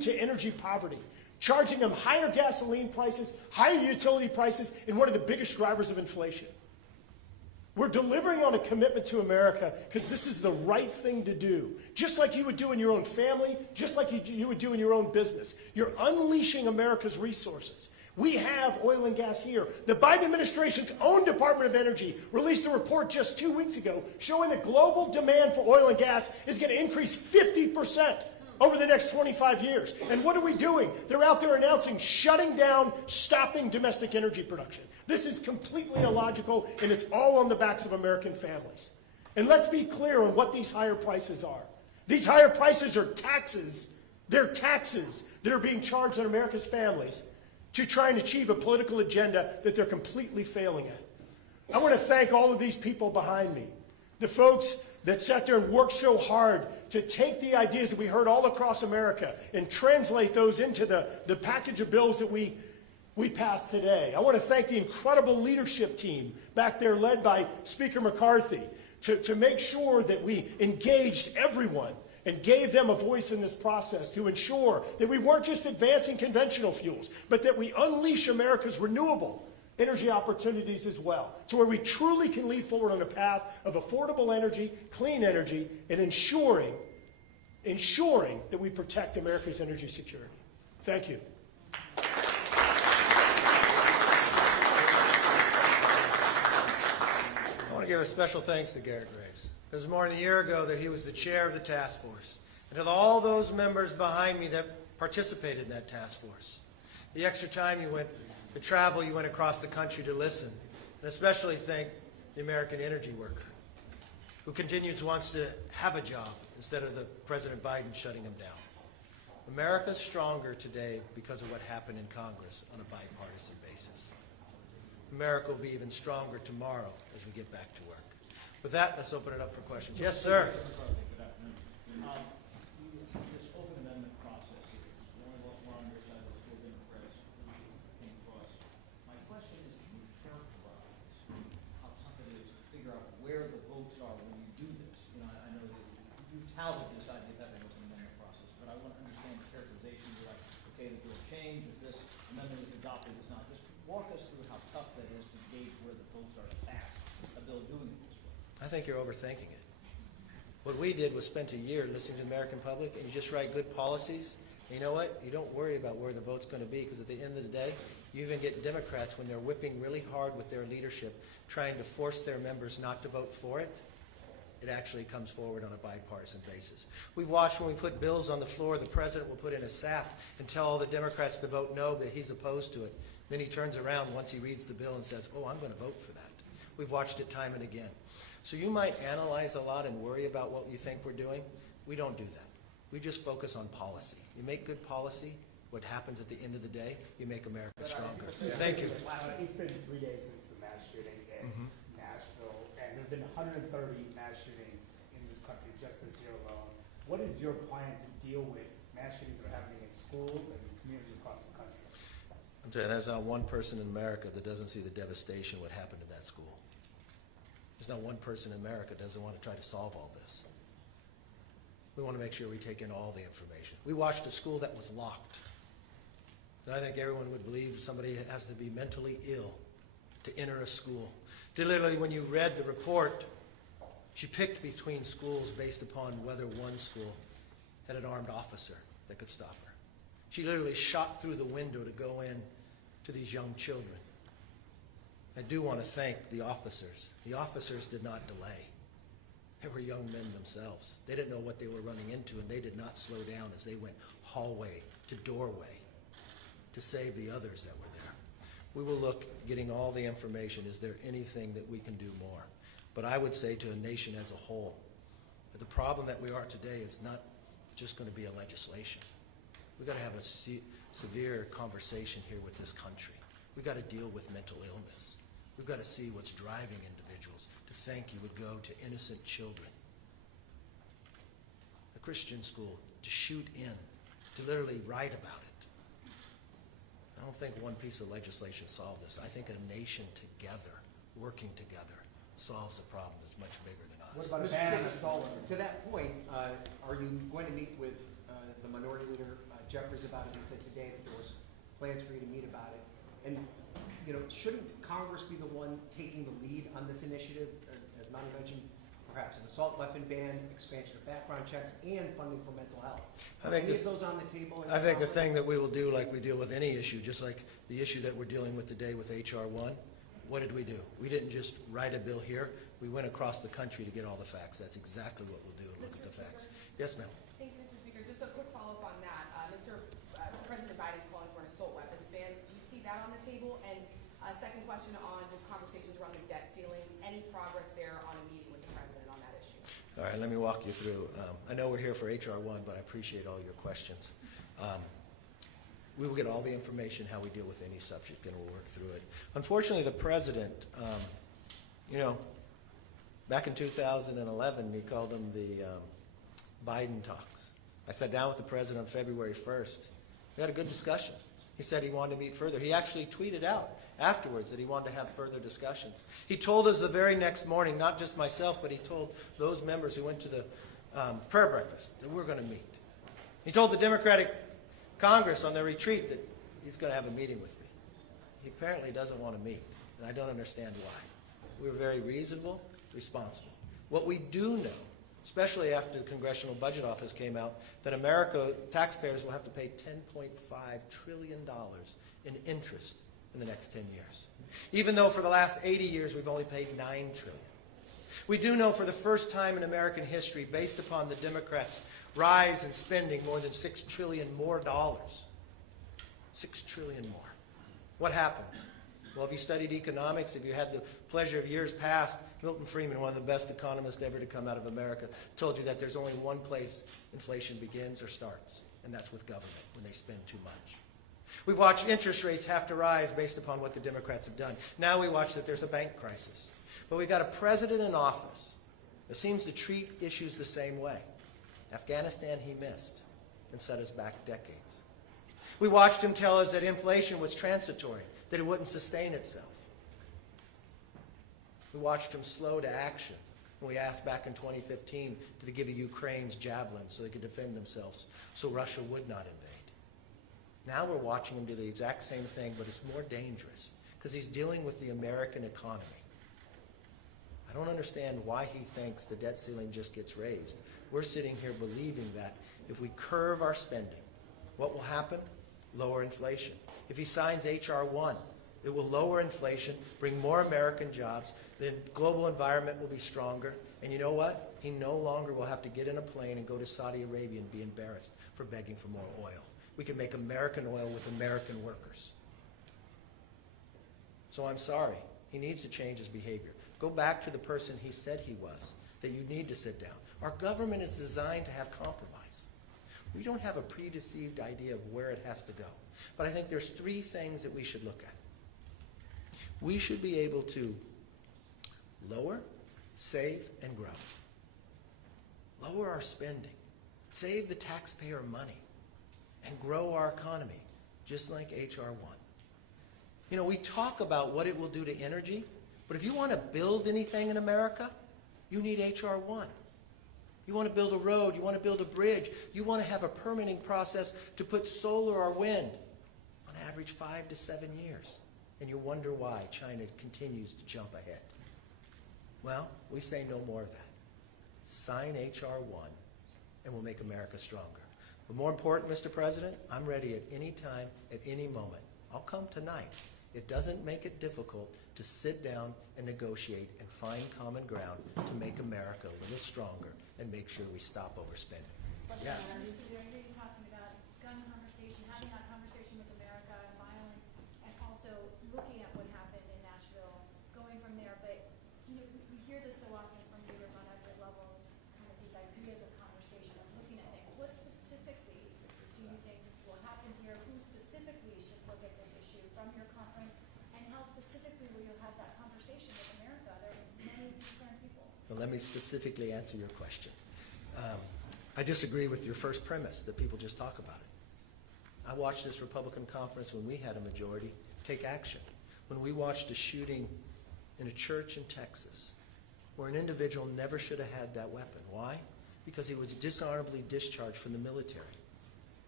to energy poverty, charging them higher gasoline prices, higher utility prices, and one of the biggest drivers of inflation. We're delivering on a commitment to America because this is the right thing to do. Just like you would do in your own family, just like you would do in your own business. You're unleashing America's resources. We have oil and gas here. The Biden administration's own Department of Energy released a report just 2 weeks ago showing that global demand for oil and gas is going to increase 50% over the next 25 years. And what are we doing? They're out there announcing shutting down, stopping domestic energy production. This is completely illogical, and it's all on the backs of American families. And let's be clear on what these higher prices are. These higher prices are taxes. They're taxes that are being charged on America's families to try and achieve a political agenda that they're completely failing at. I want to thank all of these people behind me, the folks that sat there and worked so hard to take the ideas that we heard all across America and translate those into the package of bills that we passed today. I want to thank the incredible leadership team back there led by Speaker McCarthy to make sure that we engaged everyone and gave them a voice in this process to ensure that we weren't just advancing conventional fuels, but that we unleash America's renewable energy opportunities as well, to where we truly can lead forward on a path of affordable energy, clean energy, and ensuring that we protect America's energy security. Thank you. I want to give a special thanks to Garrett Graves. It was more than a year ago that he was the chair of the task force. And to all those members behind me that participated in that task force, the extra time you went, the travel you went across the country to listen, and especially thank the American energy worker who wants to have a job instead of the President Biden shutting him down. America's stronger today because of what happened in Congress on a bipartisan basis. America will be even stronger tomorrow as we get back to work. With that, let's open it up for questions. Yes, sir. Good afternoon. This open amendment process here, one of us were on your side, the school Democrats came across. My question is, can you characterize how tough it is to figure out where the votes are when you do this? You know, I know that you've touted this idea of having an open amendment process, but I want to understand the characterization. You're like, okay, if you'll change, if this amendment is adopted, it's not. Just walk us through how tough that is to gauge where the votes are to pass a bill doing it this way. I think you're overthinking it. What we did was spent a year listening to the American public, and you just write good policies. And you know what? You don't worry about where the vote's going to be, because at the end of the day, you even get Democrats, when they're whipping really hard with their leadership, trying to force their members not to vote for it, it actually comes forward on a bipartisan basis. We've watched when we put bills on the floor, the president will put in a sap and tell all the Democrats to vote no, but he's opposed to it. Then he turns around once he reads the bill and says, oh, I'm going to vote for that. We've watched it time and again. So you might analyze a lot and worry about what you think we're doing. We don't do that. We just focus on policy. You make good policy, what happens at the end of the day, you make America stronger. Thank you. It's been 3 days since the mass shooting in Nashville, and there's been 130 mass shootings in this country just this year alone. What is your plan to deal with mass shootings that are happening in schools and communities across the country? I'm telling you, there's not one person in America that doesn't see the devastation what happened in that school. There's not one person in America that doesn't want to try to solve all this. We want to make sure we take in all the information. We watched a school that was locked. And I think everyone would believe somebody has to be mentally ill to enter a school. Literally, when you read the report, she picked between schools based upon whether one school had an armed officer that could stop her. She literally shot through the window to go in to these young children. I do want to thank the officers. The officers did not delay. They were young men themselves. They didn't know what they were running into, and they did not slow down as they went hallway to doorway to save the others that were there. We will look, getting all the information, is there anything that we can do more? But I would say to a nation as a whole, that the problem that we are today is not just going to be a legislation. We've got to have a severe conversation here with this country. We've got to deal with mental illness. We've got to see what's driving individuals to think you would go to innocent children, a Christian school, to shoot in, to literally write about it. I don't think one piece of legislation solved this. I think a nation together, working together, solves a problem that's much bigger than us. What about a ban on assault? To that point, are you going to meet with the Minority Leader Jeffries about it. He said today that there was plans for you to meet about it. And, you know, shouldn't Congress be the one taking the lead on this initiative? As Monty mentioned, perhaps an assault weapon ban, expansion of background checks, and funding for mental health. I think Are any of those on the table? I think the thing that we will do, like we deal with any issue, just like the issue that we're dealing with today with H.R. 1, what did we do? We didn't just write a bill here. We went across the country to get all the facts. That's exactly what we'll do and look at the facts. Yes, ma'am. Thank you, Mr. Speaker. Just a quick follow-up on that. President Biden's calling for an assault weapons ban. Do you see that on the table? And second question on just conversations around the debt ceiling. Any progress there on a meeting with the president on that issue? All right, let me walk you through. I know we're here for H.R. 1, but I appreciate all your questions. We will get all the information how we deal with any subject, and we'll work through it. Unfortunately, the president, you know, back in 2011, he called them the Biden talks. I sat down with the president on February 1st. We had a good discussion. He said he wanted to meet further. He actually tweeted out afterwards that he wanted to have further discussions. He told us the very next morning, not just myself, but he told those members who went to the prayer breakfast that we're going to meet. He told the Democratic Congress on their retreat that he's going to have a meeting with me. He apparently doesn't want to meet, and I don't understand why. We're very reasonable, responsible. What we do know, especially after the Congressional Budget Office came out, that America, taxpayers will have to pay $10.5 trillion in interest in the next 10 years. Even though for the last 80 years we've only paid $9 trillion. We do know for the first time in American history, based upon the Democrats' rise in spending more than $6 trillion more dollars. $6 trillion more. What happens? Well, if you studied economics, if you had the pleasure of years past, Milton Friedman, one of the best economists ever to come out of America, told you that there's only one place inflation begins or starts, and that's with government, when they spend too much. We've watched interest rates have to rise based upon what the Democrats have done. Now we watch that there's a bank crisis. But we've got a president in office that seems to treat issues the same way. Afghanistan he missed and set us back decades. We watched him tell us that inflation was transitory, that it wouldn't sustain itself. We watched him slow to action when we asked back in 2015 to give Ukraine's javelins so they could defend themselves, so Russia would not invade. Now we're watching him do the exact same thing, but it's more dangerous because he's dealing with the American economy. I don't understand why he thinks the debt ceiling just gets raised. We're sitting here believing that if we curve our spending, what will happen? Lower inflation. If he signs H.R. 1, it will lower inflation, bring more American jobs, the global environment will be stronger, and you know what? He no longer will have to get in a plane and go to Saudi Arabia and be embarrassed for begging for more oil. We can make American oil with American workers. So I'm sorry. He needs to change his behavior. Go back to the person he said he was, that you need to sit down. Our government is designed to have compromise. We don't have a predeceived idea of where it has to go. But I think there's three things that we should look at. We should be able to lower, save, and grow. Lower our spending. Save the taxpayer money. And grow our economy, just like H.R. 1. You know, we talk about what it will do to energy, but if you want to build anything in America, you need H.R. 1. You want to build a road, you want to build a bridge, you want to have a permitting process to put solar or wind, on average 5 to 7 years. And you wonder why China continues to jump ahead. Well, we say no more of that. Sign H.R. 1 and we'll make America stronger. But more important, Mr. President, I'm ready at any time, at any moment. I'll come tonight. It doesn't make it difficult to sit down and negotiate and find common ground to make America a little stronger and make sure we stop overspending. Yes? I hear you talking about gun conversation, having that conversation with America, violence, and also looking at what happened in Nashville, going from there. But we hear this so often from leaders on every level, kind of these ideas of conversation, of looking at things. What specifically do you think will happen here? Who specifically should look at this issue from your conference? And how specifically will you have that conversation with America? There are many concerned people. Well, let me specifically answer your question. I disagree with your first premise that people just talk about it. I watched this Republican conference when we had a majority take action. When we watched a shooting in a church in Texas where an individual never should have had that weapon. Why? Because he was dishonorably discharged from the military.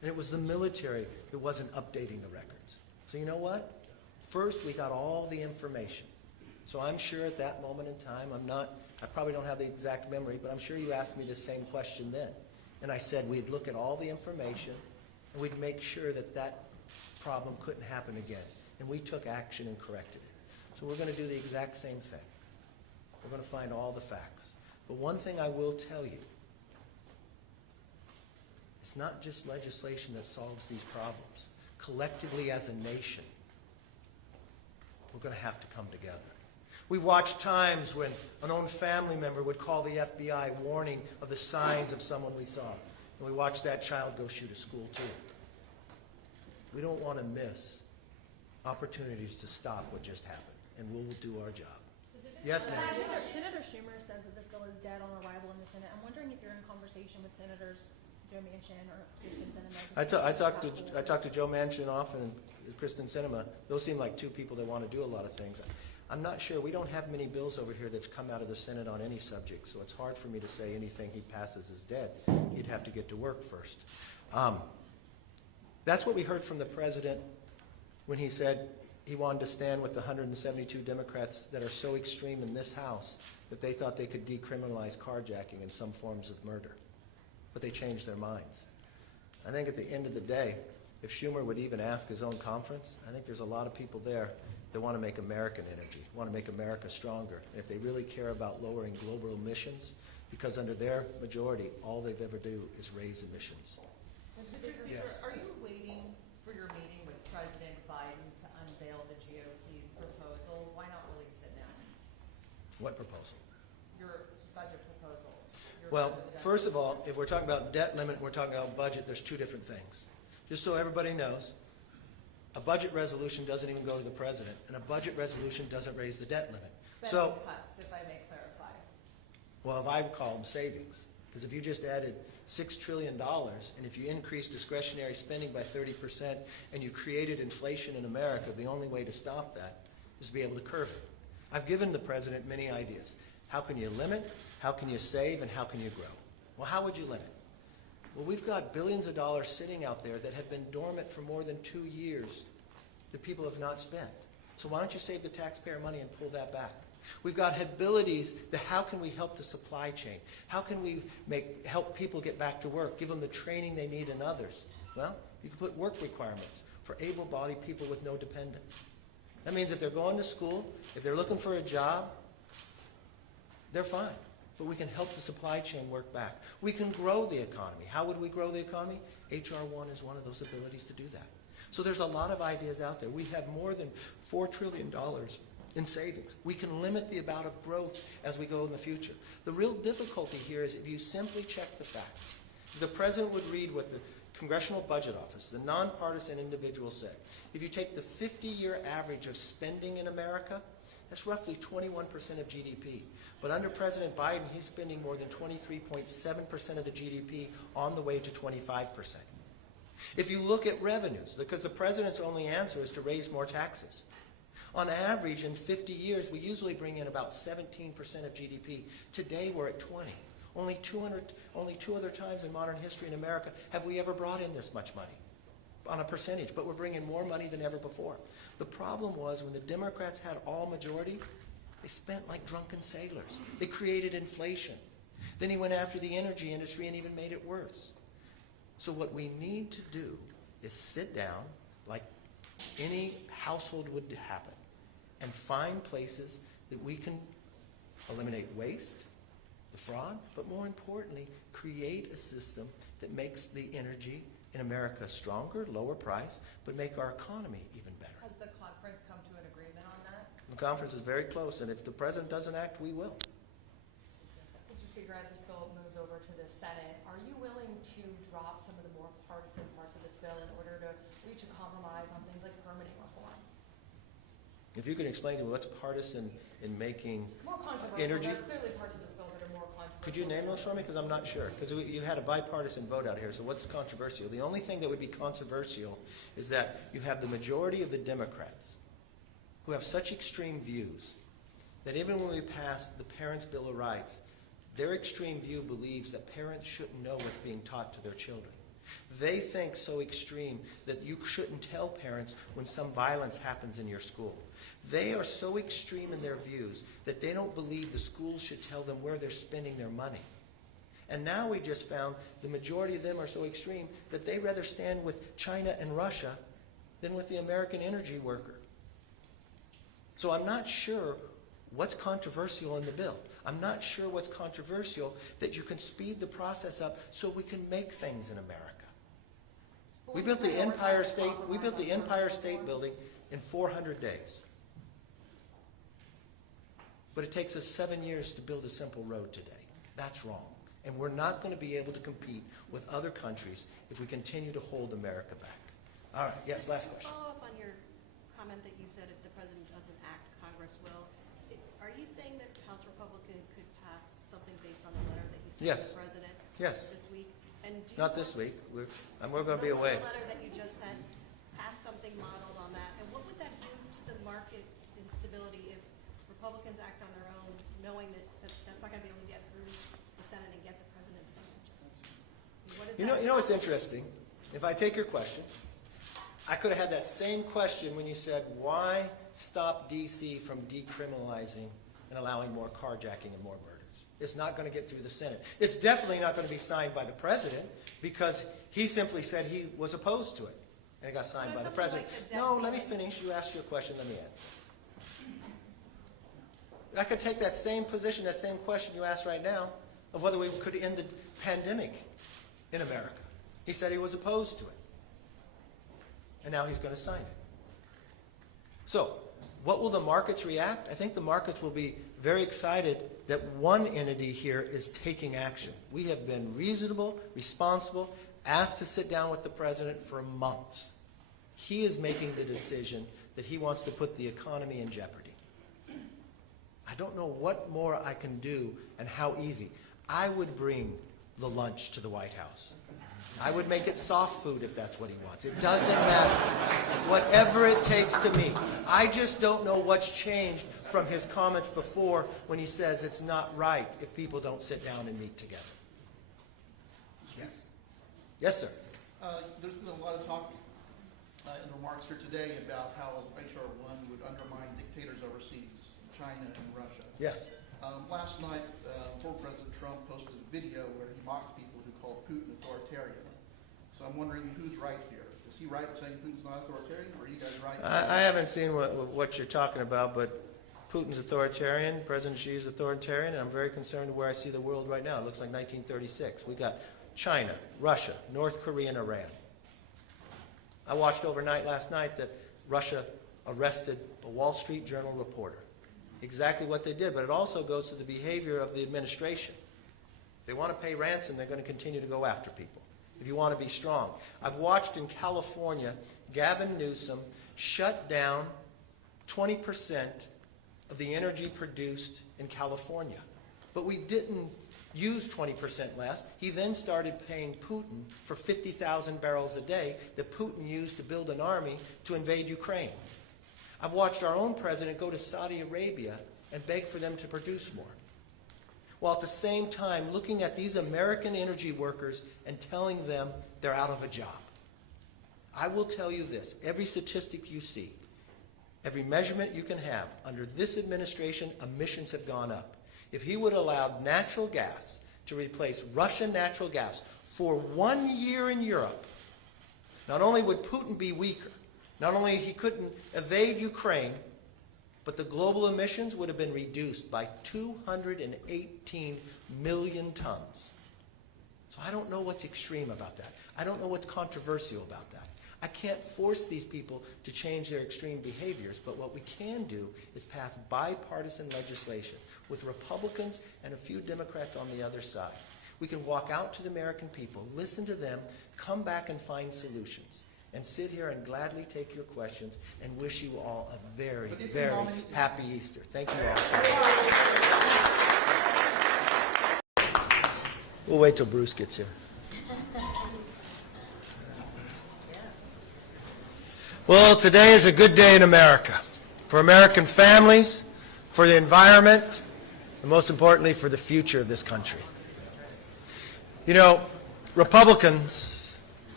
And it was the military that wasn't updating the records. So you know what? First, we got all the information. So I'm sure at that moment in time, I probably don't have the exact memory, but I'm sure you asked me the same question then. And I said we'd look at all the information and we'd make sure that that problem couldn't happen again. And we took action and corrected it. So we're going to do the exact same thing. We're going to find all the facts. But one thing I will tell you, it's not just legislation that solves these problems. Collectively as a nation, we're going to have to come together. We watched times when an own family member would call the FBI warning of the signs of someone we saw. And we watched that child go shoot a school too. We don't want to miss opportunities to stop what just happened, and we'll do our job. Yes, ma'am. Senator Schumer says that this bill is dead on arrival in the Senate. I'm wondering if you're in conversation with Senators Joe Manchin or Kristen Sinema. I talked to Joe Manchin often and Kristen Sinema. Those seem like two people that want to do a lot of things. I'm not sure. We don't have many bills over here that's come out of the Senate on any subject, so it's hard for me to say anything he passes is dead. He'd have to get to work first. That's what we heard from the president when he said he wanted to stand with the 172 Democrats that are so extreme in this House that they thought they could decriminalize carjacking and some forms of murder. But they changed their minds. I think at the end of the day, if Schumer would even ask his own conference, I think there's a lot of people there that want to make American energy, want to make America stronger. And if they really care about lowering global emissions, because under their majority, all they've ever do is raise emissions. Mr. Speaker, Yes. are you waiting for your meeting with President Biden to unveil the GOP's proposal? Why not release it now? What proposal? Your budget proposal. Well, first of all, if we're talking about debt limit and we're talking about budget, there's two different things. Just so everybody knows, a budget resolution doesn't even go to the president, and a budget resolution doesn't raise the debt limit. Spending cuts, if I may clarify. Well, if I call them savings, because if you just added $6 trillion, and if you increase discretionary spending by 30%, and you created inflation in America, the only way to stop that is to be able to curb it. I've given the president many ideas. How can you limit, how can you save, and how can you grow? Well, how would you limit? Well, we've got billions of dollars sitting out there that have been dormant for more than 2 years that people have not spent. So why don't you save the taxpayer money and pull that back? We've got abilities that how can we help the supply chain? How can we help people get back to work, give them the training they need and others? Well, you can put work requirements for able-bodied people with no dependents. That means if they're going to school, if they're looking for a job, they're fine. But we can help the supply chain work back. We can grow the economy. How would we grow the economy? H.R. 1 is one of those abilities to do that. So there's a lot of ideas out there. We have more than $4 trillion in savings. We can limit the amount of growth as we go in the future. The real difficulty here is if you simply check the facts. The president would read what the Congressional Budget Office, the nonpartisan individual, said. If you take the 50-year average of spending in America, that's roughly 21% of GDP. But under President Biden, he's spending more than 23.7% of the GDP on the way to 25%. If you look at revenues, because the president's only answer is to raise more taxes. On average, in 50 years, we usually bring in about 17% of GDP. Today, we're at 20. Only two other times in modern history in America have we ever brought in this much money on a percentage, but we're bringing more money than ever before. The problem was when the Democrats had all majority, they spent like drunken sailors. They created inflation. Then he went after the energy industry and even made it worse. So what we need to do is sit down like any household would happen and find places that we can eliminate waste, the fraud, but more importantly, create a system that makes the energy in America stronger, lower price, but make our economy even better. Has the conference come to an agreement on that? The conference is very close, and if the president doesn't act, we will. Mr. Speaker, as this bill moves over to the Senate, are you willing to drop some of the more partisan parts of this bill in order to reach a compromise on things like permitting reform? If you can explain to me what's partisan in making More controversial. energy. There are clearly parts of this bill that are more controversial. Could you name those for me? Because I'm not sure. Because you had a bipartisan vote out here, so what's controversial? The only thing that would be controversial is that you have the majority of the Democrats who have such extreme views that even when we pass the Parents' Bill of Rights, their extreme view believes that parents shouldn't know what's being taught to their children. They think so extreme that you shouldn't tell parents when some violence happens in your school. They are so extreme in their views that they don't believe the schools should tell them where they're spending their money. And now we just found the majority of them are so extreme that they rather stand with China and Russia than with the American energy worker. So I'm not sure what's controversial in the bill. I'm not sure what's controversial that you can speed the process up so we can make things in America. We built the Empire State Building in 400 days. But it takes us 7 years to build a simple road today. That's wrong. And we're not going to be able to compete with other countries if we continue to hold America back. All right, yes, last question. Follow up on your comment that you said if the president doesn't act, Congress will. Are you saying that House Republicans could pass something based on the letter that you sent Yes. to the president Yes. this week? And do you Not this week. We're going to be away. The letter that you just sent, pass something modeled on that. And what would that do to the market's instability if Republicans act on their own, knowing that that's not going to be able to get through the Senate and get the president's signature? You know what's interesting? If I take your question, I could have had that same question when you said, why stop D.C. from decriminalizing and allowing more carjacking and more murders? It's not going to get through the Senate. It's definitely not going to be signed by the president because he simply said he was opposed to it. And it got signed by the president. No, let me finish. You asked your question. Let me answer. I could take that same position, that same question you asked right now, of whether we could end the pandemic in America. He said he was opposed to it. And now he's going to sign it. So, what will the markets react? I think the markets will be very excited that one entity here is taking action. We have been reasonable, responsible, asked to sit down with the president for months. He is making the decision that he wants to put the economy in jeopardy. I don't know what more I can do and how easy. I would bring the lunch to the White House. I would make it soft food if that's what he wants. It doesn't matter. Whatever it takes to meet. I just don't know what's changed from his comments before when he says it's not right if people don't sit down and meet together. Yes. Yes, sir. There's been a lot of talk in remarks here today about how H.R. 1 would undermine dictators overseas, China and Russia. Yes. Last night, former President Trump posted a video where he mocked people who called Putin authoritarian. So I'm wondering who's right here. Is he right in saying Putin's not authoritarian, or are you guys right? I haven't seen what you're talking about, but Putin's authoritarian, President Xi is authoritarian, and I'm very concerned where I see the world right now. It looks like 1936. We got China, Russia, North Korea, and Iran. I watched overnight last night that Russia arrested a Wall Street Journal reporter. Exactly what they did, but it also goes to the behavior of the administration. If they want to pay ransom, they're going to continue to go after people. If you want to be strong. I've watched in California, Gavin Newsom shut down 20% of the energy produced in California. But we didn't use 20% less. He then started paying Putin for 50,000 barrels a day that Putin used to build an army to invade Ukraine. I've watched our own president go to Saudi Arabia and beg for them to produce more, while at the same time looking at these American energy workers and telling them they're out of a job. I will tell you this, every statistic you see, every measurement you can have, under this administration, emissions have gone up. If he would allow natural gas to replace Russian natural gas for 1 year in Europe, not only would Putin be weaker, not only he couldn't evade Ukraine, but the global emissions would have been reduced by 218 million tons. So I don't know what's extreme about that. I don't know what's controversial about that. I can't force these people to change their extreme behaviors, but what we can do is pass bipartisan legislation with Republicans and a few Democrats on the other side. We can walk out to the American people, listen to them, come back and find solutions, and sit here and gladly take your questions and wish you all a very, very happy Easter. Thank you all. We'll wait till Bruce gets here. Well, today is a good day in America, for American families, for the environment, and most importantly, for the future of this country. You know, Republicans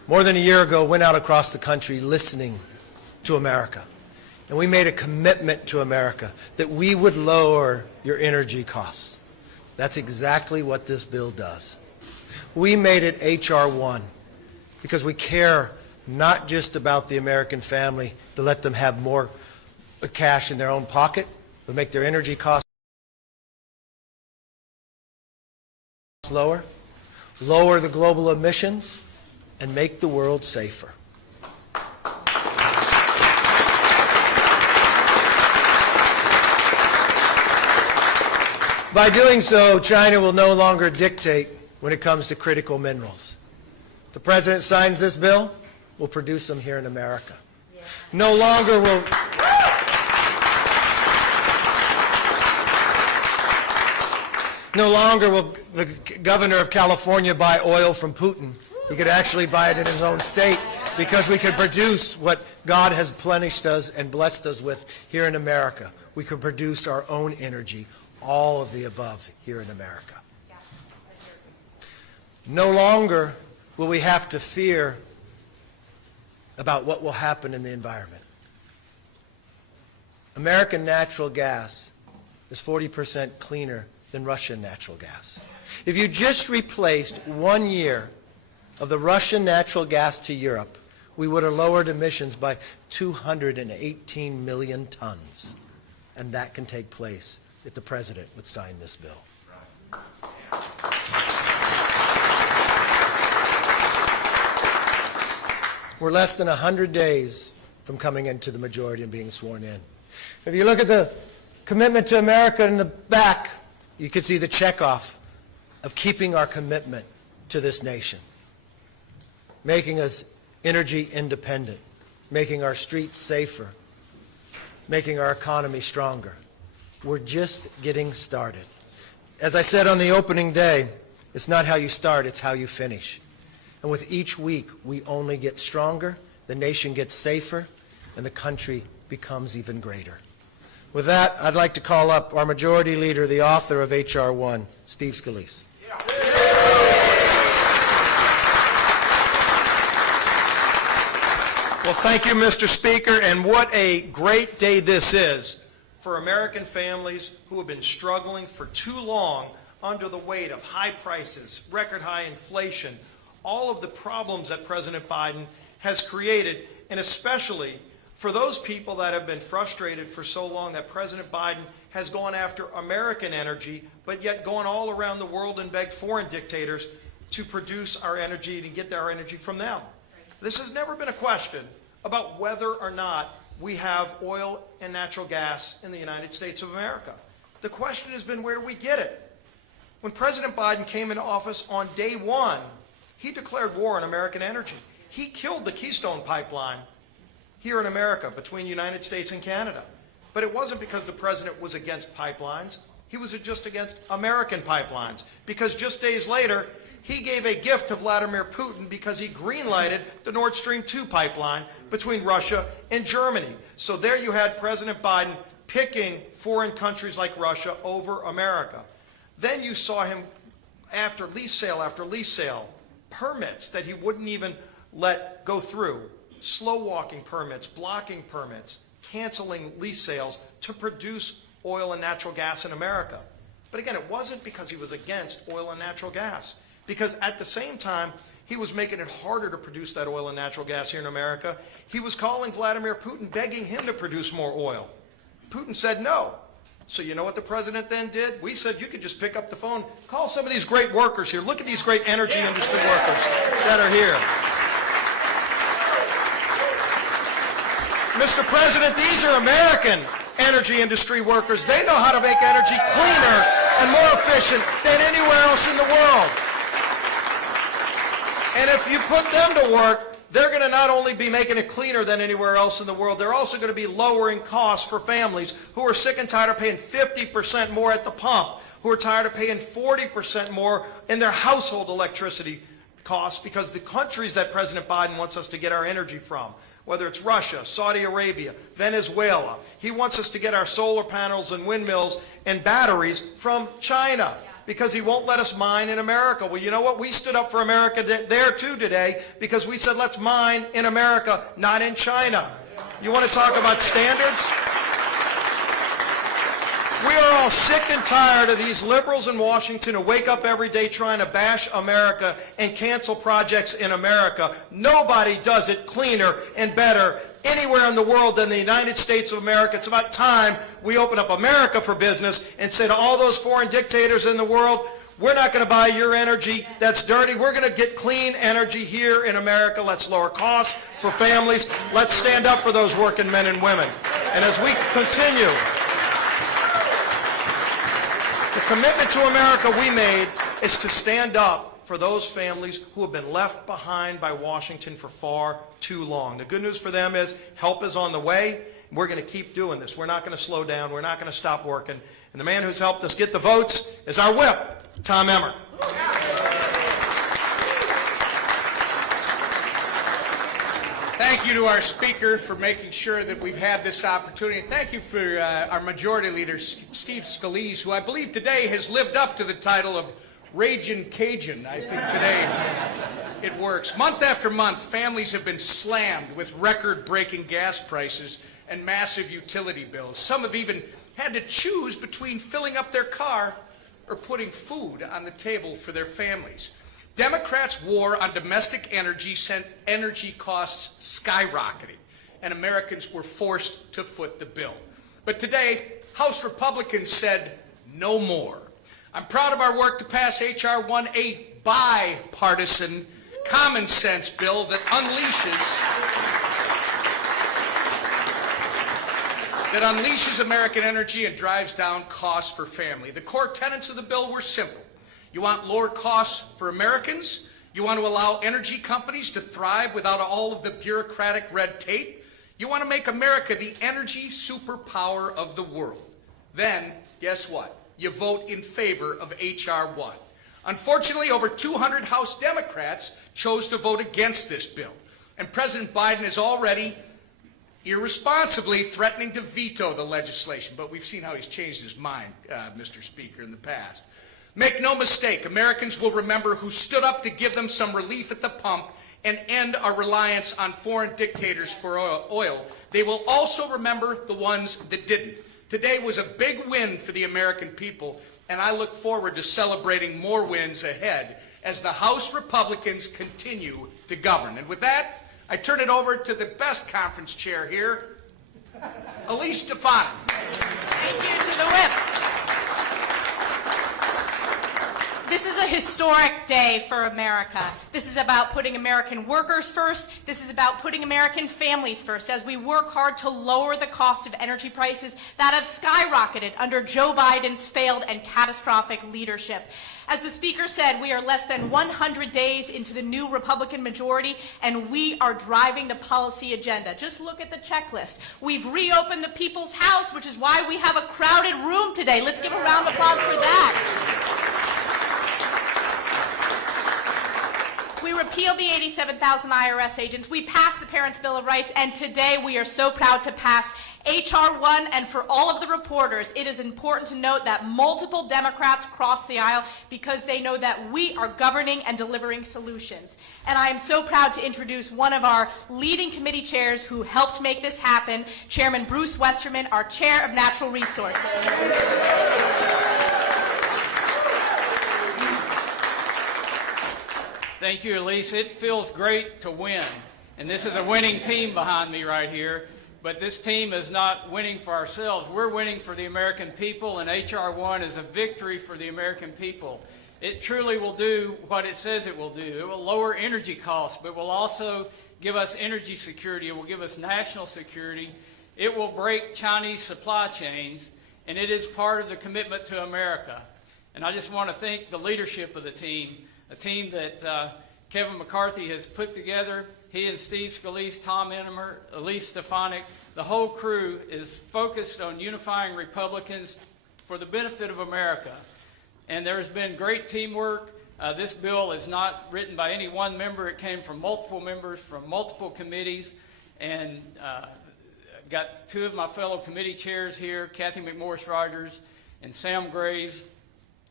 more than a year ago, went out across the country listening to America. And we made a commitment to America that we would lower your energy costs. That's exactly what this bill does. We made it H.R. 1 because we care not just about the American family to let them have more cash in their own pocket, but make their energy costs lower, lower the global emissions, and make the world safer. By doing so, China will no longer dictate when it comes to critical minerals. If the President signs this bill, we'll produce them here in America. Yeah. No longer will the governor of California buy oil from Putin. He could actually buy it in his own state because we could produce what God has plenished us and blessed us with here in America. We could produce our own energy, all of the above here in America. No longer will we have to fear about what will happen in the environment. American natural gas is 40% cleaner than Russian natural gas. If you just replaced 1 year of the Russian natural gas to Europe, we would have lowered emissions by 218 million tons. And that can take place if the President would sign this bill. We're less than 100 days from coming into the majority and being sworn in. If you look at the commitment to America in the back, you can see the checkoff of keeping our commitment to this nation, making us energy independent, making our streets safer, making our economy stronger. We're just getting started. As I said on the opening day, it's not how you start, it's how you finish. And with each week, we only get stronger, the nation gets safer, and the country becomes even greater. With that, I'd like to call up our Majority Leader, the author of H.R. 1, Steve Scalise. Well, thank you, Mr. Speaker, and what a great day this is for American families who have been struggling for too long under the weight of high prices, record high inflation, all of the problems that President Biden has created, and especially for those people that have been frustrated for so long that President Biden has gone after American energy, but yet gone all around the world and begged foreign dictators to produce our energy and get our energy from them. This has never been a question about whether or not we have oil and natural gas in the United States of America. The question has been, where do we get it? When President Biden came into office on day one, he declared war on American energy. He killed the Keystone Pipeline here in America between the United States and Canada. But it wasn't because the president was against pipelines. He was just against American pipelines. Because just days later, he gave a gift to Vladimir Putin because he green-lighted the Nord Stream 2 pipeline between Russia and Germany. So there you had President Biden picking foreign countries like Russia over America. Then you saw him, after lease sale, permits that he wouldn't even let go through, slow walking permits, blocking permits, canceling lease sales to produce oil and natural gas in America. But again, it wasn't because he was against oil and natural gas, because at the same time, he was making it harder to produce that oil and natural gas here in America. He was calling Vladimir Putin, begging him to produce more oil. Putin said no. So you know what the president then did? We said you could just pick up the phone, call some of these great workers here. Look at these great energy industry workers that are here. Mr. President, these are American energy industry workers. They know how to make energy cleaner and more efficient than anywhere else in the world. And if you put them to work, they're going to not only be making it cleaner than anywhere else in the world, they're also going to be lowering costs for families who are sick and tired of paying 50% more at the pump, who are tired of paying 40% more in their household electricity costs because the countries that President Biden wants us to get our energy from, whether it's Russia, Saudi Arabia, Venezuela, he wants us to get our solar panels and windmills and batteries from China. because he won't let us mine in America. Well, you know what? We stood up for America there too today because we said let's mine in America, not in China. You want to talk about standards? We are all sick and tired of these liberals in Washington who wake up every day trying to bash America and cancel projects in America. Nobody does it cleaner and better anywhere in the world than the United States of America. It's about time we open up America for business and say to all those foreign dictators in the world, we're not going to buy your energy. That's dirty. We're going to get clean energy here in America. Let's lower costs for families. Let's stand up for those working men and women. And as we continue, the commitment to America we made is to stand up for those families who have been left behind by Washington for far too long. The good news for them is help is on the way. We're going to keep doing this. We're not going to slow down. We're not going to stop working. And the man who's helped us get the votes is our whip, Tom Emmer. Thank you to our Speaker for making sure that we've had this opportunity. Thank you for our Majority Leader, Steve Scalise, who I believe today has lived up to the title of Ragin' Cajun. I think today it works. Month after month, families have been slammed with record-breaking gas prices and massive utility bills. Some have even had to choose between filling up their car or putting food on the table for their families. Democrats' war on domestic energy sent energy costs skyrocketing, and Americans were forced to foot the bill. But today, House Republicans said no more. I'm proud of our work to pass H.R. 1, a bipartisan, common sense bill that unleashes American energy and drives down costs for family. The core tenets of the bill were simple. You want lower costs for Americans? You want to allow energy companies to thrive without all of the bureaucratic red tape? You want to make America the energy superpower of the world? Then, guess what? You vote in favor of H.R. 1. Unfortunately, over 200 House Democrats chose to vote against this bill. And President Biden is already irresponsibly threatening to veto the legislation. But we've seen how he's changed his mind, Mr. Speaker, in the past. Make no mistake, Americans will remember who stood up to give them some relief at the pump and end our reliance on foreign dictators for oil. They will also remember the ones that didn't. Today was a big win for the American people, and I look forward to celebrating more wins ahead as the House Republicans continue to govern. And with that, I turn it over to the best conference chair here, Elise Stefanik. Thank you to the whip. This is a historic day for America. This is about putting American workers first. This is about putting American families first as we work hard to lower the cost of energy prices that have skyrocketed under Joe Biden's failed and catastrophic leadership. As the Speaker said, we are less than 100 days into the new Republican majority, and we are driving the policy agenda. Just look at the checklist. We've reopened the People's House, which is why we have a crowded room today. Let's give a round of applause for that. We repealed the 87,000 IRS agents. We passed the Parents' Bill of Rights, and today we are so proud to pass H.R. 1. And for all of the reporters, it is important to note that multiple Democrats crossed the aisle because they know that we are governing and delivering solutions. And I am so proud to introduce one of our leading committee chairs who helped make this happen, Chairman Bruce Westerman, our Chair of Natural Resources. Thank you, Elise. It feels great to win. And this is a winning team behind me right here. But this team is not winning for ourselves. We're winning for the American people, and H.R. 1 is a victory for the American people. It truly will do what it says it will do. It will lower energy costs, but will also give us energy security. It will give us national security. It will break Chinese supply chains, and it is part of the commitment to America. And I just want to thank the leadership of the team, a team that Kevin McCarthy has put together. He and Steve Scalise, Tom Emmer, Elise Stefanik, the whole crew is focused on unifying Republicans for the benefit of America. And there's been great teamwork. This bill is not written by any one member. It came from multiple members from multiple committees. And got two of my fellow committee chairs here, Kathy McMorris Rogers and Sam Graves.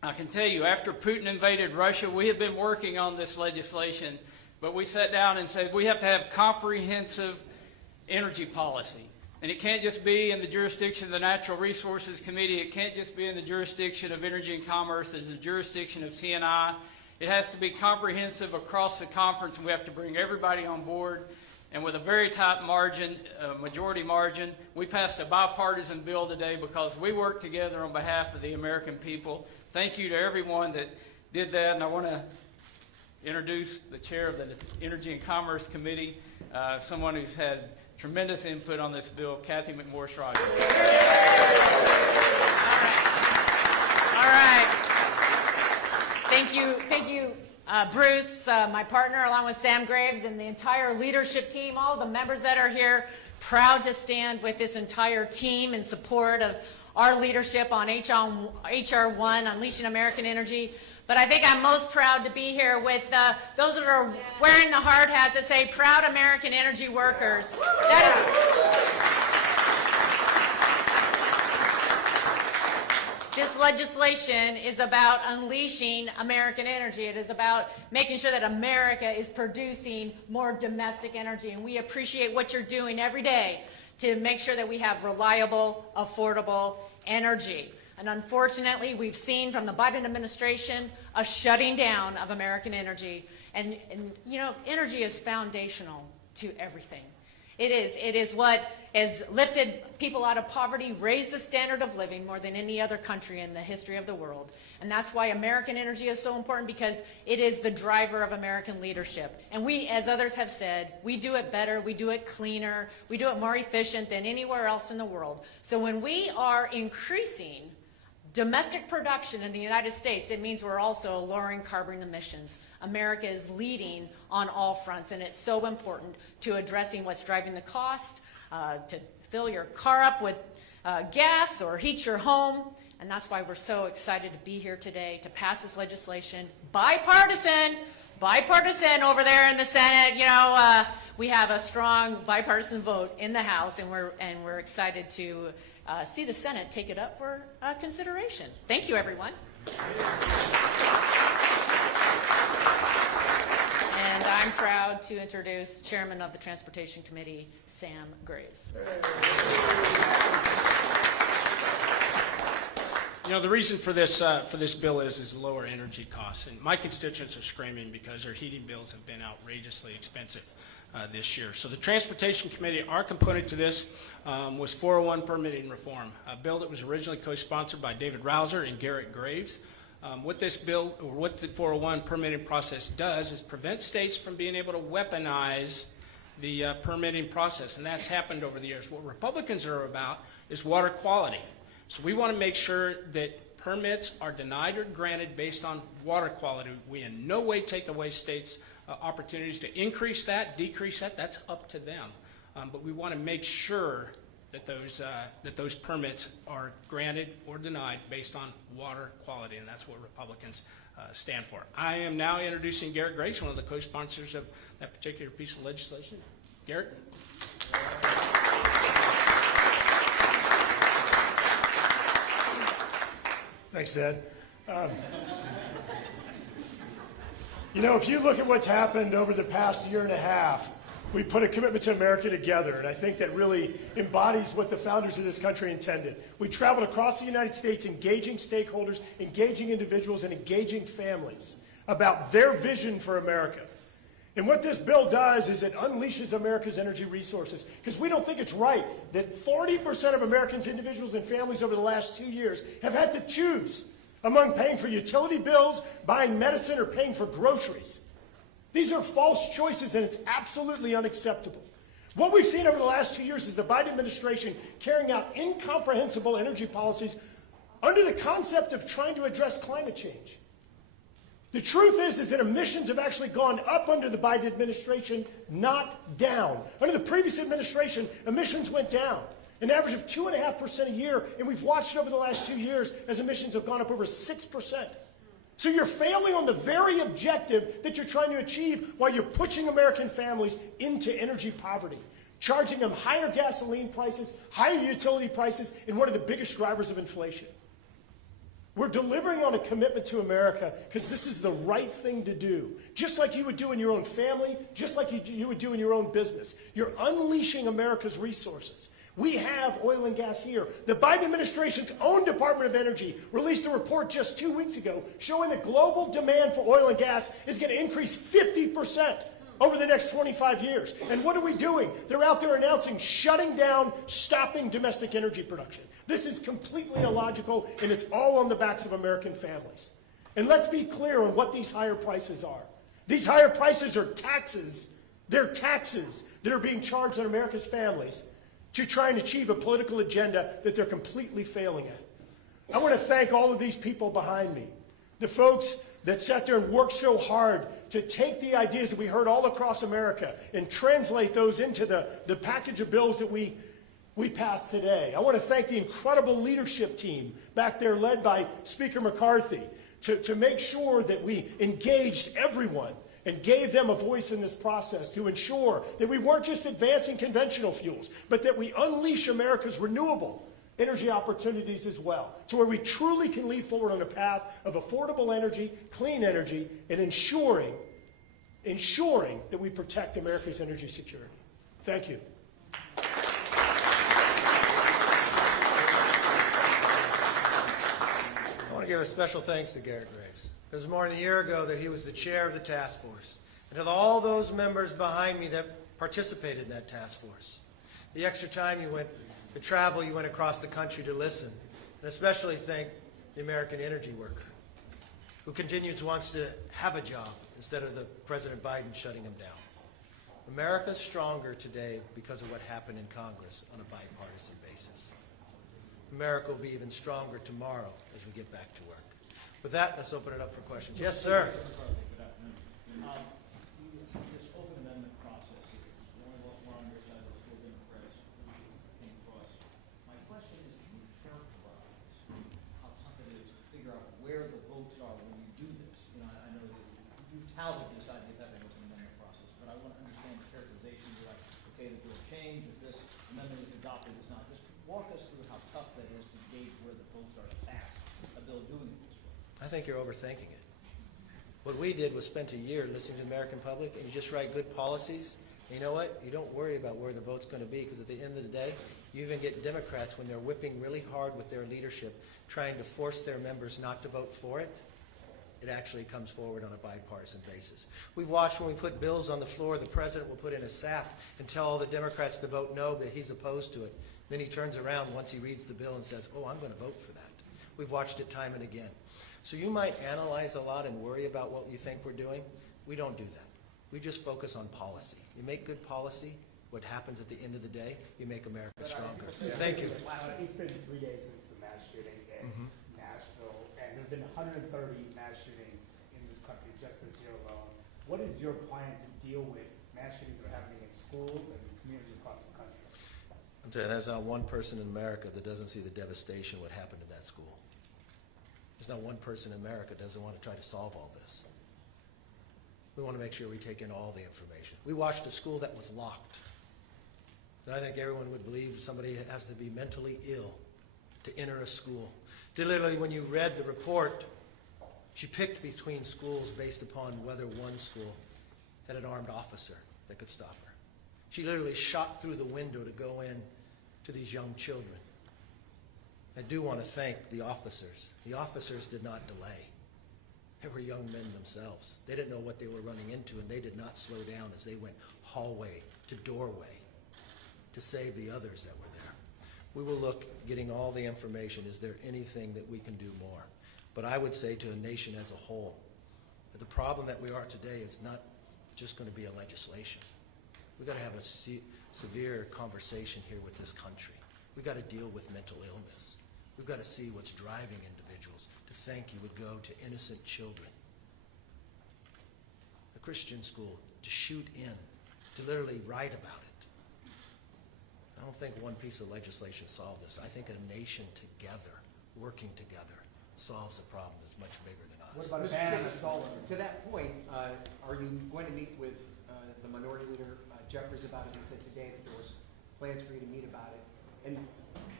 I can tell you, after Putin invaded Russia, we have been working on this legislation, but we sat down and said we have to have comprehensive energy policy. And it can't just be in the jurisdiction of the Natural Resources Committee. It can't just be in the jurisdiction of Energy and Commerce. It's the jurisdiction of T&I. It has to be comprehensive across the conference, and we have to bring everybody on board. And with a very tight margin, majority margin, we passed a bipartisan bill today because we worked together on behalf of the American people. Thank you to everyone that did that, and I want to introduce the chair of the Energy and Commerce Committee, someone who's had tremendous input on this bill, Kathy McMorris-Rogers. All right. Thank you, Bruce, my partner, along with Sam Graves and the entire leadership team, all the members that are here, proud to stand with this entire team in support of our leadership on H.R. 1, Unleashing American Energy. But I think I'm most proud to be here with those that are wearing the hard hats that say, proud American energy workers. This legislation is about unleashing American energy. It is about making sure that America is producing more domestic energy. And we appreciate what you're doing every day to make sure that we have reliable, affordable energy. And unfortunately, we've seen from the Biden administration a shutting down of American energy. And you know, energy is foundational to everything. It is what has lifted people out of poverty, raised the standard of living more than any other country in the history of the world. And that's why American energy is so important, because it is the driver of American leadership. And we, as others have said, we do it better, we do it cleaner, we do it more efficient than anywhere else in the world. So when we are increasing domestic production in the United States, it means we're also lowering carbon emissions. America is leading on all fronts, and it's so important to addressing what's driving the cost, to fill your car up with gas or heat your home. And that's why we're so excited to be here today to pass this legislation. Bipartisan over there in the Senate. You know, we have a strong bipartisan vote in the House, and we're excied to see the Senate take it up for consideration. Thank you, everyone. And I'm proud to introduce Chairman of the Transportation Committee, Sam Graves. You know, the reason for this bill is lower energy costs, and my constituents are screaming because their heating bills have been outrageously expensive this year. So the Transportation Committee, our component to this was 401 permitting reform, a bill that was originally co-sponsored by David Rouser and Garrett Graves. What this bill, or what the 401 permitting process does, is prevent states from being able to weaponize the permitting process, and that's happened over the years. What Republicans are about is water quality. So we want to make sure that permits are denied or granted based on water quality. We in no way take away states' opportunities to increase that, decrease that. That's up to them. But we want to make sure that those permits are granted or denied based on water quality, and that's what Republicans stand for. I am now introducing Garrett Graves, one of the co-sponsors of that particular piece of legislation. Garrett. Thanks, Dad. You know, if you look at what's happened over the past year and a half, we put a commitment to America together, and I think that really embodies what the founders of this country intended. We traveled across the United States engaging stakeholders, engaging individuals, and engaging families about their vision for America. And what this bill does is it unleashes America's energy resources, because we don't think it's right that 40% of Americans, individuals, and families over the last 2 years have had to choose among paying for utility bills, buying medicine, or paying for groceries. These are false choices, and it's absolutely unacceptable. What we've seen over the last 2 years is the Biden administration carrying out incomprehensible energy policies under the concept of trying to address climate change. The truth is that emissions have actually gone up under the Biden administration, not down. Under the previous administration, emissions went down, an average of 2.5% a year, and we've watched over the last 2 years as emissions have gone up over 6%. So you're failing on the very objective that you're trying to achieve while you're pushing American families into energy poverty, charging them higher gasoline prices, higher utility prices, and one of the biggest drivers of inflation. We're delivering on a commitment to America because this is the right thing to do. Just like you would do in your own family, just like you would do in your own business. You're unleashing America's resources. We have oil and gas here. The Biden administration's own Department of Energy released a report just 2 weeks ago showing that global demand for oil and gas is going to increase 50% over the next 25 years. And what are we doing? They're out there announcing shutting down, stopping domestic energy production. This is completely illogical, and it's all on the backs of American families. And let's be clear on what these higher prices are. These higher prices are taxes. They're taxes that are being charged on America's families to try and achieve a political agenda that they're completely failing at. I want to thank all of these people behind me, the folks that sat there and worked so hard to take the ideas that we heard all across America and translate those into the package of bills that we passed today. I want to thank the incredible leadership team back there led by Speaker McCarthy to make sure that we engaged everyone and gave them a voice in this process to ensure that we weren't just advancing conventional fuels, but that we unleash America's renewable energy opportunities as well, to where we truly can lead forward on a path of affordable energy, clean energy, and ensuring that we protect America's energy security. Thank you. I want to give a special thanks to Garrett Graves. It was more than a year ago that he was the chair of the task force. And to all those members behind me that participated in that task force. The extra time you went, the travel you went across the country to listen. And especially thank the American energy worker who wants to have a job instead of the President Biden shutting him down. America's stronger today because of what happened in Congress on a bipartisan basis. America will be even stronger tomorrow as we get back to work. With that, let's open it up for questions. Yes, sir. Good afternoon. This open amendment process here, one of us were on your side of the school Democrats who came across. My question is, can you characterize how tough it is to figure out where the votes are when you do this? You know, I know that you've touted this idea of having an open amendment process, but I want to understand the characterization. You're like, okay, the bill changed, if this amendment is adopted, it's not. Just walk us through how tough that is to gauge where the votes are to pass a bill doing it this way. I think you're overthinking it. What we did was spent a year listening to the American public, and you just write good policies. And you know what? You don't worry about where the vote's going to be, because at the end of the day, you even get Democrats, when they're whipping really hard with their leadership, trying to force their members not to vote for it, it actually comes forward on a bipartisan basis. We've watched when we put bills on the floor, the president will put in a sap and tell all the Democrats to vote no, but he's opposed to it. Then he turns around once he reads the bill and says, oh, I'm going to vote for that. We've watched it time and again. So you might analyze a lot and worry about what you think we're doing. We don't do that. We just focus on policy. You make good policy, what happens at the end of the day, you make America stronger. Thank you. It's been 3 days since the mass shooting in Nashville, and there's been 130 mass shootings in this country just this year alone. What is your plan to deal with mass shootings that are happening in schools and communities across the country? I'll tell you, there's not one person in America that doesn't see the devastation what happened in that school. There's not one person in America that doesn't want to try to solve all this. We want to make sure we take in all the information. We watched a school that was locked. And I think everyone would believe somebody has to be mentally ill to enter a school. Literally, when you read the report, she picked between schools based upon whether one school had an armed officer that could stop her. She literally shot through the window to go in to these young children. I do want to thank the officers. The officers did not delay. They were young men themselves. They didn't know what they were running into, and they did not slow down as they went hallway to doorway to save the others that were there. We will look, getting all the information. Is there anything that we can do more? But I would say to a nation as a whole, that the problem that we are today is not just going to be a legislation. We've got to have a severe conversation here with this country. We've got to deal with mental illness. We've got to see what's driving individuals to think you would go to innocent children, a Christian school, to shoot in, to literally write about it. I don't think one piece of legislation solved this. I think a nation together, working together, solves a problem that's much bigger than us. What about a ban on assault? To that point, are you going to meet with the Minority Leader Jeffries about it? He said today that there was plans for you to meet about it. And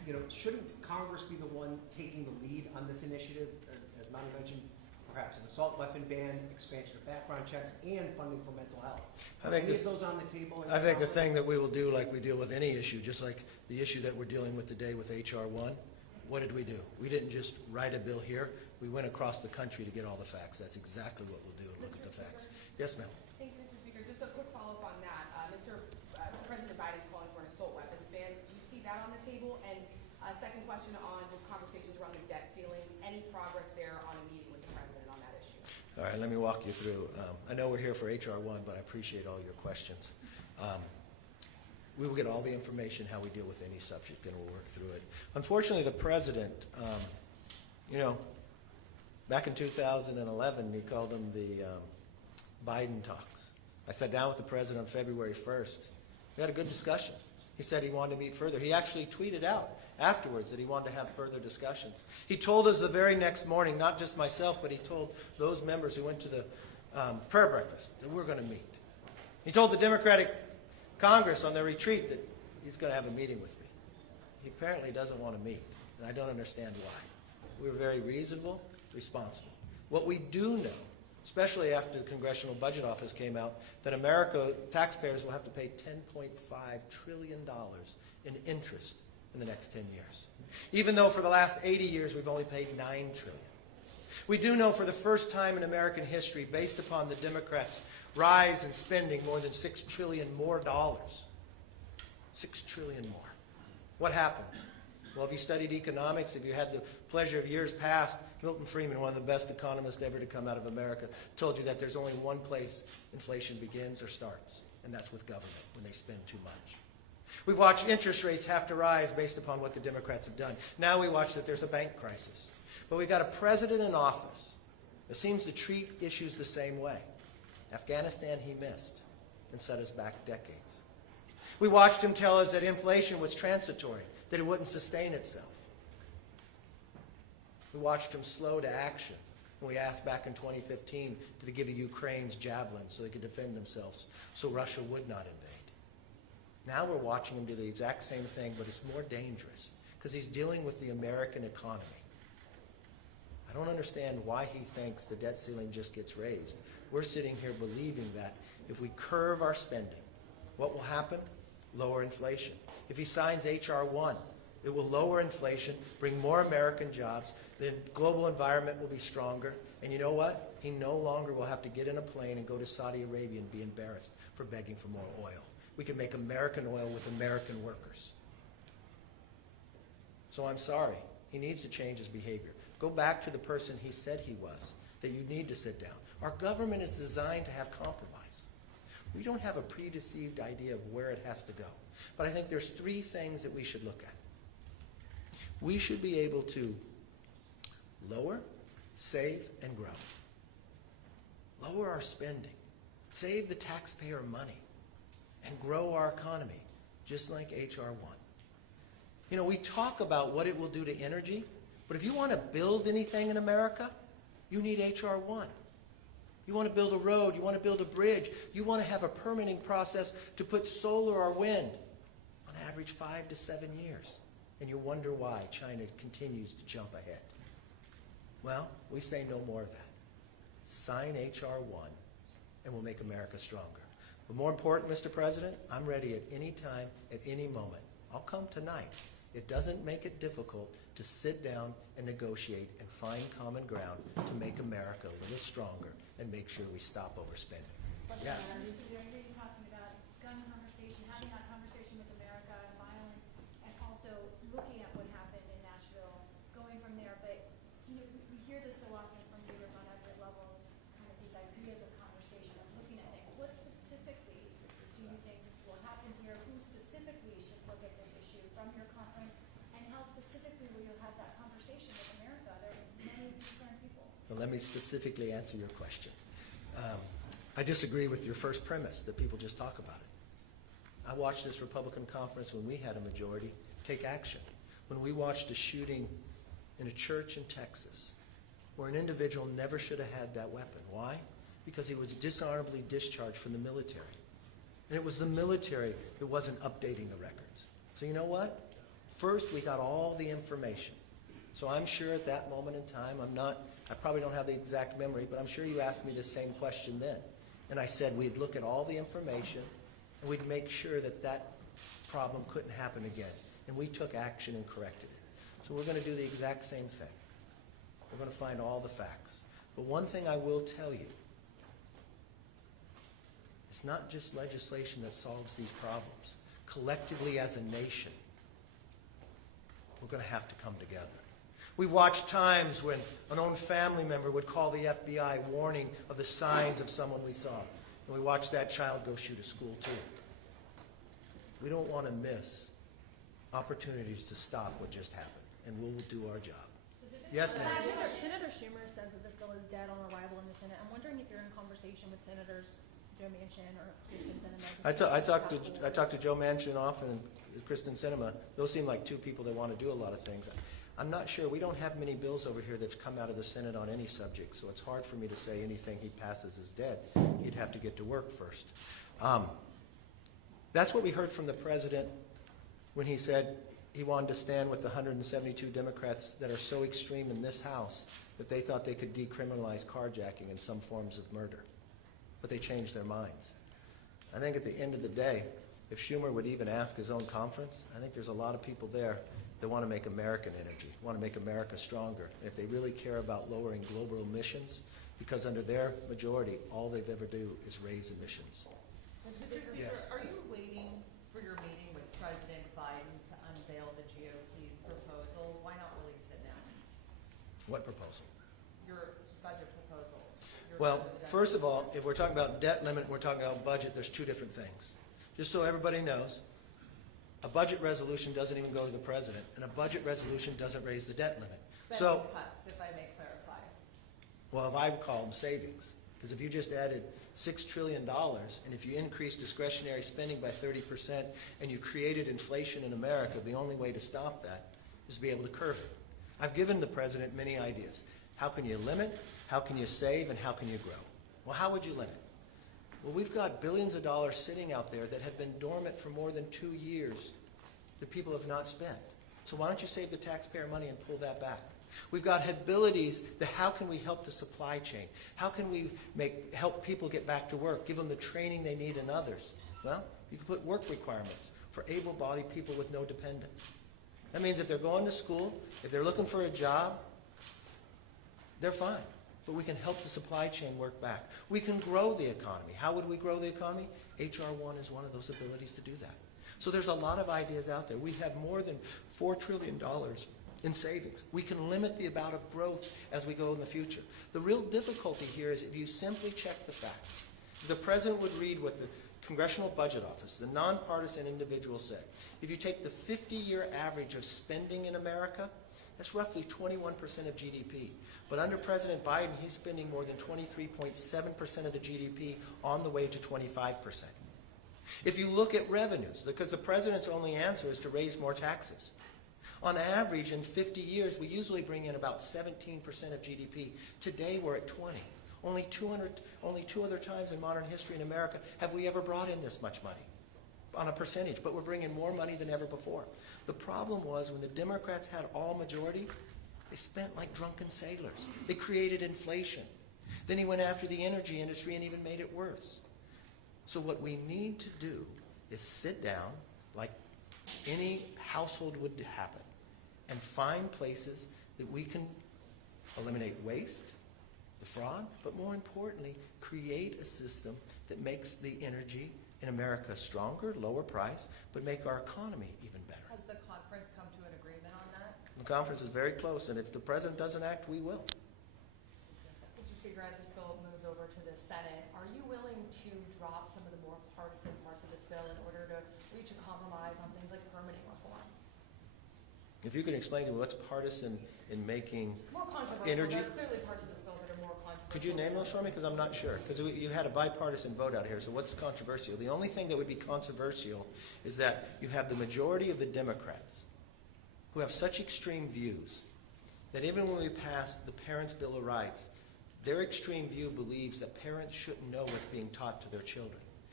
shouldn't Congress be the one taking the lead on this initiative, as Monty mentioned, perhaps an assault weapon ban, expansion of background checks, and funding for mental health? I think any of those on the table? I think the thing that we will do, like we deal with any issue, just like the issue that we're dealing with today with H.R. 1, what did we do? We didn't just write a bill here. We went across the country to get all the facts. That's exactly what we'll do, and look at the facts. Yes, ma'am. Thank you, Mr. Speaker. Just a quick follow-up on that. President Biden is calling for an assault weapons ban. Do you see that on the table? And second question on just conversations around the debt ceiling. Any progress there on a meeting with the president on that issue? All right, let me walk you through. I know we're here for H.R. 1, but I appreciate all your questions. We will get all the information how we deal with any subject, and we'll work through it. Unfortunately, the president, back in 2011, he called them the Biden talks. I sat down with the president on February 1st. We had a good discussion. He said he wanted to meet further. He actually tweeted out afterwards that he wanted to have further discussions. He told us the very next morning, not just myself, but he told those members who went to the prayer breakfast that we're going to meet. He told the Democratic Congress on their retreat that he's going to have a meeting with me. He apparently doesn't want to meet, and I don't understand why. We're very reasonable, responsible. What we do know, especially after the Congressional Budget Office came out, that America, taxpayers will have to pay $10.5 trillion in interest in the next 10 years. Even though for the last 80 years we've only paid $9 trillion. We do know for the first time in American history, based upon the Democrats' rise in spending more than $6 trillion more dollars. $6 trillion more. What happens? Well, if you studied economics, if you had the pleasure of years past, Milton Friedman, one of the best economists ever to come out of America, told you that there's only one place inflation begins or starts, and that's with government, when they spend too much. We've watched interest rates have to rise based upon what the Democrats have done. Now we watch that there's a bank crisis. But we've got a president in office that seems to treat issues the same way. Afghanistan he missed and set us back decades. We watched him tell us that inflation was transitory, that it wouldn't sustain itself. We watched him slow to action when we asked back in 2015 to give the Ukrainians javelins so they could defend themselves, so Russia would not invade. Now we're watching him do the exact same thing, but it's more dangerous because he's dealing with the American economy. I don't understand why he thinks the debt ceiling just gets raised. We're sitting here believing that if we curve our spending, what will happen? Lower inflation. If he signs H.R. 1, it will lower inflation, bring more American jobs, the global environment will be stronger, and you know what? He no longer will have to get in a plane and go to Saudi Arabia and be embarrassed for begging for more oil. We can make American oil with American workers. So I'm sorry. He needs to change his behavior. Go back to the person he said he was, that you need to sit down. Our government is designed to have compromise. We don't have a predeceived idea of where it has to go. But I think there's three things that we should look at. We should be able to lower, save, and grow. Lower our spending, save the taxpayer money, and grow our economy, just like H.R. 1. You know, we talk about what it will do to energy, but if you want to build anything in America, you need H.R. 1. You want to build a road, you want to build a bridge, you want to have a permitting process to put solar or wind, on average 5 to 7 years. And you wonder why China continues to jump ahead. Well, we say no more of that. Sign H.R. 1 and we'll make America stronger. But more important, Mr. President, I'm ready at any time, at any moment. I'll come tonight. It doesn't make it difficult to sit down and negotiate and find common ground to make America a little stronger and make sure we stop overspending. Yes? Mr. You're talking about gun conversation, having that conversation with America, violence, and also looking at what happened in Nashville, going from there. But we hear this so often from leaders on every level, kind of these ideas of conversation, of looking at things. What specifically do you think will happen here? Who specifically should look at this issue from your conference? And how specifically will you have that conversation with America? There are many concerned people. Well, let me specifically answer your question. I disagree with your first premise that people just talk about it. I watched this Republican conference when we had a majority take action. When we watched a shooting in a church in Texas where an individual never should have had that weapon. Why? Because he was dishonorably discharged from the military. And it was the military that wasn't updating the records. So you know what? First, we got all the information. So I'm sure at that moment in time, I probably don't have the exact memory, but I'm sure you asked me the same question then. And I said we'd look at all the information and we'd make sure that that problem couldn't happen again. And we took action and corrected it. So we're going to do the exact same thing. We're going to find all the facts. But one thing I will tell you, it's not just legislation that solves these problems. Collectively as a nation, we're going to have to come together. We watched times when an own family member would call the FBI warning of the signs of someone we saw. And we watched that child go shoot a school too. We don't want to miss opportunities to stop what just happened, and we'll do our job. Yes, ma'am. Senator Schumer says that this bill is dead on arrival in the Senate. I'm wondering if you're in conversation with Senators Joe Manchin or Kristen Sinema. I talked to Joe Manchin often and Kristen Sinema. Those seem like two people that want to do a lot of things. I'm not sure. We don't have many bills over here that's come out of the Senate on any subject, so it's hard for me to say anything he passes is dead. He'd have to get to work first. That's what we heard from the president when he said he wanted to stand with the 172 Democrats that are so extreme in this House that they thought they could decriminalize carjacking and some forms of murder. But they changed their minds. I think at the end of the day, if Schumer would even ask his own conference, I think there's a lot of people there that want to make American energy, want to make America stronger. And if they really care about lowering global emissions, because under their majority, all they've ever do is raise emissions. Mr. Speaker, yes. are you waiting for your meeting with President Biden to unveil the GOP's proposal? Why not release it now? What proposal? Your budget proposal. Well, first of all, if we're talking about debt limit, we're talking about budget, there's two different things. Just so everybody knows, a budget resolution doesn't even go to the president, and a budget resolution doesn't raise the debt limit. Spending cuts, if I may clarify. Well, if I would call them savings, because if you just added $6 trillion, and if you increase discretionary spending by 30%, and you created inflation in America, the only way to stop that is to be able to curb it. I've given the president many ideas. How can you limit? How can you save? And how can you grow? Well, how would you limit? Well, we've got billions of dollars sitting out there that have been dormant for more than 2 years that people have not spent. So why don't you save the taxpayer money and pull that back? We've got abilities that how can we help the supply chain? How can we help people get back to work, give them the training they need and others? Well, you can put work requirements for able-bodied people with no dependents. That means if they're going to school, if they're looking for a job, they're fine. But we can help the supply chain work back. We can grow the economy. How would we grow the economy? H.R. 1 is one of those abilities to do that. So there's a lot of ideas out there. We have more than $4 trillion in savings. We can limit the amount of growth as we go in the future. The real difficulty here is if you simply check the facts. The president would read what the Congressional Budget Office, the nonpartisan individual, said. If you take the 50-year average of spending in America, that's roughly 21% of GDP. But under President Biden, he's spending more than 23.7% of the GDP on the way to 25%. If you look at revenues, because the president's only answer is to raise more taxes. On average, in 50 years, we usually bring in about 17% of GDP. Today, we're at 20. Only two other times in modern history in America have we ever brought in this much money on a percentage, but we're bringing more money than ever before. The problem was when the Democrats had all majority, they spent like drunken sailors. They created inflation. Then he went after the energy industry and even made it worse. So what we need to do is sit down like any household would happen and find places that we can eliminate waste, the fraud, but more importantly, create a system that makes the energy in America stronger, lower price, but make our economy even better. Has the conference come to an agreement on that? The conference is very close, and if the president doesn't act, we will. Mr. Speaker, as this bill moves over to the Senate, are you willing to drop some of the more partisan parts of this bill in order to reach a compromise on things like permitting reform? If you can explain to me what's partisan in making More controversial. energy. There are clearly parts of this bill that are more controversial. Could you name those for me? Because I'm not sure. Because you had a bipartisan vote out here, so what's controversial? The only thing that would be controversial is that you have the majority of the Democrats who have such extreme views that even when we pass the Parents' Bill of Rights, their extreme view believes that parents shouldn't know what's being taught to their children.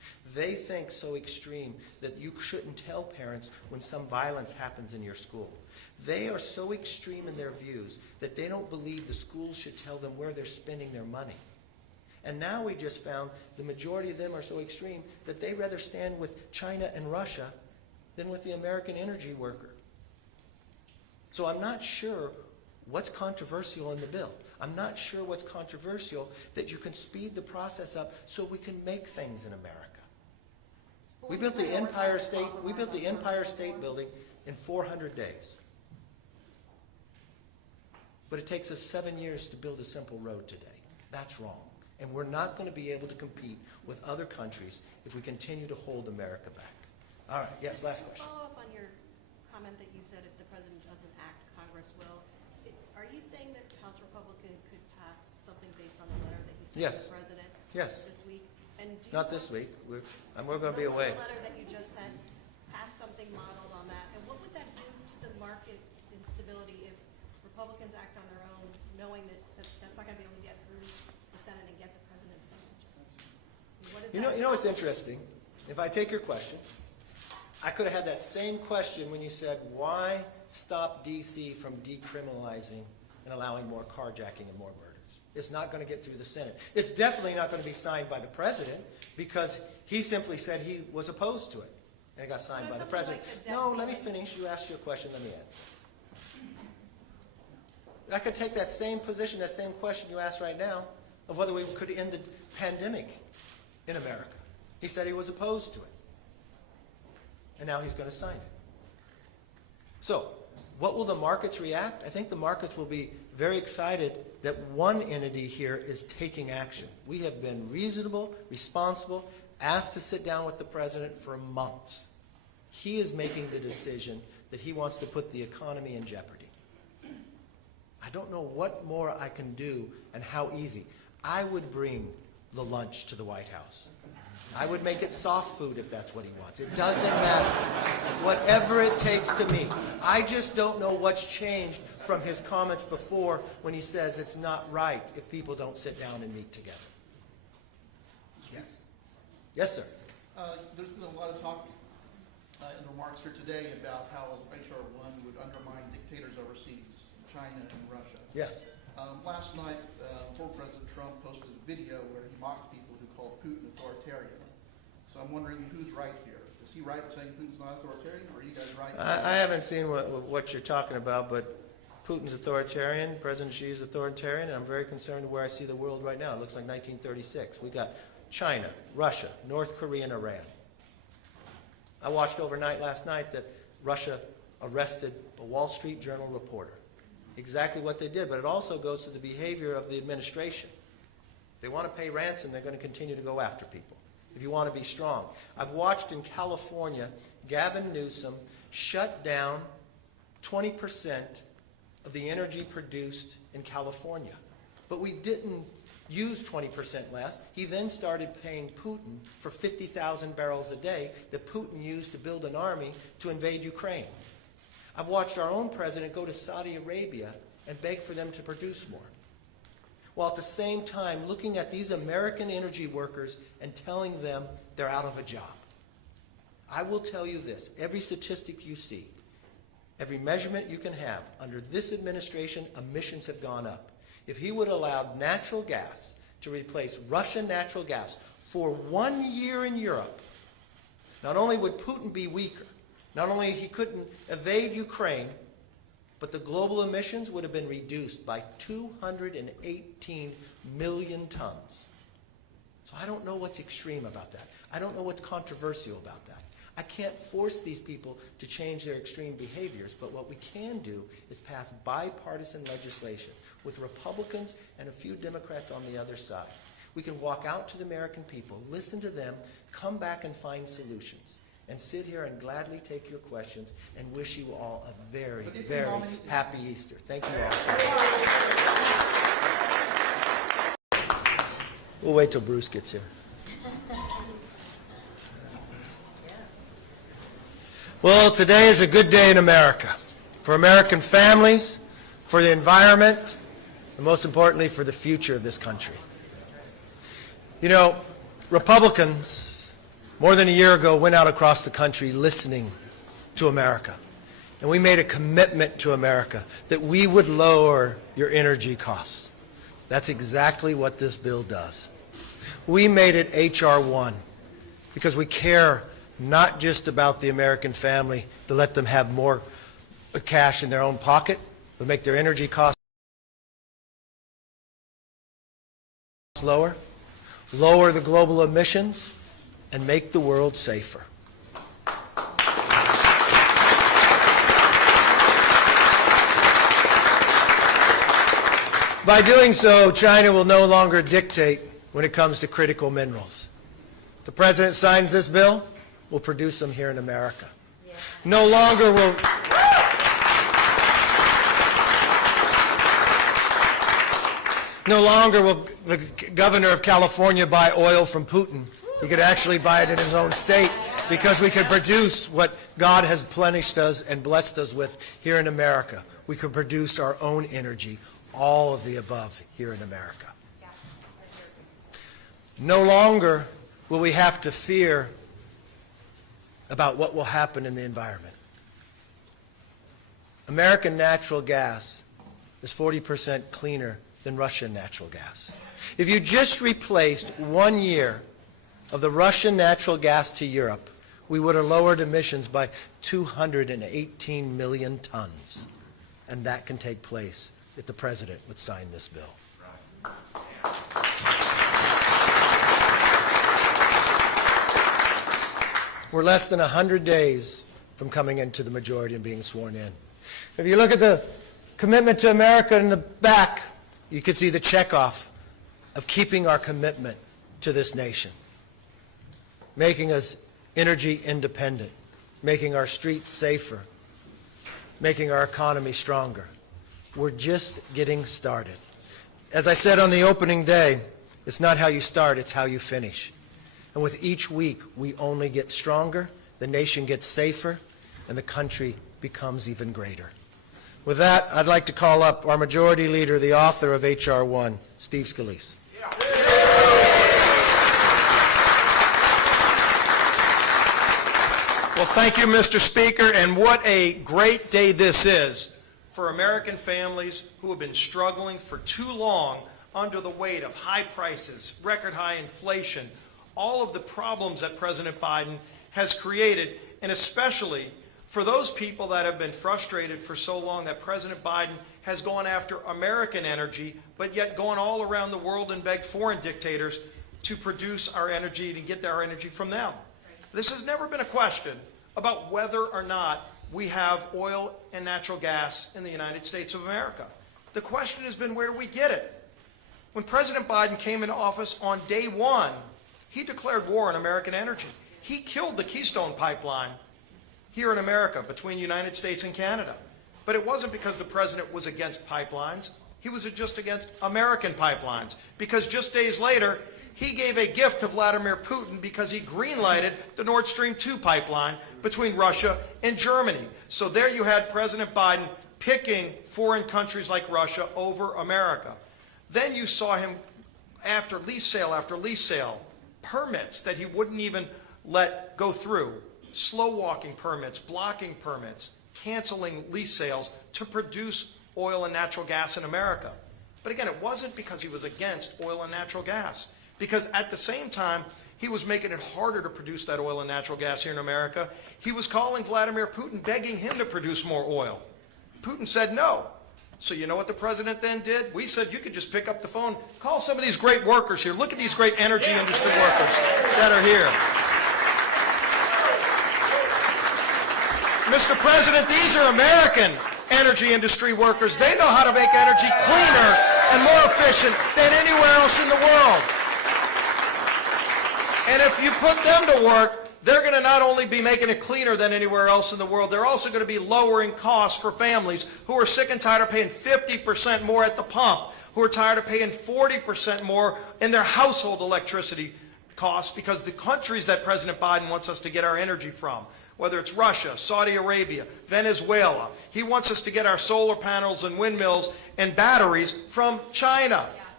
They think so extreme that you shouldn't tell parents when some violence happens in your school. They are so extreme in their views that they don't believe the schools should tell them where they're spending their money. And now we just found the majority of them are so extreme that they rather stand with China and Russia than with the American energy worker. So I'm not sure what's controversial in the bill. I'm not sure what's controversial that you can speed the process up so we can make things in America. We built the Empire State Building in 400 days. But it takes us 7 years to build a simple road today. That's wrong. And we're not going to be able to compete with other countries if we continue to hold America back. All right, yes, last question. Follow up on your comment that you said if the president doesn't act, Congress will. Are you saying that House Republicans could pass something based on the letter that you sent to the president this week? And Not this week. We're going to be away. The letter that you just sent, pass something modeled on that. And what would that do to the market's instability if Republicans act on their own, knowing that that's not going to be able to get through the Senate and get the president's signature? You know what's interesting? If I take your question, I could have had that same question when you said, why stop D.C. from decriminalizing and allowing more carjacking and more murders? It's not going to get through the Senate. It's definitely not going to be signed by the president because he simply said he was opposed to it. And it got signed by the president. No, let me finish. You asked your question. Let me answer. I could take that same position, that same question you asked right now, of whether we could end the pandemic in America. He said he was opposed to it. And now he's going to sign it. So, what will the markets react? I think the markets will be very excited that one entity here is taking action. We have been reasonable, responsible, asked to sit down with the president for months. He is making the decision that he wants to put the economy in jeopardy. I don't know what more I can do and how easy. I would bring the lunch to the White House. I would make it soft food if that's what he wants. It doesn't matter. Whatever it takes to meet. I just don't know what's changed from his comments before when he says it's not right if people don't sit down and meet together. Yes. Yes, sir. There's been a lot of talk in remarks here today about how H.R. 1 would undermine dictators overseas, China and Russia. Yes. Last night, former President Trump posted a video where he mocked people who called Putin authoritarian. So I'm wondering who's right here. Is he right in saying Putin's not authoritarian, or are you guys right? I haven't seen what you're talking about, but Putin's authoritarian, President Xi is authoritarian, and I'm very concerned where I see the world right now. It looks like 1936. We got China, Russia, North Korea, and Iran. I watched overnight last night that Russia arrested a Wall Street Journal reporter. Exactly what they did, but it also goes to the behavior of the administration. If they want to pay ransom, they're going to continue to go after people. If you want to be strong. I've watched in California, Gavin Newsom shut down 20% of the energy produced in California. But we didn't use 20% less. He then started paying Putin for 50,000 barrels a day that Putin used to build an army to invade Ukraine. I've watched our own president go to Saudi Arabia and beg for them to produce more, while at the same time looking at these American energy workers and telling them they're out of a job. I will tell you this, every statistic you see, every measurement you can have, under this administration, emissions have gone up. If he would allow natural gas to replace Russian natural gas for 1 year in Europe, not only would Putin be weaker, not only he couldn't evade Ukraine, but the global emissions would have been reduced by 218 million tons. So I don't know what's extreme about that. I don't know what's controversial about that. I can't force these people to change their extreme behaviors, but what we can do is pass bipartisan legislation with Republicans and a few Democrats on the other side. We can walk out to the American people, listen to them, come back and find solutions, and sit here and gladly take your questions and wish you all a very, very happy Easter. Thank you all. We'll wait till Bruce gets here. Well, today is a good day in America, for American families, for the environment, and most importantly, for the future of this country. You know, Republicans more than a year ago, went out across the country listening to America. And we made a commitment to America that we would lower your energy costs. That's exactly what this bill does. We made it H.R. 1 because we care not just about the American family to let them have more cash in their own pocket, but make their energy costs lower, lower the global emissions, and make the world safer. By doing so, China will no longer dictate when it comes to critical minerals. If the President signs this bill, we'll produce them here in America. Yeah. No longer will the governor of California buy oil from Putin. He could actually buy it in his own state because we could produce what God has plenished us and blessed us with here in America. We could produce our own energy, all of the above here in America. No longer will we have to fear about what will happen in the environment. American natural gas is 40% cleaner than Russian natural gas. If you just replaced 1 year of the Russian natural gas to Europe, we would have lowered emissions by 218 million tons. And that can take place if the President would sign this bill. We're less than 100 days from coming into the majority and being sworn in. If you look at the commitment to America in the back, you can see the checkoff of keeping our commitment to this nation, making us energy independent, making our streets safer, making our economy stronger. We're just getting started. As I said on the opening day, it's not how you start, it's how you finish. And with each week, we only get stronger, the nation gets safer, and the country becomes even greater. With that, I'd like to call up our Majority Leader, the author of H.R. 1, Steve Scalise. Well, thank you, Mr. Speaker, and what a great day this is for American families who have been struggling for too long under the weight of high prices, record high inflation, all of the problems that President Biden has created, and especially for those people that have been frustrated for so long that President Biden has gone after American energy, but yet gone all around the world and begged foreign dictators to produce our energy and get our energy from them. This has never been a question about whether or not we have oil and natural gas in the United States of America. The question has been, where do we get it? When President Biden came into office on day one, he declared war on American energy. He killed the Keystone Pipeline here in America between the United States and Canada. But it wasn't because the president was against pipelines. He was just against American pipelines. Because just days later, he gave a gift to Vladimir Putin because he green-lighted the Nord Stream 2 pipeline between Russia and Germany. So there you had President Biden picking foreign countries like Russia over America. Then you saw him, after lease sale, permits that he wouldn't even let go through, slow-walking permits, blocking permits, canceling lease sales to produce oil and natural gas in America. But again, it wasn't because he was against oil and natural gas. Because at the same time, he was making it harder to produce that oil and natural gas here in America. He was calling Vladimir Putin, begging him to produce more oil. Putin said no. So you know what the president then did? We said you could just pick up the phone, call some of these great workers here. Look at these great energy industry workers that are here. Mr. President, these are American energy industry workers. They know how to make energy cleaner and more efficient than anywhere else in the world. And if you put them to work, they're going to not only be making it cleaner than anywhere else in the world, they're also going to be lowering costs for families who are sick and tired of paying 50% more at the pump, who are tired of paying 40% more in their household electricity costs because the countries that President Biden wants us to get our energy from, whether it's Russia, Saudi Arabia, Venezuela, he wants us to get our solar panels and windmills and batteries from China.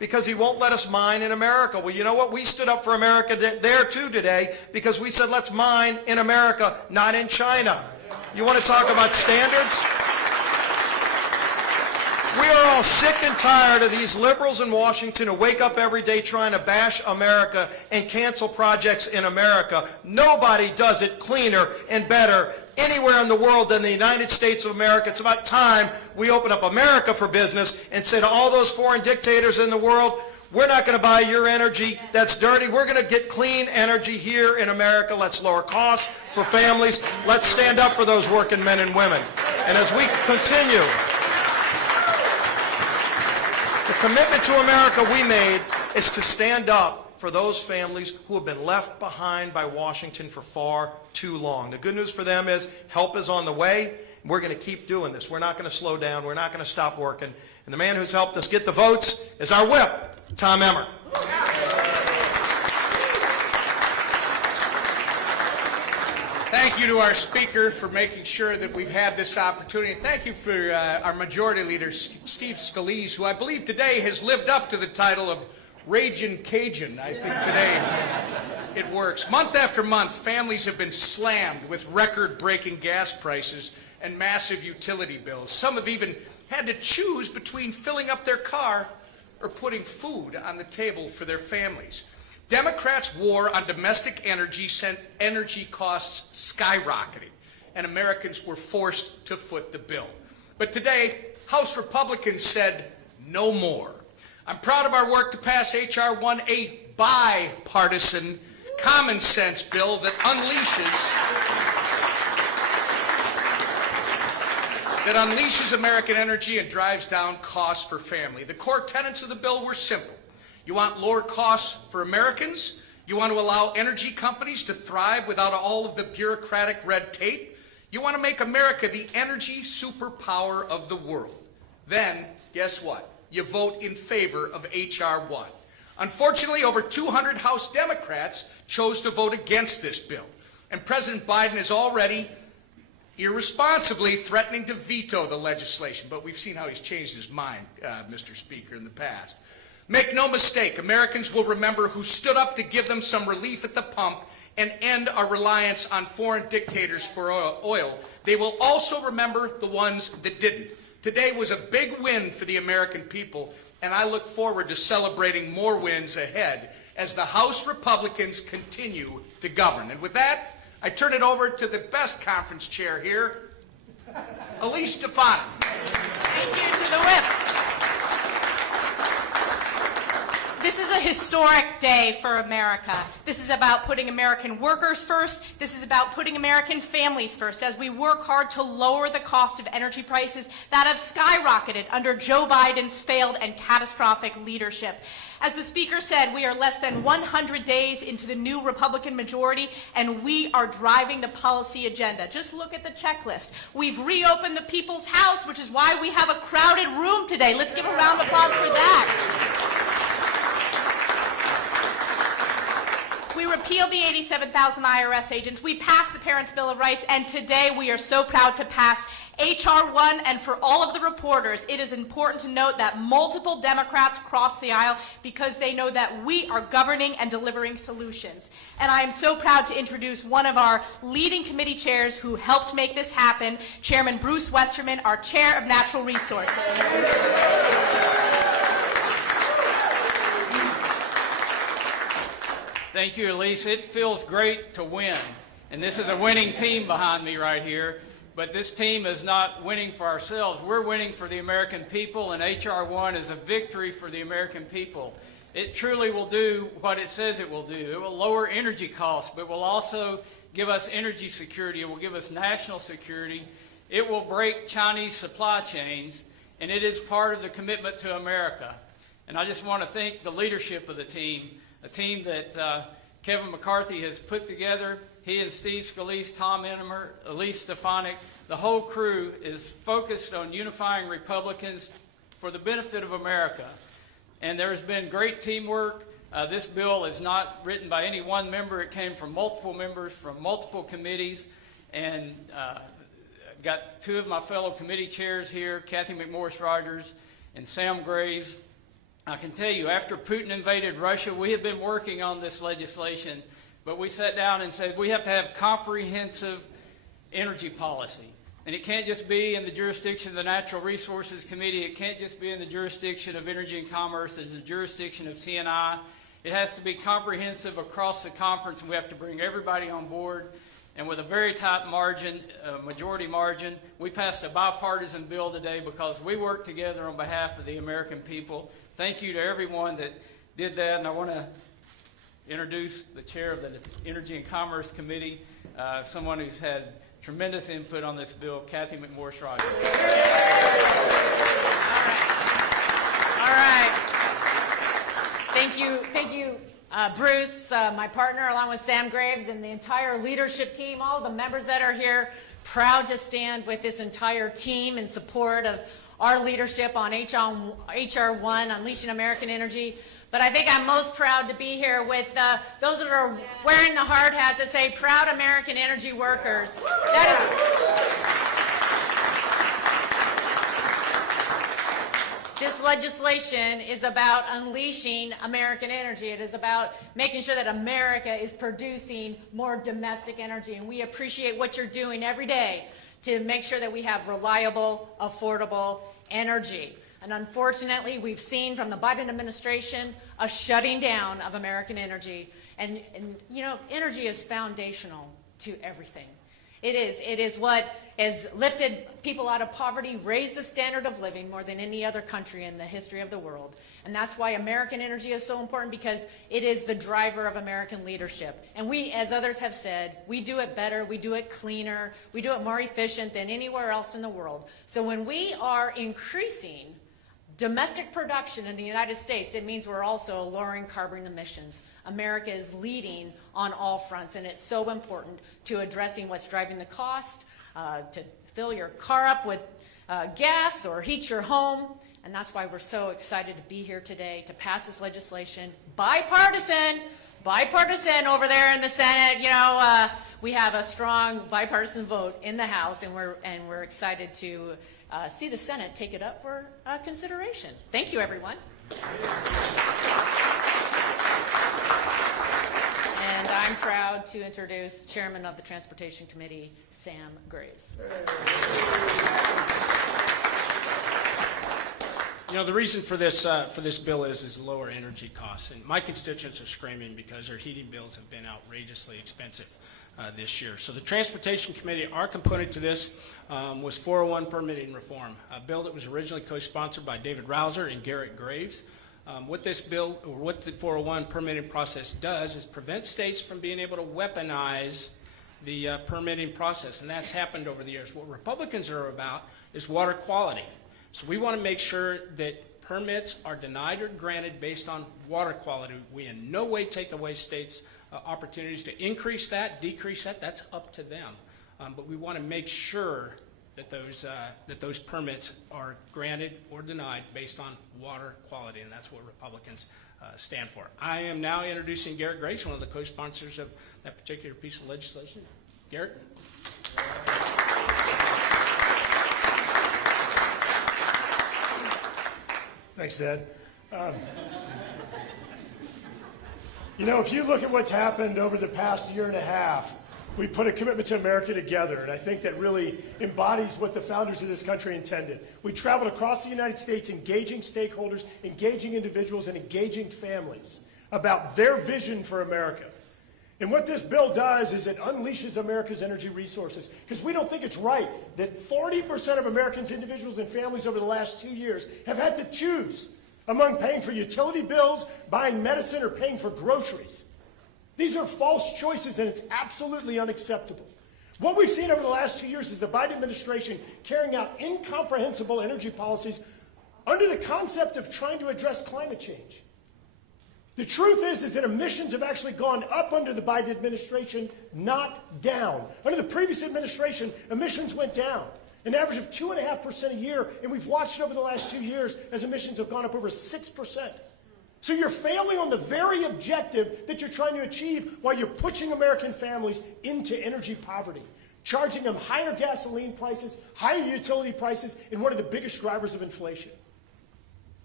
because he won't let us mine in America. Well, you know what? We stood up for America there too today because we said let's mine in America, not in China. You want to talk about standards? We are all sick and tired of these liberals in Washington who wake up every day trying to bash America and cancel projects in America. Nobody does it cleaner and better anywhere in the world than the United States of America. It's about time we open up America for business and say to all those foreign dictators in the world, we're not going to buy your energy. That's dirty. We're going to get clean energy here in America. Let's lower costs for families. Let's stand up for those working men and women. And as we continue, the commitment to America we made is to stand up for those families who have been left behind by Washington for far too long. The good news for them is help is on the way. We're going to keep doing this. We're not going to slow down. We're not going to stop working. And the man who's helped us get the votes is our whip, Tom Emmer. Thank you to our speaker for making sure that we've had this opportunity. Thank you for our Majority Leader, Steve Scalise, who I believe today has lived up to the title of Ragin' Cajun. I think today it works. Month after month, families have been slammed with record-breaking gas prices and massive utility bills. Some have even had to choose between filling up their car or putting food on the table for their families. Democrats' war on domestic energy sent energy costs skyrocketing, and Americans were forced to foot the bill. But today, House Republicans said no more. I'm proud of our work to pass H.R. 1, a bipartisan, common sense bill that unleashes American energy and drives down costs for family. The core tenets of the bill were simple. You want lower costs for Americans? You want to allow energy companies to thrive without all of the bureaucratic red tape? You want to make America the energy superpower of the world? Then, guess what? You vote in favor of H.R. 1. Unfortunately, over 200 House Democrats chose to vote against this bill. And President Biden is already irresponsibly threatening to veto the legislation. But we've seen how he's changed his mind, Mr. Speaker, in the past. Make no mistake, Americans will remember who stood up to give them some relief at the pump and end our reliance on foreign dictators for oil. They will also remember the ones that didn't. Today was a big win for the American people, and I look forward to celebrating more wins ahead as the House Republicans continue to govern. And with that, I turn it over to the best conference chair here, Elise Stefanik. Thank you to the whip. This is a historic day for America. This is about putting American workers first. This is about putting American families first as we work hard to lower the cost of energy prices that have skyrocketed under Joe Biden's failed and catastrophic leadership. As the Speaker said, we are less than 100 days into the new Republican majority, and we are driving the policy agenda. Just look at the checklist. We've reopened the People's House, which is why we have a crowded room today. Let's give a round of applause for that. We repealed the 87,000 IRS agents. We passed the Parents' Bill of Rights, and today we are so proud to pass H.R. 1. And for all of the reporters, it is important to note that multiple Democrats crossed the aisle because they know that we are governing and delivering solutions. And I am so proud to introduce one of our leading committee chairs who helped make this happen, Chairman Bruce Westerman, our Chair of Natural Resources. Thank you, Elise. It feels great to win. And this is a winning team behind me right here. But this team is not winning for ourselves. We're winning for the American people, and H.R. 1 is a victory for the American people. It truly will do what it says it will do. It will lower energy costs, but will also give us energy security. It will give us national security. It will break Chinese supply chains, and it is part of the commitment to America. And I just want to thank the leadership of the team, a team that Kevin McCarthy has put together. He and Steve Scalise, Tom Emmer, Elise Stefanik, the whole crew is focused on unifying Republicans for the benefit of America. And there has been great teamwork. This bill is not written by any one member. It came from multiple members from multiple committees. And got two of my fellow committee chairs here, Kathy McMorris Rogers and Sam Graves. I can tell you, after Putin invaded Russia, we have been working on this legislation, but we sat down and said we have to have comprehensive energy policy. And it can't just be in the jurisdiction of the Natural Resources Committee. It can't just be in the jurisdiction of Energy and Commerce. It's the jurisdiction of T&I. It has to be comprehensive across the conference, and we have to bring everybody on board. And with a very tight margin, majority margin, we passed a bipartisan bill today because we worked together on behalf of the American people. Thank you to everyone that did that, and I want to introduce the chair of the Energy and Commerce Committee, someone who's had tremendous input on this bill, Kathy McMorris-Rogers. All right. Thank you, Bruce, my partner, along with Sam Graves and the entire leadership team, all the members that are here, proud to stand with this entire team in support of our leadership on H.R. 1, Unleashing American Energy. But I think I'm most proud to be here with those that are wearing the hard hats that say proud American energy workers. This legislation is about unleashing American energy. It is about making sure that America is producing more domestic energy. And we appreciate what you're doing every day to make sure that we have reliable, affordable energy. And unfortunately, we've seen from the Biden administration a shutting down of American energy. And you know, energy is foundational to everything. It is what has lifted people out of poverty, raised the standard of living more than any other country in the history of the world. And that's why American energy is so important, because it is the driver of American leadership. And we, as others have said, we do it better, we do it cleaner, we do it more efficient than anywhere else in the world. So when we are increasing domestic production in the United States, it means we're also lowering carbon emissions. America is leading on all fronts, and it's so important to addressing what's driving the cost, to fill your car up with gas or heat your home. And that's why we're so excited to be here today to pass this legislation. Bipartisan over there in the Senate. You know, we have a strong bipartisan vote in the House, and we're excited to see the Senate take it up for consideration. Thank you, everyone. And I'm proud to introduce Chairman of the Transportation Committee, Sam Graves. You know, the reason for this bill is lower energy costs. And my constituents are screaming because their heating bills have been outrageously expensive this year. So the Transportation Committee, our component to this was 401 permitting reform, a bill that was originally co-sponsored by David Rouser and Garrett Graves. What this bill, or what the 401 permitting process does, is prevent states from being able to weaponize the permitting process, and that's happened over the years. What Republicans are about is water quality. So we want to make sure that permits are denied or granted based on water quality. We in no way take away states' opportunities to increase that, decrease that. That's up to them. But we want to make sure that those permits are granted or denied based on water quality, and that's what Republicans stand for. I am now introducing Garrett Graves, one of the co-sponsors of that particular piece of legislation. Garrett. Thanks, Dad. You know, if you look at what's happened over the past year and a half, we put a commitment to America together, and I think that really embodies what the founders of this country intended. We traveled across the United States engaging stakeholders, engaging individuals, and engaging families about their vision for America. And what this bill does is it unleashes America's energy resources, because we don't think it's right that 40% of Americans, individuals, and families over the last 2 years have had to choose among paying for utility bills, buying medicine, or paying for groceries. These are false choices, and it's absolutely unacceptable. What we've seen over the last 2 years is the Biden administration carrying out incomprehensible energy policies under the concept of trying to address climate change. The truth is that emissions have actually gone up under the Biden administration, not down. Under the previous administration, emissions went down, an average of 2.5% a year, and we've watched over the last 2 years as emissions have gone up over 6%. So you're failing on the very objective that you're trying to achieve while you're pushing American families into energy poverty, charging them higher gasoline prices, higher utility prices, and one of the biggest drivers of inflation.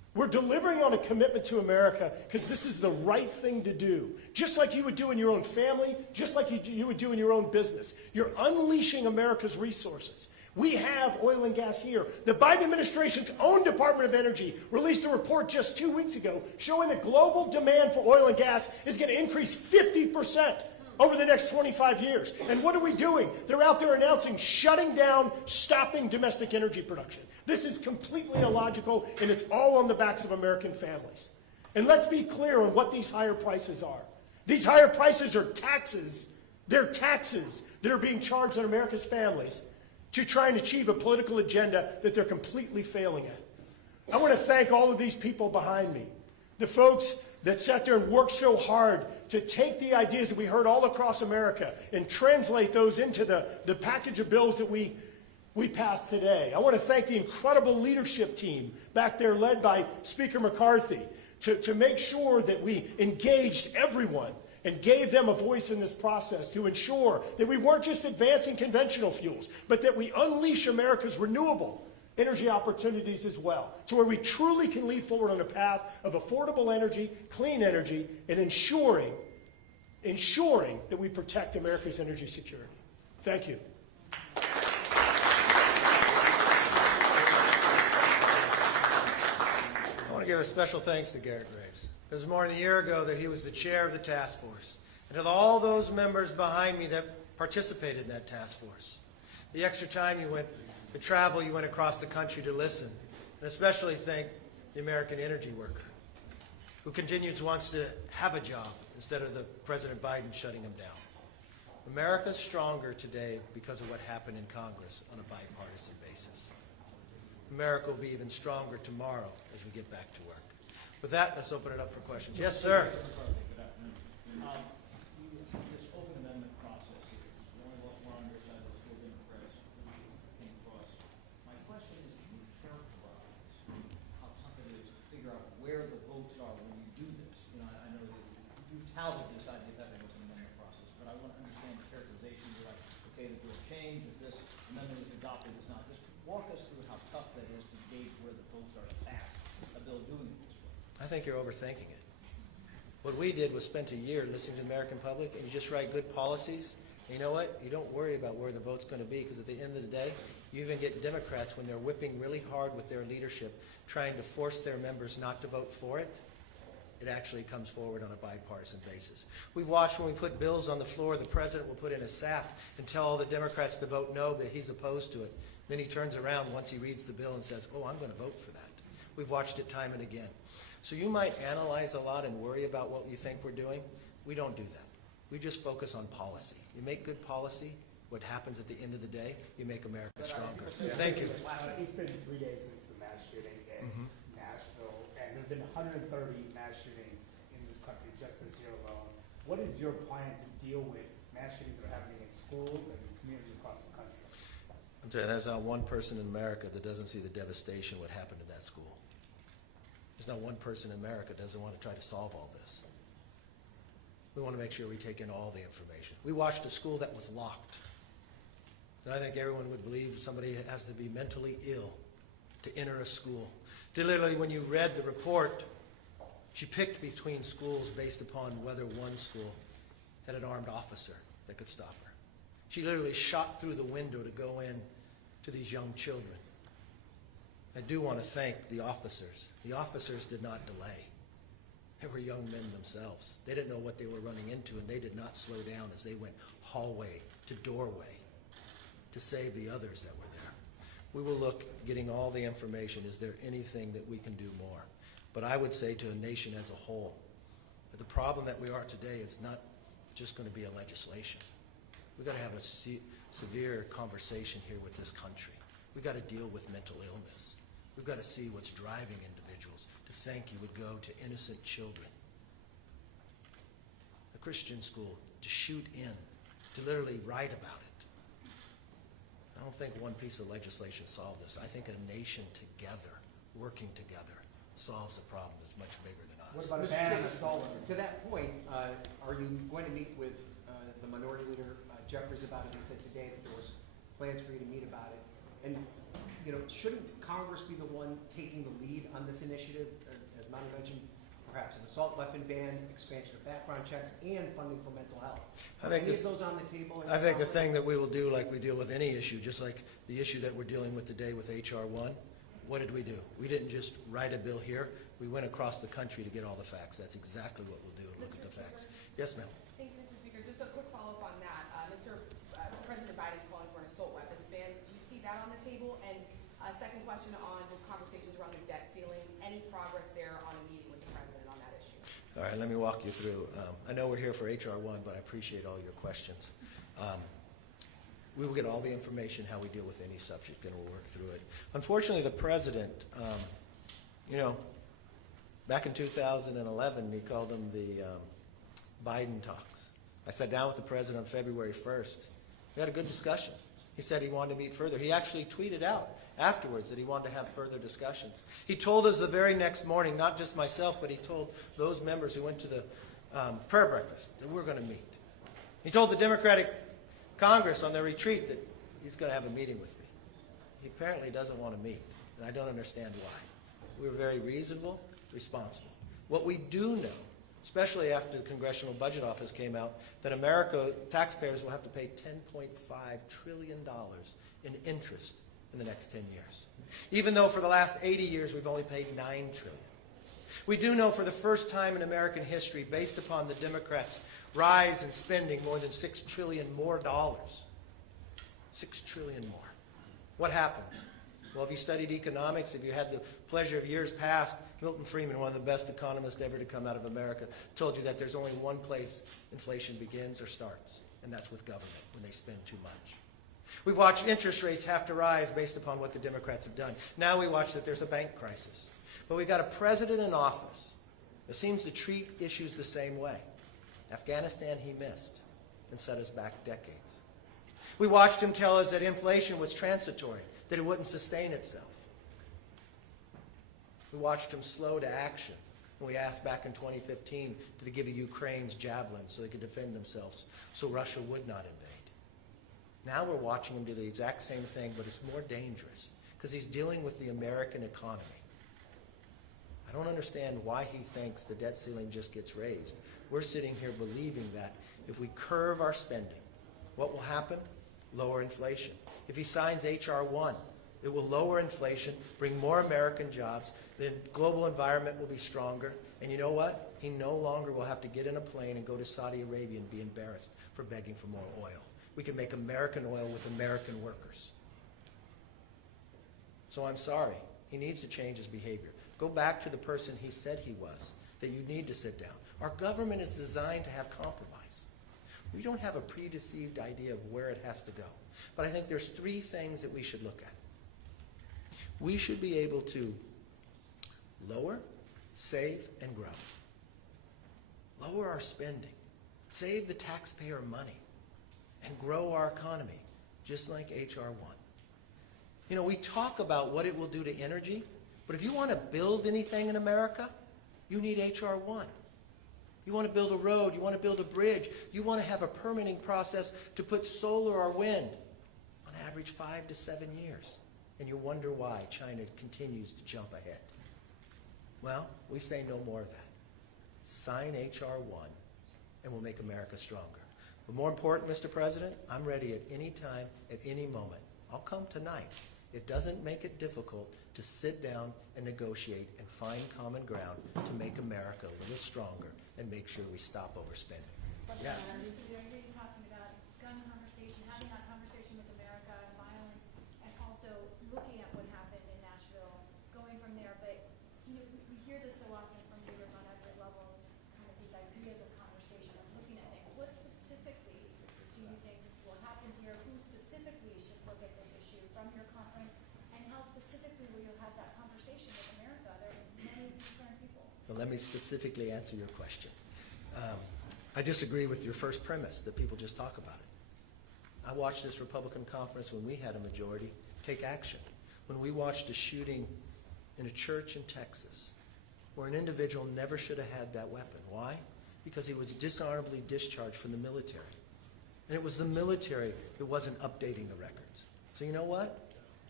We're delivering on a commitment to America because this is the right thing to do. Just like you would do in your own family, just like you would do in your own business. You're unleashing America's resources. We have oil and gas here. The Biden administration's own Department of Energy released a report just 2 weeks ago showing that global demand for oil and gas is going to increase 50% over the next 25 years. And what are we doing? They're out there announcing shutting down, stopping domestic energy production. This is completely illogical, and it's all on the backs of American families. And let's be clear on what these higher prices are. These higher prices are taxes. They're taxes that are being charged on America's families to try and achieve a political agenda that they're completely failing at. I want to thank all of these people behind me, the folks that sat there and worked so hard to take the ideas that we heard all across America and translate those into the package of bills that we passed today. I want to thank the incredible leadership team back there led by Speaker McCarthy to make sure that we engaged everyone and gave them a voice in this process to ensure that we weren't just advancing conventional fuels, but that we unleash America's renewable energy opportunities as well, to where we truly can lead forward on a path of affordable energy, clean energy, and ensuring that we protect America's energy security. Thank you. I want to give a special thanks to Garrett Graves, because it was more than a year ago that he was the chair of the task force, and to all those members behind me that participated in that task force. The extra time you went, the travel you went across the country to listen, and especially thank the American energy worker, who wants to have a job instead of the President Biden shutting him down. America's stronger today because of what happened in Congress on a bipartisan basis. America will be even stronger tomorrow as we get back to work. With that, let's open it up for questions. Yes, sir. Good afternoon. This open amendment process here, we only lost one on your side, but still Democrats came across. My question is, can you characterize how tough it is to figure out where the votes are when you do this? You know, I know that you've touted this idea of having an open amendment process, but I want to understand the characterization. You're like, okay, the bill changed, if this amendment is adopted, it's not. Just walk us through how tough that is to gauge where the votes are to pass a bill doing it this way. I think you're overthinking it. What we did was spent a year listening to the American public, and you just write good policies. And you know what? You don't worry about where the vote's going to be, because at the end of the day, you even get Democrats, when they're whipping really hard with their leadership, trying to force their members not to vote for it, it actually comes forward on a bipartisan basis. We've watched when we put bills on the floor, the president will put in a sap and tell all the Democrats to vote no, but he's opposed to it. Then he turns around once he reads the bill and says, oh, I'm going to vote for that. We've watched it time and again. So you might analyze a lot and worry about what you think we're doing. We don't do that. We just focus on policy. You make good policy, what happens at the end of the day, you make America stronger. Thank you. It's been 3 days since the mass shooting in Nashville, and there's been 130 mass shootings in this country just this year alone. What is your plan to deal with mass shootings that are happening in schools and communities across the country? I'll tell you, there's not one person in America that doesn't see the devastation what happened in that school. There's not one person in America that doesn't want to try to solve all this. We want to make sure we take in all the information. We watched a school that was locked. And I think everyone would believe somebody has to be mentally ill to enter a school. Literally, when you read the report, she picked between schools based upon whether one school had an armed officer that could stop her. She literally shot through the window to go in to these young children. I do want to thank the officers. The officers did not delay. They were young men themselves. They didn't know what they were running into, and they did not slow down as they went hallway to doorway to save the others that were there. We will look, getting all the information, is there anything that we can do more? But I would say to a nation as a whole, that the problem that we are today is not just going to be a legislation. We've got to have a severe conversation here with this country. We've got to deal with mental illness. We've got to see what's driving individuals to think you would go to innocent children, a Christian school, to shoot in, to literally write about it. I don't think one piece of legislation solved this. I think a nation together, working together, solves a problem that's much bigger than us. What about a ban on assault? To that point, are you going to meet with the Minority Leader Jeffries about it? He said today that there was plans for you to meet about it. And shouldn't Congress be the one taking the lead on this initiative, as Monty mentioned, perhaps an assault weapon ban, expansion of background checks, and funding for mental health? I think Any of those on the table? I think the thing that we will do, like we deal with any issue, just like the issue that we're dealing with today with H.R. 1, what did we do? We didn't just write a bill here. We went across the country to get all the facts. That's exactly what we'll do and look at the facts. Yes, ma'am. Thank you, Mr. Speaker. Just a quick follow-up on that. President Biden's calling for an assault weapons ban. Do you see that on the table? And a second question on just conversations around the debt ceiling. Any progress there on a meeting with the president on that issue? All right, let me walk you through. I know we're here for H.R. 1, but I appreciate all your questions. We will get all the information how we deal with any subject, and we'll work through it. Unfortunately, the president, back in 2011, he called them the Biden talks. I sat down with the president on February 1st. We had a good discussion. He said he wanted to meet further. He actually tweeted out afterwards that he wanted to have further discussions. He told us the very next morning, not just myself, but he told those members who went to the prayer breakfast that we're going to meet. He told the Democratic Congress on their retreat that he's going to have a meeting with me. He apparently doesn't want to meet, and I don't understand why. We're very reasonable, responsible. What we do know, especially after the Congressional Budget Office came out, that America, taxpayers will have to pay $10.5 trillion in interest in the next 10 years. Even though for the last 80 years we've only paid $9 trillion. We do know for the first time in American history, based upon the Democrats' rise in spending more than $6 trillion more dollars. $6 trillion more. What happens? Well, if you studied economics, if you had the pleasure of years past, Milton Friedman, one of the best economists ever to come out of America, told you that there's only one place inflation begins or starts, and that's with government, when they spend too much. We've watched interest rates have to rise based upon what the Democrats have done. Now we watch that there's a bank crisis. But we've got a president in office that seems to treat issues the same way. Afghanistan he missed and set us back decades. We watched him tell us that inflation was transitory, that it wouldn't sustain itself. We watched him slow to action when we asked back in 2015 to give Ukraine's javelins so they could defend themselves, so Russia would not invade. Now we're watching him do the exact same thing, but it's more dangerous because he's dealing with the American economy. I don't understand why he thinks the debt ceiling just gets raised. We're sitting here believing that if we curve our spending, what will happen? Lower inflation. If he signs H.R. 1, it will lower inflation, bring more American jobs, the global environment will be stronger, and you know what? He no longer will have to get in a plane and go to Saudi Arabia and be embarrassed for begging for more oil. We can make American oil with American workers. So I'm sorry. He needs to change his behavior. Go back to the person he said he was, that you need to sit down. Our government is designed to have compromise. We don't have a predeceived idea of where it has to go. But I think there's three things that we should look at. We should be able to lower, save, and grow. Lower our spending. Save the taxpayer money. And grow our economy, just like H.R. 1. You know, we talk about what it will do to energy, but if you want to build anything in America, you need H.R. 1. You want to build a road, you want to build a bridge, you want to have a permitting process to put solar or wind, on average 5 to 7 years. And you wonder why China continues to jump ahead. Well, we say no more of that. Sign H.R. 1 and we'll make America stronger. But more important, Mr. President, I'm ready at any time, at any moment. I'll come tonight. It doesn't make it difficult to sit down and negotiate and find common ground to make America a little stronger and make sure we stop overspending. Yes? I hear you talking about gun conversation, having that conversation with America, violence, and also looking at what happened in Nashville, going from there. But we hear this so often from leaders on every level, kind of these ideas of conversation and looking at things. What specifically do you think will happen here? Who specifically should look at this issue from your conference? And how specifically will you have that conversation with America? There are many concerned people. Well, let me specifically answer your question. I disagree with your first premise that people just talk about it. I watched this Republican conference when we had a majority take action. When we watched a shooting in a church in Texas where an individual never should have had that weapon. Why? Because he was dishonorably discharged from the military. And it was the military that wasn't updating the records. So you know what?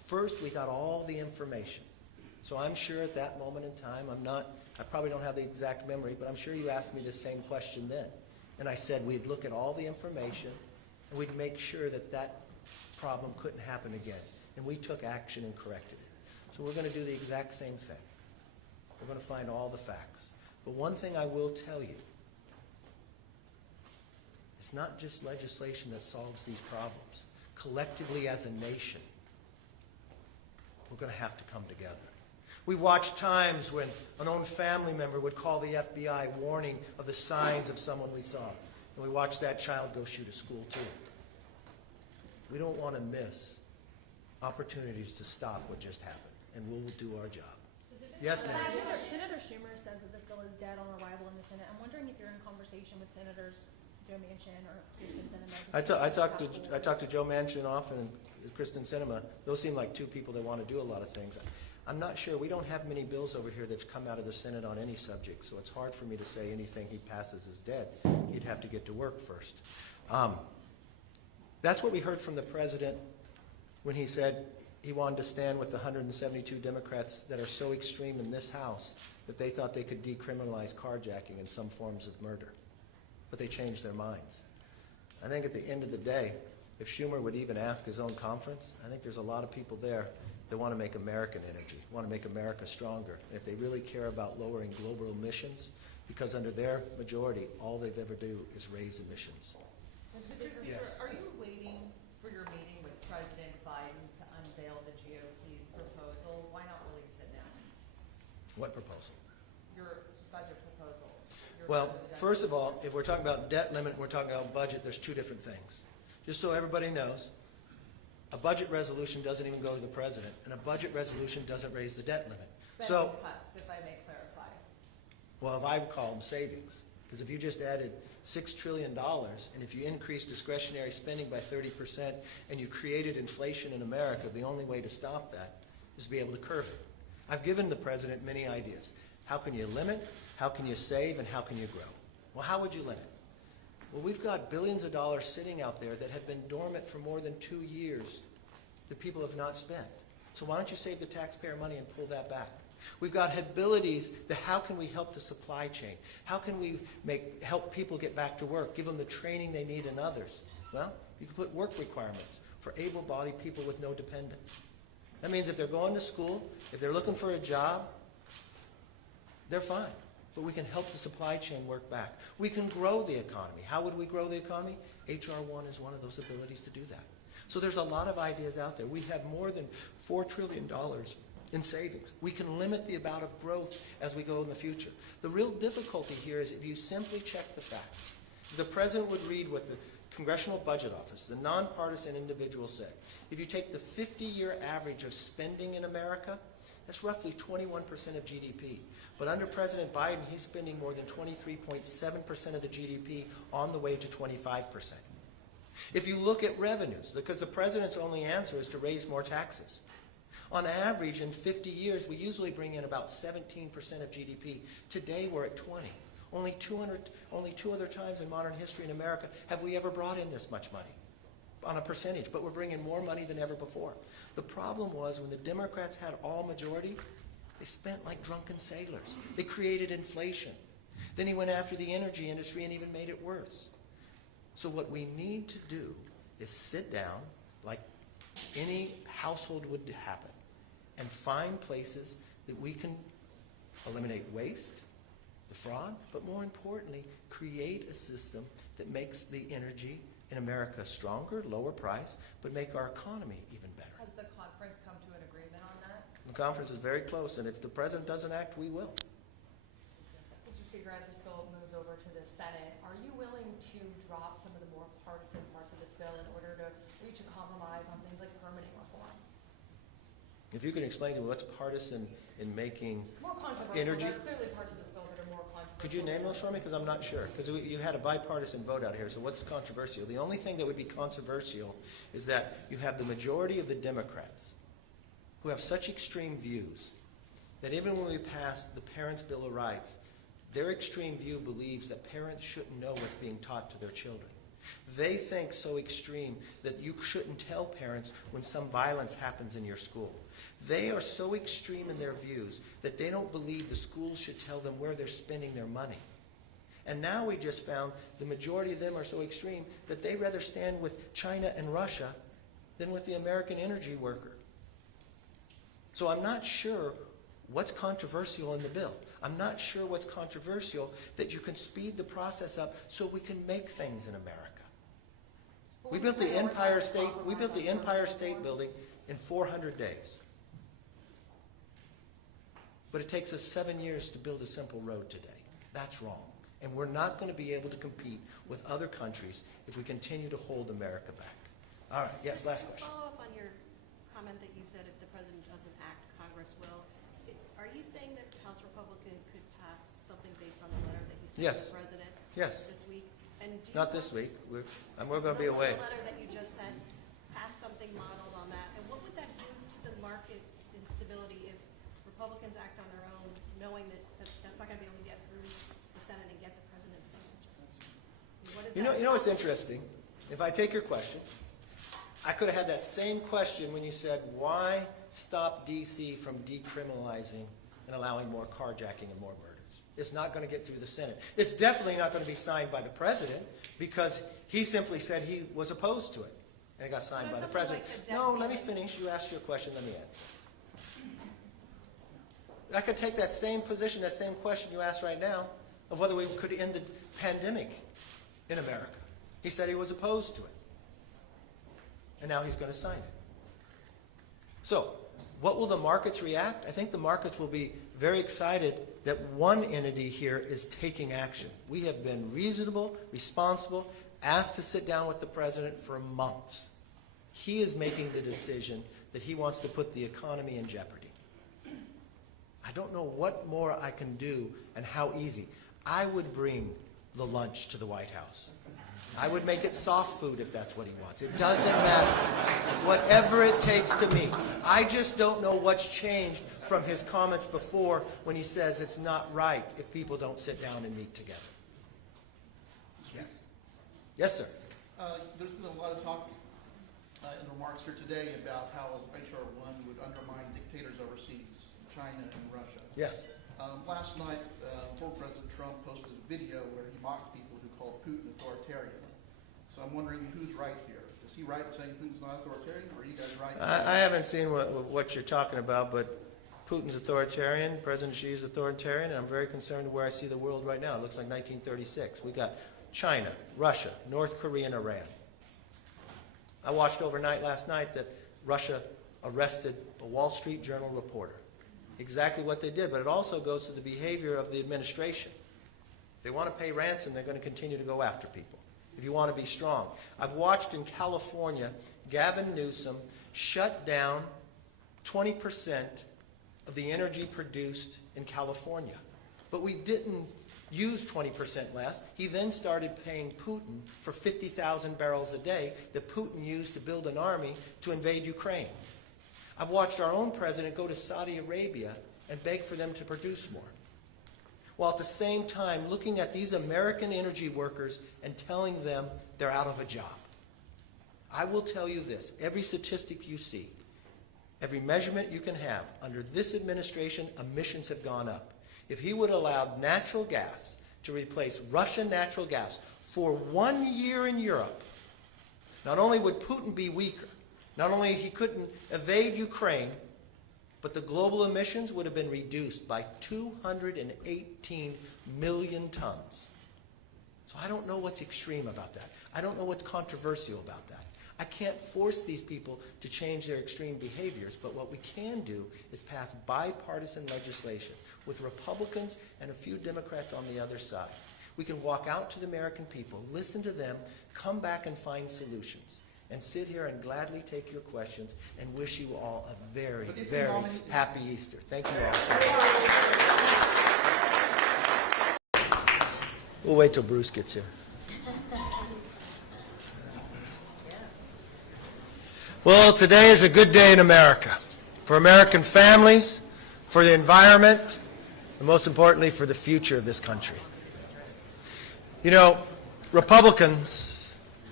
First, we got all the information. So I'm sure at that moment in time, I probably don't have the exact memory, but I'm sure you asked me the same question then. And I said we'd look at all the information and we'd make sure that that problem couldn't happen again. And we took action and corrected it. So we're going to do the exact same thing. We're going to find all the facts. But one thing I will tell you, it's not just legislation that solves these problems. Collectively as a nation, we're going to have to come together. We watched times when an own family member would call the FBI warning of the signs of someone we saw. And we watched that child go shoot a school too. We don't want to miss opportunities to stop what just happened. And we'll do our job. Yes, ma'am. Senator Schumer says that this bill is dead on arrival in the Senate. I'm wondering if you're in conversation with Senators Joe Manchin or Kristen Sinema. I talked to Joe Manchin often and Kristen Sinema. Those seem like two people that want to do a lot of things. I'm not sure. We don't have many bills over here that's come out of the Senate on any subject, so it's hard for me to say anything he passes is dead. He'd have to get to work first. That's what we heard from the president when he said he wanted to stand with the 172 Democrats that are so extreme in this House that they thought they could decriminalize carjacking and some forms of murder. But they changed their minds. I think at the end of the day, if Schumer would even ask his own conference, I think there's a lot of people there that want to make American energy, want to make America stronger. And if they really care about lowering global emissions, because under their majority, all they've ever do is raise emissions. Mr. Speaker, Yes. are you waiting for your meeting with President Biden to unveil the GOP's proposal? Why not release it now? What proposal? Your budget proposal. Well, first of all, if we're talking about debt limit and we're talking about budget, there's two different things. Just so everybody knows, a budget resolution doesn't even go to the president, and a budget resolution doesn't raise the debt limit. Spending cuts, if I may clarify. Well, if I would call them savings, because if you just added $6 trillion, and if you increase discretionary spending by 30%, and you created inflation in America, the only way to stop that is to be able to curb it. I've given the president many ideas. How can you limit? How can you save? And how can you grow? Well, how would you limit? Well, we've got billions of dollars sitting out there that have been dormant for more than 2 years that people have not spent. So why don't you save the taxpayer money and pull that back? We've got abilities that how can we help the supply chain? How can we help people get back to work, give them the training they need and others? Well, you can put work requirements for able-bodied people with no dependents. That means if they're going to school, if they're looking for a job, they're fine. But we can help the supply chain work back. We can grow the economy. How would we grow the economy? H.R. 1 is one of those abilities to do that. So there's a lot of ideas out there. We have more than $4 trillion in savings. We can limit the amount of growth as we go in the future. The real difficulty here is if you simply check the facts. The president would read what the Congressional Budget Office, the nonpartisan individual, said. If you take the 50-year average of spending in America, that's roughly 21% of GDP. But under President Biden, he's spending more than 23.7% of the GDP on the way to 25%. If you look at revenues, because the president's only answer is to raise more taxes. On average, in 50 years, we usually bring in about 17% of GDP. Today, we're at 20. Only two other times in modern history in America have we ever brought in this much money on a percentage, but we're bringing more money than ever before. The problem was when the Democrats had all majority, they spent like drunken sailors. They created inflation. Then he went after the energy industry and even made it worse. So what we need to do is sit down like any household would happen and find places that we can eliminate waste, the fraud, but more importantly, create a system that makes the energy in America stronger, lower price, but make our economy even better. Has the conference come to an agreement on that? The conference is very close, and if the president doesn't act, we will. Mr. Speaker, as this bill moves over to the Senate, are you willing to drop some of the more partisan parts of this bill in order to reach a compromise on things like permitting reform? If you can explain to me what's partisan in making More controversial. energy. There are clearly parts of this bill that are more controversial. Could you name those for me? Because I'm not sure. Because you had a bipartisan vote out here, so what's controversial? The only thing that would be controversial is that you have the majority of the Democrats who have such extreme views that even when we pass the Parents' Bill of Rights, their extreme view believes that parents shouldn't know what's being taught to their children. They think so extreme that you shouldn't tell parents when some violence happens in your school. They are so extreme in their views that they don't believe the schools should tell them where they're spending their money. And now we just found the majority of them are so extreme that they rather stand with China and Russia than with the American energy worker. So I'm not sure what's controversial in the bill. I'm not sure what's controversial that you can speed the process up so we can make things in America. We built the Empire State Building in 400 days. But it takes us 7 years to build a simple road today. That's wrong. And we're not going to be able to compete with other countries if we continue to hold America back. All right, yes, last question. Follow up on your comment that you said if the president doesn't act, Congress will. Are you saying that House Republicans could pass something based on the letter that you sent to the president this week? And Not this week. We're going to be away. The letter that you just sent, pass something modeled on that. And what would that do to the market's instability if Republicans act on their own, knowing that that's not going to be able to get through the Senate and get the president's signature? You know what's interesting? If I take your question, I could have had that same question when you said, why stop D.C. from decriminalizing and allowing more carjacking and more murders? It's not going to get through the Senate. It's definitely not going to be signed by the president because he simply said he was opposed to it. And it got signed by the president. No, let me finish. You asked your question. Let me answer. I could take that same position, that same question you asked right now, of whether we could end the pandemic in America. He said he was opposed to it. And now he's going to sign it. So, what will the markets react? I think the markets will be very excited that one entity here is taking action. We have been reasonable, responsible, asked to sit down with the president for months. He is making the decision that he wants to put the economy in jeopardy. I don't know what more I can do and how easy. I would bring the lunch to the White House. I would make it soft food if that's what he wants. It doesn't matter. Whatever it takes to meet. I just don't know what's changed from his comments before when he says it's not right if people don't sit down and meet together. Yes. Yes, sir. There's been a lot of talk in remarks here today about how H.R. 1 would undermine dictators overseas, China and Russia. Yes. Last night, former President Trump posted a video where he mocked people who called Putin authoritarian. So I'm wondering who's right here. Is he right in saying Putin's not authoritarian, or are you guys right? I haven't seen what you're talking about, but Putin's authoritarian, President Xi is authoritarian, and I'm very concerned where I see the world right now. It looks like 1936. We got China, Russia, North Korea, and Iran. I watched overnight last night that Russia arrested a Wall Street Journal reporter. Exactly what they did, but it also goes to the behavior of the administration. If they want to pay ransom, they're going to continue to go after people. If you want to be strong. I've watched in California, Gavin Newsom shut down 20% of the energy produced in California. But we didn't use 20% less. He then started paying Putin for 50,000 barrels a day that Putin used to build an army to invade Ukraine. I've watched our own president go to Saudi Arabia and beg for them to produce more, while at the same time looking at these American energy workers and telling them they're out of a job. I will tell you this, every statistic you see, every measurement you can have, under this administration, emissions have gone up. If he would allow natural gas to replace Russian natural gas for 1 year in Europe, not only would Putin be weaker, not only he couldn't evade Ukraine, but the global emissions would have been reduced by 218 million tons. So I don't know what's extreme about that. I don't know what's controversial about that. I can't force these people to change their extreme behaviors, but what we can do is pass bipartisan legislation with Republicans and a few Democrats on the other side. We can walk out to the American people, listen to them, come back and find solutions, and sit here and gladly take your questions and wish you all a very, very happy Easter. Thank you all. We'll wait till Bruce gets here. Well, today is a good day in America, for American families, for the environment, and most importantly, for the future of this country. You know, Republicans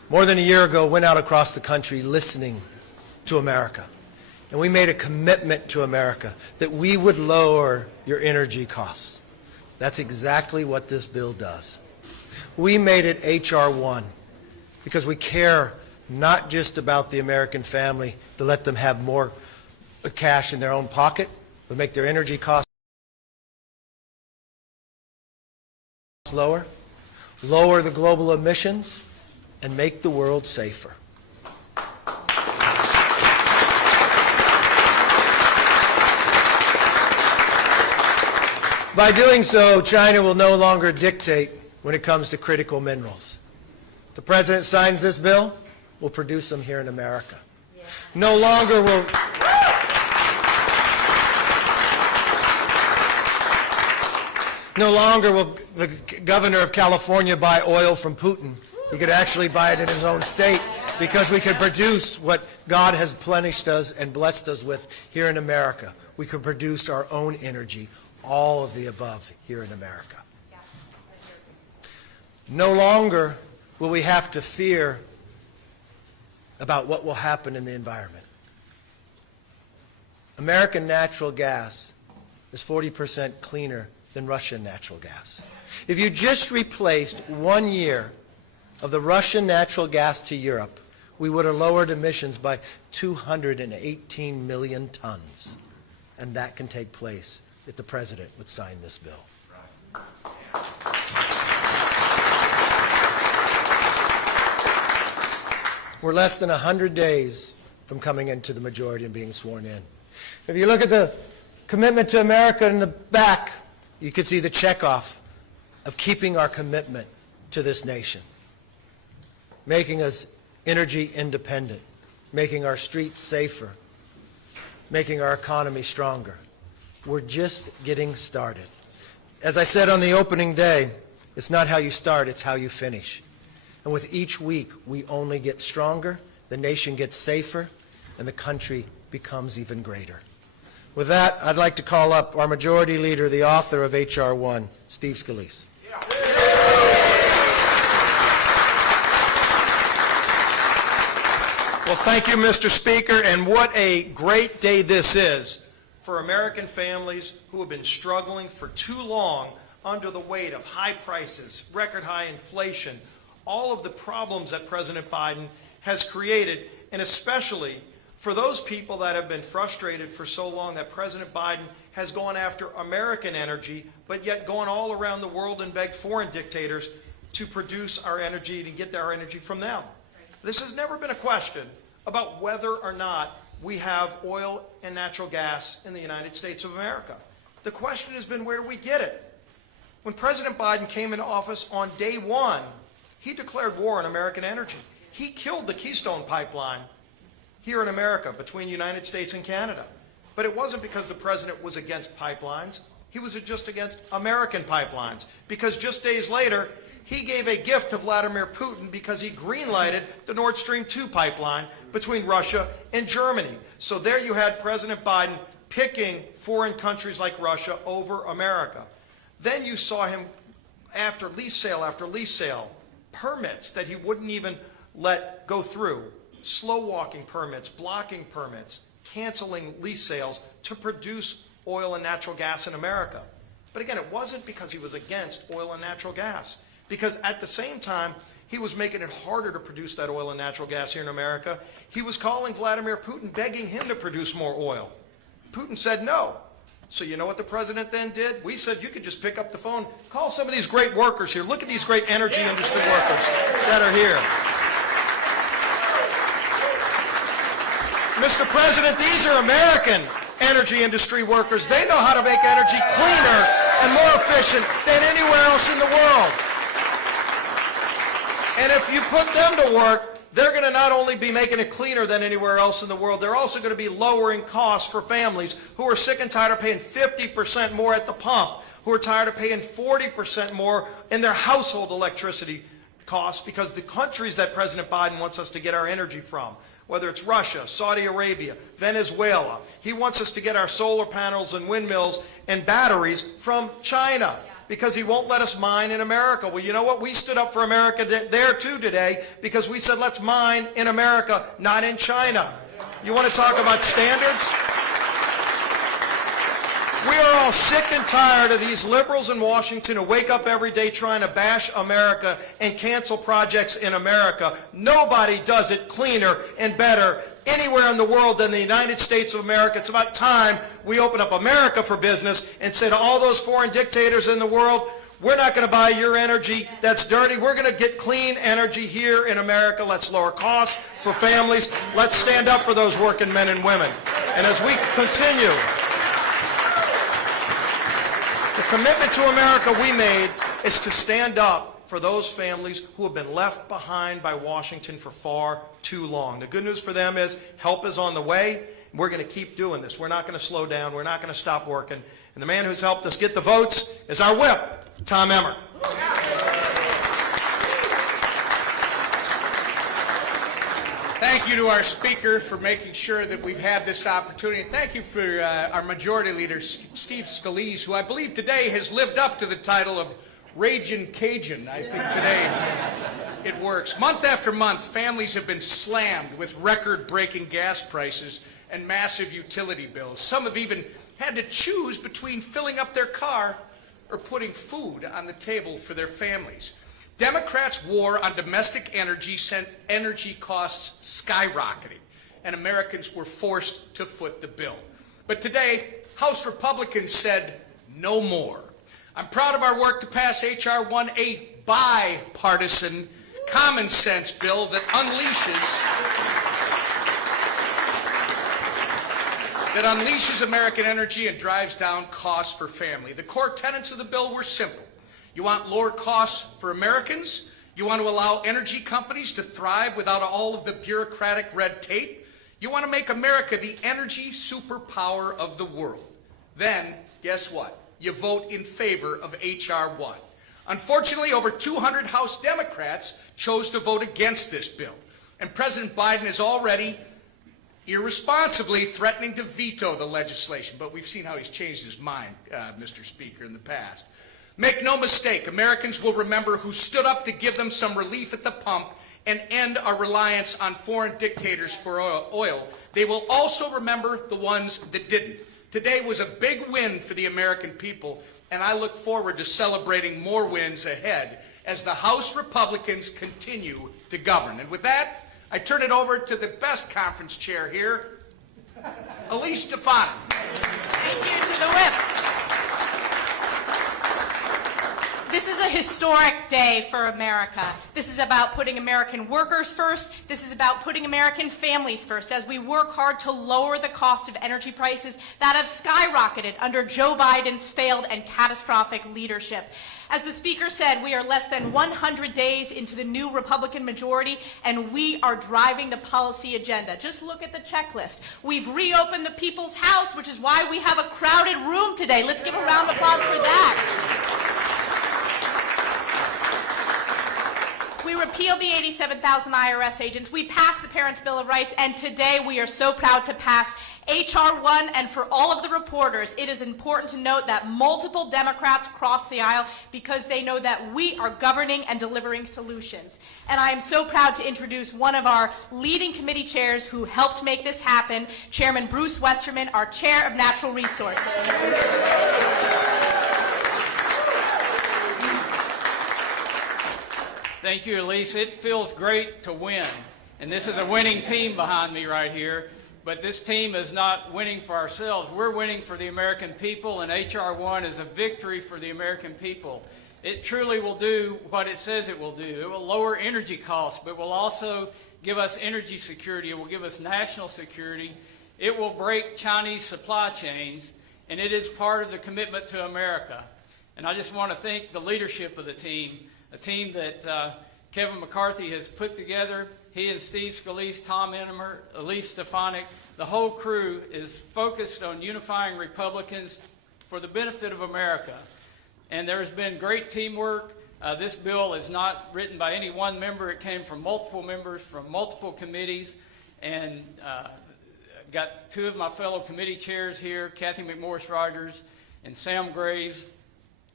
more than a year ago, went out across the country listening to America. And we made a commitment to America that we would lower your energy costs. That's exactly what this bill does. We made it H.R. 1 because we care not just about the American family to let them have more cash in their own pocket, but make their energy costs lower, lower the global emissions, and make the world safer. By doing so, China will no longer dictate when it comes to critical minerals. If the President signs this bill, we'll produce them here in America. Yeah. No longer will the governor of California buy oil from Putin. He could actually buy it in his own state because we could produce what God has plenished us and blessed us with here in America. We could produce our own energy, all of the above here in America. No longer will we have to fear about what will happen in the environment. American natural gas is 40% cleaner than Russian natural gas. If you just replaced 1 year of the Russian natural gas to Europe, we would have lowered emissions by 218 million tons. And that can take place if the President would sign this bill. We're less than 100 days from coming into the majority and being sworn in. If you look at the commitment to America in the back, you can see the checkoff of keeping our commitment to this nation, making us energy independent, making our streets safer, making our economy stronger. We're just getting started. As I said on the opening day, it's not how you start, it's how you finish. And with each week, we only get stronger, the nation gets safer, and the country becomes even greater. With that, I'd like to call up our Majority Leader, the author of H.R. 1, Steve Scalise. Well, thank you, Mr. Speaker, and what a great day this is for American families who have been struggling for too long under the weight of high prices, record high inflation, all of the problems that President Biden has created, and especially for those people that have been frustrated for so long that President Biden has gone after American energy, but yet gone all around the world and begged foreign dictators to produce our energy and get our energy from them. This has never been a question about whether or not we have oil and natural gas in the United States of America. The question has been, where do we get it? When President Biden came into office on day one, he declared war on American energy. He killed the Keystone Pipeline here in America between the United States and Canada. But it wasn't because the president was against pipelines. He was just against American pipelines. Because just days later, he gave a gift to Vladimir Putin because he green-lighted the Nord Stream 2 pipeline between Russia and Germany. So there you had President Biden picking foreign countries like Russia over America. Then you saw him, after lease sale, permits that he wouldn't even let go through, slow-walking permits, blocking permits, canceling lease sales to produce oil and natural gas in America. But again, it wasn't because he was against oil and natural gas, because at the same time, he was making it harder to produce that oil and natural gas here in America. He was calling Vladimir Putin, begging him to produce more oil. Putin said no. So you know what the president then did? We said you could just pick up the phone, call some of these great workers here. Look at these great energy industry workers that are here. Mr. President, these are American energy industry workers. They know how to make energy cleaner and more efficient than anywhere else in the world. And if you put them to work, they're going to not only be making it cleaner than anywhere else in the world, they're also going to be lowering costs for families who are sick and tired of paying 50% more at the pump, who are tired of paying 40% more in their household electricity costs because the countries that President Biden wants us to get our energy from, whether it's Russia, Saudi Arabia, Venezuela, he wants us to get our solar panels and windmills and batteries from China. because he won't let us mine in America. Well, you know what? We stood up for America there too today because we said let's mine in America, not in China. You want to talk about standards? We are all sick and tired of these liberals in Washington who wake up every day trying to bash America and cancel projects in America. Nobody does it cleaner and better anywhere in the world than the United States of America. It's about time we open up America for business and say to all those foreign dictators in the world, we're not going to buy your energy. That's dirty. We're going to get clean energy here in America. Let's lower costs for families. Let's stand up for those working men and women. And as we continue, the commitment to America we made is to stand up for those families who have been left behind by Washington for far too long. The good news for them is help is on the way. We're going to keep doing this. We're not going to slow down. We're not going to stop working. And the man who's helped us get the votes is our whip, Tom Emmer. Thank you to our speaker for making sure that we've had this opportunity. Thank you for our Majority Leader, Steve Scalise, who I believe today has lived up to the title of Ragin' Cajun. I think today it works. Month after month, families have been slammed with record-breaking gas prices and massive utility bills. Some have even had to choose between filling up their car or putting food on the table for their families. Democrats' war on domestic energy sent energy costs skyrocketing, and Americans were forced to foot the bill. But today, House Republicans said no more. I'm proud of our work to pass H.R. 1, a bipartisan, common sense bill that unleashes American energy and drives down costs for family. The core tenets of the bill were simple. You want lower costs for Americans? You want to allow energy companies to thrive without all of the bureaucratic red tape? You want to make America the energy superpower of the world? Then, guess what? You vote in favor of H.R. 1. Unfortunately, over 200 House Democrats chose to vote against this bill. And President Biden is already irresponsibly threatening to veto the legislation. But we've seen how he's changed his mind, Mr. Speaker, in the past. Make no mistake, Americans will remember who stood up to give them some relief at the pump and end our reliance on foreign dictators for oil. They will also remember the ones that didn't. Today was a big win for the American people, and I look forward to celebrating more wins ahead as the House Republicans continue to govern. And with that, I turn it over to the best conference chair here, Elise Stefanik. Thank you to the whip. This is a historic day for America. This is about putting American workers first. This is about putting American families first as we work hard to lower the cost of energy prices that have skyrocketed under Joe Biden's failed and catastrophic leadership. As the Speaker said, we are less than 100 days into the new Republican majority, and we are driving the policy agenda. Just look at the checklist. We've reopened the People's House, which is why we have a crowded room today. Let's give a round of applause for that. We repealed the 87,000 IRS agents. We passed the Parents' Bill of Rights, and today we are so proud to pass H.R. 1. And for all of the reporters, it is important to note that multiple Democrats crossed the aisle because they know that we are governing and delivering solutions. And I am so proud to introduce one of our leading committee chairs who helped make this happen, Chairman Bruce Westerman, our Chair of Natural Resources. Thank you, Elise. It feels great to win. And this is a winning team behind me right here. But this team is not winning for ourselves. We're winning for the American people, and H.R. 1 is a victory for the American people. It truly will do what it says it will do. It will lower energy costs, but will also give us energy security. It will give us national security. It will break Chinese supply chains, and it is part of the commitment to America. And I just want to thank the leadership of the team, a team that Kevin McCarthy has put together. He and Steve Scalise, Tom Emmer, Elise Stefanik, the whole crew is focused on unifying Republicans for the benefit of America. And there has been great teamwork. This bill is not written by any one member. It came from multiple members from multiple committees. And got two of my fellow committee chairs here, Kathy McMorris Rogers and Sam Graves.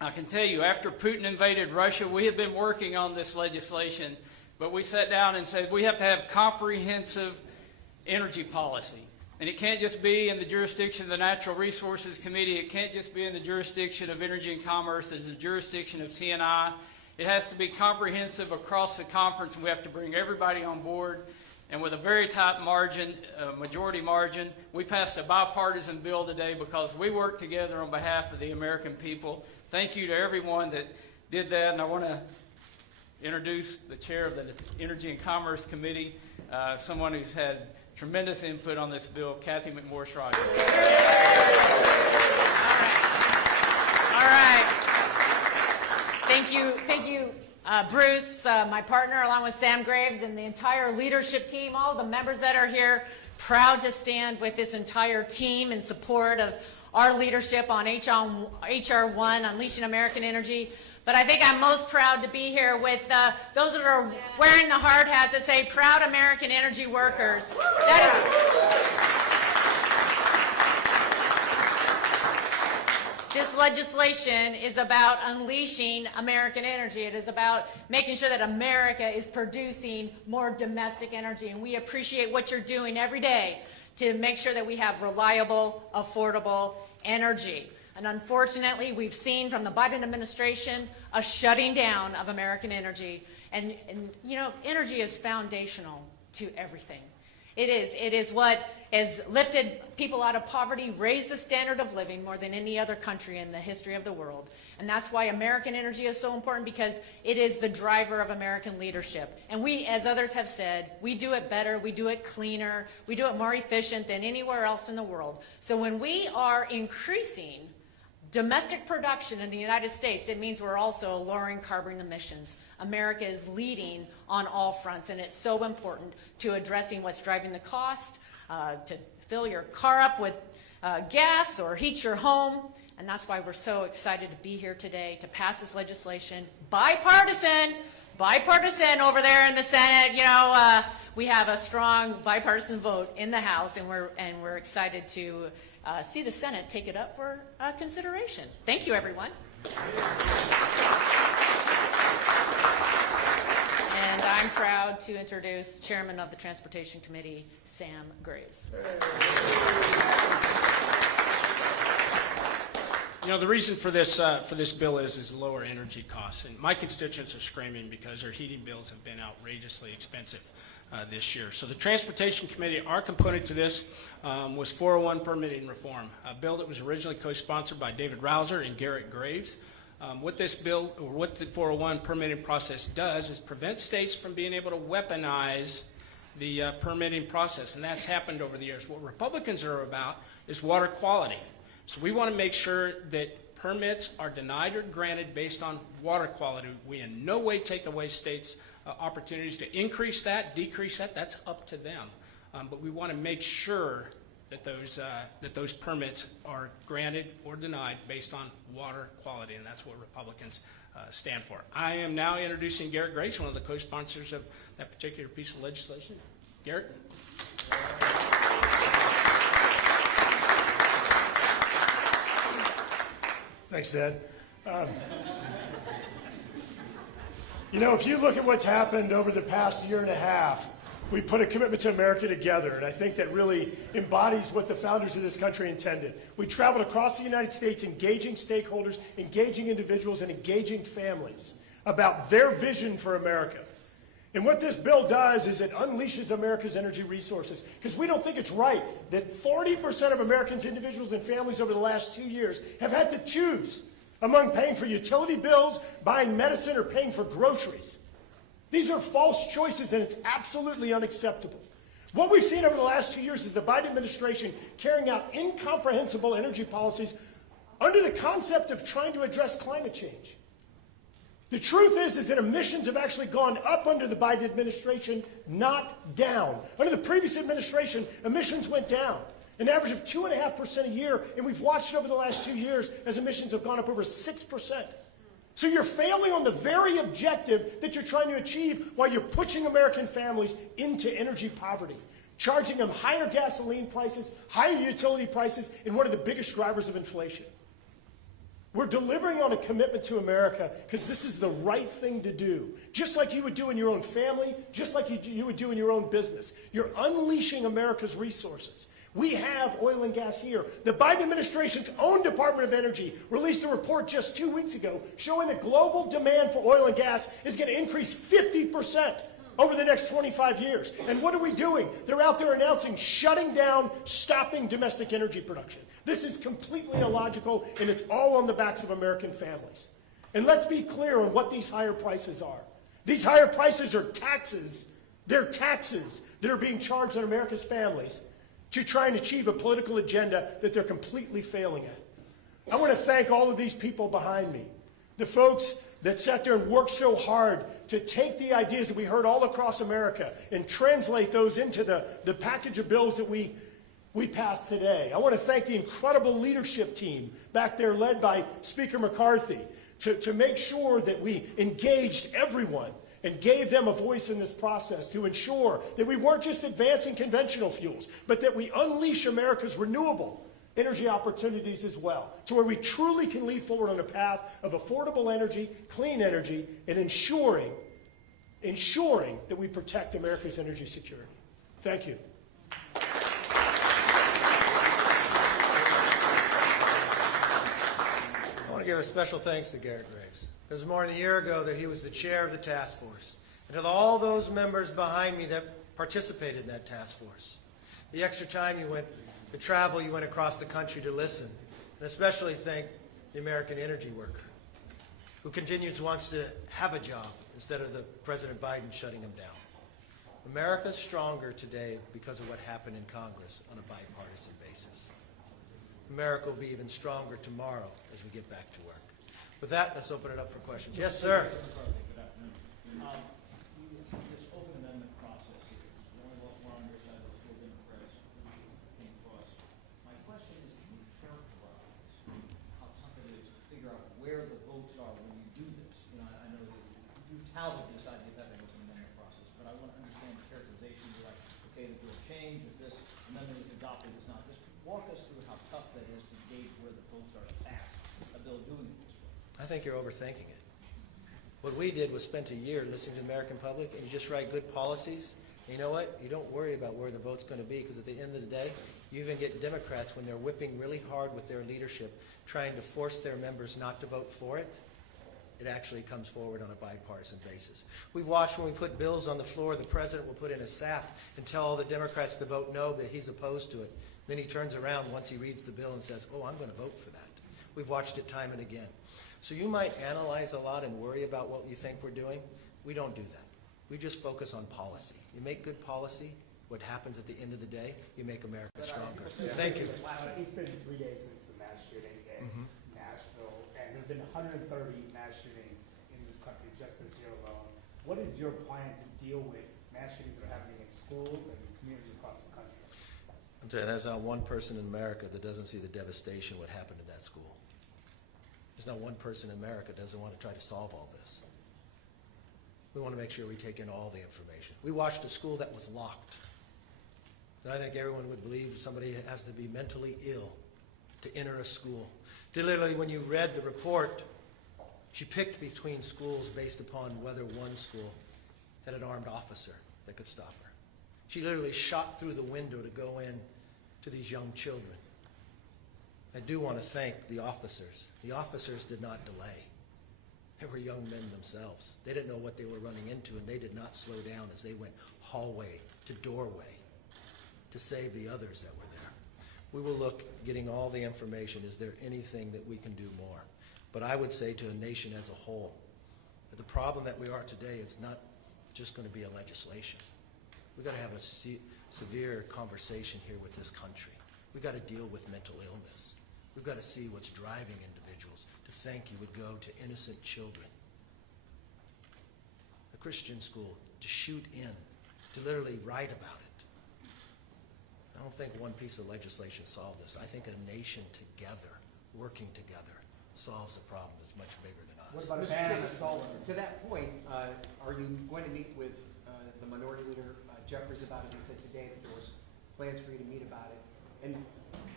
I can tell you, after Putin invaded Russia, we have been working on this legislation, but we sat down and said we have to have comprehensive energy policy. And it can't just be in the jurisdiction of the Natural Resources Committee. It can't just be in the jurisdiction of Energy and Commerce. It's the jurisdiction of T&I. It has to be comprehensive across the conference, and we have to bring everybody on board. And with a very tight margin, majority margin, we passed a bipartisan bill today because we worked together on behalf of the American people. Thank you to everyone that did that, and I want to introduce the chair of the Energy and Commerce Committee, someone who's had tremendous input on this bill, Kathy McMorris-Rogers. All right. Thank you, Bruce, my partner, along with Sam Graves and the entire leadership team, all the members that are here, proud to stand with this entire team in support of our leadership on H.R. 1, Unleashing American Energy. But I think I'm most proud to be here with those that are wearing the hard hats that say, proud American energy workers. This legislation is about unleashing American energy. It is about making sure that America is producing more domestic energy. And we appreciate what you're doing every day to make sure that we have reliable, affordable energy. And unfortunately, we've seen from the Biden administration a shutting down of American energy. And you know, energy is foundational to everything. It is what has lifted people out of poverty, raised the standard of living more than any other country in the history of the world. And that's why American energy is so important, because it is the driver of American leadership. And we, as others have said, we do it better, we do it cleaner, we do it more efficient than anywhere else in the world. So when we are increasing domestic production in the United States, it means we're also lowering carbon emissions. America is leading on all fronts, and it's so important to addressing what's driving the cost, to fill your car up with gas or heat your home. And that's why we're so excited to be here today to pass this legislation. Bipartisan over there in the Senate. You know, we have a strong bipartisan vote in the House, and we're excied to see the Senate take it up for consideration. Thank you, everyone. And I'm proud to introduce Chairman of the Transportation Committee, Sam Graves. You know, the reason for this bill is lower energy costs. And my constituents are screaming because their heating bills have been outrageously expensive this year. So the Transportation Committee, our component to this was 401 permitting reform, a bill that was originally co-sponsored by David Rouser and Garrett Graves. What this bill, or what the 401 permitting process does, is prevent states from being able to weaponize the permitting process, and that's happened over the years. What Republicans are about is water quality. So we want to make sure that permits are denied or granted based on water quality. We in no way take away states' opportunities to increase that, decrease that. That's up to them. But we want to make sure that those permits are granted or denied based on water quality, and that's what Republicans stand for. I am now introducing Garrett Grace, one of the co-sponsors of that particular piece of legislation. Garrett. Thanks, Dad. You know, if you look at what's happened over the past year and a half, we put a commitment to America together, and I think that really embodies what the founders of this country intended. We traveled across the United States engaging stakeholders, engaging individuals, and engaging families about their vision for America. And what this bill does is it unleashes America's energy resources, because we don't think it's right that 40% of Americans, individuals, and families over the last 2 years have had to choose among paying for utility bills, buying medicine, or paying for groceries. These are false choices, and it's absolutely unacceptable. What we've seen over the last 2 years is the Biden administration carrying out incomprehensible energy policies under the concept of trying to address climate change. The truth is that emissions have actually gone up under the Biden administration, not down. Under the previous administration, emissions went down, an average of 2.5% a year, and we've watched over the last 2 years as emissions have gone up over 6%. So you're failing on the very objective that you're trying to achieve while you're pushing American families into energy poverty, charging them higher gasoline prices, higher utility prices, and one of the biggest drivers of inflation. We're delivering on a commitment to America because this is the right thing to do. Just like you would do in your own family, just like you would do in your own business. You're unleashing America's resources. We have oil and gas here. The Biden administration's own Department of Energy released a report just 2 weeks ago showing that global demand for oil and gas is going to increase 50% over the next 25 years. And what are we doing? They're out there announcing shutting down, stopping domestic energy production. This is completely illogical, and it's all on the backs of American families. And let's be clear on what these higher prices are. These higher prices are taxes. They're taxes that are being charged on America's families to try and achieve a political agenda that they're completely failing at. I want to thank all of these people behind me, the folks that sat there and worked so hard to take the ideas that we heard all across America and translate those into the package of bills that we passed today. I want to thank the incredible leadership team back there led by Speaker McCarthy to make sure that we engaged everyone and gave them a voice in this process to ensure that we weren't just advancing conventional fuels, but that we unleash America's renewable energy opportunities as well, to where we truly can lead forward on a path of affordable energy, clean energy, and ensuring that we protect America's energy security. Thank you. I want to give a special thanks to Garrett Graves. It was more than a year ago that he was the chair of the task force. And to all those members behind me that participated in that task force. The extra time you went, the travel you went across the country to listen. And especially thank the American energy worker who wants to have a job instead of the President Biden shutting him down. America's stronger today because of what happened in Congress on a bipartisan basis. America will be even stronger tomorrow as we get back to work. With that, let's open it up for questions. Yes, sir. Good afternoon. This open amendment process here, one of us were on your side of the floor, Democrats came across. My question is, can you characterize how tough it is to figure out where the votes are when you do this? You know, I know that you touted this idea of having an open amendment process, but I want to understand the characterization. You're like, okay, the bill changed, if this amendment is adopted, it's not. Just walk us through how tough that is to gauge where the votes are to pass a bill doing it this way. I think you're overthinking it. What we did was spent a year listening to the American public, and you just write good policies. And you know what? You don't worry about where the vote's going to be, because at the end of the day, you even get Democrats, when they're whipping really hard with their leadership, trying to force their members not to vote for it, it actually comes forward on a bipartisan basis. We've watched when we put bills on the floor, the president will put in a sap and tell all the Democrats to vote no, but he's opposed to it. Then he turns around once he reads the bill and says, oh, I'm going to vote for that. We've watched it time and again. So you might analyze a lot and worry about what you think we're doing. We don't do that. We just focus on policy. You make good policy, what happens at the end of the day, you make America stronger. Thank you. It's been 3 days since the mass shooting in Nashville, and there's been 130 mass shootings in this country just this year alone. What is your plan to deal with mass shootings that are happening in schools and communities across the country? I'll tell you, there's not one person in America that doesn't see the devastation what happened at that school. There's not one person in America that doesn't want to try to solve all this. We want to make sure we take in all the information. We watched a school that was locked. And I think everyone would believe somebody has to be mentally ill to enter a school. Literally, when you read the report, she picked between schools based upon whether one school had an armed officer that could stop her. She literally shot through the window to go in to these young children. I do want to thank the officers. The officers did not delay. They were young men themselves. They didn't know what they were running into, and they did not slow down as they went hallway to doorway to save the others that were there. We will look, getting all the information. Is there anything that we can do more? But I would say to a nation as a whole, that the problem that we are today is not just going to be a legislation. We've got to have a severe conversation here with this country. We've got to deal with mental illness. We've got to see what's driving individuals to think you would go to innocent children. A Christian school, to shoot in, to literally write about it. I don't think one piece of legislation solved this. I think a nation together, working together, solves a problem that's much bigger than us. What about a ban on assault? To that point, are you going to meet with the Minority Leader Jeffries about it? He said today that there was plans for you to meet about it. And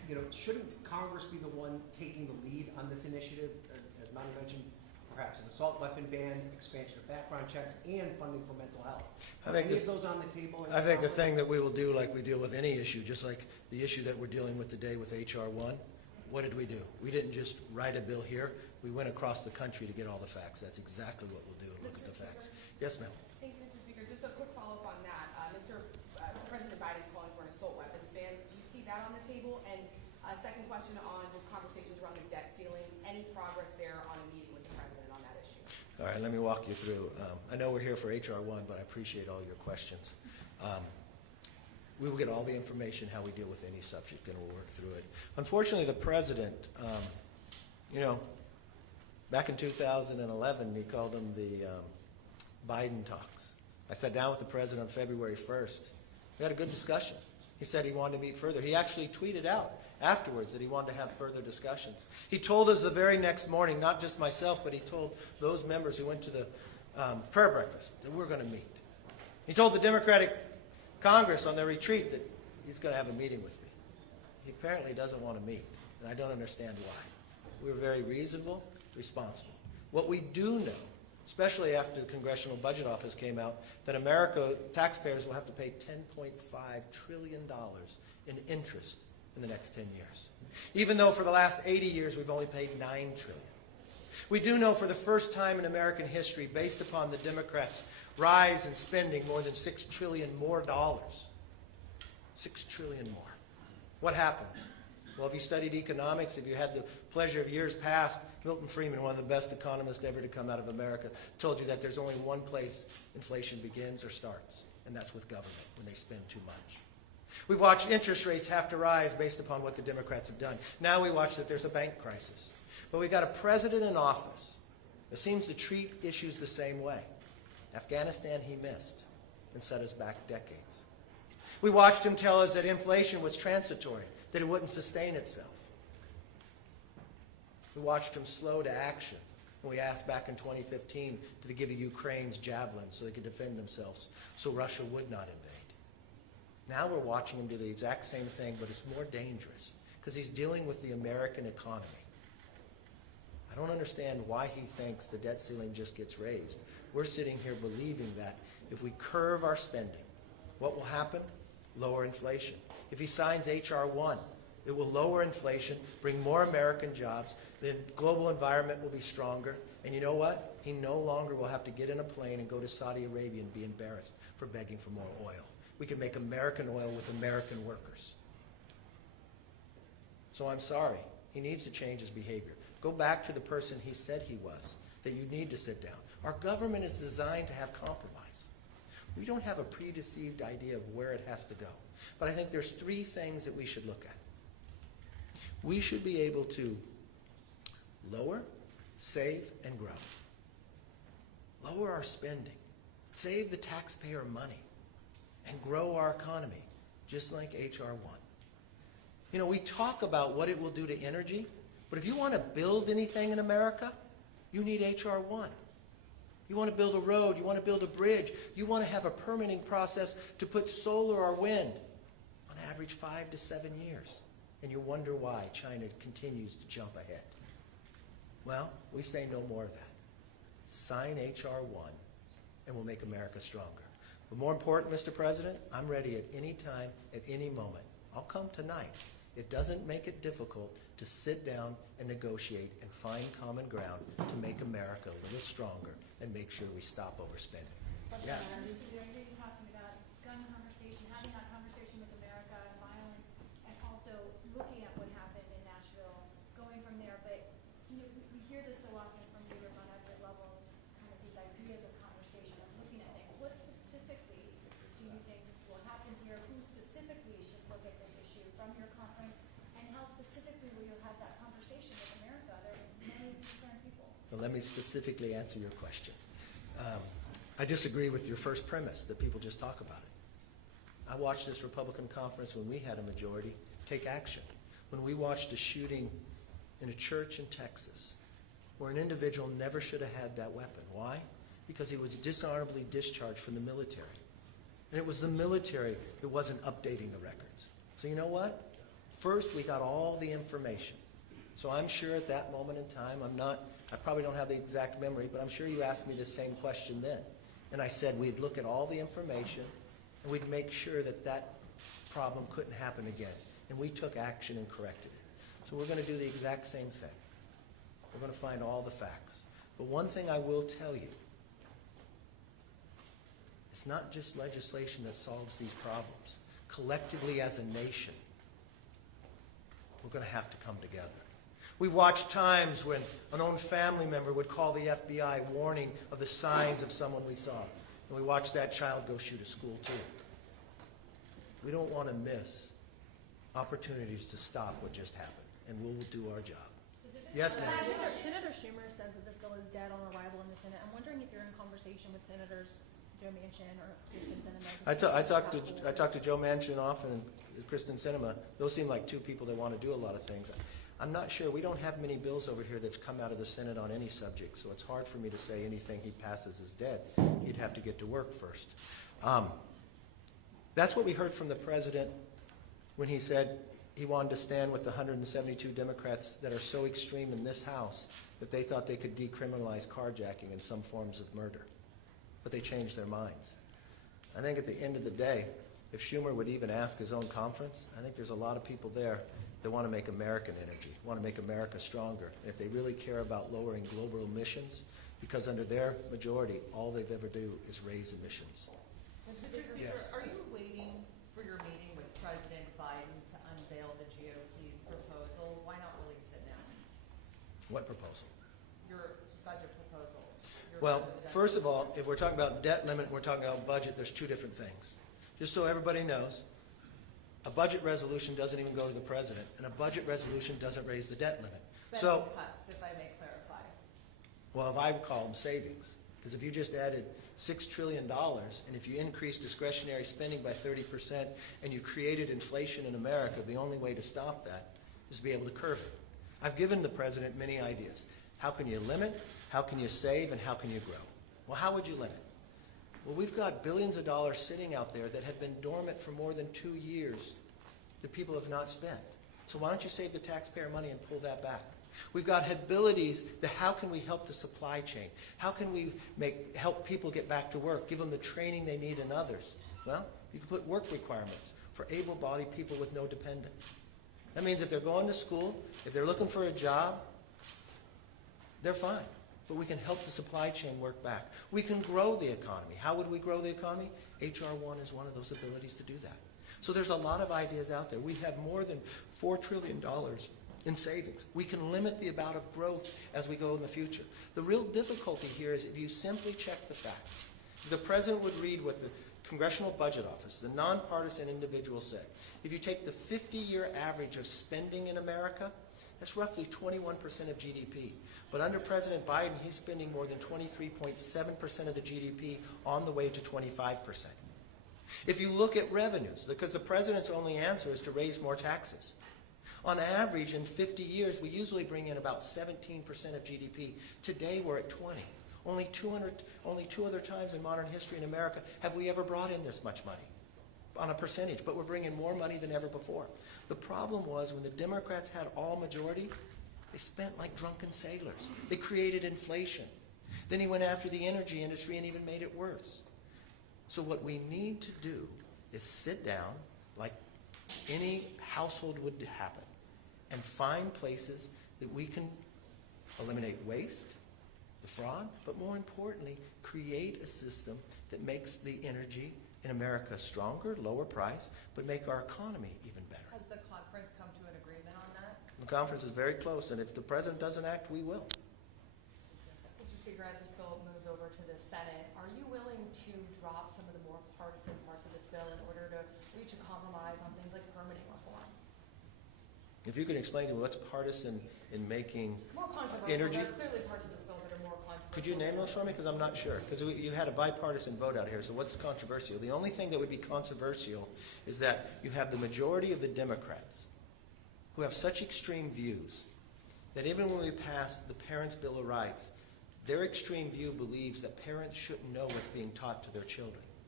shouldn't Congress be the one taking the lead on this initiative? As Monty mentioned, perhaps an assault weapon ban, expansion of background checks, and funding for mental health. I think Are any of those on the table? I think the thing that we will do, like we deal with any issue, just like the issue that we're dealing with today with H.R. 1, what did we do? We didn't just write a bill here. We went across the country to get all the facts. That's exactly what we'll do, and look at the facts. Yes, ma'am. Thank you, Mr. Speaker. Just a quick follow-up on that. President Biden's calling for an assault weapons ban. Do you see that on the table? And second question on just conversations around the debt ceiling. Any progress there on a meeting with the president on that issue? All right, let me walk you through. I know we're here for H.R. 1, but I appreciate all your questions. We will get all the information how we deal with any subject, and we'll work through it. Unfortunately, the president, back in 2011, he called them the Biden talks. I sat down with the president on February 1st. We had a good discussion. He said he wanted to meet further. He actually tweeted out afterwards that he wanted to have further discussions. He told us the very next morning, not just myself, but he told those members who went to the prayer breakfast that we're going to meet. He told the Democratic Congress on their retreat that he's going to have a meeting with me. He apparently doesn't want to meet, and I don't understand why. We're very reasonable, responsible. What we do know, especially after the Congressional Budget Office came out, that America, taxpayers will have to pay $10.5 trillion in interest in the next 10 years. Even though for the last 80 years we've only paid $9 trillion. We do know for the first time in American history, based upon the Democrats' rise in spending more than $6 trillion more dollars. $6 trillion more. What happens? Well, if you studied economics, if you had the pleasure of years past, Milton Friedman, one of the best economists ever to come out of America, told you that there's only one place inflation begins or starts, and that's with government, when they spend too much. We've watched interest rates have to rise based upon what the Democrats have done. Now we watch that there's a bank crisis. But we've got a president in office that seems to treat issues the same way. Afghanistan he missed and set us back decades. We watched him tell us that inflation was transitory, that it wouldn't sustain itself. We watched him slow to action when we asked back in 2015 to give Ukraine's javelins so they could defend themselves, so Russia would not invade. Now we're watching him do the exact same thing, but it's more dangerous because he's dealing with the American economy. I don't understand why he thinks the debt ceiling just gets raised. We're sitting here believing that if we curve our spending, what will happen? Lower inflation. If he signs H.R. 1, it will lower inflation, bring more American jobs, the global environment will be stronger, and you know what? He no longer will have to get in a plane and go to Saudi Arabia and be embarrassed for begging for more oil. We can make American oil with American workers. So I'm sorry. He needs to change his behavior. Go back to the person he said he was, that you need to sit down. Our government is designed to have compromise. We don't have a predeceived idea of where it has to go. But I think there's three things that we should look at. We should be able to lower, save, and grow. Lower our spending. Save the taxpayer money. And grow our economy, just like H.R. 1. You know, we talk about what it will do to energy, but if you want to build anything in America, you need H.R. 1. You want to build a road, you want to build a bridge, you want to have a permitting process to put solar or wind, on average 5 to 7 years. And you wonder why China continues to jump ahead. Well, we say no more of that. Sign H.R. 1, and we'll make America stronger. But more important, Mr. President, I'm ready at any time, at any moment. I'll come tonight. It doesn't make it difficult to sit down and negotiate and find common ground to make America a little stronger and make sure we stop overspending. Yes? You're talking about gun conversation, having that conversation with America, violence, and also looking at what happened in Nashville, going from there. But we hear this so often from leaders on every level, kind of these ideas of conversation, of looking at things. What specifically do you think will happen here? Who specifically should look at this issue from your conference? And how specifically will you have that conversation with America? There are many concerned people. Well, let me specifically answer your question. I disagree with your first premise that people just talk about it. I watched this Republican conference when we had a majority take action. When we watched a shooting in a church in Texas where an individual never should have had that weapon. Why? Because he was dishonorably discharged from the military. And it was the military that wasn't updating the records. So you know what? First, we got all the information. So I'm sure at that moment in time, I probably don't have the exact memory, but I'm sure you asked me the same question then. And I said we'd look at all the information and we'd make sure that that problem couldn't happen again. And we took action and corrected it. So we're going to do the exact same thing. We're going to find all the facts. But one thing I will tell you, it's not just legislation that solves these problems. Collectively as a nation, we're going to have to come together. We watched times when an own family member would call the FBI warning of the signs of someone we saw. And we watched that child go shoot a school too. We don't want to miss opportunities to stop what just happened. And we'll do our job. Yes, ma'am. Senator Schumer says that this bill is dead on arrival in the Senate. I'm wondering if you're in conversation with Senators Joe Manchin or Kristen Sinema. I talked to Joe Manchin often and Kristen Sinema. Those seem like two people that want to do a lot of things. I'm not sure. We don't have many bills over here that's come out of the Senate on any subject, so it's hard for me to say anything he passes is dead. He'd have to get to work first. That's what we heard from the president when he said he wanted to stand with the 172 Democrats that are so extreme in this House that they thought they could decriminalize carjacking and some forms of murder. But they changed their minds. I think at the end of the day, if Schumer would even ask his own conference, I think there's a lot of people there that want to make American energy, want to make America stronger. And if they really care about lowering global emissions, because under their majority, all they've ever do is raise emissions. Yes. Are you waiting for your meeting with President Biden to unveil the GOP's proposal? Why not release it now? What proposal? Your budget proposal. Well, first of all, if we're talking about debt limit and we're talking about budget, there's two different things. Just so everybody knows, a budget resolution doesn't even go to the president, and a budget resolution doesn't raise the debt limit. Spending cuts, if I may clarify. Well, if I would call them savings, because if you just added $6 trillion, and if you increase discretionary spending by 30%, and you created inflation in America, the only way to stop that is to be able to curb it. I've given the president many ideas. How can you limit? How can you save? And how can you grow? Well, how would you limit? Well, we've got billions of dollars sitting out there that have been dormant for more than 2 years that people have not spent. So why don't you save the taxpayer money and pull that back? We've got abilities that how can we help the supply chain? How can we help people get back to work, give them the training they need and others? Well, you can put work requirements for able-bodied people with no dependents. That means if they're going to school, if they're looking for a job, they're fine. But we can help the supply chain work back. We can grow the economy. How would we grow the economy? H.R. 1 is one of those abilities to do that. So there's a lot of ideas out there. We have more than $4 trillion in savings. We can limit the amount of growth as we go in the future. The real difficulty here is if you simply check the facts. The president would read what the Congressional Budget Office, the nonpartisan individual, said. If you take the 50-year average of spending in America, that's roughly 21% of GDP. But under President Biden, he's spending more than 23.7% of the GDP on the way to 25%. If you look at revenues, because the president's only answer is to raise more taxes. On average, in 50 years, we usually bring in about 17% of GDP. Today, we're at 20. Only two other times in modern history in America have we ever brought in this much money on a percentage, but we're bringing more money than ever before. The problem was when the Democrats had all majority, they spent like drunken sailors. They created inflation. Then he went after the energy industry and even made it worse. So what we need to do is sit down like any household would happen and find places that we can eliminate waste, the fraud, but more importantly, create a system that makes the energy in America stronger, lower price, but make our economy even better. Has the conference come to an agreement on that? The conference is very close, and if the president doesn't act, we will. Mr. Speaker, as this bill moves over to the Senate, are you willing to drop some of the more partisan parts of this bill in order to reach a compromise on things like permitting reform? If you can explain to me what's partisan in making More controversial. energy. There are clearly parts of this bill that are more controversial. Could you name those for me? Because I'm not sure. Because you had a bipartisan vote out here, so what's controversial? The only thing that would be controversial is that you have the majority of the Democrats who have such extreme views that even when we pass the Parents' Bill of Rights, their extreme view believes that parents shouldn't know what's being taught to their children.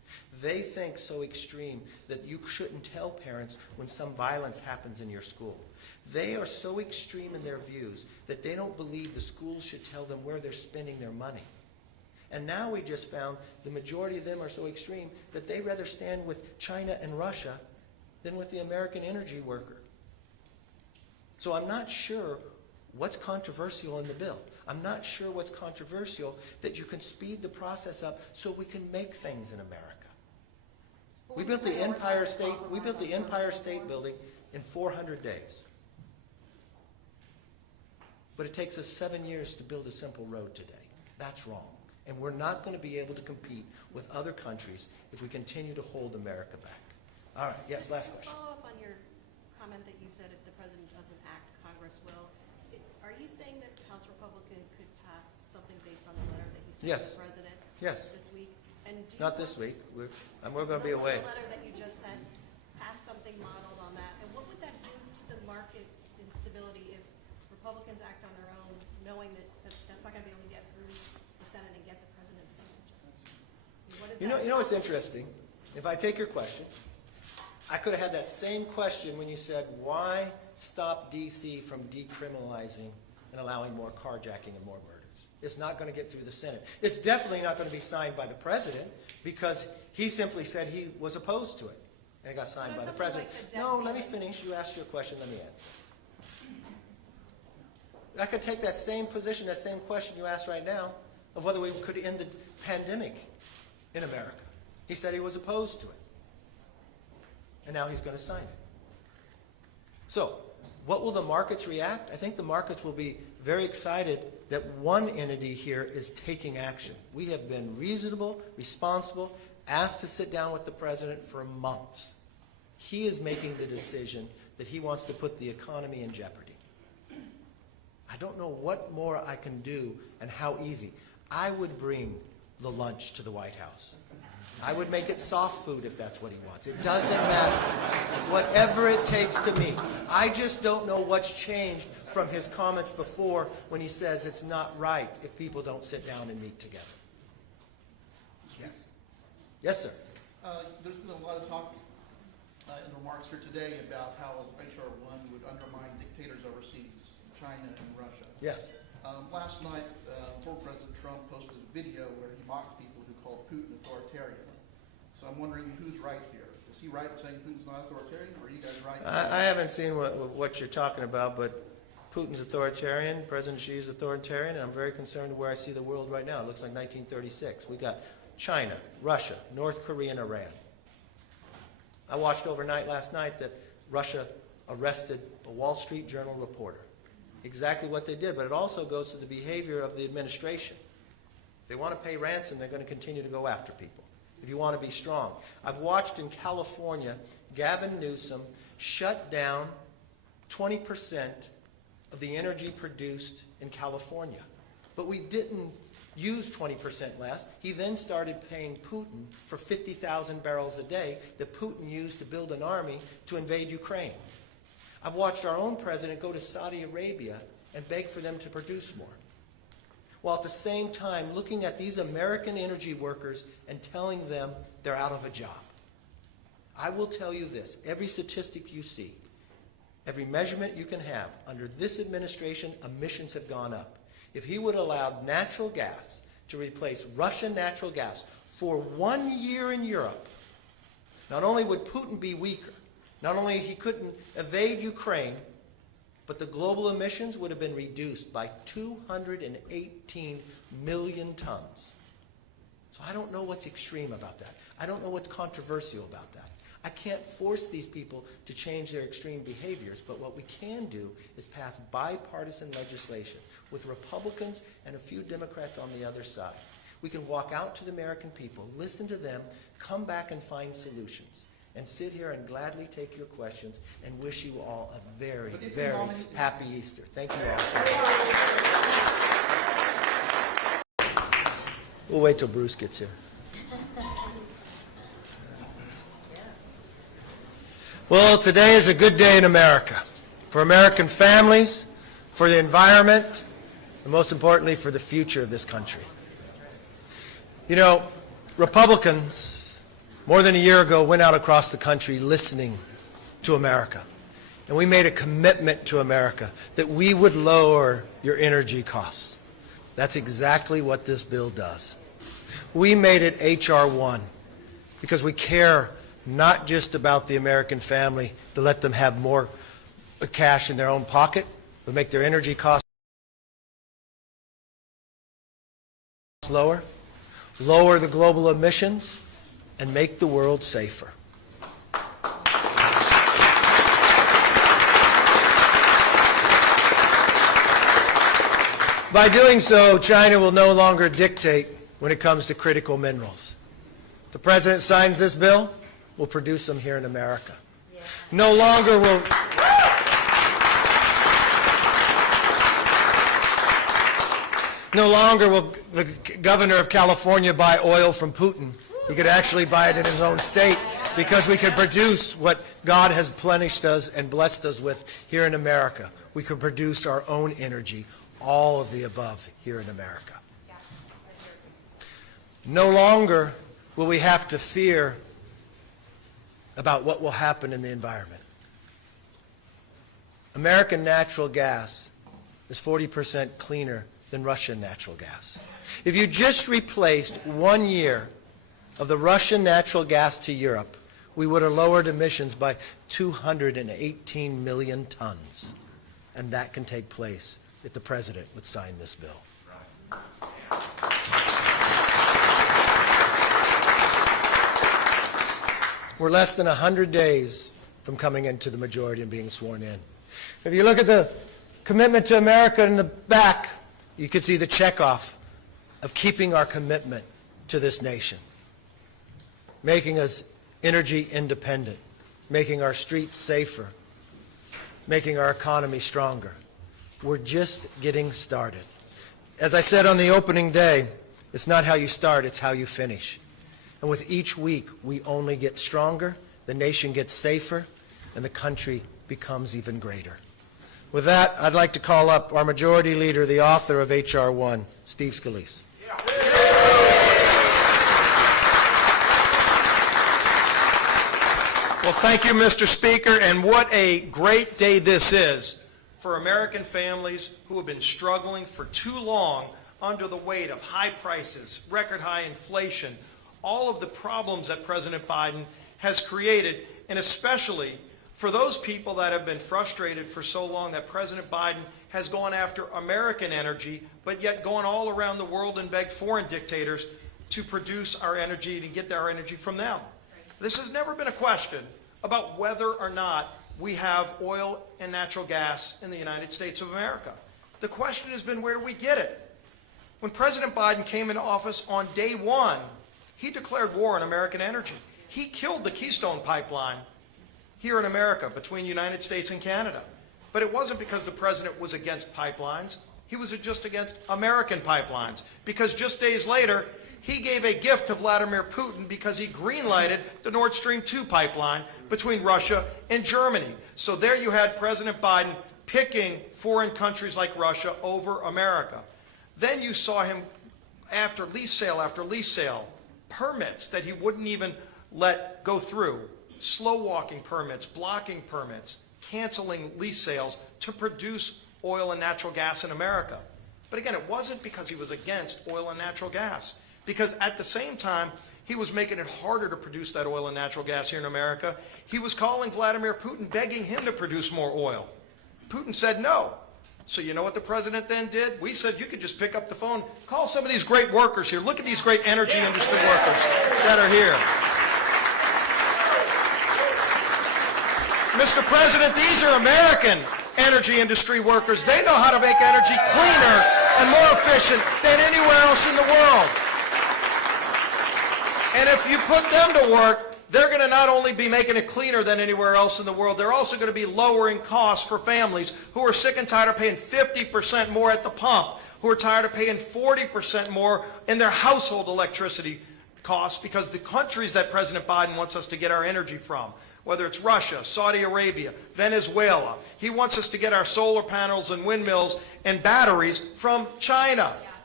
They think so extreme that you shouldn't tell parents when some violence happens in your school. They are so extreme in their views that they don't believe the schools should tell them where they're spending their money. And now we just found the majority of them are so extreme that they'd rather stand with China and Russia than with the American energy worker. So I'm not sure what's controversial in the bill. I'm not sure what's controversial that you can speed the process up so we can make things in America. We built the Empire State Building in 400 days. But it takes us 7 years to build a simple road today. That's wrong. And we're not going to be able to compete with other countries if we continue to hold America back. All right, yes, last question. Follow up on your comment that you said if the president doesn't act, Congress will. Are you saying that House Republicans could pass something based on the letter that you sent Yes. to the president Yes. this week? And do you Not this week. We're going to be away. The letter that you just sent, pass something modeled on that. And what would that do to the market's instability if Republicans act on their own, knowing that that's not going to be able to get through the Senate and get the president's signature? You know what's interesting? If I take your question, I could have had that same question when you said, why stop D.C. from decriminalizing and allowing more carjacking and more murders? It's not going to get through the Senate. It's definitely not going to be signed by the president because he simply said he was opposed to it. And it got signed by the president. No, let me finish. You asked your question. Let me answer. I could take that same position, that same question you asked right now, of whether we could end the pandemic in America. He said he was opposed to it. And now he's going to sign it. So, what will the markets react? I think the markets will be very excited that one entity here is taking action. We have been reasonable, responsible, asked to sit down with the president for months. He is making the decision that he wants to put the economy in jeopardy. I don't know what more I can do and how easy. I would bring the lunch to the White House. I would make it soft food if that's what he wants. It doesn't matter. Whatever it takes to meet. I just don't know what's changed from his comments before when he says it's not right if people don't sit down and meet together. Yes. Yes, sir. There's been a lot of talk in remarks here today about how H.R. 1 would undermine dictators overseas, China and Russia. Yes. Last night, former President Trump posted a video where he mocked people who called Putin authoritarian. So I'm wondering who's right here. Is he right in saying Putin's not authoritarian, or are you guys right? I haven't seen what you're talking about, but Putin's authoritarian, President Xi is authoritarian, and I'm very concerned where I see the world right now. It looks like 1936. We got China, Russia, North Korea, and Iran. I watched overnight last night that Russia arrested a Wall Street Journal reporter. Exactly what they did, but it also goes to the behavior of the administration. If they want to pay ransom, they're going to continue to go after people. If you want to be strong. I've watched in California, Gavin Newsom shut down 20% of the energy produced in California. But we didn't use 20% less. He then started paying Putin for 50,000 barrels a day that Putin used to build an army to invade Ukraine. I've watched our own president go to Saudi Arabia and beg for them to produce more, while at the same time looking at these American energy workers and telling them they're out of a job. I will tell you this, every statistic you see, every measurement you can have, under this administration, emissions have gone up. If he would allow natural gas to replace Russian natural gas for 1 year in Europe, not only would Putin be weaker, not only he couldn't evade Ukraine, but the global emissions would have been reduced by 218 million tons. So I don't know what's extreme about that. I don't know what's controversial about that. I can't force these people to change their extreme behaviors, but what we can do is pass bipartisan legislation with Republicans and a few Democrats on the other side. We can walk out to the American people, listen to them, come back and find solutions, and sit here and gladly take your questions and wish you all a very, very happy Easter. Thank you all. We'll wait till Bruce gets here. Well, today is a good day in America, for American families, for the environment, and most importantly, for the future of this country. You know, Republicans more than a year ago, went out across the country listening to America. And we made a commitment to America that we would lower your energy costs. That's exactly what this bill does. We made it H.R. 1 because we care not just about the American family to let them have more cash in their own pocket, but make their energy costs lower, lower the global emissions, and make the world safer. By doing so, China will no longer dictate when it comes to critical minerals. If the President signs this bill, we'll produce them here in America. No longer will the governor of California buy oil from Putin. He could actually buy it in his own state because we could produce what God has plenished us and blessed us with here in America. We could produce our own energy, all of the above here in America. No longer will we have to fear about what will happen in the environment. American natural gas is 40% cleaner than Russian natural gas. If you just replaced 1 year of the Russian natural gas to Europe, we would have lowered emissions by 218 million tons. And that can take place if the President would sign this bill. We're less than 100 days from coming into the majority and being sworn in. If you look at the commitment to America in the back, you can see the checkoff of keeping our commitment to this nation, making us energy independent, making our streets safer, making our economy stronger. We're just getting started. As I said on the opening day, it's not how you start, it's how you finish. And with each week, we only get stronger, the nation gets safer, and the country becomes even greater. With that, I'd like to call up our Majority Leader, the author of H.R. 1, Steve Scalise. Well, thank you, Mr. Speaker, and what a great day this is for American families who have been struggling for too long under the weight of high prices, record high inflation, all of the problems that President Biden has created, and especially for those people that have been frustrated for so long that President Biden has gone after American energy, but yet gone all around the world and begged foreign dictators to produce our energy and get our energy from them. This has never been a question about whether or not we have oil and natural gas in the United States of America. The question has been, where do we get it? When President Biden came into office on day one, he declared war on American energy. He killed the Keystone Pipeline here in America between the United States and Canada. But it wasn't because the president was against pipelines. He was just against American pipelines. Because just days later, he gave a gift to Vladimir Putin because he green-lighted the Nord Stream 2 pipeline between Russia and Germany. So there you had President Biden picking foreign countries like Russia over America. Then you saw him, after lease sale, permits that he wouldn't even let go through, slow-walking permits, blocking permits, canceling lease sales to produce oil and natural gas in America. But again, it wasn't because he was against oil and natural gas, because at the same time, he was making it harder to produce that oil and natural gas here in America. He was calling Vladimir Putin, begging him to produce more oil. Putin said no. So you know what the president then did? We said, you could just pick up the phone, call some of these great workers here. Look at these great energy industry workers that are here. Mr. President, these are American energy industry workers. They know how to make energy cleaner and more efficient than anywhere else in the world. And if you put them to work, they're going to not only be making it cleaner than anywhere else in the world, they're also going to be lowering costs for families who are sick and tired of paying 50% more at the pump, who are tired of paying 40% more in their household electricity costs because the countries that President Biden wants us to get our energy from, whether it's Russia, Saudi Arabia, Venezuela, he wants us to get our solar panels and windmills and batteries from China.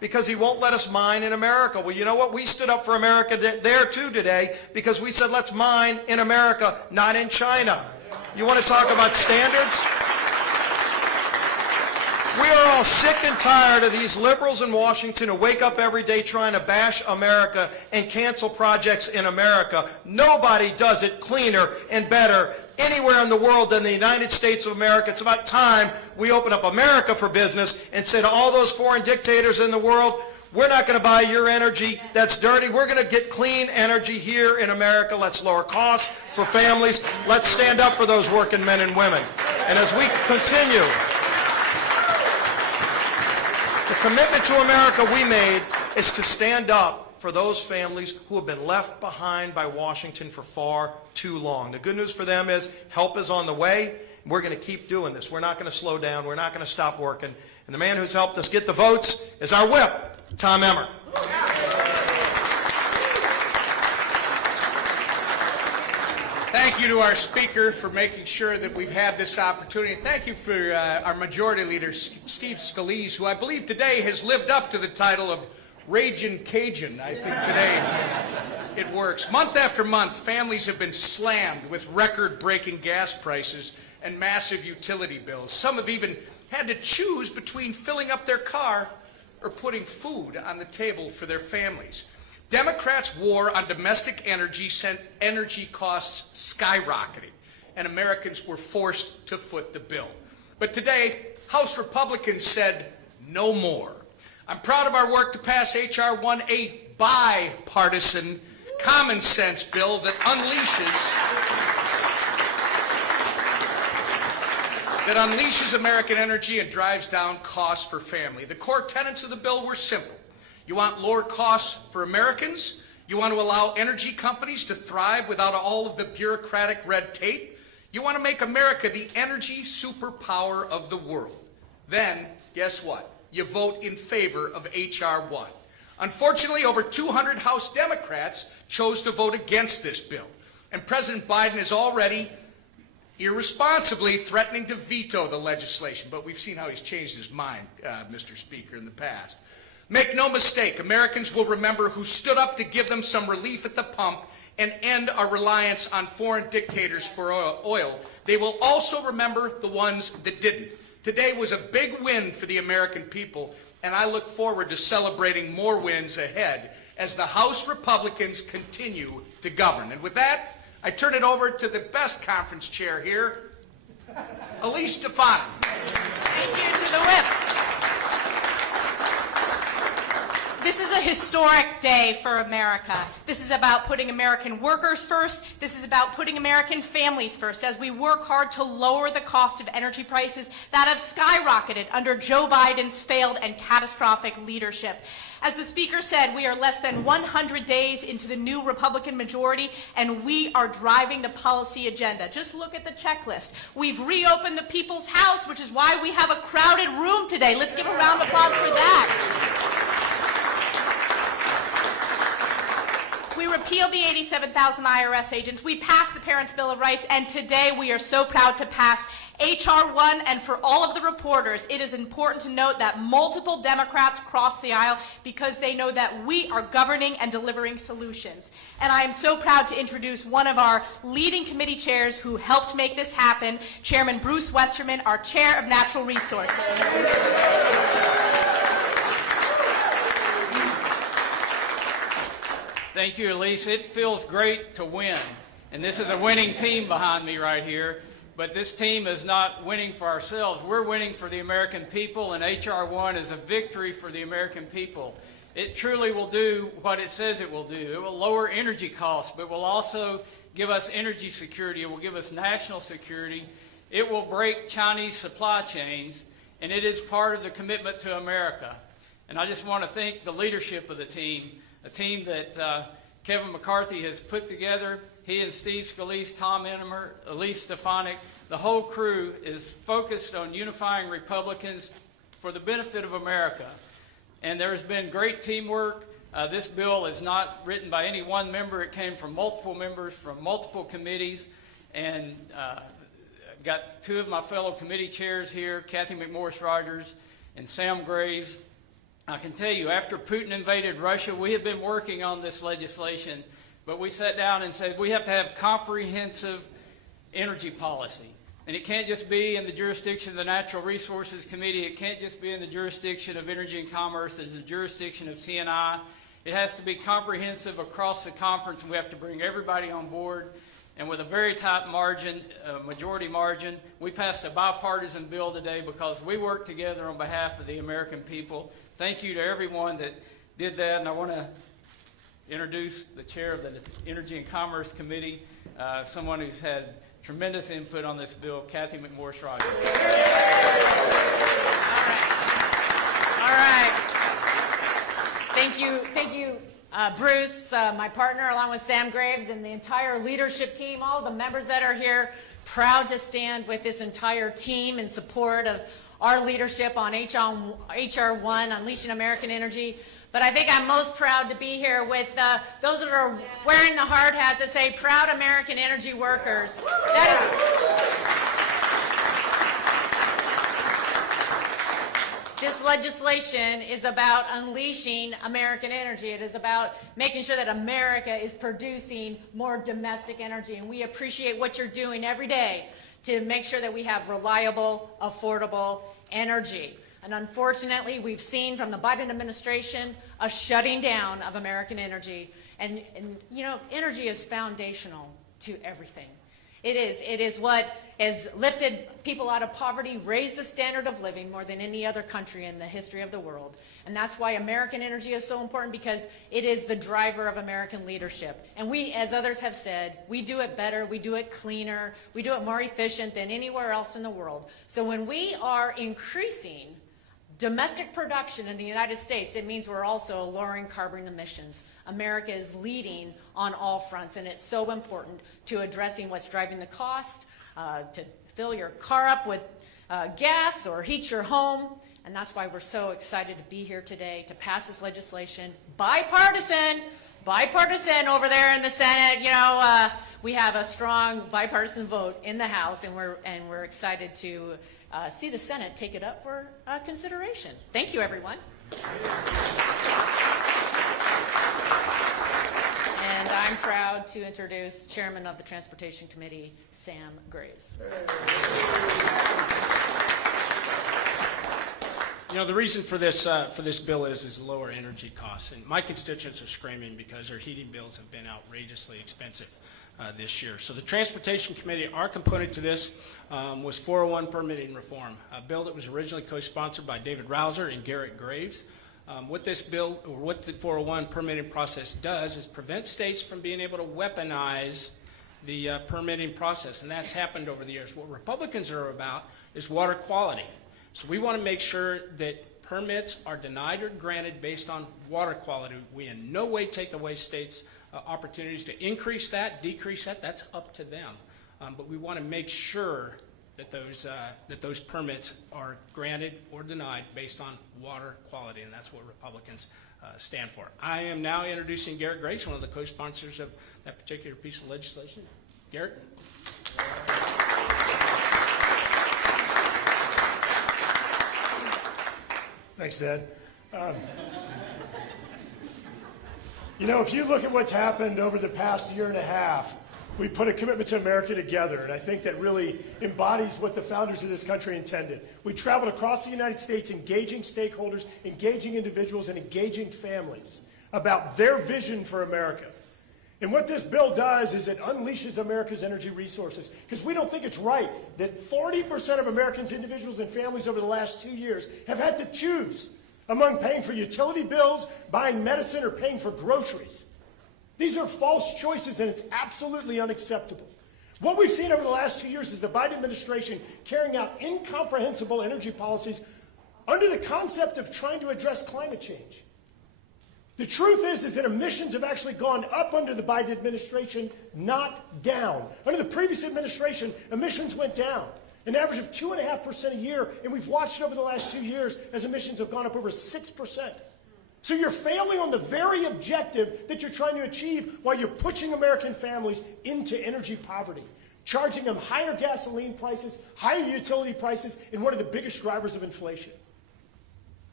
because he won't let us mine in America. Well, you know what? We stood up for America there too today because we said let's mine in America, not in China. You want to talk about standards? We are all sick and tired of these liberals in Washington who wake up every day trying to bash America and cancel projects in America. Nobody does it cleaner and better anywhere in the world than the United States of America. It's about time we open up America for business and say to all those foreign dictators in the world, we're not going to buy your energy. That's dirty. We're going to get clean energy here in America. Let's lower costs for families. Let's stand up for those working men and women. And as we continue, the commitment to America we made is to stand up for those families who have been left behind by Washington for far too long. The good news for them is help is on the way. We're going to keep doing this. We're not going to slow down. We're not going to stop working. And the man who's helped us get the votes is our whip, Tom Emmer. Thank you to our Speaker for making sure that we've had this opportunity. Thank you for our Majority Leader, Steve Scalise, who I believe today has lived up to the title of Ragin' Cajun. I think today it works. Month after month, families have been slammed with record-breaking gas prices and massive utility bills. Some have even had to choose between filling up their car or putting food on the table for their families. Democrats' war on domestic energy sent energy costs skyrocketing, and Americans were forced to foot the bill. But today, House Republicans said no more. I'm proud of our work to pass H.R. 1, a bipartisan, common sense bill that unleashes American energy and drives down costs for family. The core tenets of the bill were simple. You want lower costs for Americans. You want to allow energy companies to thrive without all of the bureaucratic red tape. You want to make America the energy superpower of the world. Then, guess what? You vote in favor of H.R. 1. Unfortunately, over 200 House Democrats chose to vote against this bill. And President Biden is already irresponsibly threatening to veto the legislation. But we've seen how he's changed his mind, Mr. Speaker, in the past. Make no mistake, Americans will remember who stood up to give them some relief at the pump and end our reliance on foreign dictators for oil. They will also remember the ones that didn't. Today was a big win for the American people, and I look forward to celebrating more wins ahead as the House Republicans continue to govern. And with that, I turn it over to the best conference chair here, Elise Stefanik. Thank you to the whip. This is a historic day for America. This is about putting American workers first. This is about putting American families first as we work hard to lower the cost of energy prices that have skyrocketed under Joe Biden's failed and catastrophic leadership. As the Speaker said, we are less than 100 days into the new Republican majority, and we are driving the policy agenda. Just look at the checklist. We've reopened the People's House, which is why we have a crowded room today. Let's give a round of applause for that. We repealed the 87,000 IRS agents. We passed the Parents' Bill of Rights, and today we are so proud to pass H.R. 1. And for all of the reporters, it is important to note that multiple Democrats crossed the aisle because they know that we are governing and delivering solutions. And I am so proud to introduce one of our leading committee chairs who helped make this happen, Chairman Bruce Westerman, our Chair of Natural Resources. Thank you, Elise. It feels great to win. And this is a winning team behind me right here. But this team is not winning for ourselves. We're winning for the American people, and H.R. 1 is a victory for the American people. It truly will do what it says it will do. It will lower energy costs, but will also give us energy security. It will give us national security. It will break Chinese supply chains, and it is part of the commitment to America. And I just want to thank the leadership of the team, a team that Kevin McCarthy has put together. He and Steve Scalise, Tom Emmer, Elise Stefanik, the whole crew is focused on unifying Republicans for the benefit of America. And there has been great teamwork. This bill is not written by any one member. It came from multiple members from multiple committees. And got two of my fellow committee chairs here, Kathy McMorris Rogers and Sam Graves. I can tell you, after Putin invaded Russia, we have been working on this legislation, but we sat down and said we have to have comprehensive energy policy. And it can't just be in the jurisdiction of the Natural Resources Committee. It can't just be in the jurisdiction of Energy and Commerce. It's the jurisdiction of T&I. It has to be comprehensive across the conference, and we have to bring everybody on board. And with a very tight margin, majority margin, we passed a bipartisan bill today because we worked together on behalf of the American people. Thank you to everyone that did that, and I want to introduce the chair of the Energy and Commerce Committee, someone who's had tremendous input on this bill, Kathy McMorris-Rogers. All right. Thank you, Bruce, my partner, along with Sam Graves and the entire leadership team, all the members that are here, proud to stand with this entire team in support of our leadership on H.R. 1, Unleashing American Energy. But I think I'm most proud to be here with those that are wearing the hard hats that say Proud American Energy Workers. This legislation is about unleashing American energy. It is about making sure that America is producing more domestic energy. And we appreciate what you're doing every day to make sure that we have reliable, affordable energy. And unfortunately, we've seen from the Biden administration a shutting down of American energy. And you know, energy is foundational to everything. It is what has lifted people out of poverty, raised the standard of living more than any other country in the history of the world. And that's why American energy is so important, because it is the driver of American leadership. And we, as others have said, we do it better, we do it cleaner, we do it more efficient than anywhere else in the world. So when we are increasing domestic production in the United States, it means we're also lowering carbon emissions. America is leading on all fronts, and it's so important to addressing what's driving the cost, to fill your car up with gas or heat your home. And that's why we're so excited to be here today to pass this legislation. Bipartisan over there in the Senate. You know, we have a strong bipartisan vote in the House, and we're excited to see the Senate take it up for consideration. Thank you, everyone. And I'm proud to introduce Chairman of the Transportation Committee, Sam Graves. You know, the reason for this bill is lower energy costs. And my constituents are screaming because their heating bills have been outrageously expensive this year. So the Transportation Committee, our component to this was 401 permitting reform, a bill that was originally co-sponsored by David Rouser and Garrett Graves. What this bill, or what the 401 permitting process does, is prevent states from being able to weaponize the permitting process, and that's happened over the years. What Republicans are about is water quality. So we want to make sure that permits are denied or granted based on water quality. We in no way take away states' opportunities to increase that, decrease that. That's up to them. But we want to make sure that those permits are granted or denied based on water quality, and that's what Republicans stand for. I am now introducing Garrett Graves, one of the co-sponsors of that particular piece of legislation. Garrett. Thanks, Dad. You know, if you look at what's happened over the past year and a half, we put a commitment to America together, and I think that really embodies what the founders of this country intended. We traveled across the United States engaging stakeholders, engaging individuals, and engaging families about their vision for America. And what this bill does is it unleashes America's energy resources, because we don't think it's right that 40% of Americans, individuals, and families over the last 2 years have had to choose among paying for utility bills, buying medicine, or paying for groceries. These are false choices, and it's absolutely unacceptable. What we've seen over the last 2 years is the Biden administration carrying out incomprehensible energy policies under the concept of trying to address climate change. The truth is that emissions have actually gone up under the Biden administration, not down. Under the previous administration, emissions went down, an average of 2.5% a year, and we've watched over the last 2 years as emissions have gone up over 6%. So you're failing on the very objective that you're trying to achieve while you're pushing American families into energy poverty, charging them higher gasoline prices, higher utility prices, and one of the biggest drivers of inflation.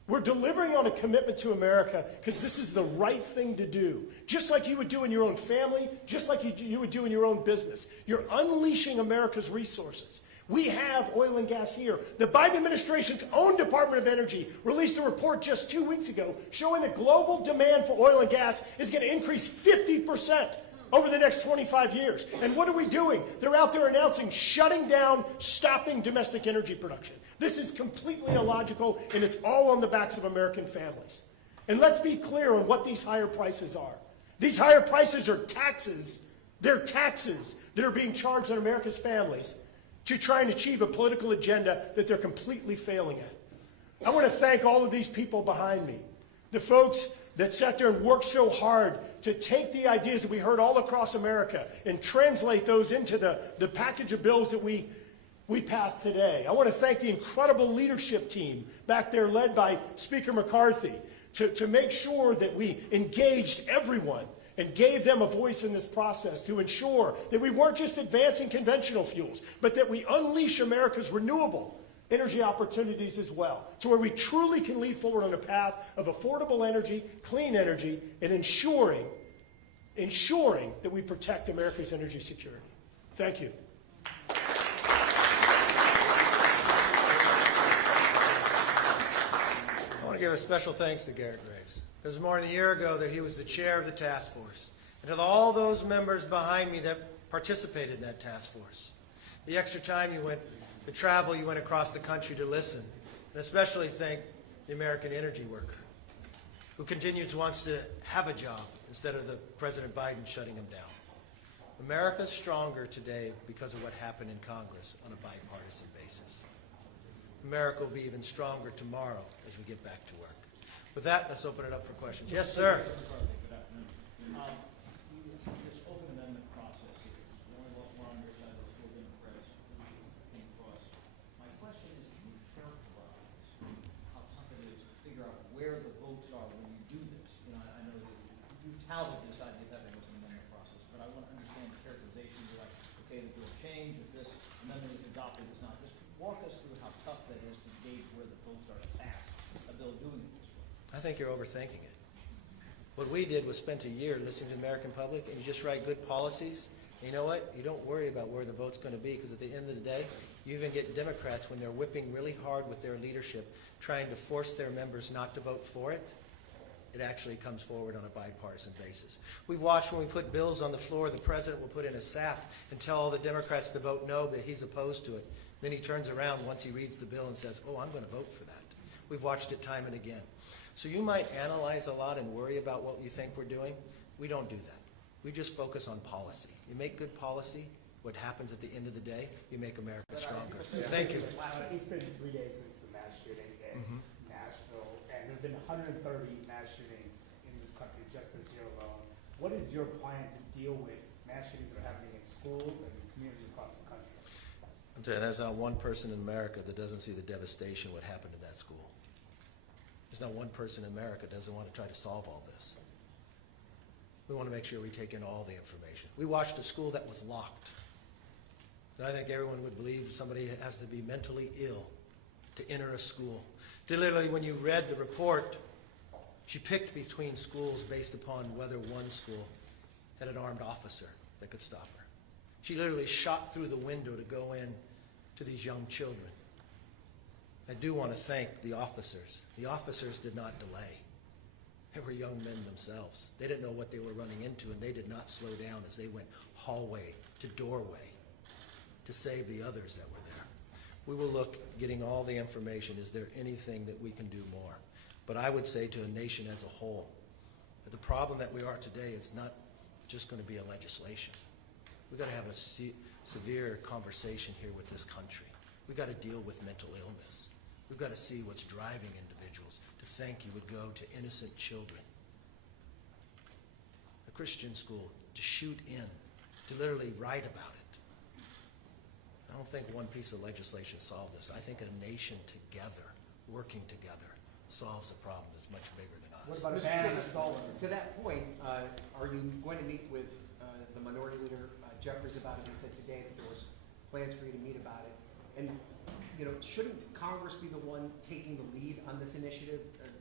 We're delivering on a commitment to America because this is the right thing to do. Just like you would do in your own family, just like you would do in your own business. You're unleashing America's resources. We have oil and gas here. The Biden administration's own Department of Energy released a report just 2 weeks ago showing that global demand for oil and gas is going to increase 50% over the next 25 years. And what are we doing? They're out there announcing shutting down, stopping domestic energy production. This is completely illogical, and it's all on the backs of American families. And let's be clear on what these higher prices are. These higher prices are taxes. They're taxes that are being charged on America's families to try and achieve a political agenda that they're completely failing at. I want to thank all of these people behind me, the folks that sat there and worked so hard to take the ideas that we heard all across America and translate those into the package of bills that we passed today. I want to thank the incredible leadership team back there led by Speaker McCarthy to make sure that we engaged everyone and gave them a voice in this process to ensure that we weren't just advancing conventional fuels, but that we unleash America's renewable energy opportunities as well, to where we truly can lead forward on a path of affordable energy, clean energy, and ensuring that we protect America's energy security. Thank you. I want to give a special thanks to Garrett Graves. It was more than a year ago that he was the chair of the task force. And to all those members behind me that participated in that task force. The extra time you went, the travel you went across the country to listen. And especially thank the American energy worker who wants to have a job instead of the President Biden shutting him down. America's stronger today because of what happened in Congress on a bipartisan basis. America will be even stronger tomorrow as we get back to work. With that, let's open it up for questions. Yes, sir. Good afternoon. This open amendment process here, we only lost one on your side, but still didn't press, came across. My question is, can you characterize how tough it is to figure out where the votes are when you do this? You know, I know that you've touted this idea of having an open amendment process, but I want to understand the characterization. You're like, okay, the bill change, if this amendment is adopted, it's not. Just walk us through how tough that is to gauge where the votes are to pass a bill doing it this way. I think you're overthinking it. What we did was spent a year listening to the American public, and you just write good policies. And you know what? You don't worry about where the vote's going to be, because at the end of the day, you even get Democrats when they're whipping really hard with their leadership, trying to force their members not to vote for it. It actually comes forward on a bipartisan basis. We've watched when we put bills on the floor, the president will put in a sap and tell all the Democrats to vote no, but he's opposed to it. Then he turns around once he reads the bill and says, oh, I'm going to vote for that. We've watched it time and again. So you might analyze a lot and worry about what you think we're doing. We don't do that. We just focus on policy. You make good policy, what happens at the end of the day, you make America stronger. Thank you. It's been 3 days since the mass shooting in Nashville, and there have been 130 mass shootings in this country just this year alone. What is your plan to deal with mass shootings that are happening in schools and communities across the country? I'll tell you, there's not one person in America that doesn't see the devastation what happened in that school. There's not one person in America that doesn't want to try to solve all this. We want to make sure we take in all the information. We watched a school that was locked. And I think everyone would believe somebody has to be mentally ill to enter a school. Literally, when you read the report, she picked between schools based upon whether one school had an armed officer that could stop her. She literally shot through the window to go in to these young children. I do want to thank the officers. The officers did not delay. They were young men themselves. They didn't know what they were running into, and they did not slow down as they went hallway to doorway to save the others that were there. We will look, getting all the information, is there anything that we can do more? But I would say to a nation as a whole, that the problem that we are today is not just going to be a legislation. We've got to have a severe conversation here with this country. We've got to deal with mental illness. We've got to see what's driving individuals to think you would go to innocent children, a Christian school, to shoot in, to literally write about it. I don't think one piece of legislation solved this. I think a nation together, working together, solves a problem that's much bigger than us. What about a ban on assault? To that point, are you going to meet with the Minority Leader Jeffries about it? He said today that there was plans for you to meet about it. And, you know, shouldn't Congress be the one taking the lead on this initiative?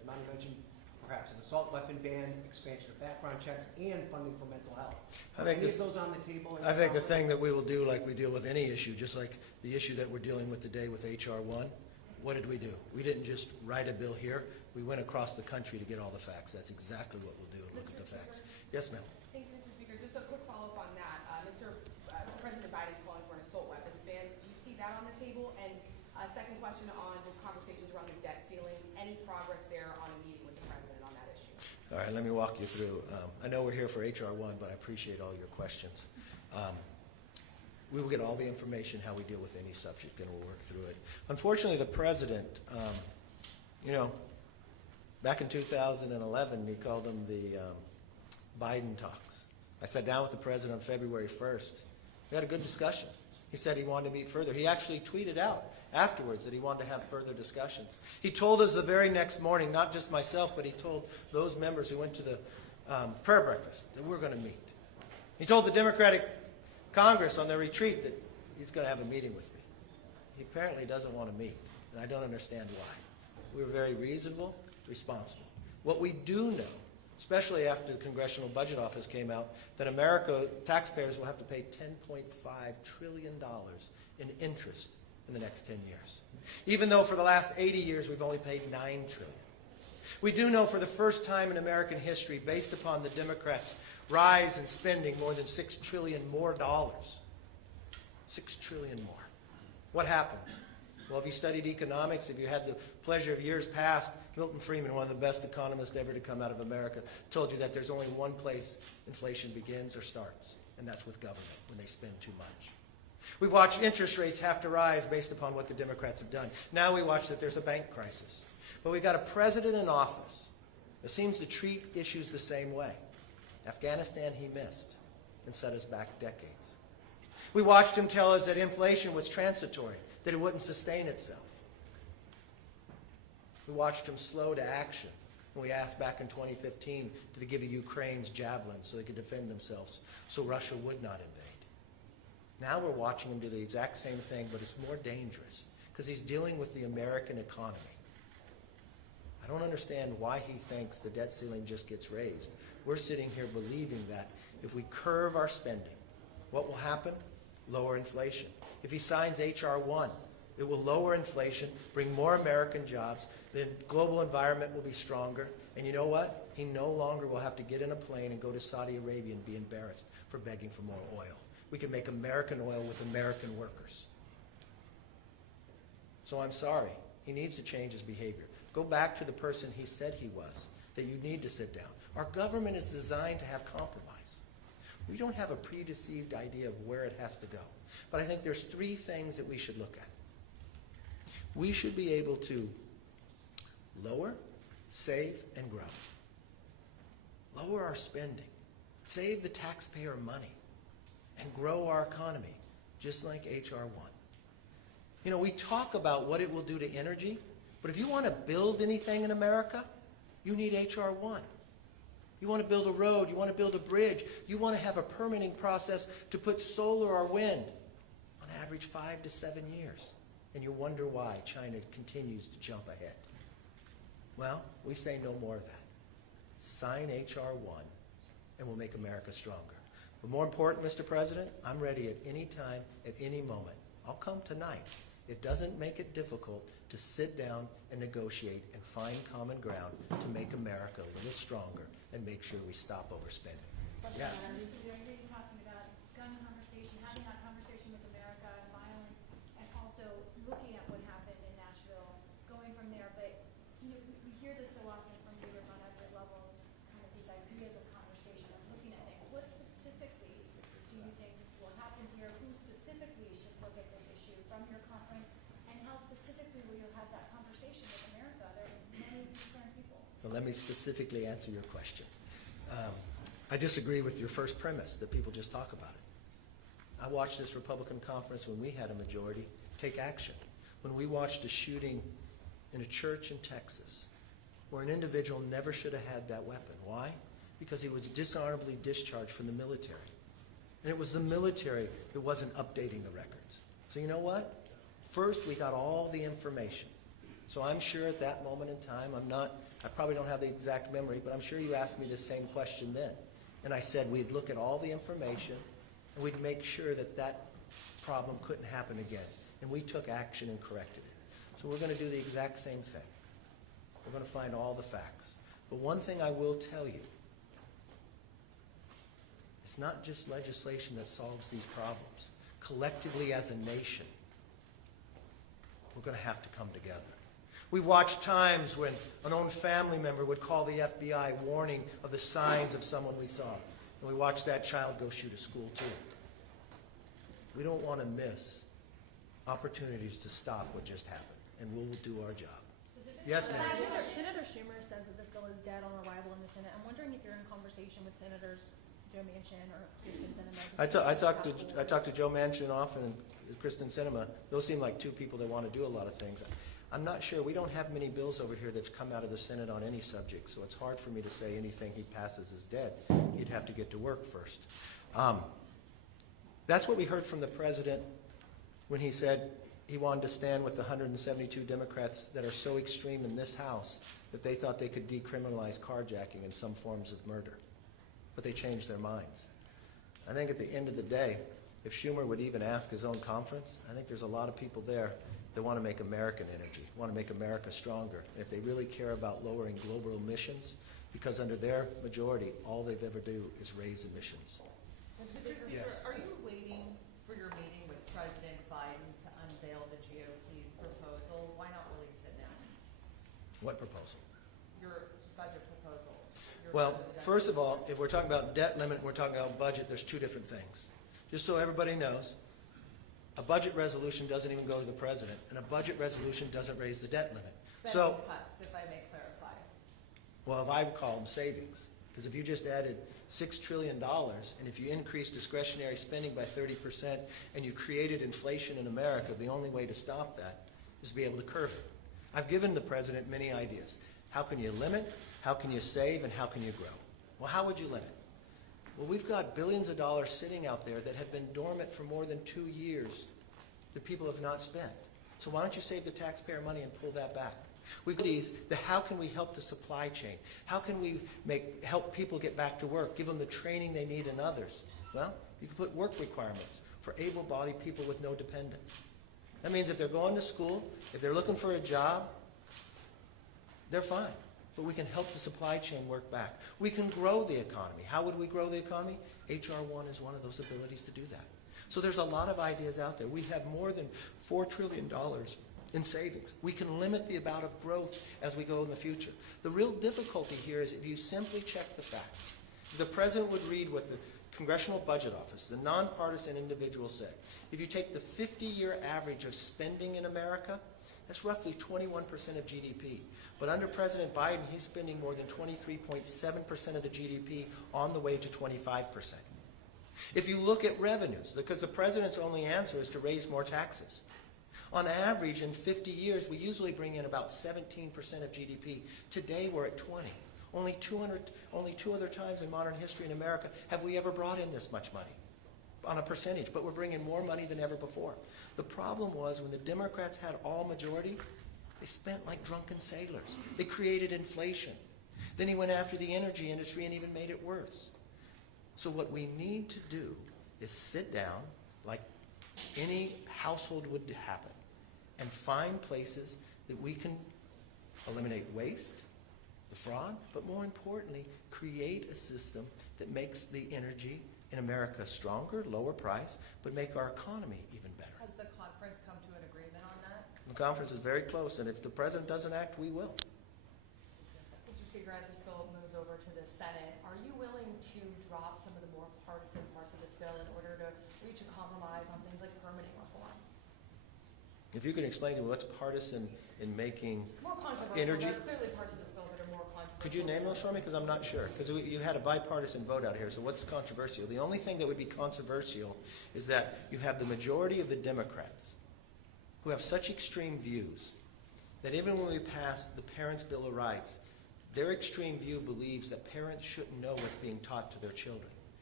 as Monty mentioned, perhaps an assault weapon ban, expansion of background checks, and funding for mental health. I think Any of those on the table? I think the thing that we will do, like we deal with any issue, just like the issue that we're dealing with today with H.R. 1, what did we do? We didn't just write a bill here. We went across the country to get all the facts. That's exactly what we'll do, and look at the facts. Yes, ma'am. Thank you, Mr. Speaker. Just a quick follow-up on that. President Biden's calling for an assault weapons ban. Do you see that on the table? And second question on just conversations around the debt ceiling. Any progress there on a meeting with the president on that issue? All right, let me walk you through. I know we're here for H.R. 1, but I appreciate all your questions. We will get all the information how we deal with any subject, and we'll work through it. Unfortunately, the president, back in 2011, he called them the Biden talks. I sat down with the president on February 1st. We had a good discussion. He said he wanted to meet further. He actually tweeted out afterwards that he wanted to have further discussions. He told us the very next morning, not just myself, but he told those members who went to the prayer breakfast that we're going to meet. He told the Democratic Congress on their retreat that he's going to have a meeting with me. He apparently doesn't want to meet, and I don't understand why. We were very reasonable, responsible. What we do know, especially after the Congressional Budget Office came out, that America, taxpayers will have to pay $10.5 trillion in interest in the next 10 years. Even though for the last 80 years we've only paid $9 trillion. We do know for the first time in American history, based upon the Democrats' rise in spending more than $6 trillion more dollars. $6 trillion more. What happens? Well, if you studied economics, if you had the pleasure of years past, Milton Friedman, one of the best economists ever to come out of America, told you that there's only one place inflation begins or starts, and that's with government, when they spend too much. We've watched interest rates have to rise based upon what the Democrats have done. Now we watch that there's a bank crisis. But we've got a president in office that seems to treat issues the same way. Afghanistan he missed and set us back decades. We watched him tell us that inflation was transitory, that it wouldn't sustain itself. We watched him slow to action when we asked back in 2015 to give Ukraine's javelins so they could defend themselves, so Russia would not invade. Now we're watching him do the exact same thing, but it's more dangerous because he's dealing with the American economy. I don't understand why he thinks the debt ceiling just gets raised. We're sitting here believing that if we curve our spending, what will happen? Lower inflation. If he signs H.R. 1, it will lower inflation, bring more American jobs, the global environment will be stronger, and you know what? He no longer will have to get in a plane and go to Saudi Arabia and be embarrassed for begging for more oil. We can make American oil with American workers. So I'm sorry. He needs to change his behavior. Go back to the person he said he was, that you need to sit down. Our government is designed to have compromise. We don't have a predeceived idea of where it has to go. But I think there's three things that we should look at. We should be able to lower, save, and grow. Lower our spending, save the taxpayer money, and grow our economy, just like H.R. 1. You know, we talk about what it will do to energy, but if you want to build anything in America, you need H.R. 1. You want to build a road, you want to build a bridge, you want to have a permitting process to put solar or wind, on average 5 to 7 years. And you wonder why China continues to jump ahead. Well, we say no more of that. Sign H.R. 1 and we'll make America stronger. But more important, Mr. President, I'm ready at any time, at any moment. I'll come tonight. It doesn't make it difficult to sit down and negotiate and find common ground to make America a little stronger and make sure we stop overspending. Yes? I hear you talking about gun conversation, having that conversation with America and violence, and also looking at what happened in Nashville, going from there. But we hear this so often from leaders on every level, kind of these ideas of conversation and looking at things. What specifically do you think will happen here? Who specifically should look at this issue from your conference? And how specifically will you have that conversation with America? There are many concerned people. Well, let me specifically answer your question. I disagree with your first premise that people just talk about it. I watched this Republican conference when we had a majority take action. When we watched a shooting in a church in Texas where an individual never should have had that weapon. Why? Because he was dishonorably discharged from the military. And it was the military that wasn't updating the records. So you know what? First, we got all the information. So I'm sure at that moment in time, I'm not I probably don't have the exact memory, but I'm sure you asked me the same question then. And I said we'd look at all the information and we'd make sure that that problem couldn't happen again. And we took action and corrected it. So we're going to do the exact same thing. We're going to find all the facts. But one thing I will tell you, it's not just legislation that solves these problems. Collectively as a nation, we're going to have to come together. We watched times when an own family member would call the FBI warning of the signs of someone we saw. And we watched that child go shoot a school too. We don't want to miss opportunities to stop what just happened, and we'll do our job. Yes, ma'am. Senator Schumer says that this bill is dead on arrival in the Senate. I'm wondering if you're in conversation with Senators Joe Manchin or Kristen Sinema. I talked to Joe Manchin often and Kristen Sinema. Those seem like two people that want to do a lot of things. I'm not sure. We don't have many bills over here that's come out of the Senate on any subject, so it's hard for me to say anything he passes is dead. He'd have to get to work first. That's what we heard from the president when he said he wanted to stand with the 172 Democrats that are so extreme in this House that they thought they could decriminalize carjacking and some forms of murder. But they changed their minds. I think at the end of the day, if Schumer would even ask his own conference, I think there's a lot of people there that want to make American energy, want to make America stronger. And if they really care about lowering global emissions, because under their majority, all they've ever do is raise emissions. Mr. Speaker, Yes. are you waiting for your meeting with President Biden to unveil the GOP's proposal? Why not release it now? What proposal? Your budget proposal. Well, first of all, if we're talking about debt limit and we're talking about budget, there's two different things. Just so everybody knows, a budget resolution doesn't even go to the president, and a budget resolution doesn't raise the debt limit. Spending cuts, if I may clarify. Well, if I would call them savings, because if you just added $6 trillion, and if you increase discretionary spending by 30%, and you created inflation in America, the only way to stop that is to be able to curb it. I've given the president many ideas. How can you limit? How can you save? And how can you grow? Well, how would you limit? Well, we've got billions of dollars sitting out there that have been dormant for more than 2 years that people have not spent. So why don't you save the taxpayer money and pull that back? We've got these, how can we help the supply chain? How can we help people get back to work, give them the training they need and others? Well, you can put work requirements for able-bodied people with no dependents. That means if they're going to school, if they're looking for a job, they're fine. But we can help the supply chain work back. We can grow the economy. How would we grow the economy? H.R. 1 is one of those abilities to do that. So there's a lot of ideas out there. We have more than $4 trillion in savings. We can limit the amount of growth as we go in the future. The real difficulty here is if you simply check the facts. The president would read what the Congressional Budget Office, the nonpartisan individual, said. If you take the 50-year average of spending in America, that's roughly 21% of GDP. But under President Biden, he's spending more than 23.7% of the GDP on the way to 25%. If you look at revenues, because the president's only answer is to raise more taxes. On average, in 50 years, we usually bring in about 17% of GDP. Today, we're at 20. Only two other times in modern history in America have we ever brought in this much money on a percentage, but we're bringing more money than ever before. The problem was when the Democrats had all majority, they spent like drunken sailors. They created inflation. Then he went after the energy industry and even made it worse. So what we need to do is sit down, like any household would happen, and find places that we can eliminate waste, the fraud, but more importantly, create a system that makes the energy in America stronger, lower price, but make our economy even better. Has the conference come to an agreement on that? The conference is very close, and if the president doesn't act, we will. Mr. Speaker, as this bill moves over to the Senate, are you willing to drop some of the more partisan parts of this bill in order to reach a compromise on things like permitting reform? If you can explain to me what's partisan in making More controversial. energy. There are clearly parts of this bill that are more controversial. Could you name those for me? Because I'm not sure. Because you had a bipartisan vote out here, so what's controversial? The only thing that would be controversial is that you have the majority of the Democrats who have such extreme views that even when we pass the Parents' Bill of Rights, their extreme view believes that parents shouldn't know what's being taught to their children.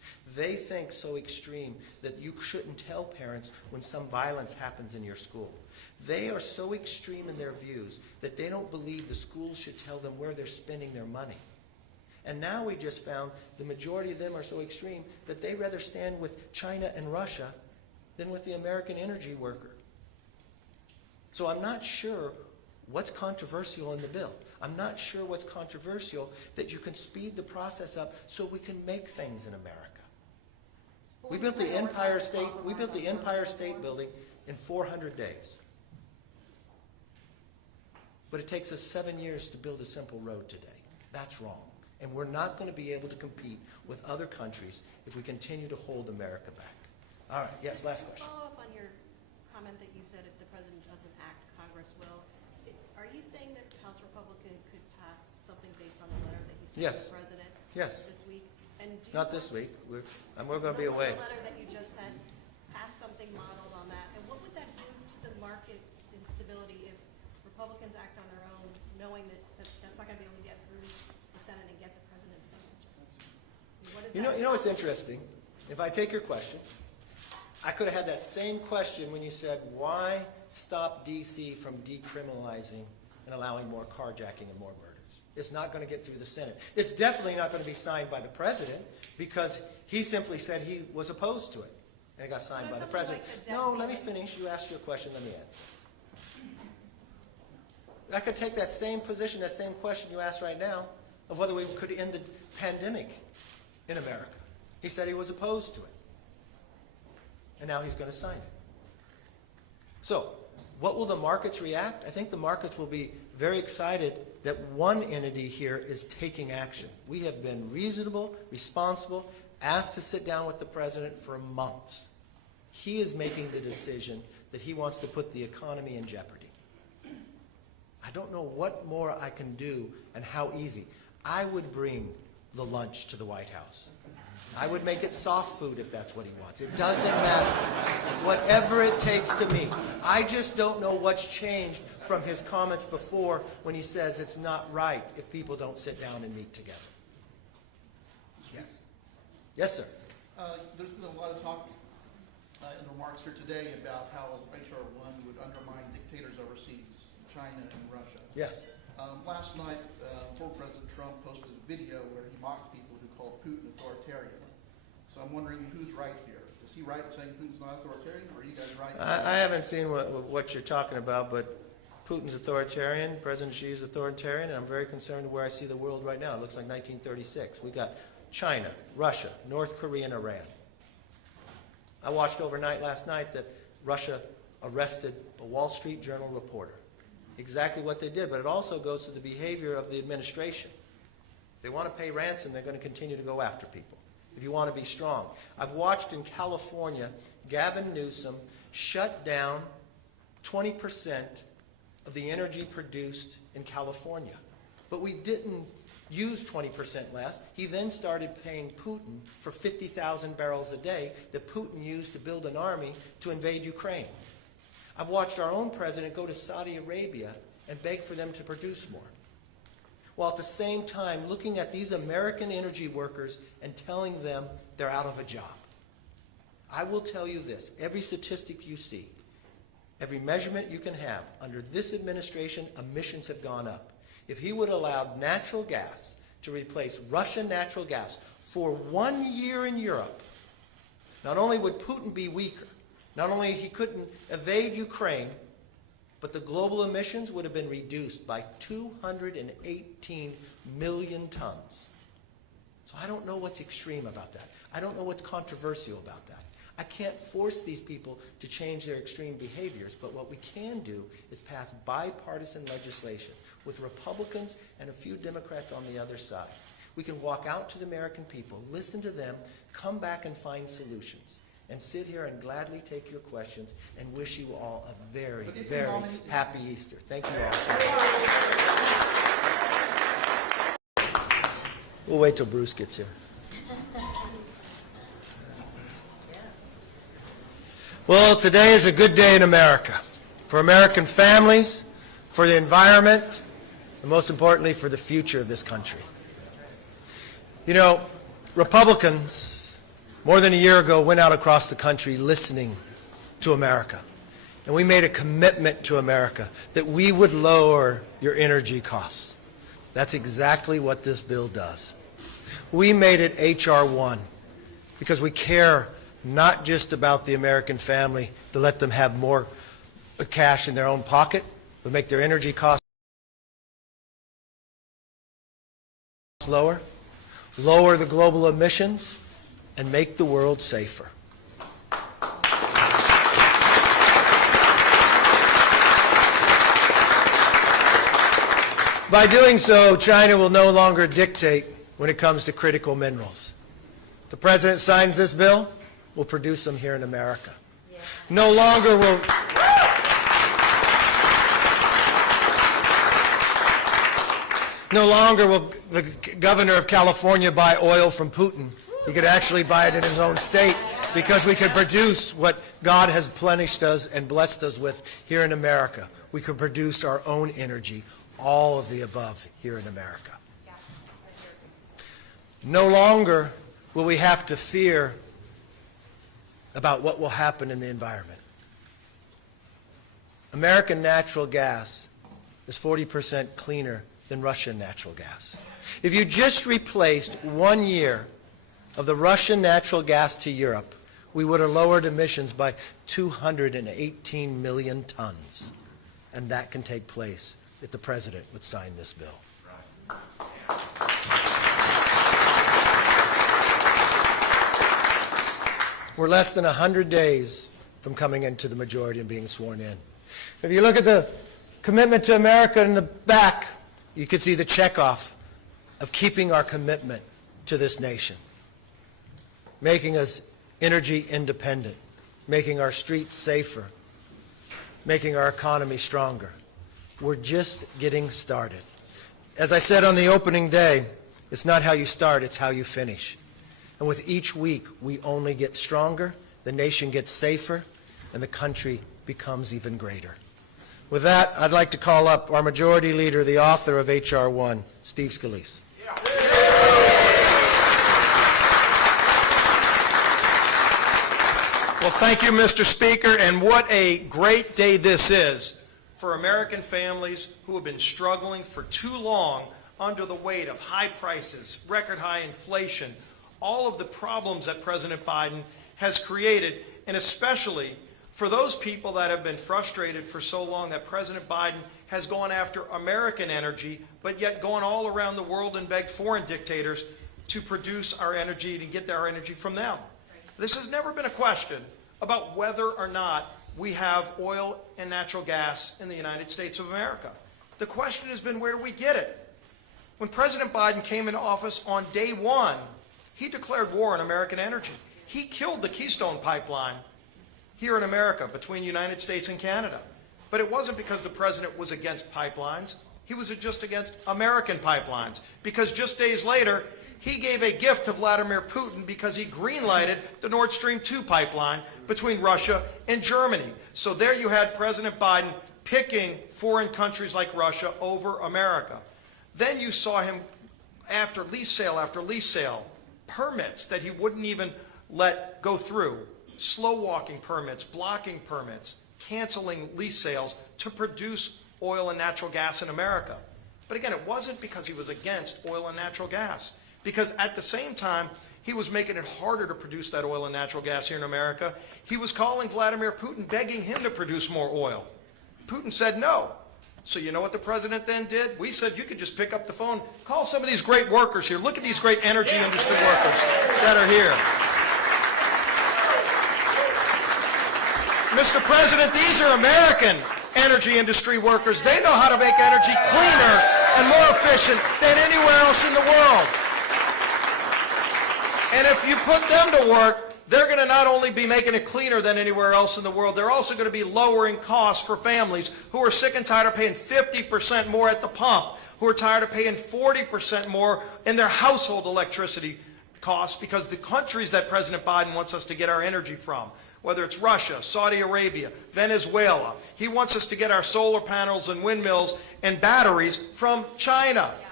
They think so extreme that you shouldn't tell parents when some violence happens in your school. They are so extreme in their views that they don't believe the schools should tell them where they're spending their money. And now we just found the majority of them are so extreme that they rather stand with China and Russia than with the American energy worker. So I'm not sure what's controversial in the bill. I'm not sure what's controversial that you can speed the process up so we can make things in America. We built the Empire State Building in 400 days. But it takes us 7 years to build a simple road today. That's wrong. And we're not going to be able to compete with other countries if we continue to hold America back. All right, yes, last question. Follow up on your comment that you said if the president doesn't act, Congress will. Are you saying that House Republicans could pass something based on the letter that you sent to the president this week? And Not this week. We're going to be away. The letter that you just sent, pass something modeled on that. And what would that do to the market's instability if Republicans act on their own, knowing that that's not going to be able to get through the Senate and get the president's signature? You know what's interesting? If I take your question, I could have had that same question when you said, why stop D.C. from decriminalizing and allowing more carjacking and more murders? It's not going to get through the Senate. It's definitely not going to be signed by the president because he simply said he was opposed to it. And it got signed by the president. No, let me finish. You asked your question. Let me answer. I could take that same position, that same question you asked right now, of whether we could end the pandemic in America. He said he was opposed to it. And now he's going to sign it. So, what will the markets react? I think the markets will be very excited that one entity here is taking action. We have been reasonable, responsible, asked to sit down with the president for months. He is making the decision that he wants to put the economy in jeopardy. I don't know what more I can do and how easy. I would bring the lunch to the White House. I would make it soft food if that's what he wants. It doesn't matter. Whatever it takes to meet. I just don't know what's changed from his comments before when he says it's not right if people don't sit down and meet together. Yes. Yes, sir. There's been a lot of talk in remarks here today about how H.R. 1 would undermine dictators overseas, China and Russia. Yes. Last night, former President Trump posted a video where he mocked people who called Putin authoritarian. So I'm wondering who's right here. Is he right in saying Putin's not authoritarian, or are you guys right? I haven't seen what you're talking about, but Putin's authoritarian, President Xi is authoritarian, and I'm very concerned where I see the world right now. It looks like 1936. We got China, Russia, North Korea, and Iran. I watched overnight last night that Russia arrested a Wall Street Journal reporter. Exactly what they did, but it also goes to the behavior of the administration. If they want to pay ransom, they're going to continue to go after people. If you want to be strong. I've watched in California, Gavin Newsom shut down 20% of the energy produced in California. But we didn't use 20% less. He then started paying Putin for 50,000 barrels a day that Putin used to build an army to invade Ukraine. I've watched our own president go to Saudi Arabia and beg for them to produce more, while at the same time looking at these American energy workers and telling them they're out of a job. I will tell you this, every statistic you see, every measurement you can have, under this administration, emissions have gone up. If he would allow natural gas to replace Russian natural gas for 1 year in Europe, not only would Putin be weaker, not only he couldn't evade Ukraine, but the global emissions would have been reduced by 218 million tons. So I don't know what's extreme about that. I don't know what's controversial about that. I can't force these people to change their extreme behaviors, but what we can do is pass bipartisan legislation with Republicans and a few Democrats on the other side. We can walk out to the American people, listen to them, come back and find solutions, and sit here and gladly take your questions and wish you all a very, very happy Easter. Thank you all. We'll wait till Bruce gets here. Well, today is a good day in America. For American families, for the environment, and most importantly, for the future of this country. You know, Republicans more than a year ago, went out across the country listening to America. And we made a commitment to America that we would lower your energy costs. That's exactly what this bill does. We made it H.R. 1 because we care not just about the American family to let them have more cash in their own pocket, but make their energy costs lower, lower the global emissions, and make the world safer. By doing so, China will no longer dictate when it comes to critical minerals. The President signs this bill, we'll produce them here in America. Yeah. No longer will the governor of California buy oil from Putin. He could actually buy it in his own state because we could produce what God has plenished us and blessed us with here in America. We could produce our own energy, all of the above here in America. No longer will we have to fear about what will happen in the environment. American natural gas is 40% cleaner than Russian natural gas. If you just replaced 1 year of the Russian natural gas to Europe, we would have lowered emissions by 218 million tons. And that can take place if the President would sign this bill. We're less than 100 days from coming into the majority and being sworn in. If you look at the commitment to America in the back, you can see the checkoff of keeping our commitment to this nation, making us energy independent, making our streets safer, making our economy stronger. We're just getting started. As I said on the opening day, it's not how you start, it's how you finish. And with each week, we only get stronger, the nation gets safer, and the country becomes even greater. With that, I'd like to call up our Majority Leader, the author of H.R. 1, Steve Scalise. Well, thank you, Mr. Speaker, and what a great day this is for American families who have been struggling for too long under the weight of high prices, record high inflation, all of the problems that President Biden has created, and especially for those people that have been frustrated for so long that President Biden has gone after American energy, but yet gone all around the world and begged foreign dictators to produce our energy, to get our energy from them. This has never been a question about whether or not we have oil and natural gas in the United States of America. The question has been, where do we get it? When President Biden came into office on day one, he declared war on American energy. He killed the Keystone Pipeline here in America between the United States and Canada. But it wasn't because the president was against pipelines. He was just against American pipelines. Because just days later, he gave a gift to Vladimir Putin because he green-lighted the Nord Stream 2 pipeline between Russia and Germany. So there you had President Biden picking foreign countries like Russia over America. Then you saw him, after lease sale, permits that he wouldn't even let go through, slow-walking permits, blocking permits, canceling lease sales to produce oil and natural gas in America. But again, it wasn't because he was against oil and natural gas, because at the same time, he was making it harder to produce that oil and natural gas here in America. He was calling Vladimir Putin, begging him to produce more oil. Putin said no. So you know what the president then did? We said you could just pick up the phone, call some of these great workers here. Look at these great energy industry workers that are here. Mr. President, these are American energy industry workers. They know how to make energy cleaner and more efficient than anywhere else in the world. And if you put them to work, they're going to not only be making it cleaner than anywhere else in the world, they're also going to be lowering costs for families who are sick and tired of paying 50% more at the pump, who are tired of paying 40% more in their household electricity costs because the countries that President Biden wants us to get our energy from, whether it's Russia, Saudi Arabia, Venezuela, he wants us to get our solar panels and windmills and batteries from China.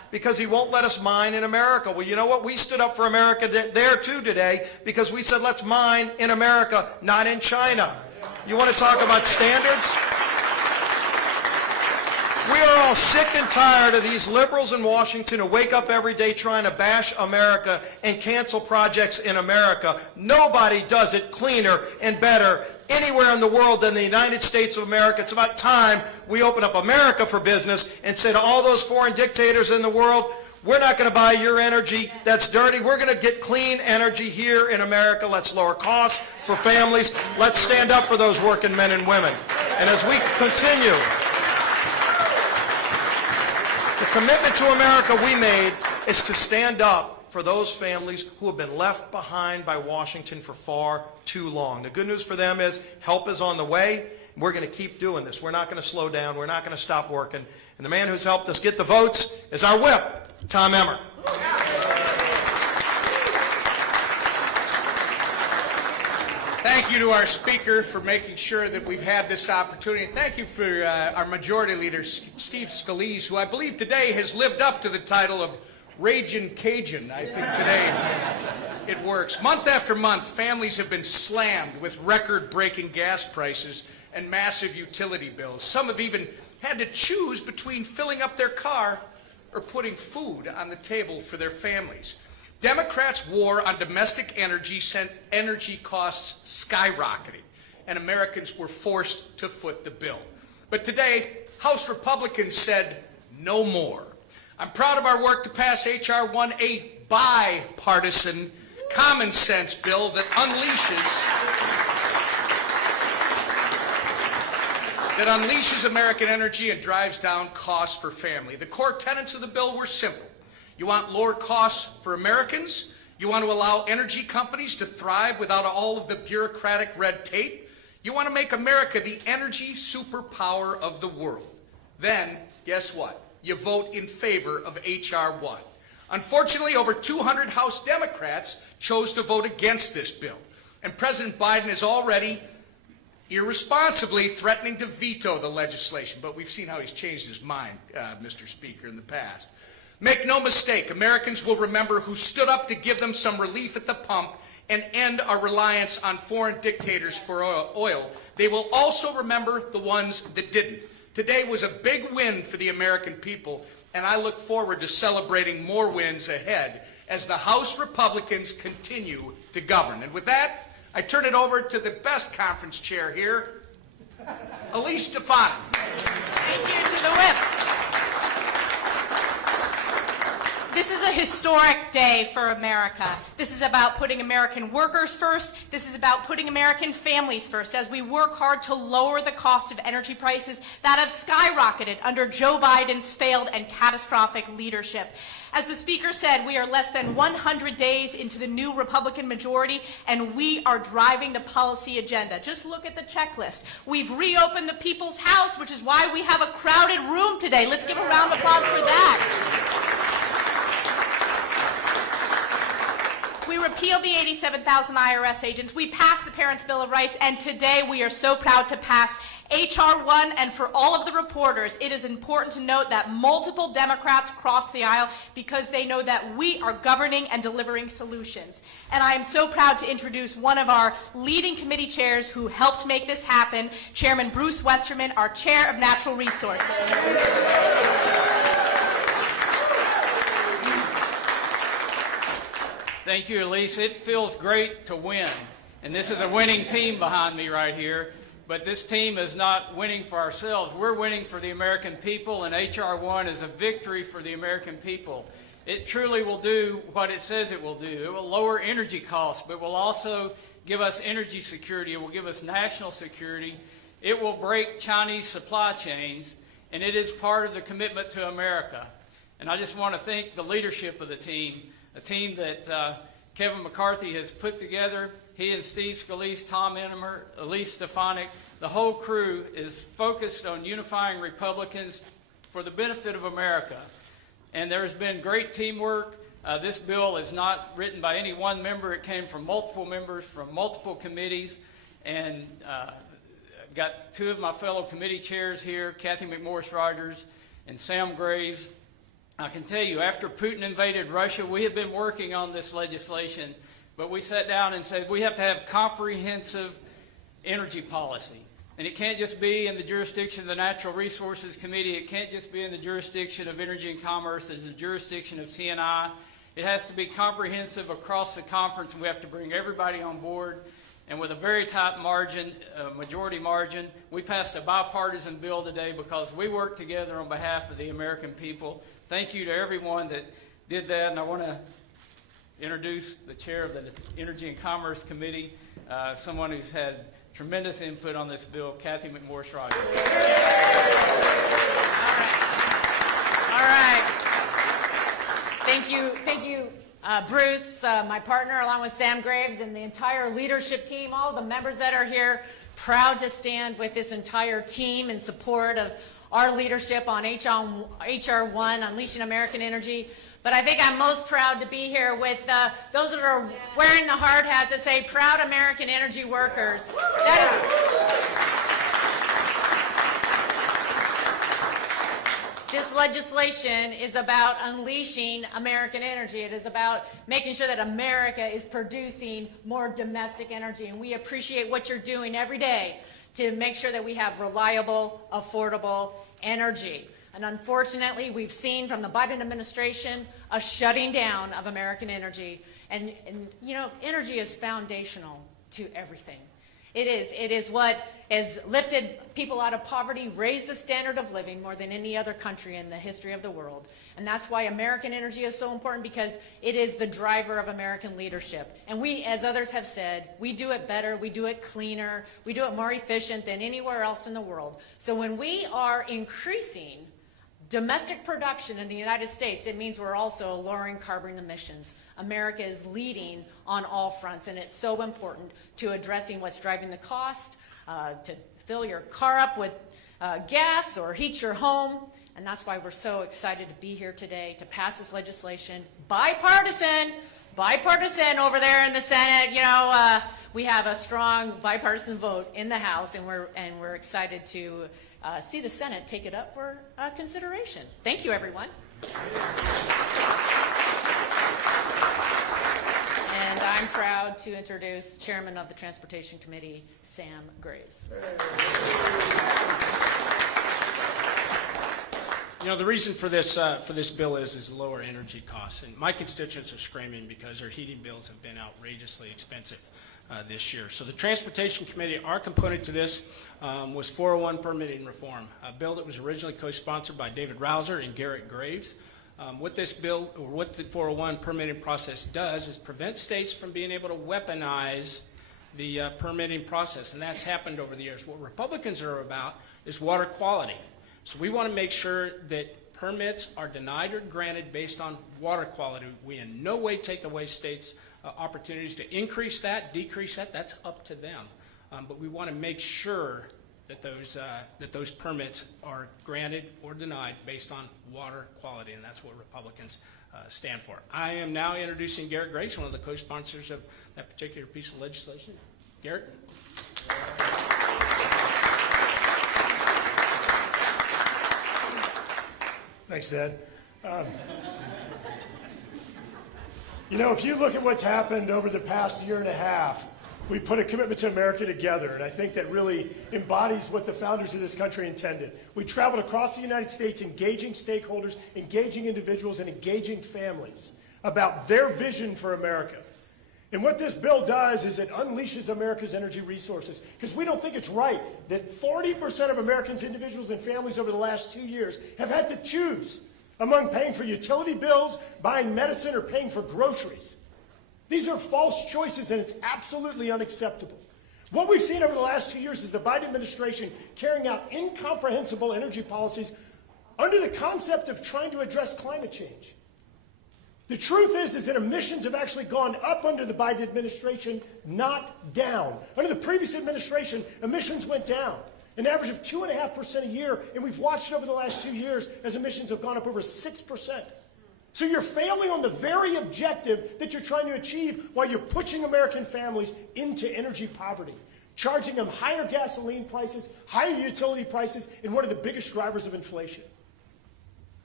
because he won't let us mine in America. Well, you know what? We stood up for America there too today because we said let's mine in America, not in China. You want to talk about standards? We are all sick and tired of these liberals in Washington who wake up every day trying to bash America and cancel projects in America. Nobody does it cleaner and better anywhere in the world than the United States of America. It's about time we open up America for business and say to all those foreign dictators in the world, we're not going to buy your energy. That's dirty. We're going to get clean energy here in America. Let's lower costs for families. Let's stand up for those working men and women. And as we continue, the commitment to America we made is to stand up for those families who have been left behind by Washington for far too long. The good news for them is help is on the way. We're going to keep doing this. We're not going to slow down. We're not going to stop working. And the man who's helped us get the votes is our whip, Tom Emmer. Thank you to our speaker for making sure that we've had this opportunity. Thank you for our Majority Leader, Steve Scalise, who I believe today has lived up to the title of Ragin' Cajun. I think today it works. Month after month, families have been slammed with record-breaking gas prices and massive utility bills. Some have even had to choose between filling up their car or putting food on the table for their families. Democrats' war on domestic energy sent energy costs skyrocketing, and Americans were forced to foot the bill. But today, House Republicans said no more. I'm proud of our work to pass H.R. 1, a bipartisan, common sense bill that unleashes American energy and drives down costs for family. The core tenets of the bill were simple. You want lower costs for Americans? You want to allow energy companies to thrive without all of the bureaucratic red tape? You want to make America the energy superpower of the world? Then, guess what? You vote in favor of H.R. 1. Unfortunately, over 200 House Democrats chose to vote against this bill. And President Biden is already irresponsibly threatening to veto the legislation. But we've seen how he's changed his mind, Mr. Speaker, in the past. Make no mistake, Americans will remember who stood up to give them some relief at the pump and end our reliance on foreign dictators for oil. They will also remember the ones that didn't. Today was a big win for the American people, and I look forward to celebrating more wins ahead as the House Republicans continue to govern. And with that, I turn it over to the best conference chair here, Elise Stefanik. Thank you to the whip. This is a historic day for America. This is about putting American workers first. This is about putting American families first as we work hard to lower the cost of energy prices that have skyrocketed under Joe Biden's failed and catastrophic leadership. As the Speaker said, we are less than 100 days into the new Republican majority, and we are driving the policy agenda. Just look at the checklist. We've reopened the People's House, which is why we have a crowded room today. Let's give a round of applause for that. We repealed the 87,000 IRS agents. We passed the Parents' Bill of Rights, and today we are so proud to pass H.R. 1. And for all of the reporters, it is important to note that multiple Democrats crossed the aisle because they know that we are governing and delivering solutions. And I am so proud to introduce one of our leading committee chairs who helped make this happen, Chairman Bruce Westerman, our Chair of Natural Resources. Thank you, Elise. It feels great to win. And this is a winning team behind me right here. But this team is not winning for ourselves. We're winning for the American people, and H.R. 1 is a victory for the American people. It truly will do what it says it will do. It will lower energy costs, but will also give us energy security. It will give us national security. It will break Chinese supply chains, and it is part of the commitment to America. And I just want to thank the leadership of the team, a team that Kevin McCarthy has put together. He and Steve Scalise, Tom Emmer, Elise Stefanik, the whole crew is focused on unifying Republicans for the benefit of America. And there has been great teamwork. This bill is not written by any one member. It came from multiple members from multiple committees. And got two of my fellow committee chairs here, Kathy McMorris Rogers and Sam Graves. I can tell you, after Putin invaded Russia, we have been working on this legislation, but we sat down and said we have to have comprehensive energy policy. And it can't just be in the jurisdiction of the Natural Resources Committee. It can't just be in the jurisdiction of Energy and Commerce. It's the jurisdiction of T&I. It has to be comprehensive across the conference, and we have to bring everybody on board. And with a very tight margin, majority margin, we passed a bipartisan bill today because we worked together on behalf of the American people. Thank you to everyone that did that, and I want to introduce the chair of the Energy and Commerce Committee, someone who's had tremendous input on this bill, Kathy McMorris-Rogers. All right. Thank you, Bruce, my partner, along with Sam Graves and the entire leadership team, all the members that are here, proud to stand with this entire team in support of our leadership on H.R. 1, Unleashing American Energy. But I think I'm most proud to be here with those that are wearing the hard hats that say proud American energy workers. This legislation is about unleashing American energy. It is about making sure that America is producing more domestic energy. And we appreciate what you're doing every day to make sure that we have reliable, affordable energy. And unfortunately, we've seen from the Biden administration a shutting down of American energy. And you know, energy is foundational to everything. It is what has lifted people out of poverty, raised the standard of living more than any other country in the history of the world. And that's why American energy is so important, because it is the driver of American leadership. And we, as others have said, we do it better, we do it cleaner, we do it more efficient than anywhere else in the world. So when we are increasing domestic production in the United States, it means we're also lowering carbon emissions. America is leading on all fronts, and it's so important to addressing what's driving the cost, to fill your car up with gas or heat your home. And that's why we're so excited to be here today to pass this legislation. Bipartisan over there in the Senate. You know, we have a strong bipartisan vote in the House, and we're excited to see the Senate take it up for consideration. Thank you, everyone. And I'm proud to introduce Chairman of the Transportation Committee, Sam Graves. You know, the reason for this bill is lower energy costs. And my constituents are screaming because their heating bills have been outrageously expensive this year. So the Transportation Committee, our component to this was 401 permitting reform, a bill that was originally co-sponsored by David Rouser and Garrett Graves. What this bill, or what the 401 permitting process does, is prevent states from being able to weaponize the permitting process, and that's happened over the years. What Republicans are about is water quality. So we want to make sure that permits are denied or granted based on water quality. We in no way take away states' opportunities to increase that, decrease that. That's up to them. But we want to make sure that those permits are granted or denied based on water quality, and that's what Republicans stand for. I am now introducing Garrett Grace, one of the co-sponsors of that particular piece of legislation. Garrett. Thanks, Dad. You know, if you look at what's happened over the past year and a half, we put a commitment to America together, and I think that really embodies what the founders of this country intended. We traveled across the United States engaging stakeholders, engaging individuals, and engaging families about their vision for America. And what this bill does is it unleashes America's energy resources, because we don't think it's right that 40% of Americans, individuals, and families over the last 2 years have had to choose among paying for utility bills, buying medicine, or paying for groceries. These are false choices, and it's absolutely unacceptable. What we've seen over the last 2 years is the Biden administration carrying out incomprehensible energy policies under the concept of trying to address climate change. The truth is that emissions have actually gone up under the Biden administration, not down. Under the previous administration, emissions went down, an average of 2.5% a year, and we've watched over the last 2 years as emissions have gone up over 6%. So you're failing on the very objective that you're trying to achieve while you're pushing American families into energy poverty, charging them higher gasoline prices, higher utility prices, and one of the biggest drivers of inflation.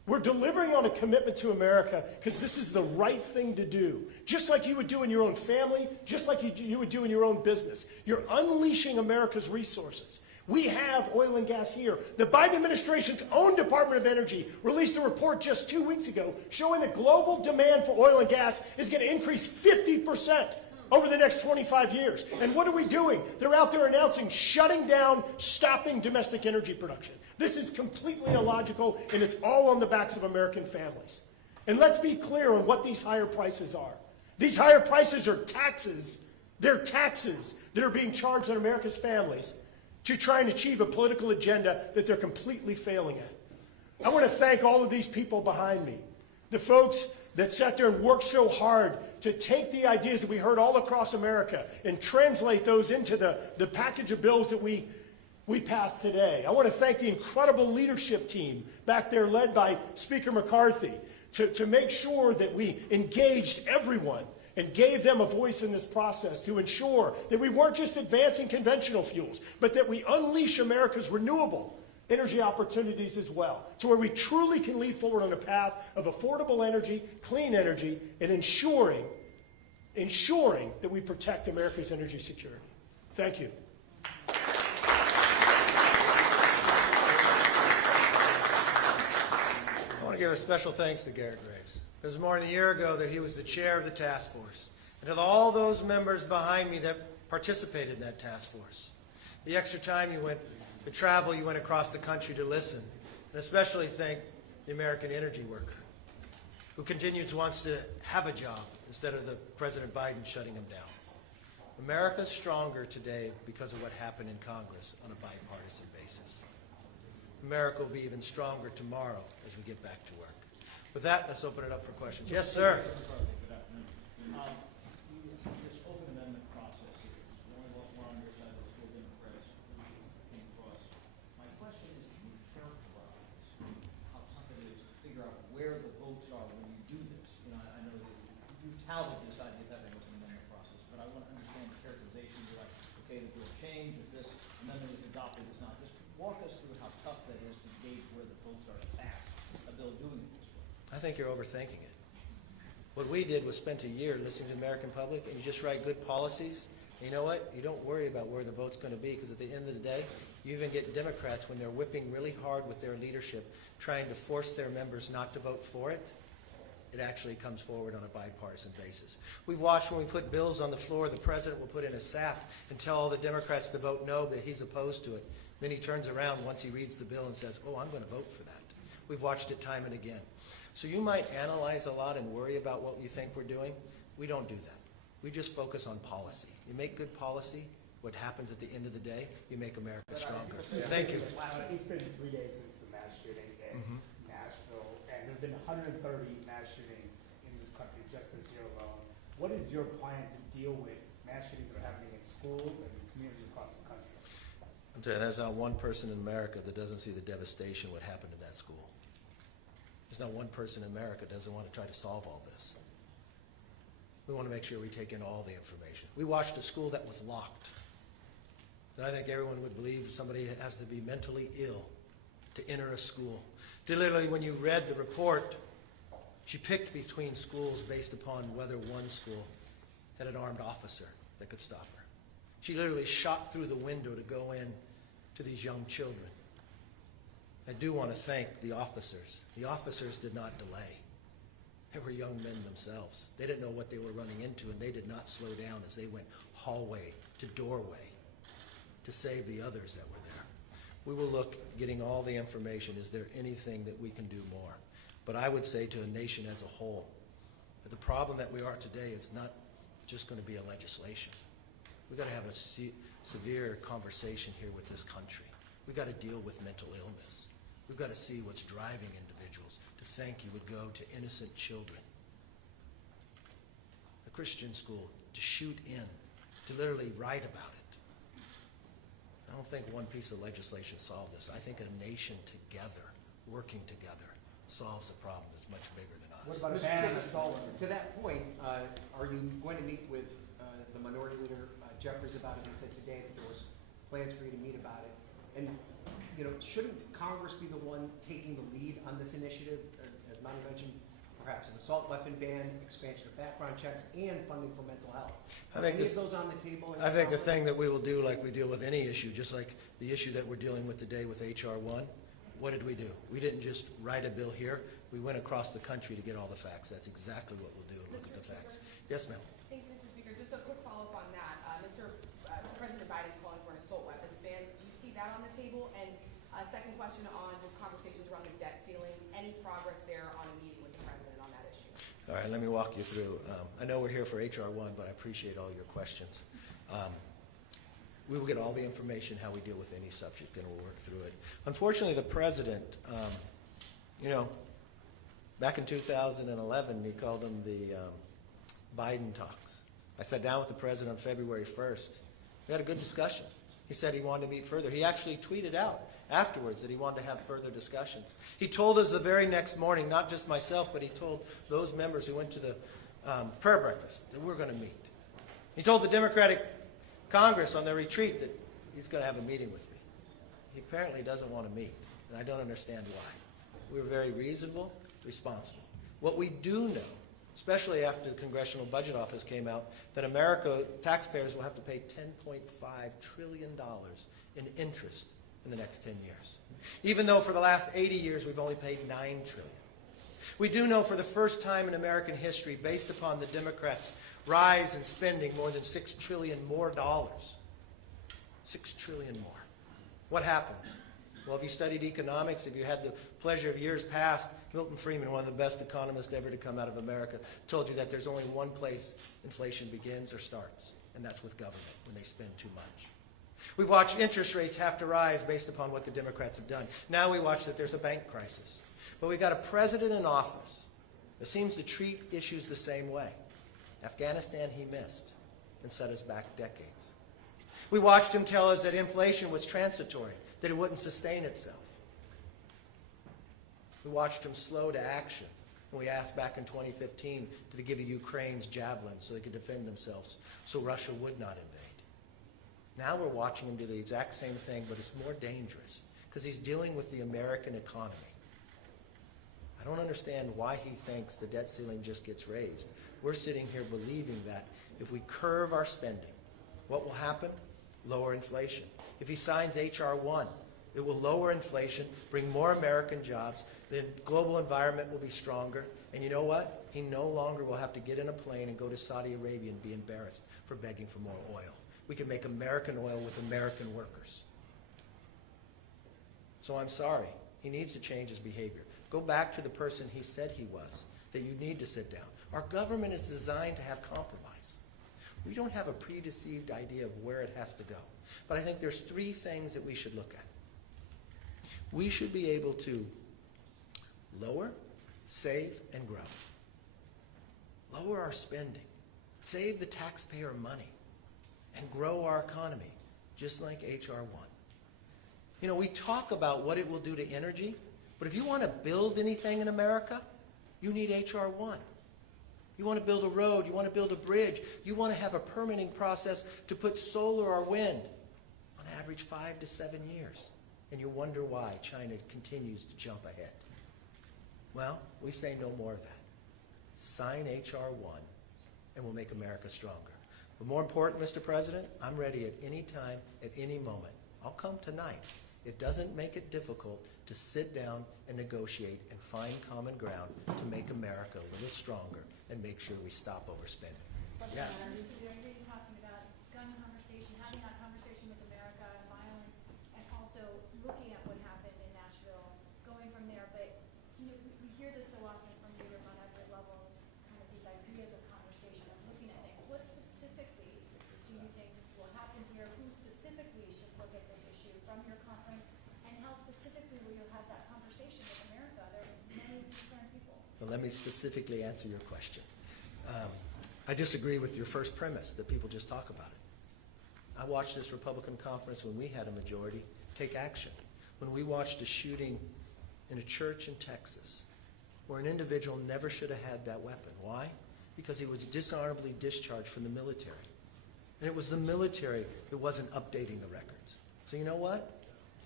We're delivering on a commitment to America because this is the right thing to do. Just like you would do in your own family, just like you would do in your own business. You're unleashing America's resources. We have oil and gas here. The Biden administration's own Department of Energy released a report just 2 weeks ago showing that global demand for oil and gas is going to increase 50% over the next 25 years. And what are we doing? They're out there announcing shutting down, stopping domestic energy production. This is completely illogical, and it's all on the backs of American families. And let's be clear on what these higher prices are. These higher prices are taxes. They're taxes that are being charged on America's families to try and achieve a political agenda that they're completely failing at. I want to thank all of these people behind me, the folks that sat there and worked so hard to take the ideas that we heard all across America and translate those into the package of bills that we passed today. I want to thank the incredible leadership team back there led by Speaker McCarthy to make sure that we engaged everyone and gave them a voice in this process to ensure that we weren't just advancing conventional fuels, but that we unleash America's renewable energy opportunities as well, to where we truly can lead forward on a path of affordable energy, clean energy, and ensuring that we protect America's energy security. Thank you. I want to give a special thanks to Garrett Graves. It was more than a year ago that he was the chair of the task force. And to all those members behind me that participated in that task force. The extra time you went, the travel you went across the country to listen. And especially thank the American energy worker who wants to have a job instead of the President Biden shutting him down. America's stronger today because of what happened in Congress on a bipartisan basis. America will be even stronger tomorrow as we get back to work. With that, let's open it up for questions. Yes, sir. Good afternoon. This open amendment process here, one of us were on your side, the school Democrats came across. My question is, can you characterize how tough it is to figure out where the votes are when you do this? You know, I know that you've touted this idea of having an open amendment process, but I want to understand the characterization. You're like, okay, if there's change, if this amendment is adopted, it's not. Just walk us through how tough that is to gauge where the votes are to pass a bill doing it this way. I think you're overthinking it. What we did was spent a year listening to the American public, and you just write good policies. And you know what? You don't worry about where the vote's going to be, because at the end of the day, you even get Democrats, when they're whipping really hard with their leadership, trying to force their members not to vote for it, it actually comes forward on a bipartisan basis. We've watched when we put bills on the floor, the president will put in a sap and tell all the Democrats to vote no, but he's opposed to it. Then he turns around once he reads the bill and says, oh, I'm going to vote for that. We've watched it time and again. So you might analyze a lot and worry about what you think we're doing. We don't do that. We just focus on policy. You make good policy, what happens at the end of the day, you make America stronger. Thank you. It's been 3 days since the mass shooting in Nashville, and there's been 130 mass shootings in this country just this year alone. What is your plan to deal with mass shootings that are happening in schools and communities across the country? I'll tell you, there's not one person in America that doesn't see the devastation what happened in that school. There's not one person in America that doesn't want to try to solve all this. We want to make sure we take in all the information. We watched a school that was locked. And I think everyone would believe somebody has to be mentally ill to enter a school. Literally, when you read the report, she picked between schools based upon whether one school had an armed officer that could stop her. She literally shot through the window to go in to these young children. I do want to thank the officers. The officers did not delay. They were young men themselves. They didn't know what they were running into, and they did not slow down as they went hallway to doorway to save the others that were there. We will look, getting all the information, is there anything that we can do more? But I would say to a nation as a whole, that the problem that we are today is not just going to be a legislation. We've got to have a severe conversation here with this country. We've got to deal with mental illness. We've got to see what's driving individuals to think you would go to innocent children, a Christian school, to shoot in, to literally write about it. I don't think one piece of legislation solved this. I think a nation together, working together, solves a problem that's much bigger than us. What about a ban on assault? To that point, are you going to meet with the Minority Leader Jeffries about it? He said today that there was plans for you to meet about it. And shouldn't Congress be the one taking the lead on this initiative? As Monty mentioned, perhaps an assault weapon ban, expansion of background checks, and funding for mental health. Are any of those on the table? I think the thing that we will do, like we deal with any issue, just like the issue that we're dealing with today with H.R. 1, what did we do? We didn't just write a bill here. We went across the country to get all the facts. That's exactly what we'll do and look at the facts. Yes, ma'am. Thank you, Mr. Speaker. Just a quick follow-up on that. President Biden's calling for an assault weapons ban. Do you see that on the table? And second question on just conversations around the debt ceiling. Any progress there on a meeting with the president on that issue? All right, let me walk you through. I know we're here for H.R. 1, but I appreciate all your questions. We will get all the information how we deal with any subject, and we'll work through it. Unfortunately, the president, back in 2011, he called them the Biden talks. I sat down with the president on February 1st. We had a good discussion. He said he wanted to meet further. He actually tweeted out afterwards that he wanted to have further discussions. He told us the very next morning, not just myself, but he told those members who went to the prayer breakfast that we're going to meet. He told the Democratic Congress on their retreat that he's going to have a meeting with me. He apparently doesn't want to meet, and I don't understand why. We're very reasonable, responsible. What we do know, especially after the Congressional Budget Office came out, that America, taxpayers will have to pay $10.5 trillion in interest in the next 10 years. Even though for the last 80 years we've only paid $9 trillion. We do know for the first time in American history, based upon the Democrats' rise in spending more than $6 trillion more dollars. $6 trillion more. What happens? Well, if you studied economics, if you had the pleasure of years past, Milton Friedman, one of the best economists ever to come out of America, told you that there's only one place inflation begins or starts, and that's with government, when they spend too much. We've watched interest rates have to rise based upon what the Democrats have done. Now we watch that there's a bank crisis. But we've got a president in office that seems to treat issues the same way. Afghanistan he missed and set us back decades. We watched him tell us that inflation was transitory, that it wouldn't sustain itself. We watched him slow to action when we asked back in 2015 to give Ukraine's javelins so they could defend themselves, so Russia would not invade. Now we're watching him do the exact same thing, but it's more dangerous because he's dealing with the American economy. I don't understand why he thinks the debt ceiling just gets raised. We're sitting here believing that if we curve our spending, what will happen? Lower inflation. If he signs H.R. 1, it will lower inflation, bring more American jobs, the global environment will be stronger, and you know what? He no longer will have to get in a plane and go to Saudi Arabia and be embarrassed for begging for more oil. We can make American oil with American workers. So I'm sorry. He needs to change his behavior. Go back to the person he said he was, that you need to sit down. Our government is designed to have compromise. We don't have a predeceived idea of where it has to go. But I think there's three things that we should look at. We should be able to lower, save, and grow. Lower our spending. Save the taxpayer money. And grow our economy, just like H.R. 1. You know, we talk about what it will do to energy, but if you want to build anything in America, you need H.R. 1. You want to build a road, you want to build a bridge, you want to have a permitting process to put solar or wind on average 5 to 7 years. And you wonder why China continues to jump ahead. Well, we say no more of that. Sign H.R. 1 and we'll make America stronger. But more important, Mr. President, I'm ready at any time, at any moment. I'll come tonight. It doesn't make it difficult to sit down and negotiate and find common ground to make America a little stronger and make sure we stop overspending. Yes? You're talking about gun conversation, having that conversation with America, violence, and also looking at what happened in Nashville, going from there. But we hear this so often from leaders on every level, kind of these ideas of conversation, of looking at things. What specifically do you think will happen here? Who specifically should look at this issue from your conference? And how specifically will you have that conversation with America? There are many concerned people. Well, let me specifically answer your question. I disagree with your first premise that people just talk about it. I watched this Republican conference when we had a majority take action. When we watched a shooting in a church in Texas where an individual never should have had that weapon. Why? Because he was dishonorably discharged from the military. And it was the military that wasn't updating the records. So you know what?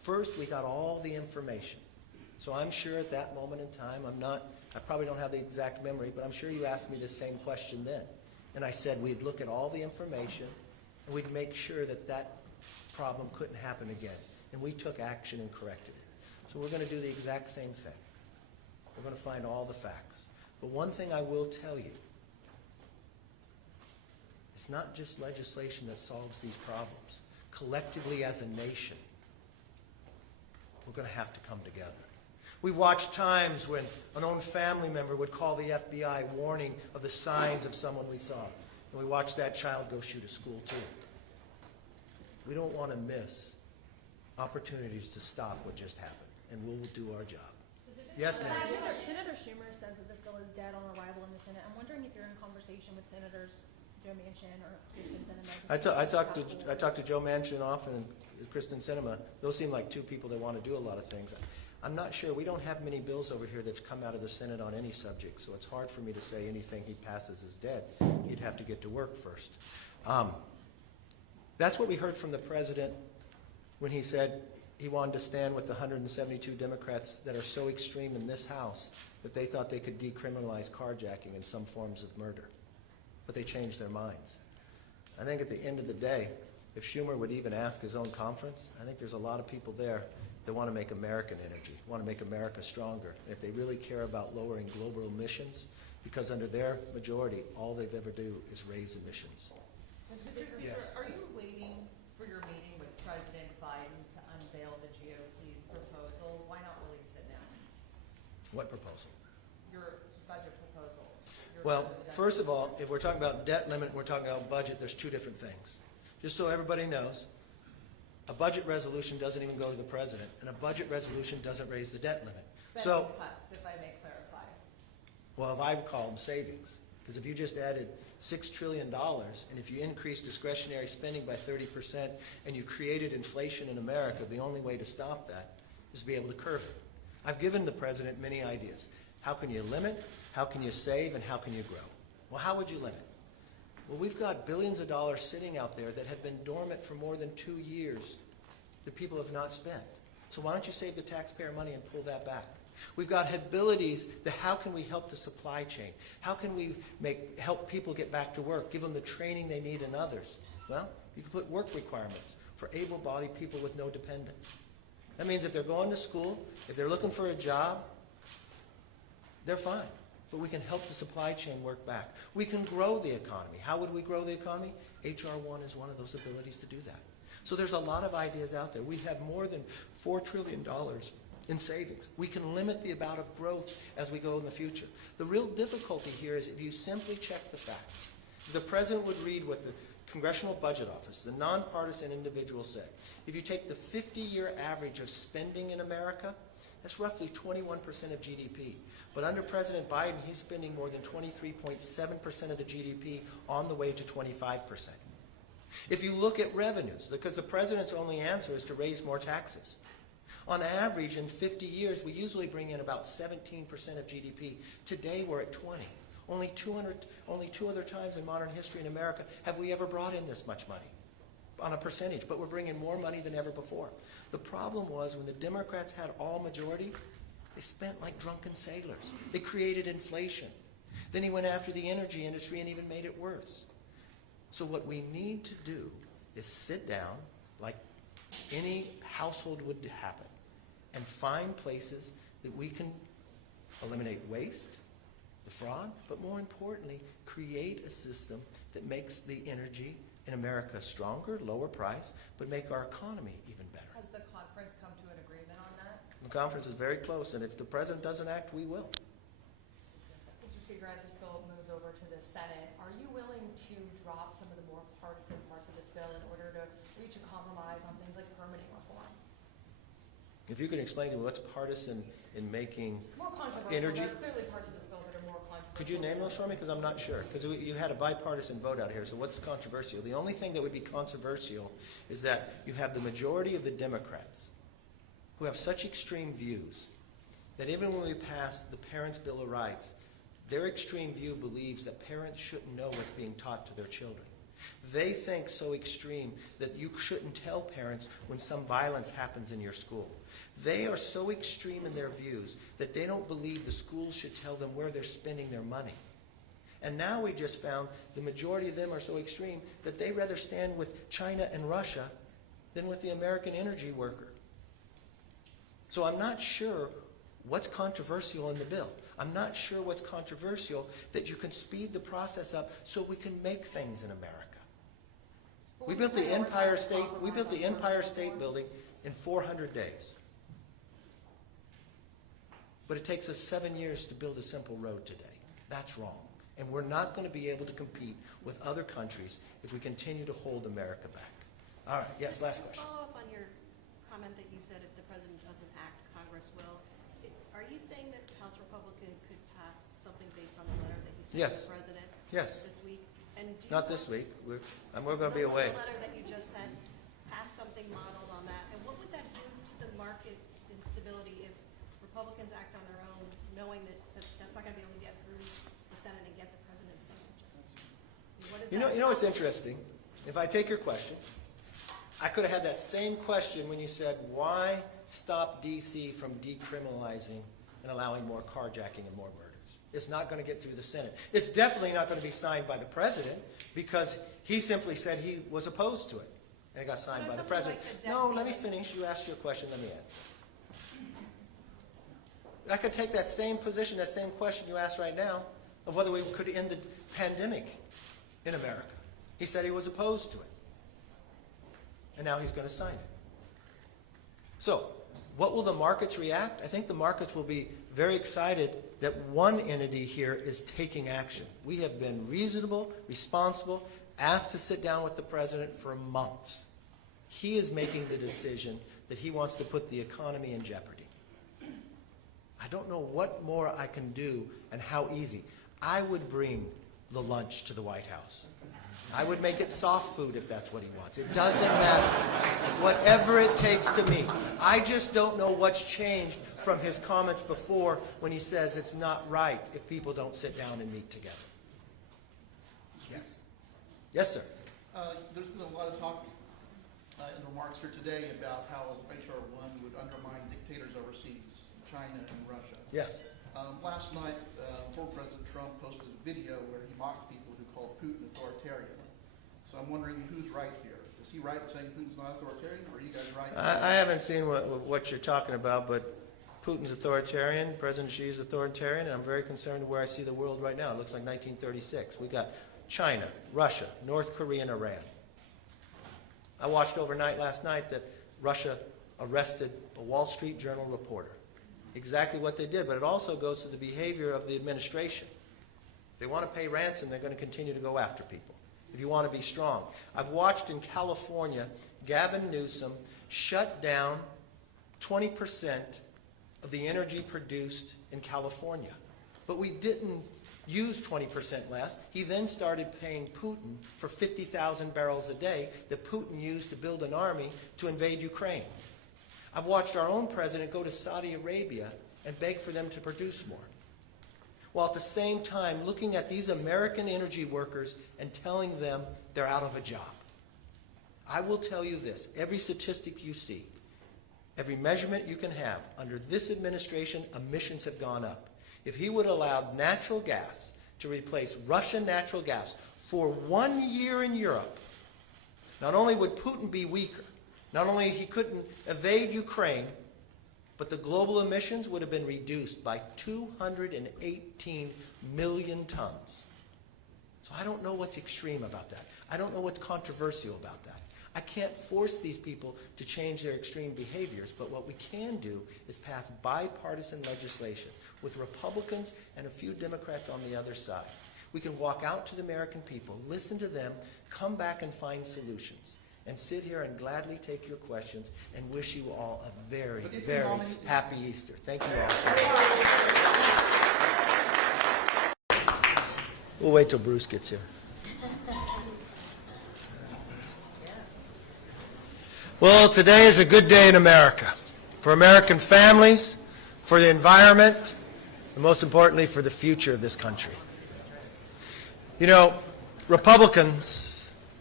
First, we got all the information. So I'm sure at that moment in time, I probably don't have the exact memory, but I'm sure you asked me the same question then. And I said we'd look at all the information and we'd make sure that that problem couldn't happen again. And we took action and corrected it. So we're going to do the exact same thing. We're going to find all the facts. But one thing I will tell you, it's not just legislation that solves these problems. Collectively as a nation, we're going to have to come together. We watched times when an own family member would call the FBI warning of the signs of someone we saw. And we watched that child go shoot a school too. We don't want to miss opportunities to stop what just happened, and we'll do our job. Yes, ma'am. Senator Schumer says that this bill is dead on arrival in the Senate. I'm wondering if you're in conversation with Senators Joe Manchin or Kristen Sinema. I talked to Joe Manchin often and Kristen Sinema. Those seem like two people that want to do a lot of things. I'm not sure. We don't have many bills over here that's come out of the Senate on any subject, so it's hard for me to say anything he passes is dead. He'd have to get to work first. That's what we heard from the president when he said he wanted to stand with the 172 Democrats that are so extreme in this House that they thought they could decriminalize carjacking and some forms of murder. But they changed their minds. I think at the end of the day, if Schumer would even ask his own conference, I think there's a lot of people there that want to make American energy, want to make America stronger. And if they really care about lowering global emissions, because under their majority, all they've ever do is raise emissions. Yes. Are you waiting for your meeting with President Biden to unveil the GOP's proposal? Why not release it now? What proposal? Your budget proposal. Well, first of all, if we're talking about debt limit and we're talking about budget, there's two different things. Just so everybody knows, a budget resolution doesn't even go to the president, and a budget resolution doesn't raise the debt limit. Spending cuts, if I may clarify. Well, if I would call them savings, because if you just added $6 trillion, and if you increase discretionary spending by 30%, and you created inflation in America, the only way to stop that is to be able to curb it. I've given the president many ideas. How can you limit? How can you save? And how can you grow? Well, how would you limit? Well, we've got billions of dollars sitting out there that have been dormant for more than 2 years that people have not spent. So why don't you save the taxpayer money and pull that back? We've got abilities that how can we help the supply chain? How can we help people get back to work, give them the training they need and others? Well, you can put work requirements for able-bodied people with no dependents. That means if they're going to school, if they're looking for a job, they're fine. But we can help the supply chain work back. We can grow the economy. How would we grow the economy? H.R. 1 is one of those abilities to do that. So there's a lot of ideas out there. We have more than $4 trillion in savings. We can limit the amount of growth as we go in the future. The real difficulty here is if you simply check the facts. If the president would read what the Congressional Budget Office, the nonpartisan individual, said. If you take the 50-year average of spending in America, that's roughly 21% of GDP. But under President Biden, he's spending more than 23.7% of the GDP on the way to 25%. If you look at revenues, because the president's only answer is to raise more taxes. On average, in 50 years, we usually bring in about 17% of GDP. Today, we're at 20. Only two other times in modern history in America have we ever brought in this much money on a percentage, but we're bringing more money than ever before. The problem was when the Democrats had all majority, they spent like drunken sailors. They created inflation. Then he went after the energy industry and even made it worse. So what we need to do is sit down like any household would happen and find places that we can eliminate waste, the fraud, but more importantly, create a system that makes the energy in America stronger, lower price, but make our economy even better. Has the conference come to an agreement on that? The conference is very close, and if the president doesn't act, we will. Mr. Speaker, as this bill moves over to the Senate, are you willing to drop some of the more partisan parts of this bill in order to reach a compromise on things like permitting reform? If you can explain to me what's partisan in making More controversial. energy. There are clearly parts of this bill that are more controversial. Could you name those for me? Because I'm not sure. Because you had a bipartisan vote out here, so what's controversial? The only thing that would be controversial is that you have the majority of the Democrats who have such extreme views that even when we pass the Parents' Bill of Rights, their extreme view believes that parents shouldn't know what's being taught to their children. They think so extreme that you shouldn't tell parents when some violence happens in your school. They are so extreme in their views that they don't believe the schools should tell them where they're spending their money. And now we just found the majority of them are so extreme that they rather stand with China and Russia than with the American energy worker. So I'm not sure what's controversial in the bill. I'm not sure what's controversial that you can speed the process up so we can make things in America. We built the Empire State Building in 400 days. But it takes us 7 years to build a simple road today. That's wrong. And we're not going to be able to compete with other countries if we continue to hold America back. All right, yes, last question. Follow up on your comment that you said if the president doesn't act, Congress will. Are you saying that House Republicans could pass something based on the letter that you sent to the president this week? And Not this week. We're going to be away. The letter that you just sent, pass something modeled on that. And what would that do to the market's instability if Republicans act on their own, knowing that that's not going to be able to get through the Senate and get the president's signature? You know what's interesting? If I take your question, I could have had that same question when you said, why stop D.C. from decriminalizing and allowing more carjacking and more murders? It's not going to get through the Senate. It's definitely not going to be signed by the president because he simply said he was opposed to it. And it got signed by the president. No, let me finish. You asked your question. Let me answer. I could take that same position, that same question you asked right now, of whether we could end the pandemic in America. He said he was opposed to it. And now he's going to sign it. So, what will the markets react? I think the markets will be very excited that one entity here is taking action. We have been reasonable, responsible, asked to sit down with the president for months. He is making the decision that he wants to put the economy in jeopardy. I don't know what more I can do and how easy. I would bring the lunch to the White House. I would make it soft food if that's what he wants. It doesn't matter. Whatever it takes to meet. I just don't know what's changed from his comments before when he says it's not right if people don't sit down and meet together. Yes. Yes, sir. There's been a lot of talk in the remarks here today about how H.R. 1 would undermine dictators overseas, China and Russia. Yes. Last night, former President Trump posted a video where he mocked people who called Putin authoritarian. So I'm wondering who's right here. Is he right in saying Putin's not authoritarian, or are you guys right? I haven't seen what you're talking about, but Putin's authoritarian, President Xi is authoritarian, and I'm very concerned where I see the world right now. It looks like 1936. We got China, Russia, North Korea, and Iran. I watched overnight last night that Russia arrested a Wall Street Journal reporter. Exactly what they did, but it also goes to the behavior of the administration. If they want to pay ransom, they're going to continue to go after people. If you want to be strong. I've watched in California, Gavin Newsom shut down 20% of the energy produced in California. But we didn't use 20% less. He then started paying Putin for 50,000 barrels a day that Putin used to build an army to invade Ukraine. I've watched our own president go to Saudi Arabia and beg for them to produce more, while at the same time looking at these American energy workers and telling them they're out of a job. I will tell you this, every statistic you see, every measurement you can have, under this administration, emissions have gone up. If he would allow natural gas to replace Russian natural gas for 1 year in Europe, not only would Putin be weaker, not only he couldn't evade Ukraine, but the global emissions would have been reduced by 218 million tons. So I don't know what's extreme about that. I don't know what's controversial about that. I can't force these people to change their extreme behaviors, but what we can do is pass bipartisan legislation with Republicans and a few Democrats on the other side. We can walk out to the American people, listen to them, come back and find solutions, and sit here and gladly take your questions and wish you all a very, very happy Easter. Thank you all. We'll wait till Bruce gets here. Well, today is a good day in America, for American families, for the environment, and most importantly, for the future of this country. You know, Republicans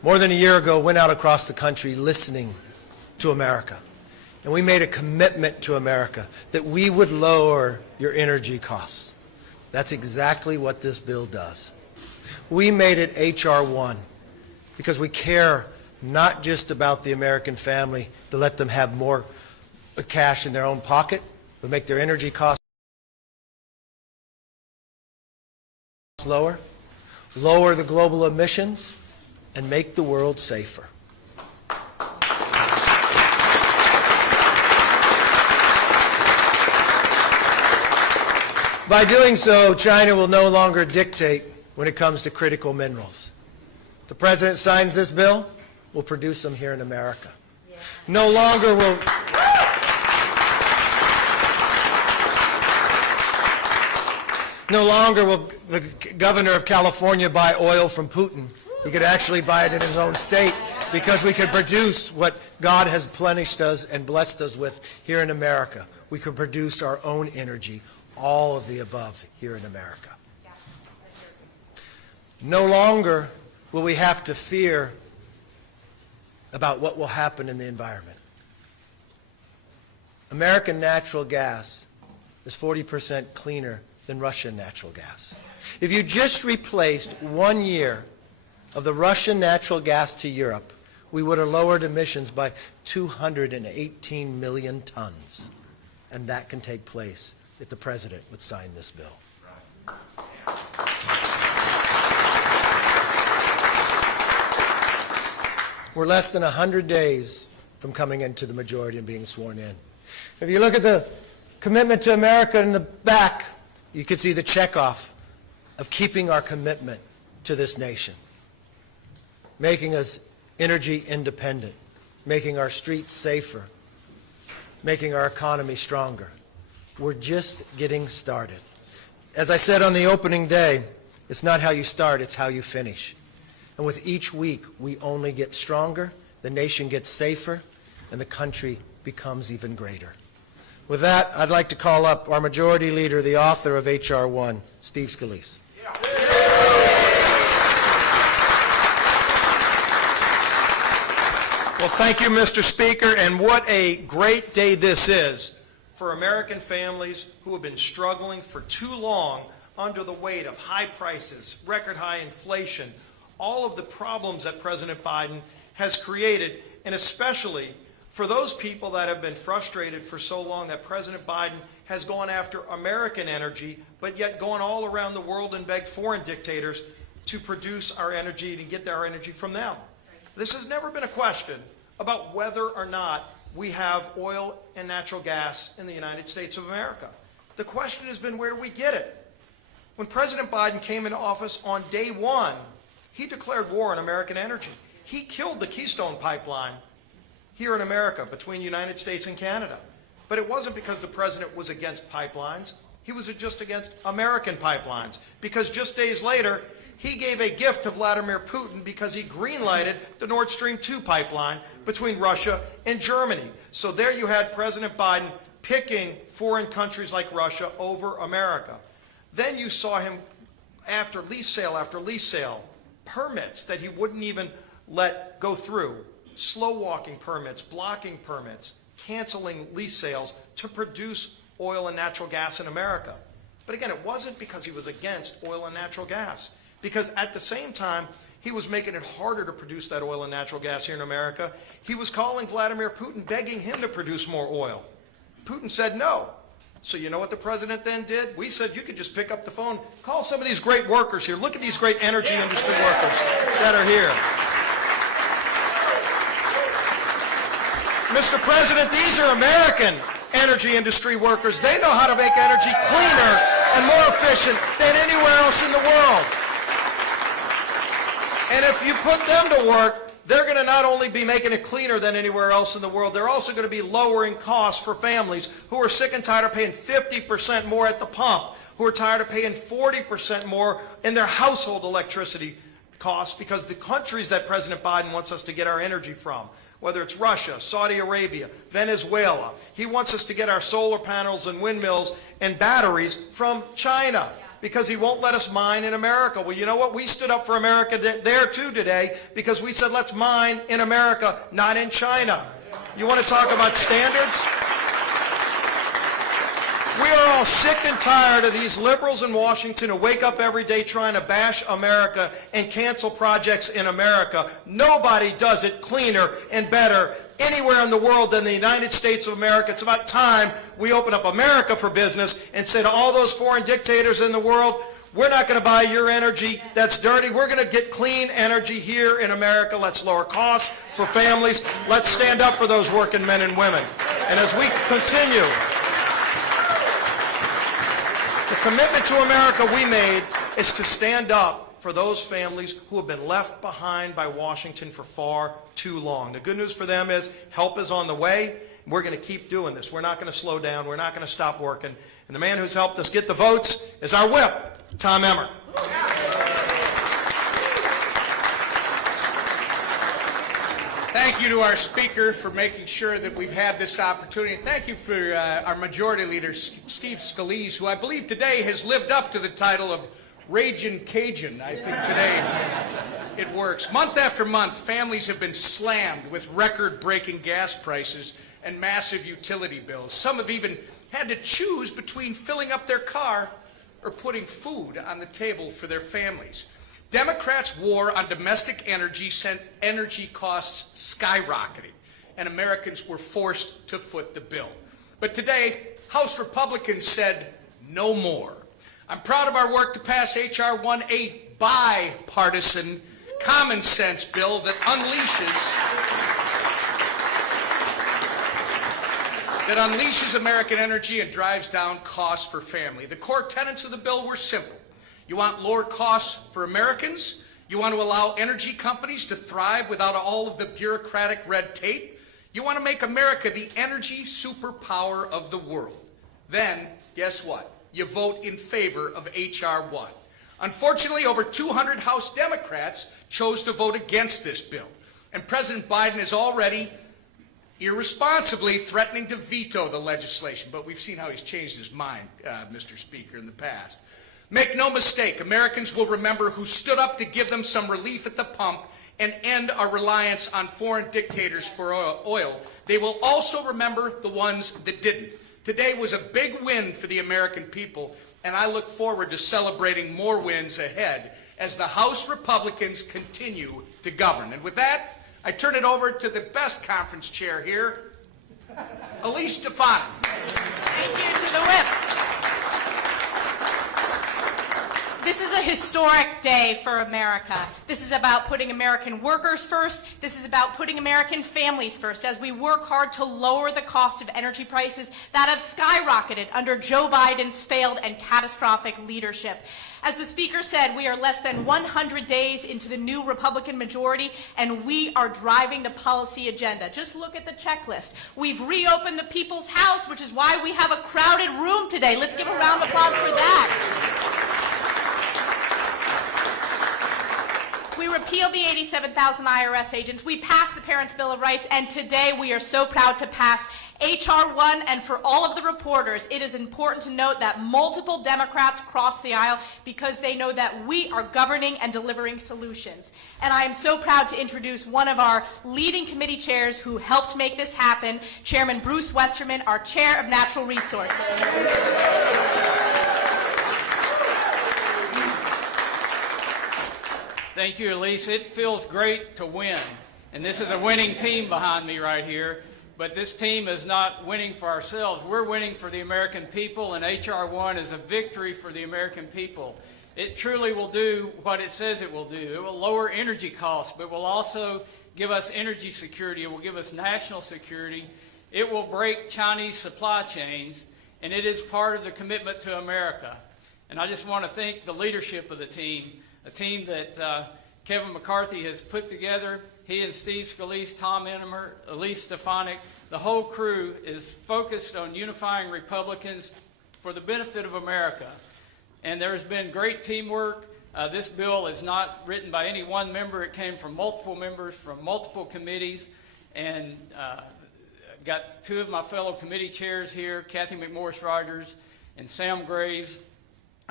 more than a year ago, went out across the country listening to America. And we made a commitment to America that we would lower your energy costs. That's exactly what this bill does. We made it H.R. 1 because we care not just about the American family to let them have more cash in their own pocket, but make their energy costs lower, lower the global emissions, and make the world safer. By doing so, China will no longer dictate when it comes to critical minerals. If the President signs this bill, we'll produce them here in America. Yeah. No longer will the governor of California buy oil from Putin. He could actually buy it in his own state because we could produce what God has plenished us and blessed us with here in America. We could produce our own energy, all of the above here in America. No longer will we have to fear about what will happen in the environment. American natural gas is 40% cleaner than Russian natural gas. If you just replaced 1 year of the Russian natural gas to Europe, we would have lowered emissions by 218 million tons. And that can take place if the President would sign this bill. We're less than 100 days from coming into the majority and being sworn in. If you look at the commitment to America in the back, you can see the checkoff of keeping our commitment to this nation, making us energy independent, making our streets safer, making our economy stronger. We're just getting started. As I said on the opening day, it's not how you start, it's how you finish. And with each week, we only get stronger, the nation gets safer, and the country becomes even greater. With that, I'd like to call up our Majority Leader, the author of H.R. 1, Steve Scalise. Well, thank you, Mr. Speaker, and what a great day this is for American families who have been struggling for too long under the weight of high prices, record high inflation, all of the problems that President Biden has created, and especially for those people that have been frustrated for so long that President Biden has gone after American energy, but yet gone all around the world and begged foreign dictators to produce our energy and get our energy from them. This has never been a question about whether or not we have oil and natural gas in the United States of America. The question has been, where do we get it? When President Biden came into office on day one, he declared war on American energy. He killed the Keystone Pipeline here in America between the United States and Canada. But it wasn't because the president was against pipelines. He was just against American pipelines. Because just days later, he gave a gift to Vladimir Putin because he green-lighted the Nord Stream 2 pipeline between Russia and Germany. So there you had President Biden picking foreign countries like Russia over America. Then you saw him, after lease sale, permits that he wouldn't even let go through, slow walking permits, blocking permits, canceling lease sales to produce oil and natural gas in America. But again, it wasn't because he was against oil and natural gas, because at the same time, he was making it harder to produce that oil and natural gas here in America. He was calling Vladimir Putin, begging him to produce more oil. Putin said no. So you know what the president then did? We said you could just pick up the phone, call some of these great workers here. Look at these great energy industry workers that are here. Mr. President, these are American energy industry workers. They know how to make energy cleaner and more efficient than anywhere else in the world. And if you put them to work, they're going to not only be making it cleaner than anywhere else in the world, they're also going to be lowering costs for families who are sick and tired of paying 50% more at the pump, who are tired of paying 40% more in their household electricity costs because the countries that President Biden wants us to get our energy from, whether it's Russia, Saudi Arabia, Venezuela, he wants us to get our solar panels and windmills and batteries from China. because he won't let us mine in America. Well, you know what? We stood up for America there too today because we said let's mine in America, not in China. You want to talk about standards? We are all sick and tired of these liberals in Washington who wake up every day trying to bash America and cancel projects in America. Nobody does it cleaner and better anywhere in the world than the United States of America. It's about time we open up America for business and say to all those foreign dictators in the world, we're not going to buy your energy. That's dirty. We're going to get clean energy here in America. Let's lower costs for families. Let's stand up for those working men and women. And as we continue, the commitment to America we made is to stand up for those families who have been left behind by Washington for far too long. The good news for them is help is on the way. We're going to keep doing this. We're not going to slow down. We're not going to stop working. And the man who's helped us get the votes is our whip, Tom Emmer. Thank you to our Speaker for making sure that we've had this opportunity. Thank you for our Majority Leader, Steve Scalise, who I believe today has lived up to the title of Ragin' Cajun. I think today it works. Month after month, families have been slammed with record-breaking gas prices and massive utility bills. Some have even had to choose between filling up their car or putting food on the table for their families. Democrats' war on domestic energy sent energy costs skyrocketing, and Americans were forced to foot the bill. But today, House Republicans said no more. I'm proud of our work to pass H.R. 1, a bipartisan, common sense bill that unleashes American energy and drives down costs for family. The core tenets of the bill were simple. You want lower costs for Americans? You want to allow energy companies to thrive without all of the bureaucratic red tape? You want to make America the energy superpower of the world? Then, guess what? You vote in favor of H.R. 1. Unfortunately, over 200 House Democrats chose to vote against this bill. And President Biden is already irresponsibly threatening to veto the legislation. But we've seen how he's changed his mind, Mr. Speaker, in the past. Make no mistake, Americans will remember who stood up to give them some relief at the pump and end our reliance on foreign dictators for oil. They will also remember the ones that didn't. Today was a big win for the American people, and I look forward to celebrating more wins ahead as the House Republicans continue to govern. And with that, I turn it over to the best conference chair here, Elise Stefanik. Thank you to the whip. This is a historic day for America. This is about putting American workers first. This is about putting American families first as we work hard to lower the cost of energy prices that have skyrocketed under Joe Biden's failed and catastrophic leadership. As the Speaker said, we are less than 100 days into the new Republican majority, and we are driving the policy agenda. Just look at the checklist. We've reopened the People's House, which is why we have a crowded room today. Let's give a round of applause for that. We repealed the 87,000 IRS agents. We passed the Parents' Bill of Rights, and today we are so proud to pass H.R. 1. And for all of the reporters, it is important to note that multiple Democrats crossed the aisle because they know that we are governing and delivering solutions. And I am so proud to introduce one of our leading committee chairs who helped make this happen, Chairman Bruce Westerman, our Chair of Natural Resources. Thank you, Elise. It feels great to win. And this is a winning team behind me right here. But this team is not winning for ourselves. We're winning for the American people, and H.R. 1 is a victory for the American people. It truly will do what it says it will do. It will lower energy costs, but will also give us energy security. It will give us national security. It will break Chinese supply chains, and it is part of the commitment to America. And I just want to thank the leadership of the team, a team that Kevin McCarthy has put together. He and Steve Scalise, Tom Emmer, Elise Stefanik, the whole crew is focused on unifying Republicans for the benefit of America. And there's been great teamwork. This bill is not written by any one member. It came from multiple members from multiple committees. And got two of my fellow committee chairs here, Kathy McMorris-Rogers and Sam Graves.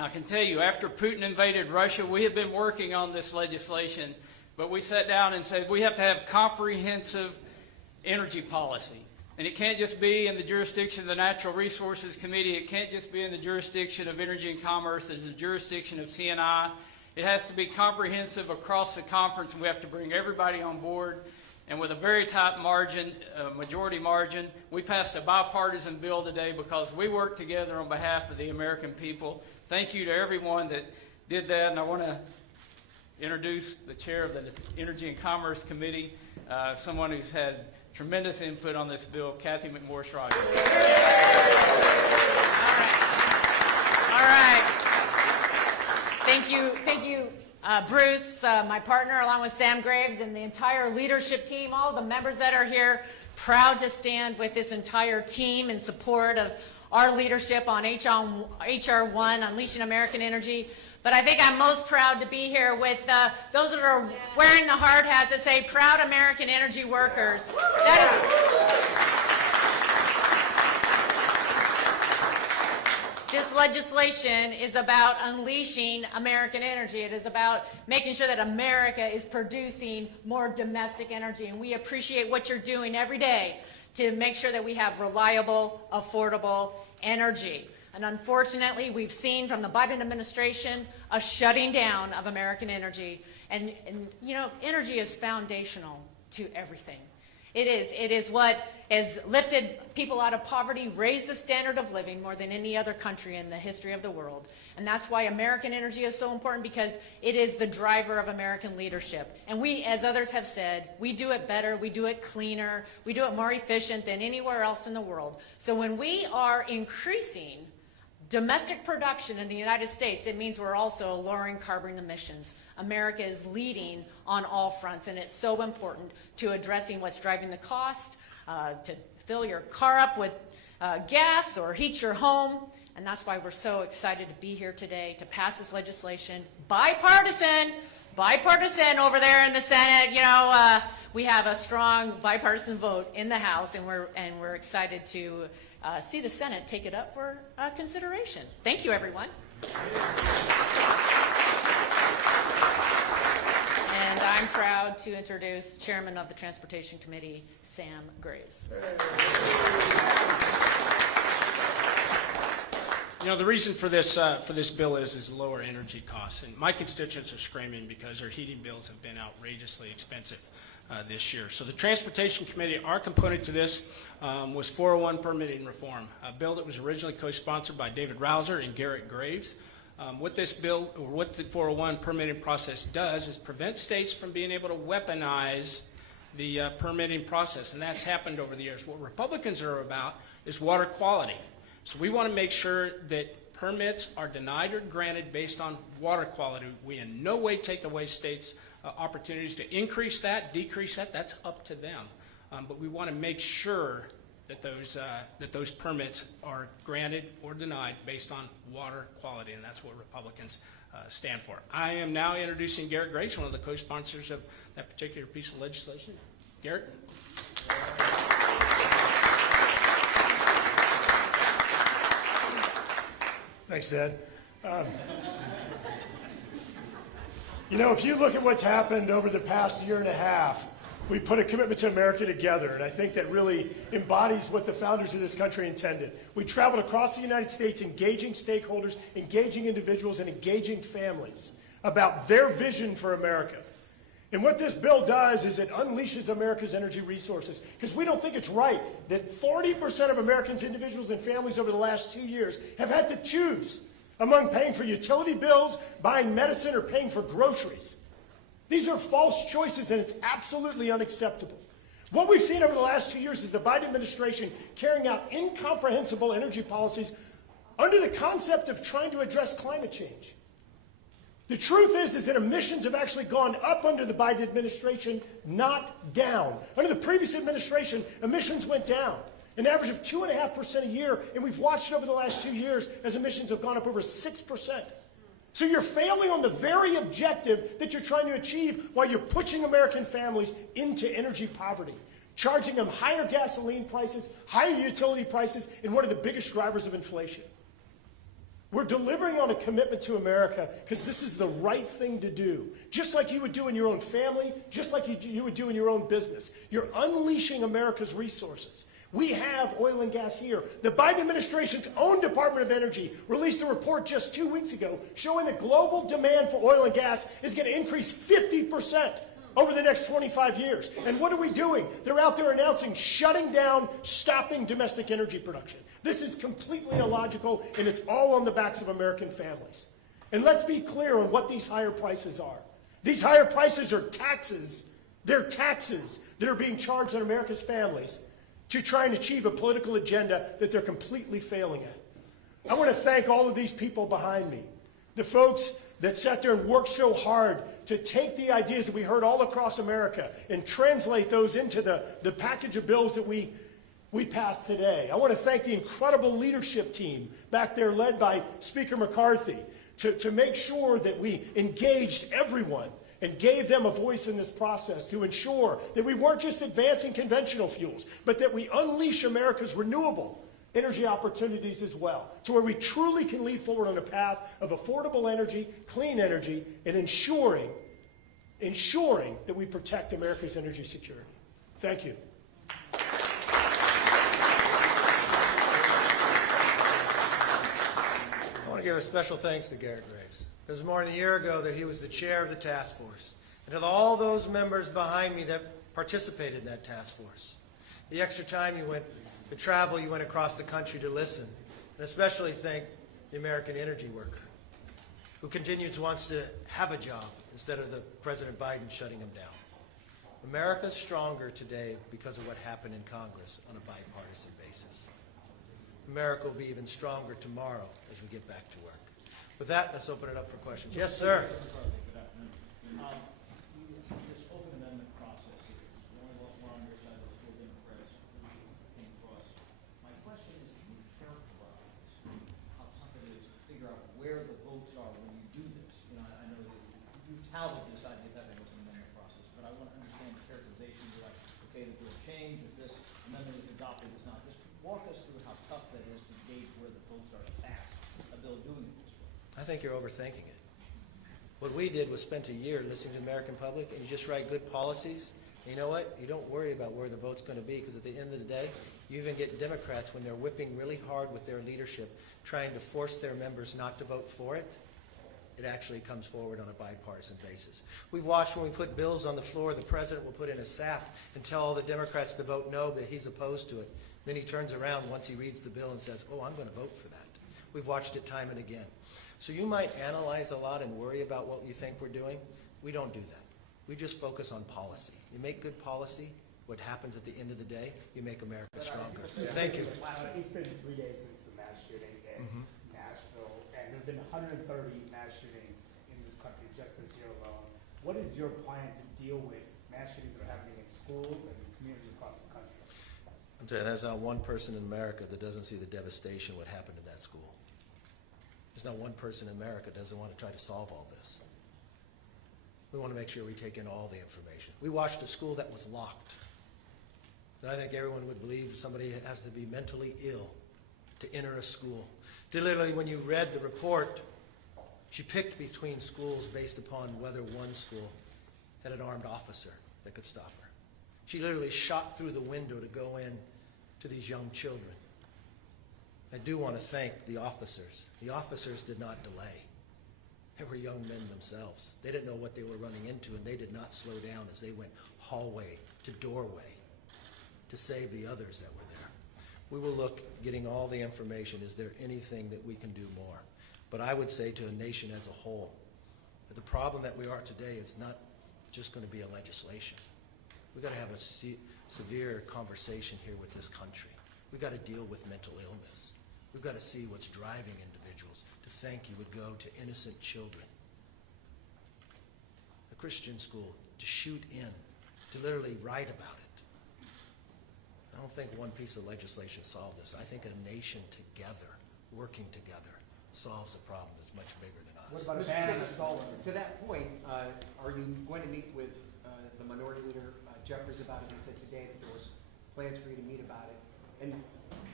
I can tell you, after Putin invaded Russia, we have been working on this legislation, but we sat down and said we have to have comprehensive energy policy. And it can't just be in the jurisdiction of the Natural Resources Committee. It can't just be in the jurisdiction of Energy and Commerce. It's the jurisdiction of T&I. It has to be comprehensive across the conference, and we have to bring everybody on board. And with a very tight margin, majority margin, we passed a bipartisan bill today because we worked together on behalf of the American people. Thank you to everyone that did that, and I want to introduce the chair of the Energy and Commerce Committee, someone who's had tremendous input on this bill, Kathy McMorris-Rogers. All right. Thank you, Bruce, my partner, along with Sam Graves and the entire leadership team, all the members that are here, proud to stand with this entire team in support of our leadership on H.R. 1, Unleashing American Energy. But I think I'm most proud to be here with those that are wearing the hard hats that say, proud American energy workers. This legislation is about unleashing American energy. It is about making sure that America is producing more domestic energy. And we appreciate what you're doing every day to make sure that we have reliable, affordable energy. And unfortunately, we've seen from the Biden administration a shutting down of American energy. And you know, energy is foundational to everything. It is what has lifted people out of poverty, raised the standard of living more than any other country in the history of the world. And that's why American energy is so important, because it is the driver of American leadership. And we, as others have said, we do it better, we do it cleaner, we do it more efficient than anywhere else in the world. So when we are increasing domestic production in the United States, it means we're also lowering carbon emissions. America is leading on all fronts, and it's so important to addressing what's driving the cost, to fill your car up with gas or heat your home. And that's why we're so excited to be here today to pass this legislation. Bipartisan over there in the Senate. You know, we have a strong bipartisan vote in the House, and we're excied to see the Senate take it up for consideration. Thank you, everyone. And I'm proud to introduce Chairman of the Transportation Committee, Sam Graves. You know, the reason for this bill is lower energy costs. And my constituents are screaming because their heating bills have been outrageously expensive this year. So the Transportation Committee, our component to this was 401 permitting reform, a bill that was originally co-sponsored by David Rouser and Garrett Graves. What this bill, or what the 401 permitting process does, is prevent states from being able to weaponize the permitting process, and that's happened over the years. What Republicans are about is water quality. So we want to make sure that permits are denied or granted based on water quality. We in no way take away states' opportunities to increase that, decrease that. That's up to them. But we want to make sure that those permits are granted or denied based on water quality, and that's what Republicans stand for. I am now introducing Garrett Graves, one of the co-sponsors of that particular piece of legislation. Garrett. Thanks, Dad. You know, if you look at what's happened over the past year and a half, we put a commitment to America together, and I think that really embodies what the founders of this country intended. We traveled across the United States engaging stakeholders, engaging individuals, and engaging families about their vision for America. And what this bill does is it unleashes America's energy resources, because we don't think it's right that 40% of Americans, individuals, and families over the last 2 years have had to choose among paying for utility bills, buying medicine, or paying for groceries. These are false choices, and it's absolutely unacceptable. What we've seen over the last 2 years is the Biden administration carrying out incomprehensible energy policies under the concept of trying to address climate change. The truth is that emissions have actually gone up under the Biden administration, not down. Under the previous administration, emissions went down, an average of 2.5% a year, and we've watched over the last 2 years as emissions have gone up over 6%. So you're failing on the very objective that you're trying to achieve while you're pushing American families into energy poverty, charging them higher gasoline prices, higher utility prices, and one of the biggest drivers of inflation. We're delivering on a commitment to America because this is the right thing to do. Just like you would do in your own family, just like you would do in your own business. You're unleashing America's resources. We have oil and gas here. The Biden administration's own Department of Energy released a report just 2 weeks ago showing that global demand for oil and gas is going to increase 50% over the next 25 years. And what are we doing? They're out there announcing shutting down, stopping domestic energy production. This is completely illogical, and it's all on the backs of American families. And let's be clear on what these higher prices are. These higher prices are taxes. They're taxes that are being charged on America's families to try and achieve a political agenda that they're completely failing at. I want to thank all of these people behind me, the folks that sat there and worked so hard to take the ideas that we heard all across America and translate those into the package of bills that we passed today. I want to thank the incredible leadership team back there led by Speaker McCarthy to make sure that we engaged everyone and gave them a voice in this process to ensure that we weren't just advancing conventional fuels, but that we unleash America's renewable energy opportunities as well, to where we truly can lead forward on a path of affordable energy, clean energy, and ensuring that we protect America's energy security. Thank you. I want to give a special thanks to Garrett Graves. It was more than a year ago that he was the chair of the task force. And to all those members behind me that participated in that task force. The extra time you went, the travel you went across the country to listen. And especially thank the American energy worker who wants to have a job instead of the President Biden shutting him down. America's stronger today because of what happened in Congress on a bipartisan basis. America will be even stronger tomorrow as we get back to work. With that, let's open it up for questions. Yes, sir. Good afternoon. This open amendment process here, one of us were on your side of the school Democrats who came across. My question is, can you characterize how tough it is to figure out where the votes are when you do this? You know, I know that you've touted this idea of having an open amendment process, but I want to understand the characterization. You're like, okay, that will change if this amendment is adopted, it's not. Just walk us through how tough that is to gauge where the votes are to pass a bill doing it this way. I think you're overthinking it. What we did was spent a year listening to the American public, and you just write good policies. And you know what? You don't worry about where the vote's going to be, because at the end of the day, you even get Democrats, when they're whipping really hard with their leadership, trying to force their members not to vote for it, it actually comes forward on a bipartisan basis. We've watched when we put bills on the floor, the president will put in a sap and tell all the Democrats to vote no, but he's opposed to it. Then he turns around once he reads the bill and says, oh, I'm going to vote for that. We've watched it time and again. So you might analyze a lot and worry about what you think we're doing. We don't do that. We just focus on policy. You make good policy, what happens at the end of the day, you make America stronger. Thank you. It's been 3 days since the mass shooting in Nashville, and there have been 130 mass shootings in this country just this year alone. What is your plan to deal with mass shootings that are happening in schools and communities across the country? I'm telling you, there's not one person in America that doesn't see the devastation what happened in that school. There's not one person in America that doesn't want to try to solve all this. We want to make sure we take in all the information. We watched a school that was locked. And I think everyone would believe somebody has to be mentally ill to enter a school. Literally, when you read the report, she picked between schools based upon whether one school had an armed officer that could stop her. She literally shot through the window to go in to these young children. I do want to thank the officers. The officers did not delay. They were young men themselves. They didn't know what they were running into, and they did not slow down as they went hallway to doorway to save the others that were there. We will look, getting all the information. Is there anything that we can do more? But I would say to a nation as a whole, that the problem that we are today is not just going to be a legislation. We've got to have a severe conversation here with this country. We've got to deal with mental illness. We've got to see what's driving individuals to think you would go to innocent children, a Christian school, to shoot in, to literally write about it. I don't think one piece of legislation solved this. I think a nation together, working together, solves a problem that's much bigger than us. What about a ban on assault? To that point, are you going to meet with the Minority Leader Jeffries about it? He said today that there was plans for you to meet about it. And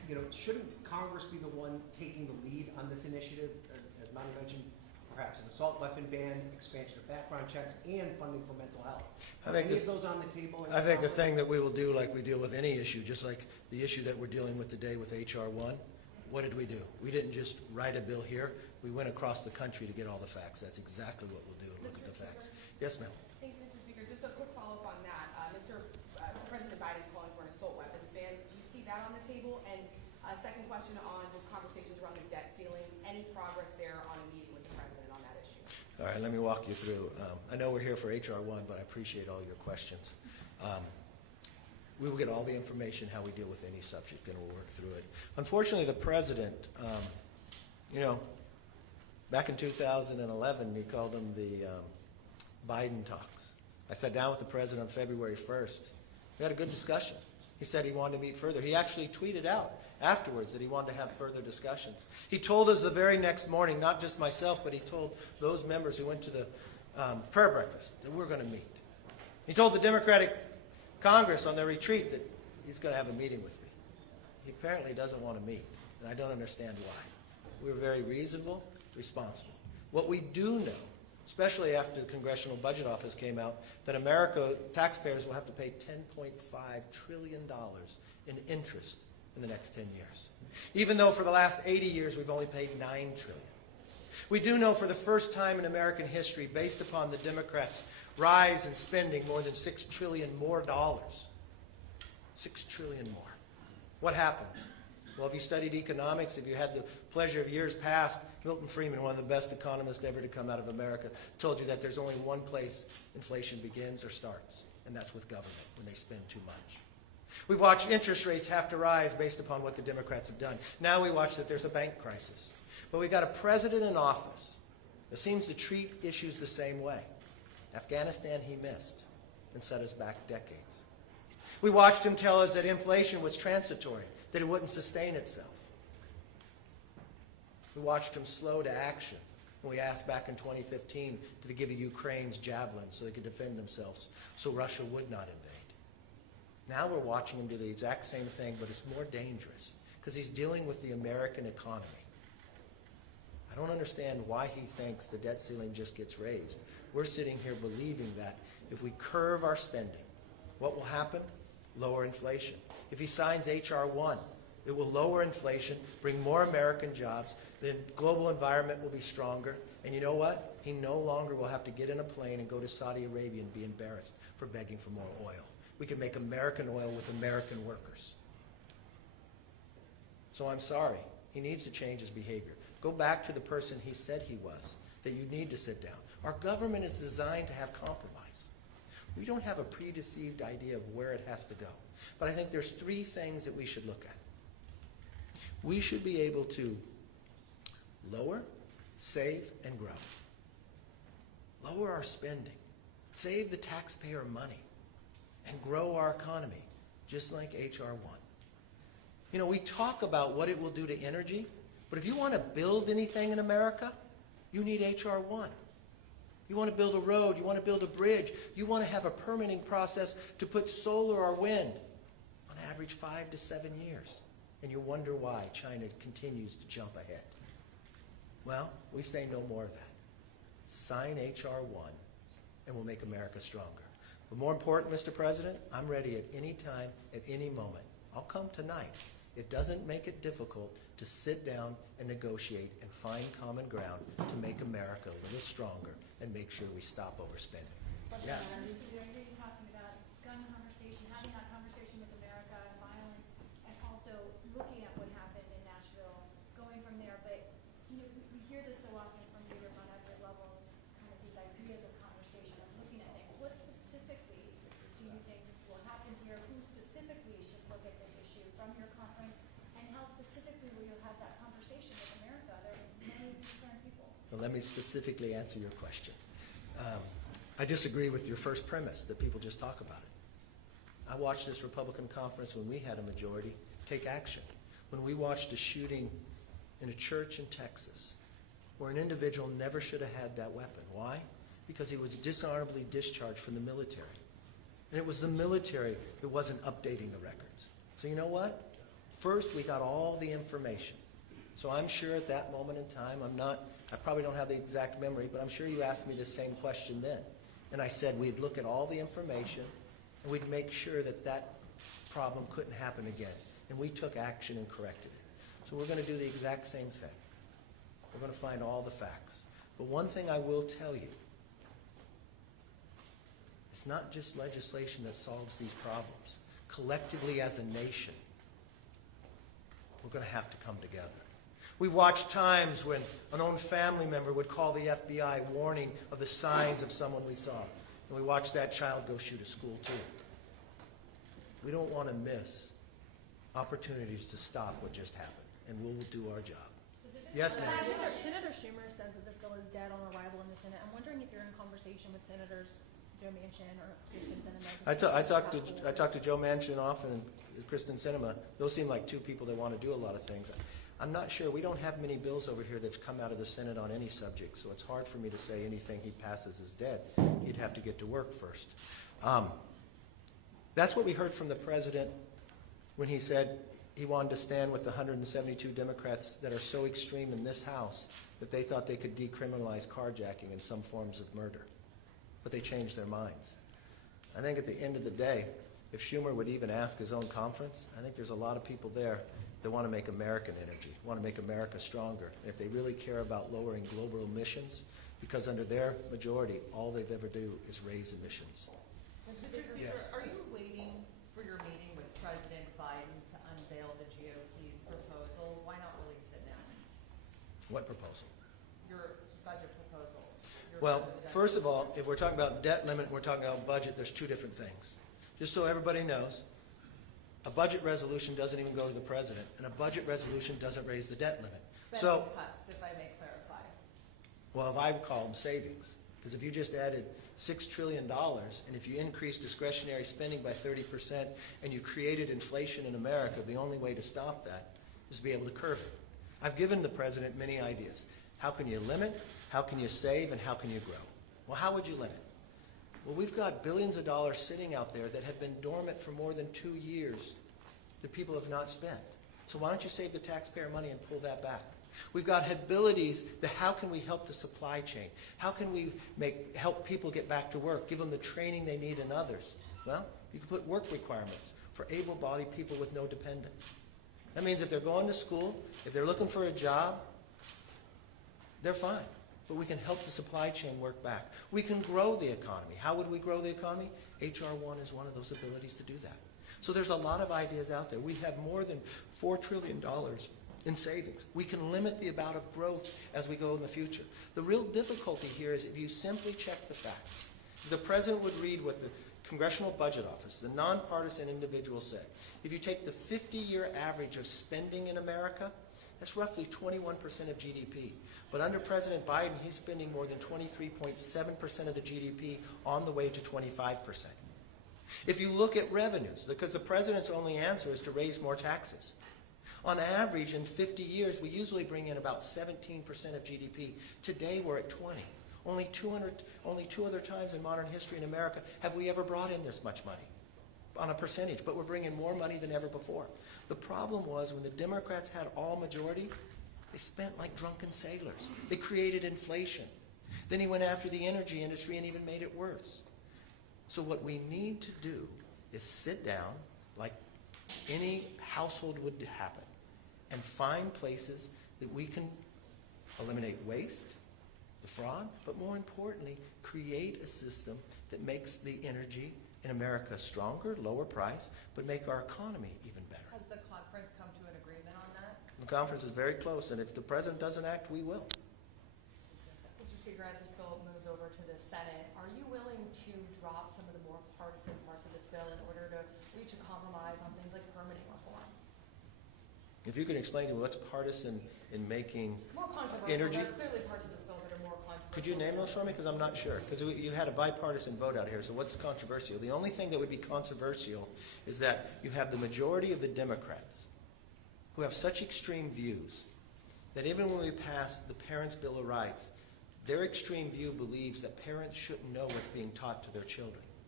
shouldn't Congress be the one taking the lead on this initiative, as Monty mentioned, perhaps an assault weapon ban, expansion of background checks, and funding for mental health? I think any of those on the table? I think the thing that we will do, like we deal with any issue, just like the issue that we're dealing with today with H.R. 1, what did we do? We didn't just write a bill here. We went across the country to get all the facts. That's exactly what we'll do, look at the facts. Yes, ma'am. Thank you, Mr. Speaker. Just a quick follow-up on that. President Biden's calling for an assault weapons ban. Do you see that on the table? And second question on just conversations around the debt ceiling. Any progress there on a meeting with the president on that issue? All right, let me walk you through. I know we're here for H.R. 1, but I appreciate all your questions. We will get all the information how we deal with any subject, and we'll work through it. Unfortunately, the president, back in 2011, he called them the Biden talks. I sat down with the president on February 1st. We had a good discussion. He said he wanted to meet further. He actually tweeted out afterwards that he wanted to have further discussions. He told us the very next morning, not just myself, but he told those members who went to the prayer breakfast that we're going to meet. He told the Democratic Congress on their retreat that he's going to have a meeting with me. He apparently doesn't want to meet, and I don't understand why. We're very reasonable, responsible. What we do know, especially after the Congressional Budget Office came out, that America, taxpayers will have to pay $10.5 trillion in interest in the next 10 years. Even though for the last 80 years we've only paid $9 trillion. We do know for the first time in American history, based upon the Democrats' rise in spending more than $6 trillion more dollars. $6 trillion more. What happens? Well, if you studied economics, if you had the pleasure of years past, Milton Friedman, one of the best economists ever to come out of America, told you that there's only one place inflation begins or starts, and that's with government, when they spend too much. We've watched interest rates have to rise based upon what the Democrats have done. Now we watch that there's a bank crisis. But we've got a president in office that seems to treat issues the same way. Afghanistan he missed and set us back decades. We watched him tell us that inflation was transitory, that it wouldn't sustain itself. We watched him slow to action when we asked back in 2015 to give the Ukrainians javelins so they could defend themselves, so Russia would not invade. Now we're watching him do the exact same thing, but it's more dangerous because he's dealing with the American economy. I don't understand why he thinks the debt ceiling just gets raised. We're sitting here believing that if we curve our spending, what will happen? Lower inflation. If he signs H.R. 1, it will lower inflation, bring more American jobs, the global environment will be stronger, and you know what? He no longer will have to get in a plane and go to Saudi Arabia and be embarrassed for begging for more oil. We can make American oil with American workers. So I'm sorry. He needs to change his behavior. Go back to the person he said he was, that you need to sit down. Our government is designed to have compromise. We don't have a predeceived idea of where it has to go. But I think there's three things that we should look at. We should be able to lower, save, and grow. Lower our spending. Save the taxpayer money. And grow our economy, just like H.R. 1. You know, we talk about what it will do to energy, but if you want to build anything in America, you need H.R. 1. You want to build a road, you want to build a bridge, you want to have a permitting process to put solar or wind, on average 5 to 7 years. And you wonder why China continues to jump ahead. Well, we say no more of that. Sign H.R. 1, and we'll make America stronger. But more important, Mr. President, I'm ready at any time, at any moment. I'll come tonight. It doesn't make it difficult to sit down and negotiate and find common ground to make America a little stronger and make sure we stop overspending. Yes? Mr. You're talking about gun conversation, having that conversation with America, violence, and also looking at what happened in Nashville, going from there. But we hear this so often from leaders on every level, kind of these ideas of conversation, of looking at things. What specifically do you think will happen here? Who specifically should look at this issue from your conference? And how specifically will you have that conversation with America? There are many concerned people. Well, let me specifically answer your question. I disagree with your first premise that people just talk about it. I watched this Republican conference when we had a majority take action. When we watched a shooting in a church in Texas where an individual never should have had that weapon. Why? Because he was dishonorably discharged from the military. And it was the military that wasn't updating the records. So you know what? First, we got all the information. So I'm sure at that moment in time, I probably don't have the exact memory, but I'm sure you asked me the same question then. And I said we'd look at all the information and we'd make sure that that problem couldn't happen again. And we took action and corrected it. So we're going to do the exact same thing. We're going to find all the facts. But one thing I will tell you, it's not just legislation that solves these problems. Collectively as a nation, we're going to have to come together. We watched times when an own family member would call the FBI warning of the signs of someone we saw. And we watched that child go shoot a school too. We don't want to miss opportunities to stop what just happened, and we'll do our job. Yes, ma'am. Senator Schumer says that this bill is dead on arrival in the Senate. I'm wondering if you're in conversation with Senators Joe Manchin or Kristen Sinema. I talked to Joe Manchin often and Kristen Sinema. Those seem like two people that want to do a lot of things. I'm not sure. We don't have many bills over here that's come out of the Senate on any subject, so it's hard for me to say anything he passes is dead. He'd have to get to work first. That's what we heard from the president when he said he wanted to stand with the 172 Democrats that are so extreme in this House that they thought they could decriminalize carjacking and some forms of murder. But they changed their minds. I think at the end of the day, if Schumer would even ask his own conference, I think there's a lot of people there that want to make American energy, want to make America stronger. And if they really care about lowering global emissions, because under their majority, all they've ever do is raise emissions. Mr. Speaker, Yes. are you waiting for your meeting with President Biden to unveil the GOP's proposal? Why not release it now? What proposal? Your budget proposal. Well, first of all, if we're talking about debt limit and we're talking about budget, there's two different things. Just so everybody knows, a budget resolution doesn't even go to the president, and a budget resolution doesn't raise the debt limit. Spending cuts, if I may clarify. Well, if I would call them savings, because if you just added $6 trillion, and if you increase discretionary spending by 30%, and you created inflation in America, the only way to stop that is to be able to curb it. I've given the president many ideas. How can you limit? How can you save? And how can you grow? Well, how would you limit? Well, we've got billions of dollars sitting out there that have been dormant for more than 2 years that people have not spent. So why don't you save the taxpayer money and pull that back? We've got abilities that how can we help the supply chain? How can we help people get back to work, give them the training they need and others? Well, you can put work requirements for able-bodied people with no dependents. That means if they're going to school, if they're looking for a job, they're fine. But we can help the supply chain work back. We can grow the economy. How would we grow the economy? H.R. 1 is one of those abilities to do that. So there's a lot of ideas out there. We have more than $4 trillion in savings. We can limit the amount of growth as we go in the future. The real difficulty here is if you simply check the facts. The president would read what the Congressional Budget Office, the nonpartisan individual, said. If you take the 50-year average of spending in America, that's roughly 21% of GDP. But under President Biden, he's spending more than 23.7% of the GDP on the way to 25%. If you look at revenues, because the president's only answer is to raise more taxes. On average, in 50 years, we usually bring in about 17% of GDP. Today, we're at 20. Only two other times in modern history in America have we ever brought in this much money on a percentage, but we're bringing more money than ever before. The problem was when the Democrats had all majority, they spent like drunken sailors. They created inflation. Then he went after the energy industry and even made it worse. So what we need to do is sit down like any household would happen and find places that we can eliminate waste, the fraud, but more importantly, create a system that makes the energy in America stronger, lower price, but make our economy even better. Has the conference come to an agreement on that? The conference is very close, and if the president doesn't act, we will. Mr. Speaker, as this bill moves over to the Senate, are you willing to drop some of the more partisan parts of this bill in order to reach a compromise on things like permitting reform? If you can explain to me what's partisan in making More controversial. energy. There are clearly parts of this bill that are more controversial. Could you name those for me? Because I'm not sure. Because you had a bipartisan vote out here, so what's controversial? The only thing that would be controversial is that you have the majority of the Democrats who have such extreme views that even when we pass the Parents' Bill of Rights, their extreme view believes that parents shouldn't know what's being taught to their children.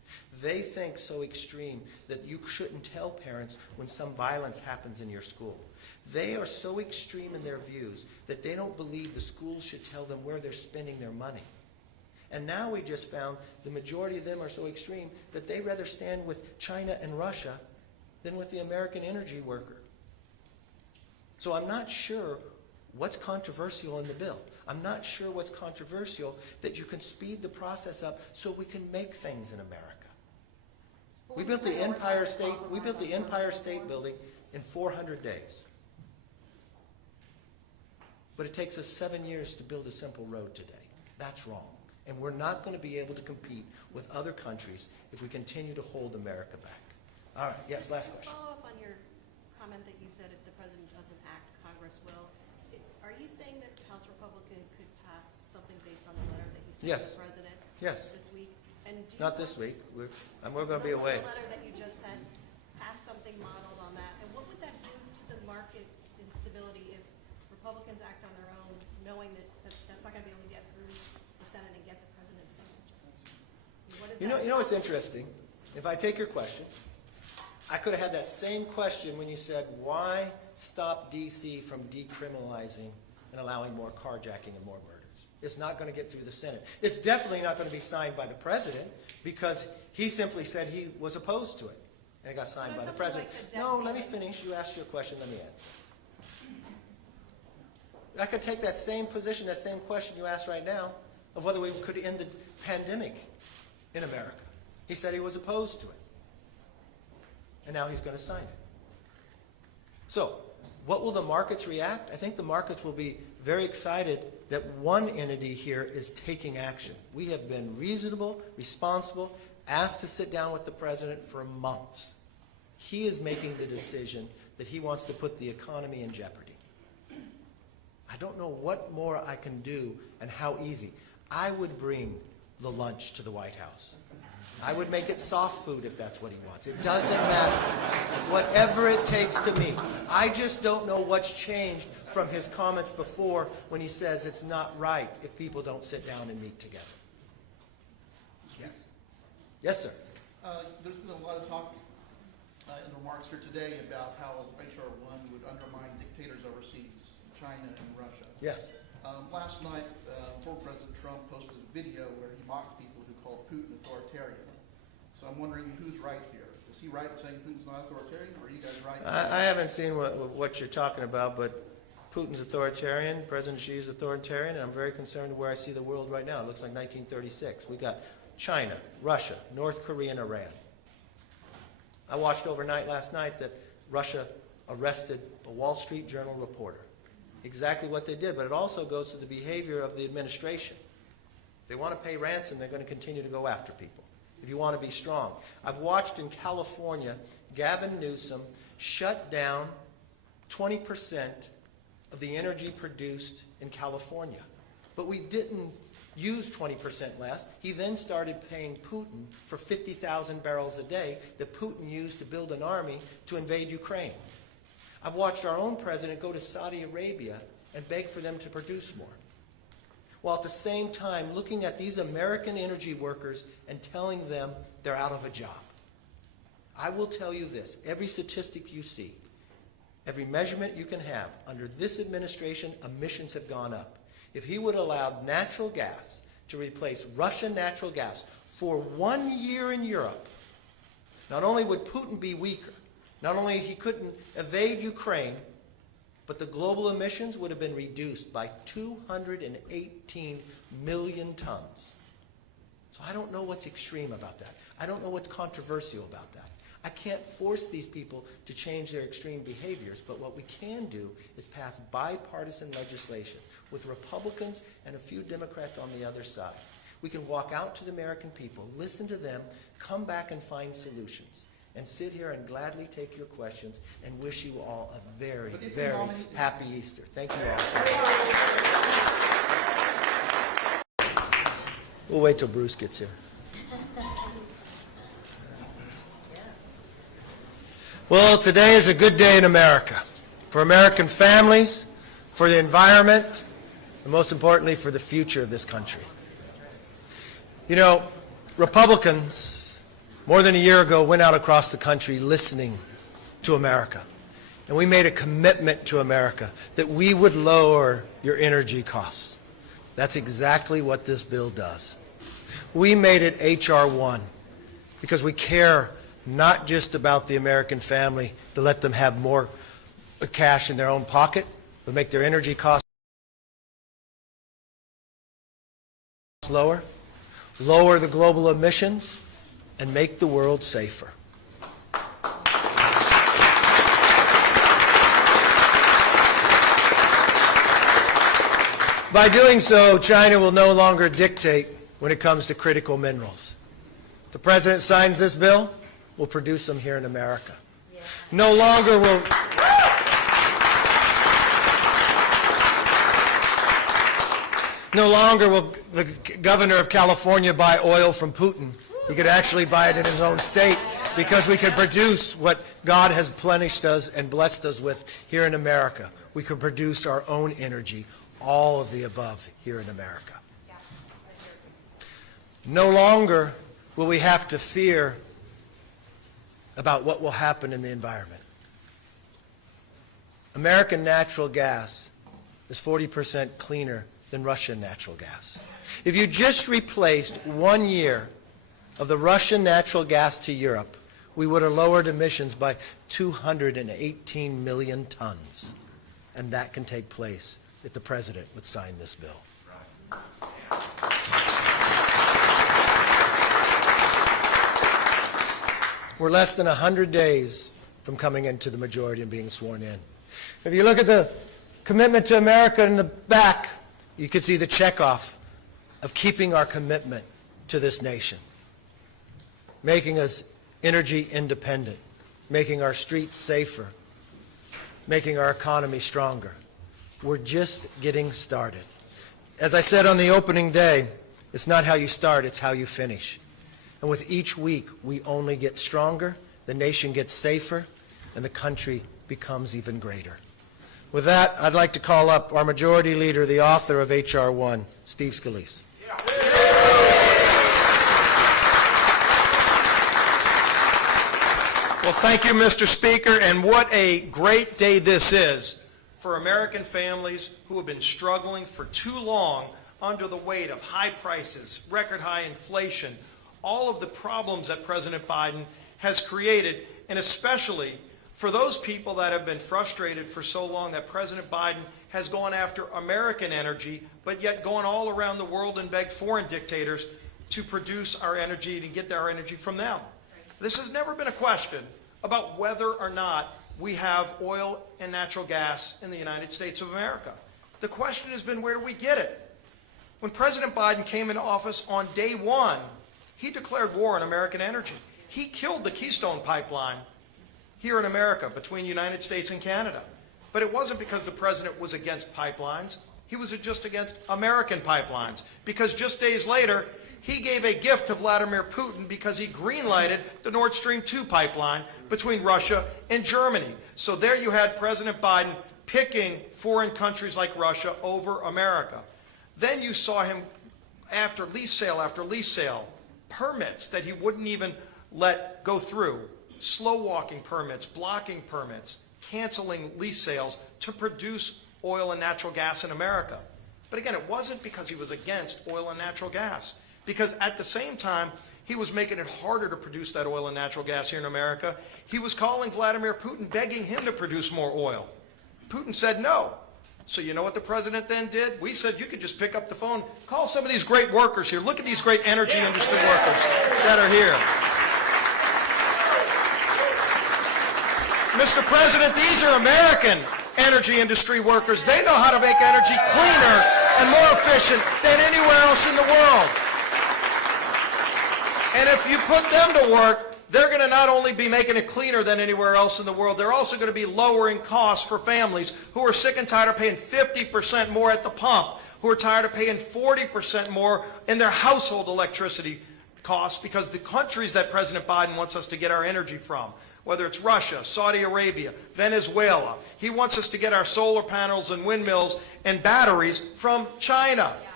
They think so extreme that you shouldn't tell parents when some violence happens in your school. They are so extreme in their views that they don't believe the schools should tell them where they're spending their money. And now we just found the majority of them are so extreme that they rather stand with China and Russia than with the American energy worker. So I'm not sure what's controversial in the bill. I'm not sure what's controversial that you can speed the process up so we can make things in America. We built the Empire State Building in 400 days. But it takes us 7 years to build a simple road today. That's wrong. And we're not going to be able to compete with other countries if we continue to hold America back. All right, yes, last question. Follow up on your comment that you said if the president doesn't act, Congress will. Are you saying that House Republicans could pass something based on the letter that you sent to the president this week? And Not this week. We're going to be away. The letter that you just sent, pass something modeled on that. And what would that do to the market's instability if Republicans act on their own, knowing that that's not going to be able to get through the Senate and get the president's signature? You know what's interesting? If I take your question, I could have had that same question when you said, why stop D.C. from decriminalizing and allowing more carjacking and more murders? It's not going to get through the Senate. It's definitely not going to be signed by the president because he simply said he was opposed to it. And it got signed by the president. No, let me finish. You asked your question. Let me answer. I could take that same position, that same question you asked right now, of whether we could end the pandemic in America. He said he was opposed to it. And now he's going to sign it. So, what will the markets react? I think the markets will be very excited that one entity here is taking action. We have been reasonable, responsible, asked to sit down with the president for months. He is making the decision that he wants to put the economy in jeopardy. I don't know what more I can do and how easy. I would bring the lunch to the White House. I would make it soft food if that's what he wants. It doesn't matter. Whatever it takes to meet. I just don't know what's changed from his comments before when he says it's not right if people don't sit down and meet together. Yes. Yes, sir. There's been a lot of talk in remarks here today about how H.R. 1 would undermine dictators overseas, China and Russia. Yes. Last night, former President Trump posted a video where he mocked people who called Putin authoritarian. So I'm wondering who's right here. Is he right in saying Putin's not authoritarian, or are you guys right? I haven't seen what you're talking about, but Putin's authoritarian, President Xi is authoritarian, and I'm very concerned where I see the world right now. It looks like 1936. We got China, Russia, North Korea, and Iran. I watched overnight last night that Russia arrested a Wall Street Journal reporter. Exactly what they did, but it also goes to the behavior of the administration. If they want to pay ransom, they're going to continue to go after people. If you want to be strong. I've watched in California, Gavin Newsom shut down 20% of the energy produced in California. But we didn't use 20% less. He then started paying Putin for 50,000 barrels a day that Putin used to build an army to invade Ukraine. I've watched our own president go to Saudi Arabia and beg for them to produce more, while at the same time looking at these American energy workers and telling them they're out of a job. I will tell you this, every statistic you see, every measurement you can have, under this administration, emissions have gone up. If he would allow natural gas to replace Russian natural gas for 1 year in Europe, not only would Putin be weaker, not only he couldn't evade Ukraine, but the global emissions would have been reduced by 218 million tons. So I don't know what's extreme about that. I don't know what's controversial about that. I can't force these people to change their extreme behaviors, but what we can do is pass bipartisan legislation with Republicans and a few Democrats on the other side. We can walk out to the American people, listen to them, come back and find solutions, and sit here and gladly take your questions and wish you all a very, very happy Easter. Thank you all. We'll wait till Bruce gets here. Well, today is a good day in America, for American families, for the environment, and most importantly, for the future of this country. You know, Republicans more than a year ago, went out across the country listening to America. And we made a commitment to America that we would lower your energy costs. That's exactly what this bill does. We made it H.R. 1 because we care not just about the American family to let them have more cash in their own pocket, but make their energy costs lower, lower the global emissions, and make the world safer. By doing so, China will no longer dictate when it comes to critical minerals. If the President signs this bill, we'll produce them here in America. Yeah. No longer will the governor of California buy oil from Putin. He could actually buy it in his own state because we could produce what God has plenished us and blessed us with here in America. We could produce our own energy, all of the above here in America. No longer will we have to fear about what will happen in the environment. American natural gas is 40% cleaner than Russian natural gas. If you just replaced 1 year of the Russian natural gas to Europe, we would have lowered emissions by 218 million tons. And that can take place if the President would sign this bill. We're less than 100 days from coming into the majority and being sworn in. If you look at the commitment to America in the back, you can see the checkoff of keeping our commitment to this nation, making us energy independent, making our streets safer, making our economy stronger. We're just getting started. As I said on the opening day, it's not how you start, it's how you finish. And with each week, we only get stronger, the nation gets safer, and the country becomes even greater. With that, I'd like to call up our Majority Leader, the author of H.R. 1, Steve Scalise. Well, thank you, Mr. Speaker, and what a great day this is for American families who have been struggling for too long under the weight of high prices, record high inflation, all of the problems that President Biden has created, and especially for those people that have been frustrated for so long that President Biden has gone after American energy, but yet gone all around the world and begged foreign dictators to produce our energy and get our energy from them. This has never been a question about whether or not we have oil and natural gas in the United States of America. The question has been, where do we get it? When President Biden came into office on day one, he declared war on American energy. He killed the Keystone Pipeline here in America between the United States and Canada. But it wasn't because the president was against pipelines. He was just against American pipelines. Because just days later, he gave a gift to Vladimir Putin because he green-lighted the Nord Stream 2 pipeline between Russia and Germany. So there you had President Biden picking foreign countries like Russia over America. Then you saw him, after lease sale, permits that he wouldn't even let go through, slow-walking permits, blocking permits, canceling lease sales to produce oil and natural gas in America. But again, it wasn't because he was against oil and natural gas. Because at the same time, he was making it harder to produce that oil and natural gas here in America. He was calling Vladimir Putin, begging him to produce more oil. Putin said no. So you know what the president then did? We said you could just pick up the phone, call some of these great workers here. Look at these great energy industry workers that are here. Mr. President, these are American energy industry workers. They know how to make energy cleaner and more efficient than anywhere else in the world. And if you put them to work, they're going to not only be making it cleaner than anywhere else in the world, they're also going to be lowering costs for families who are sick and tired of paying 50% more at the pump, who are tired of paying 40% more in their household electricity costs because the countries that President Biden wants us to get our energy from, whether it's Russia, Saudi Arabia, Venezuela, he wants us to get our solar panels and windmills and batteries from China.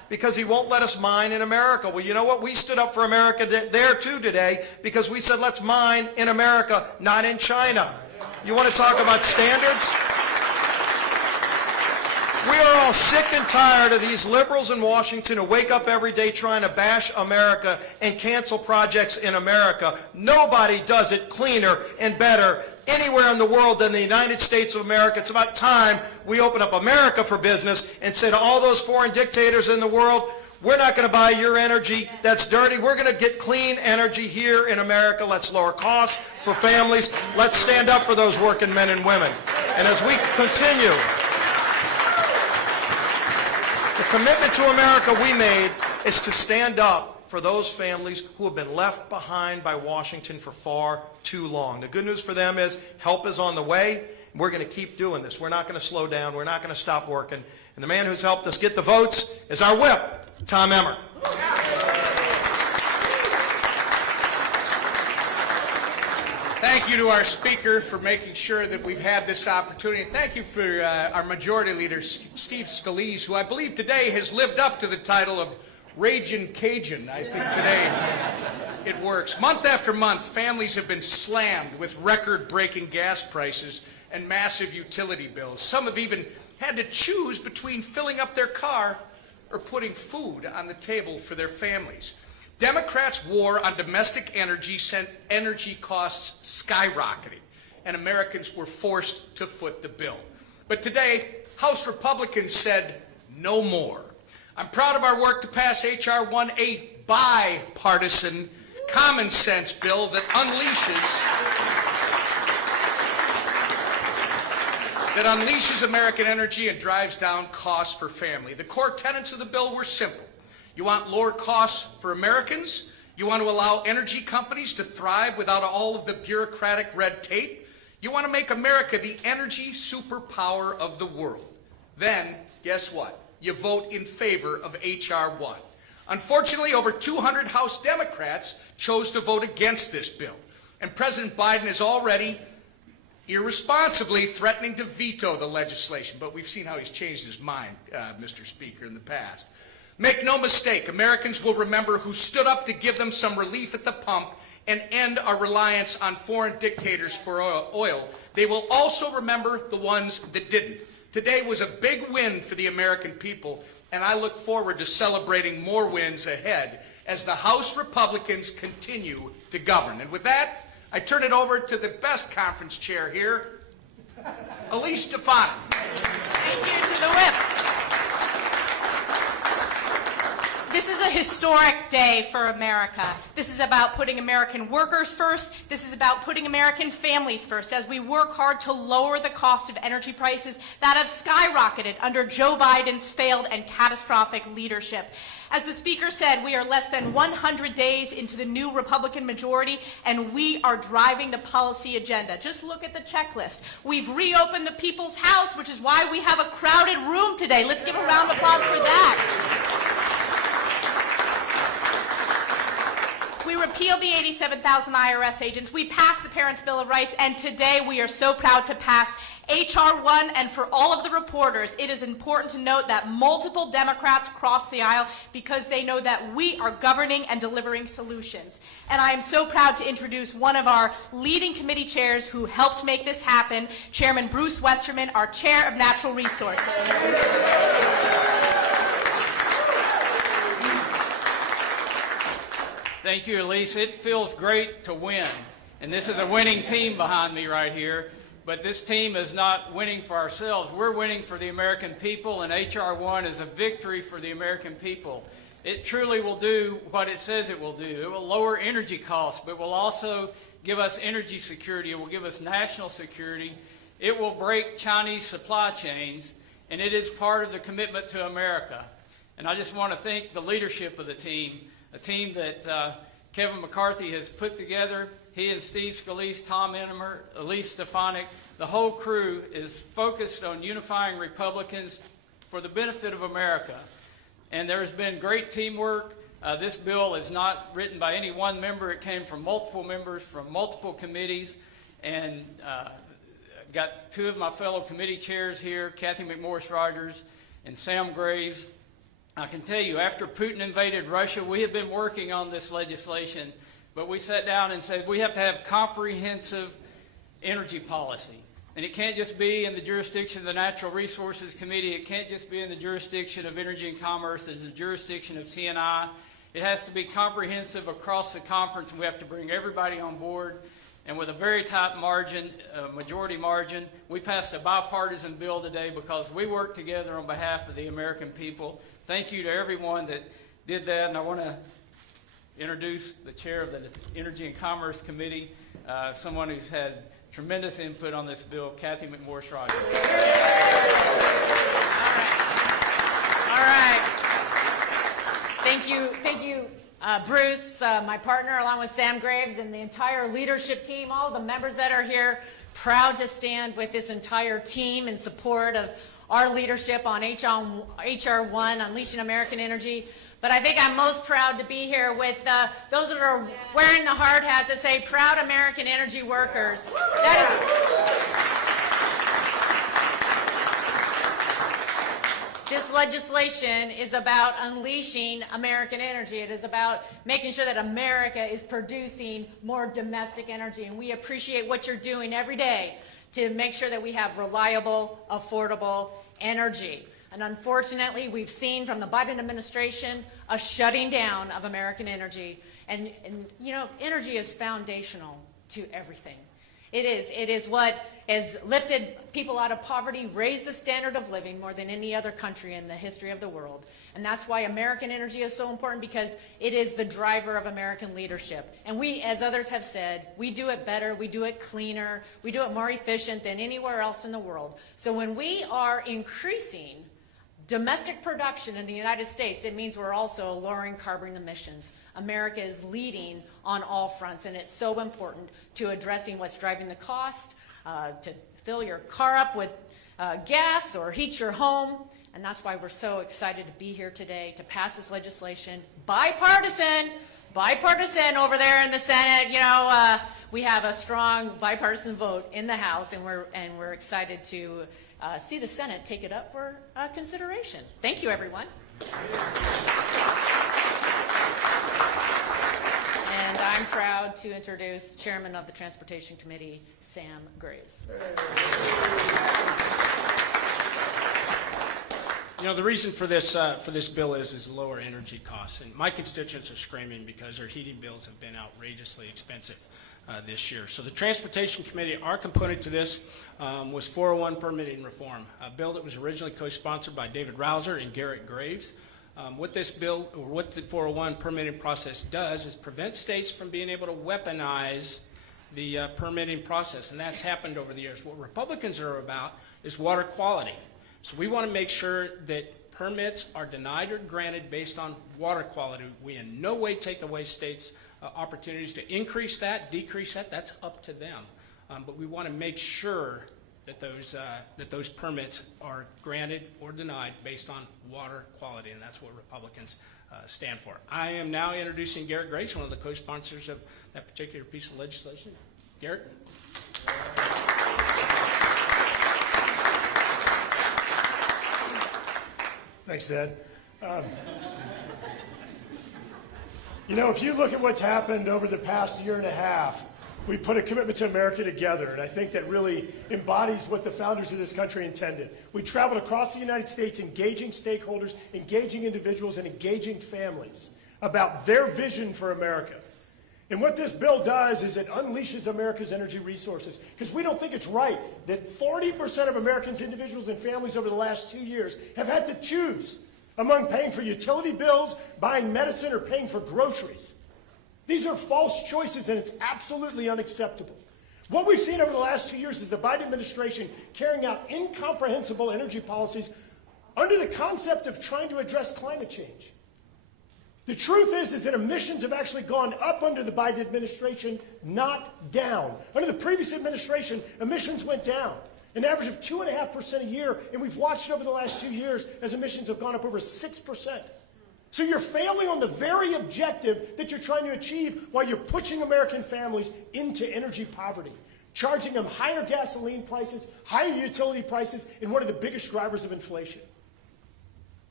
because he won't let us mine in America. Well, you know what? We stood up for America there too today because we said let's mine in America, not in China. You want to talk about standards? We are all sick and tired of these liberals in Washington who wake up every day trying to bash America and cancel projects in America. Nobody does it cleaner and better anywhere in the world than the United States of America. It's about time we open up America for business and say to all those foreign dictators in the world, we're not going to buy your energy. That's dirty. We're going to get clean energy here in America. Let's lower costs for families. Let's stand up for those working men and women. And as we continue, the commitment to America we made is to stand up for those families who have been left behind by Washington for far too long. The good news for them is help is on the way. We're going to keep doing this. We're not going to slow down. We're not going to stop working. And the man who's helped us get the votes is our whip, Tom Emmer. Thank you to our Speaker for making sure that we've had this opportunity. Thank you for our Majority Leader, Steve Scalise, who I believe today has lived up to the title of Ragin' Cajun. I think today it works. Month after month, families have been slammed with record-breaking gas prices and massive utility bills. Some have even had to choose between filling up their car or putting food on the table for their families. Democrats' war on domestic energy sent energy costs skyrocketing, and Americans were forced to foot the bill. But today, House Republicans said no more. I'm proud of our work to pass H.R. 1, a bipartisan, common sense bill that unleashes American energy and drives down costs for family. The core tenets of the bill were simple. You want lower costs for Americans? You want to allow energy companies to thrive without all of the bureaucratic red tape? You want to make America the energy superpower of the world? Then, guess what? You vote in favor of H.R. 1. Unfortunately, over 200 House Democrats chose to vote against this bill. And President Biden is already irresponsibly threatening to veto the legislation. But we've seen how he's changed his mind, Mr. Speaker, in the past. Make no mistake, Americans will remember who stood up to give them some relief at the pump and end our reliance on foreign dictators for oil. They will also remember the ones that didn't. Today was a big win for the American people, and I look forward to celebrating more wins ahead as the House Republicans continue to govern. And with that, I turn it over to the best conference chair here, Elise Stefanik. Thank you to the whip. This is a historic day for America. This is about putting American workers first. This is about putting American families first as we work hard to lower the cost of energy prices that have skyrocketed under Joe Biden's failed and catastrophic leadership. As the Speaker said, we are less than 100 days into the new Republican majority, and we are driving the policy agenda. Just look at the checklist. We've reopened the People's House, which is why we have a crowded room today. Let's give a round of applause for that. We repealed the 87,000 IRS agents. We passed the Parents' Bill of Rights, and today we are so proud to pass H.R. 1. And for all of the reporters, it is important to note that multiple Democrats crossed the aisle because they know that we are governing and delivering solutions. And I am so proud to introduce one of our leading committee chairs who helped make this happen, Chairman Bruce Westerman, our Chair of Natural Resources. Thank you, Elise. It feels great to win. And this is a winning team behind me right here. But this team is not winning for ourselves. We're winning for the American people, and H.R. 1 is a victory for the American people. It truly will do what it says it will do. It will lower energy costs, but will also give us energy security. It will give us national security. It will break Chinese supply chains, and it is part of the commitment to America. And I just want to thank the leadership of the team, a team that Kevin McCarthy has put together. He and Steve Scalise, Tom Emmer, Elise Stefanik, the whole crew is focused on unifying Republicans for the benefit of America. And there has been great teamwork. This bill is not written by any one member. It came from multiple members from multiple committees. And got two of my fellow committee chairs here, Kathy McMorris Rogers and Sam Graves. I can tell you, after Putin invaded Russia, we have been working on this legislation, but we sat down and said we have to have comprehensive energy policy. And it can't just be in the jurisdiction of the Natural Resources Committee. It can't just be in the jurisdiction of Energy and Commerce. It's the jurisdiction of T&I. It has to be comprehensive across the conference, and we have to bring everybody on board. And with a very tight margin, majority margin, we passed a bipartisan bill today because we worked together on behalf of the American people. Thank you to everyone that did that, and I want to introduce the chair of the Energy and Commerce Committee, someone who's had tremendous input on this bill, Kathy McMorris-Rogers. All right. Thank you, Bruce, my partner, along with Sam Graves and the entire leadership team, all the members that are here, proud to stand with this entire team in support of our leadership on H.R. 1, Unleashing American Energy. But I think I'm most proud to be here with those that are wearing the hard hats that say proud American energy workers. This legislation is about unleashing American energy. It is about making sure that America is producing more domestic energy. And we appreciate what you're doing every day to make sure that we have reliable, affordable energy. And unfortunately, we've seen from the Biden administration a shutting down of American energy. And you know, energy is foundational to everything. It is what has lifted people out of poverty, raised the standard of living more than any other country in the history of the world. And that's why American energy is so important, because it is the driver of American leadership. And we, as others have said, we do it better, we do it cleaner, we do it more efficient than anywhere else in the world. So when we are increasing domestic production in the United States, it means we're also lowering carbon emissions. America is leading on all fronts, and it's so important to addressing what's driving the cost, to fill your car up with gas or heat your home. And that's why we're so excited to be here today to pass this legislation. Bipartisan over there in the Senate. You know, we have a strong bipartisan vote in the House, and we're excited to see the Senate take it up for consideration. Thank you, everyone. And I'm proud to introduce Chairman of the Transportation Committee, Sam Graves. You know, the reason for this bill is lower energy costs. And my constituents are screaming because their heating bills have been outrageously expensive this year. So the Transportation Committee, our component to this was 401 permitting reform, a bill that was originally co-sponsored by David Rouser and Garrett Graves. What this bill, or what the 401 permitting process does, is prevent states from being able to weaponize the permitting process, and that's happened over the years. What Republicans are about is water quality. So we want to make sure that permits are denied or granted based on water quality. We in no way take away states' opportunities to increase that, decrease that. That's up to them. But we want to make sure that those permits are granted or denied based on water quality, and that's what Republicans stand for. I am now introducing Garrett Graves, one of the co-sponsors of that particular piece of legislation. Garrett. Thanks, Dad. You know, if you look at what's happened over the past year and a half, we put a commitment to America together, and I think that really embodies what the founders of this country intended. We traveled across the United States engaging stakeholders, engaging individuals, and engaging families about their vision for America. And what this bill does is it unleashes America's energy resources, because we don't think it's right that 40% of Americans, individuals, and families over the last 2 years have had to choose among paying for utility bills, buying medicine, or paying for groceries. These are false choices, and it's absolutely unacceptable. What we've seen over the last 2 years is the Biden administration carrying out incomprehensible energy policies under the concept of trying to address climate change. The truth is that emissions have actually gone up under the Biden administration, not down. Under the previous administration, emissions went down, an average of 2.5% a year, and we've watched over the last 2 years as emissions have gone up over 6%. So you're failing on the very objective that you're trying to achieve while you're pushing American families into energy poverty, charging them higher gasoline prices, higher utility prices, and one of the biggest drivers of inflation.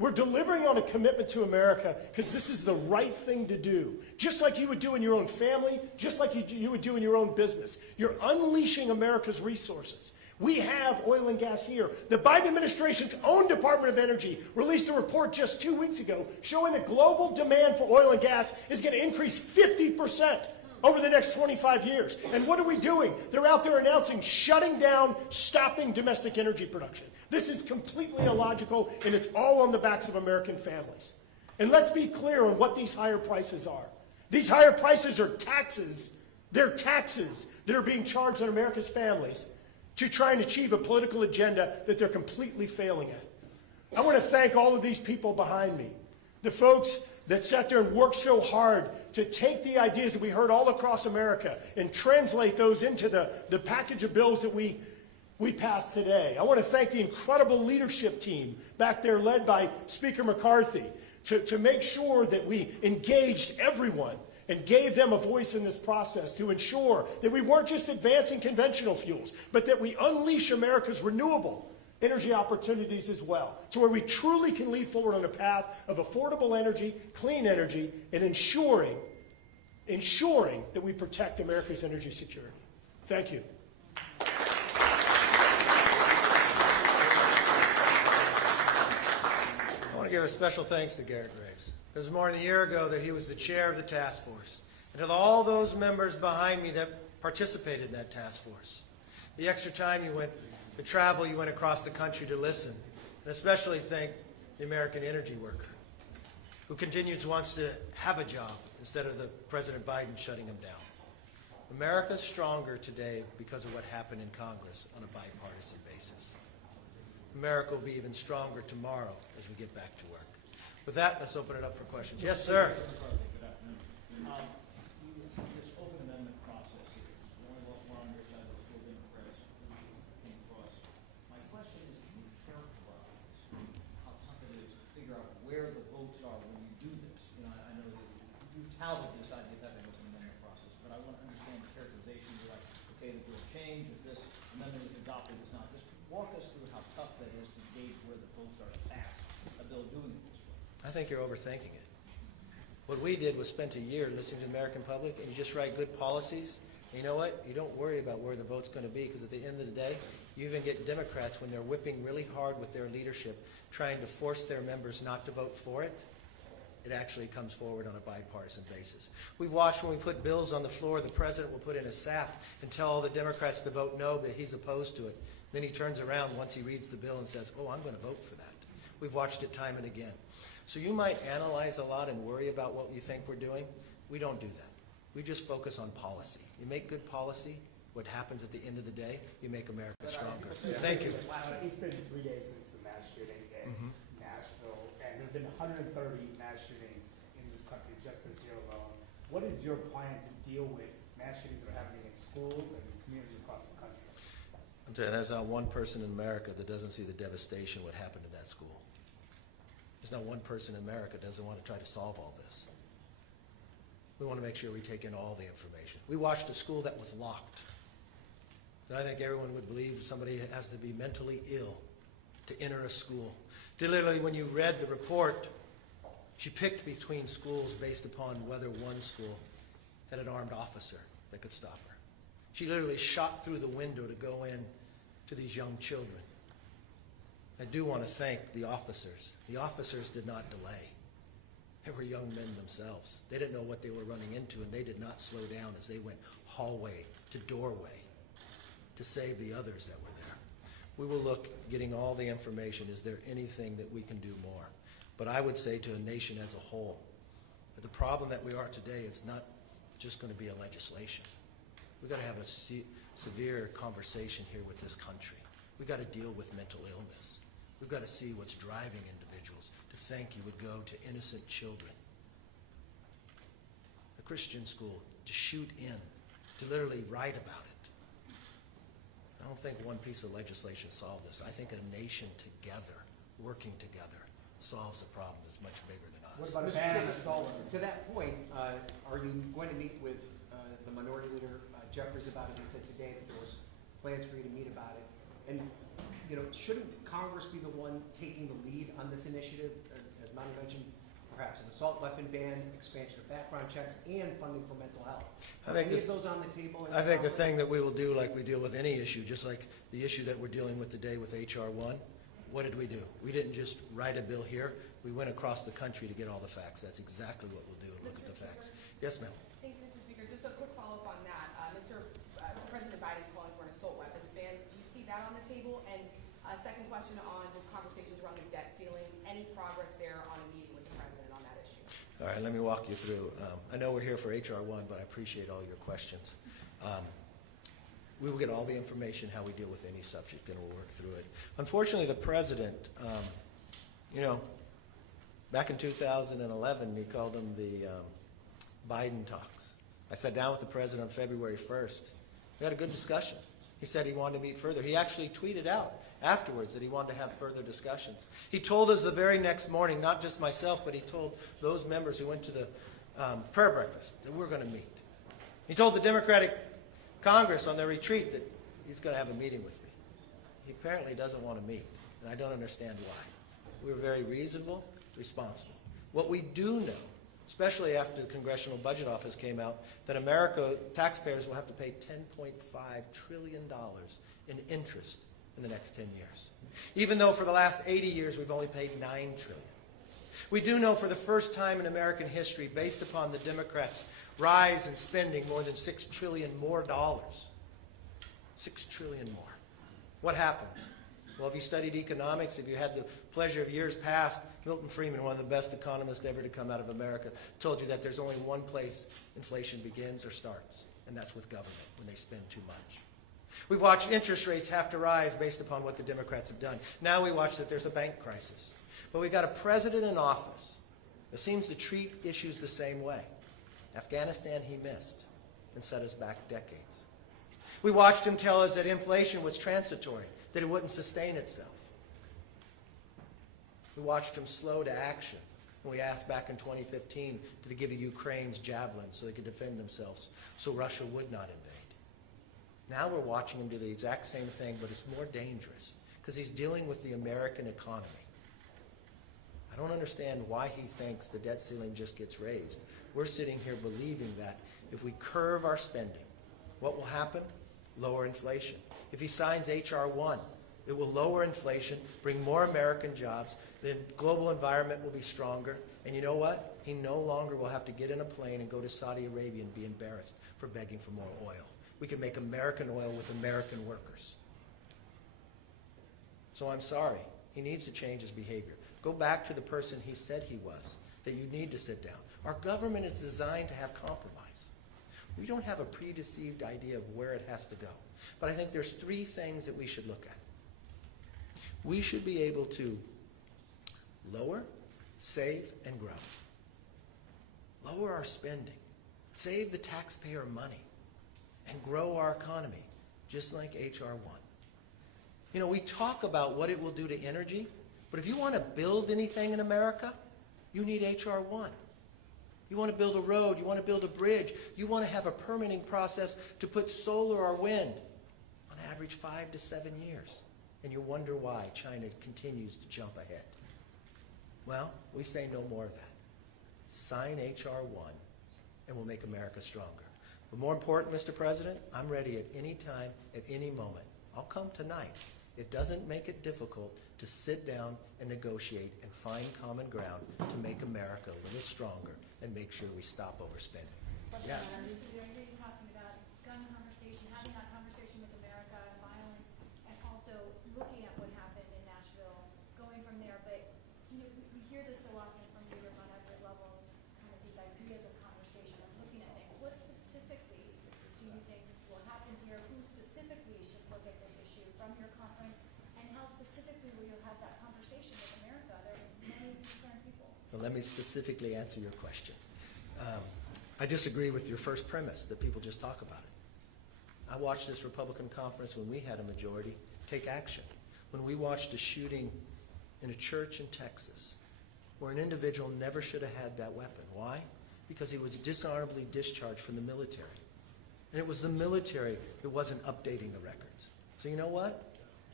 We're delivering on a commitment to America because this is the right thing to do. Just like you would do in your own family, just like you would do in your own business. You're unleashing America's resources. We have oil and gas here. The Biden administration's own Department of Energy released a report just 2 weeks ago showing that global demand for oil and gas is going to increase 50% over the next 25 years. And what are we doing? They're out there announcing shutting down, stopping domestic energy production. This is completely illogical, and it's all on the backs of American families. And let's be clear on what these higher prices are. These higher prices are taxes. They're taxes that are being charged on America's families to try and achieve a political agenda that they're completely failing at. I want to thank all of these people behind me, the folks that sat there and worked so hard to take the ideas that we heard all across America and translate those into the package of bills that we passed today. I want to thank the incredible leadership team back there led by Speaker McCarthy to make sure that we engaged everyone and gave them a voice in this process to ensure that we weren't just advancing conventional fuels, but that we unleash America's renewable energy opportunities as well, to where we truly can lead forward on a path of affordable energy, clean energy, and ensuring that we protect America's energy security. Thank you. I want to give a special thanks to Garrett Graves, because it was more than a year ago that he was the chair of the task force, and to all those members behind me that participated in that task force. The extra time you went, the travel you went across the country to listen, and especially thank the American energy worker, who wants to have a job instead of the President Biden shutting him down. America's stronger today because of what happened in Congress on a bipartisan basis. America will be even stronger tomorrow as we get back to work. With that, let's open it up for questions. Yes, sir. Good afternoon. This open amendment process here, we only lost one on your side, but still Democrats came across. My question is, can you characterize how tough it is to figure out where the votes are when you do this? You know, I know that you've touted this idea of having an open amendment process, but I want to understand the characterization. You're like, okay, if there's change, if this amendment is adopted, it's not. Just walk us through how tough that is to gauge where the votes are to pass a bill doing it this way. I think you're overthinking it. What we did was spent a year listening to the American public, and you just write good policies. And you know what? You don't worry about where the vote's going to be, because at the end of the day, you even get Democrats, when they're whipping really hard with their leadership, trying to force their members not to vote for it, it actually comes forward on a bipartisan basis. We've watched when we put bills on the floor, the president will put in a sap and tell all the Democrats to vote no, but he's opposed to it. Then he turns around once he reads the bill and says, oh, I'm going to vote for that. We've watched it time and again. So you might analyze a lot and worry about what you think we're doing. We don't do that. We just focus on policy. You make good policy, what happens at the end of the day, you make America stronger. Thank you. It's been 3 days since the mass shooting in Nashville, and there's been 130 mass shootings in this country just this year alone. What is your plan to deal with mass shootings that are happening in schools and communities across the country? I'll tell you, there's not one person in America that doesn't see the devastation what happened in that school. There's not one person in America that doesn't want to try to solve all this. We want to make sure we take in all the information. We watched a school that was locked. And I think everyone would believe somebody has to be mentally ill to enter a school. Literally, when you read the report, she picked between schools based upon whether one school had an armed officer that could stop her. She literally shot through the window to go in to these young children. I do want to thank the officers. The officers did not delay. They were young men themselves. They didn't know what they were running into, and they did not slow down as they went hallway to doorway to save the others that were there. We will look, getting all the information. Is there anything that we can do more? But I would say to a nation as a whole, that the problem that we are today is not just going to be a legislation. We've got to have a severe conversation here with this country. We've got to deal with mental illness. We've got to see what's driving individuals to think you would go to innocent children, a Christian school, to shoot in, to literally write about it. I don't think one piece of legislation solved this. I think a nation together, working together, solves a problem that's much bigger than us. What about a ban on assault? To that point, are you going to meet with the Minority Leader Jeffries about it? He said today that there was plans for you to meet about it. And shouldn't Congress be the one taking the lead on this initiative, as Monty mentioned, perhaps an assault weapon ban, expansion of background checks, and funding for mental health? I think any of those on the table? I think the thing that we will do, like we deal with any issue, just like the issue that we're dealing with today with H.R. 1, what did we do? We didn't just write a bill here. We went across the country to get all the facts. That's exactly what we'll do and look at the facts. Yes, ma'am. Thank you, Mr. Speaker. Just a quick follow-up on that. President Biden's calling for an assault weapons ban. Do you see that on the table? And second question on just conversations around the debt ceiling. Any progress there on a meeting with the president on that issue? All right, let me walk you through. I know we're here for H.R. 1, but I appreciate all your questions. We will get all the information how we deal with any subject, and we'll work through it. Unfortunately, the president, back in 2011, he called them the Biden talks. I sat down with the president on February 1st. We had a good discussion. He said he wanted to meet further. He actually tweeted out afterwards that he wanted to have further discussions. He told us the very next morning, not just myself, but he told those members who went to the prayer breakfast that we're going to meet. He told the Democratic Congress on their retreat that he's going to have a meeting with me. He apparently doesn't want to meet, and I don't understand why. We're very reasonable, responsible. What we do know, especially after the Congressional Budget Office came out, that America, taxpayers will have to pay $10.5 trillion in interest in the next 10 years. Even though for the last 80 years we've only paid $9 trillion. We do know for the first time in American history, based upon the Democrats' rise in spending more than $6 trillion more dollars. $6 trillion more. What happens? Well, if you studied economics, if you had the pleasure of years past, Milton Friedman, one of the best economists ever to come out of America, told you that there's only one place inflation begins or starts, and that's with government, when they spend too much. We've watched interest rates have to rise based upon what the Democrats have done. Now we watch that there's a bank crisis. But we've got a president in office that seems to treat issues the same way. Afghanistan he missed and set us back decades. We watched him tell us that inflation was transitory, that it wouldn't sustain itself. We watched him slow to action when we asked back in 2015 to give Ukraine's javelins so they could defend themselves, so Russia would not invade. Now we're watching him do the exact same thing, but it's more dangerous because he's dealing with the American economy. I don't understand why he thinks the debt ceiling just gets raised. We're sitting here believing that if we curve our spending, what will happen? Lower inflation. If he signs H.R. 1, it will lower inflation, bring more American jobs, the global environment will be stronger, and you know what? He no longer will have to get in a plane and go to Saudi Arabia and be embarrassed for begging for more oil. We can make American oil with American workers. So I'm sorry. He needs to change his behavior. Go back to the person he said he was, that you need to sit down. Our government is designed to have compromise. We don't have a predeceived idea of where it has to go. But I think there's three things that we should look at. We should be able to lower, save, and grow. Lower our spending, save the taxpayer money, and grow our economy, just like H.R. 1. You know, we talk about what it will do to energy, but if you want to build anything in America, you need H.R. 1. You want to build a road, you want to build a bridge, you want to have a permitting process to put solar or wind, on average 5 to 7 years. And you wonder why China continues to jump ahead. Well, we say no more of that. Sign H.R. 1 and we'll make America stronger. But more important, Mr. President, I'm ready at any time, at any moment. I'll come tonight. It doesn't make it difficult to sit down and negotiate and find common ground to make America a little stronger and make sure we stop overspending. Yes? I hear you talking about gun conversation, having that conversation with America, violence, and also looking at what happened in Nashville, going from there. But we hear this so often from leaders on every level, kind of these ideas of conversation and looking at things. What specifically do you think will happen here? Who specifically should look at this issue from your conference? And how specifically will you have that conversation with America? There are many concerned people. Well, let me specifically answer your question. I disagree with your first premise that people just talk about it. I watched this Republican conference when we had a majority take action. When we watched a shooting in a church in Texas where an individual never should have had that weapon. Why? Because he was dishonorably discharged from the military. And it was the military that wasn't updating the records. So you know what?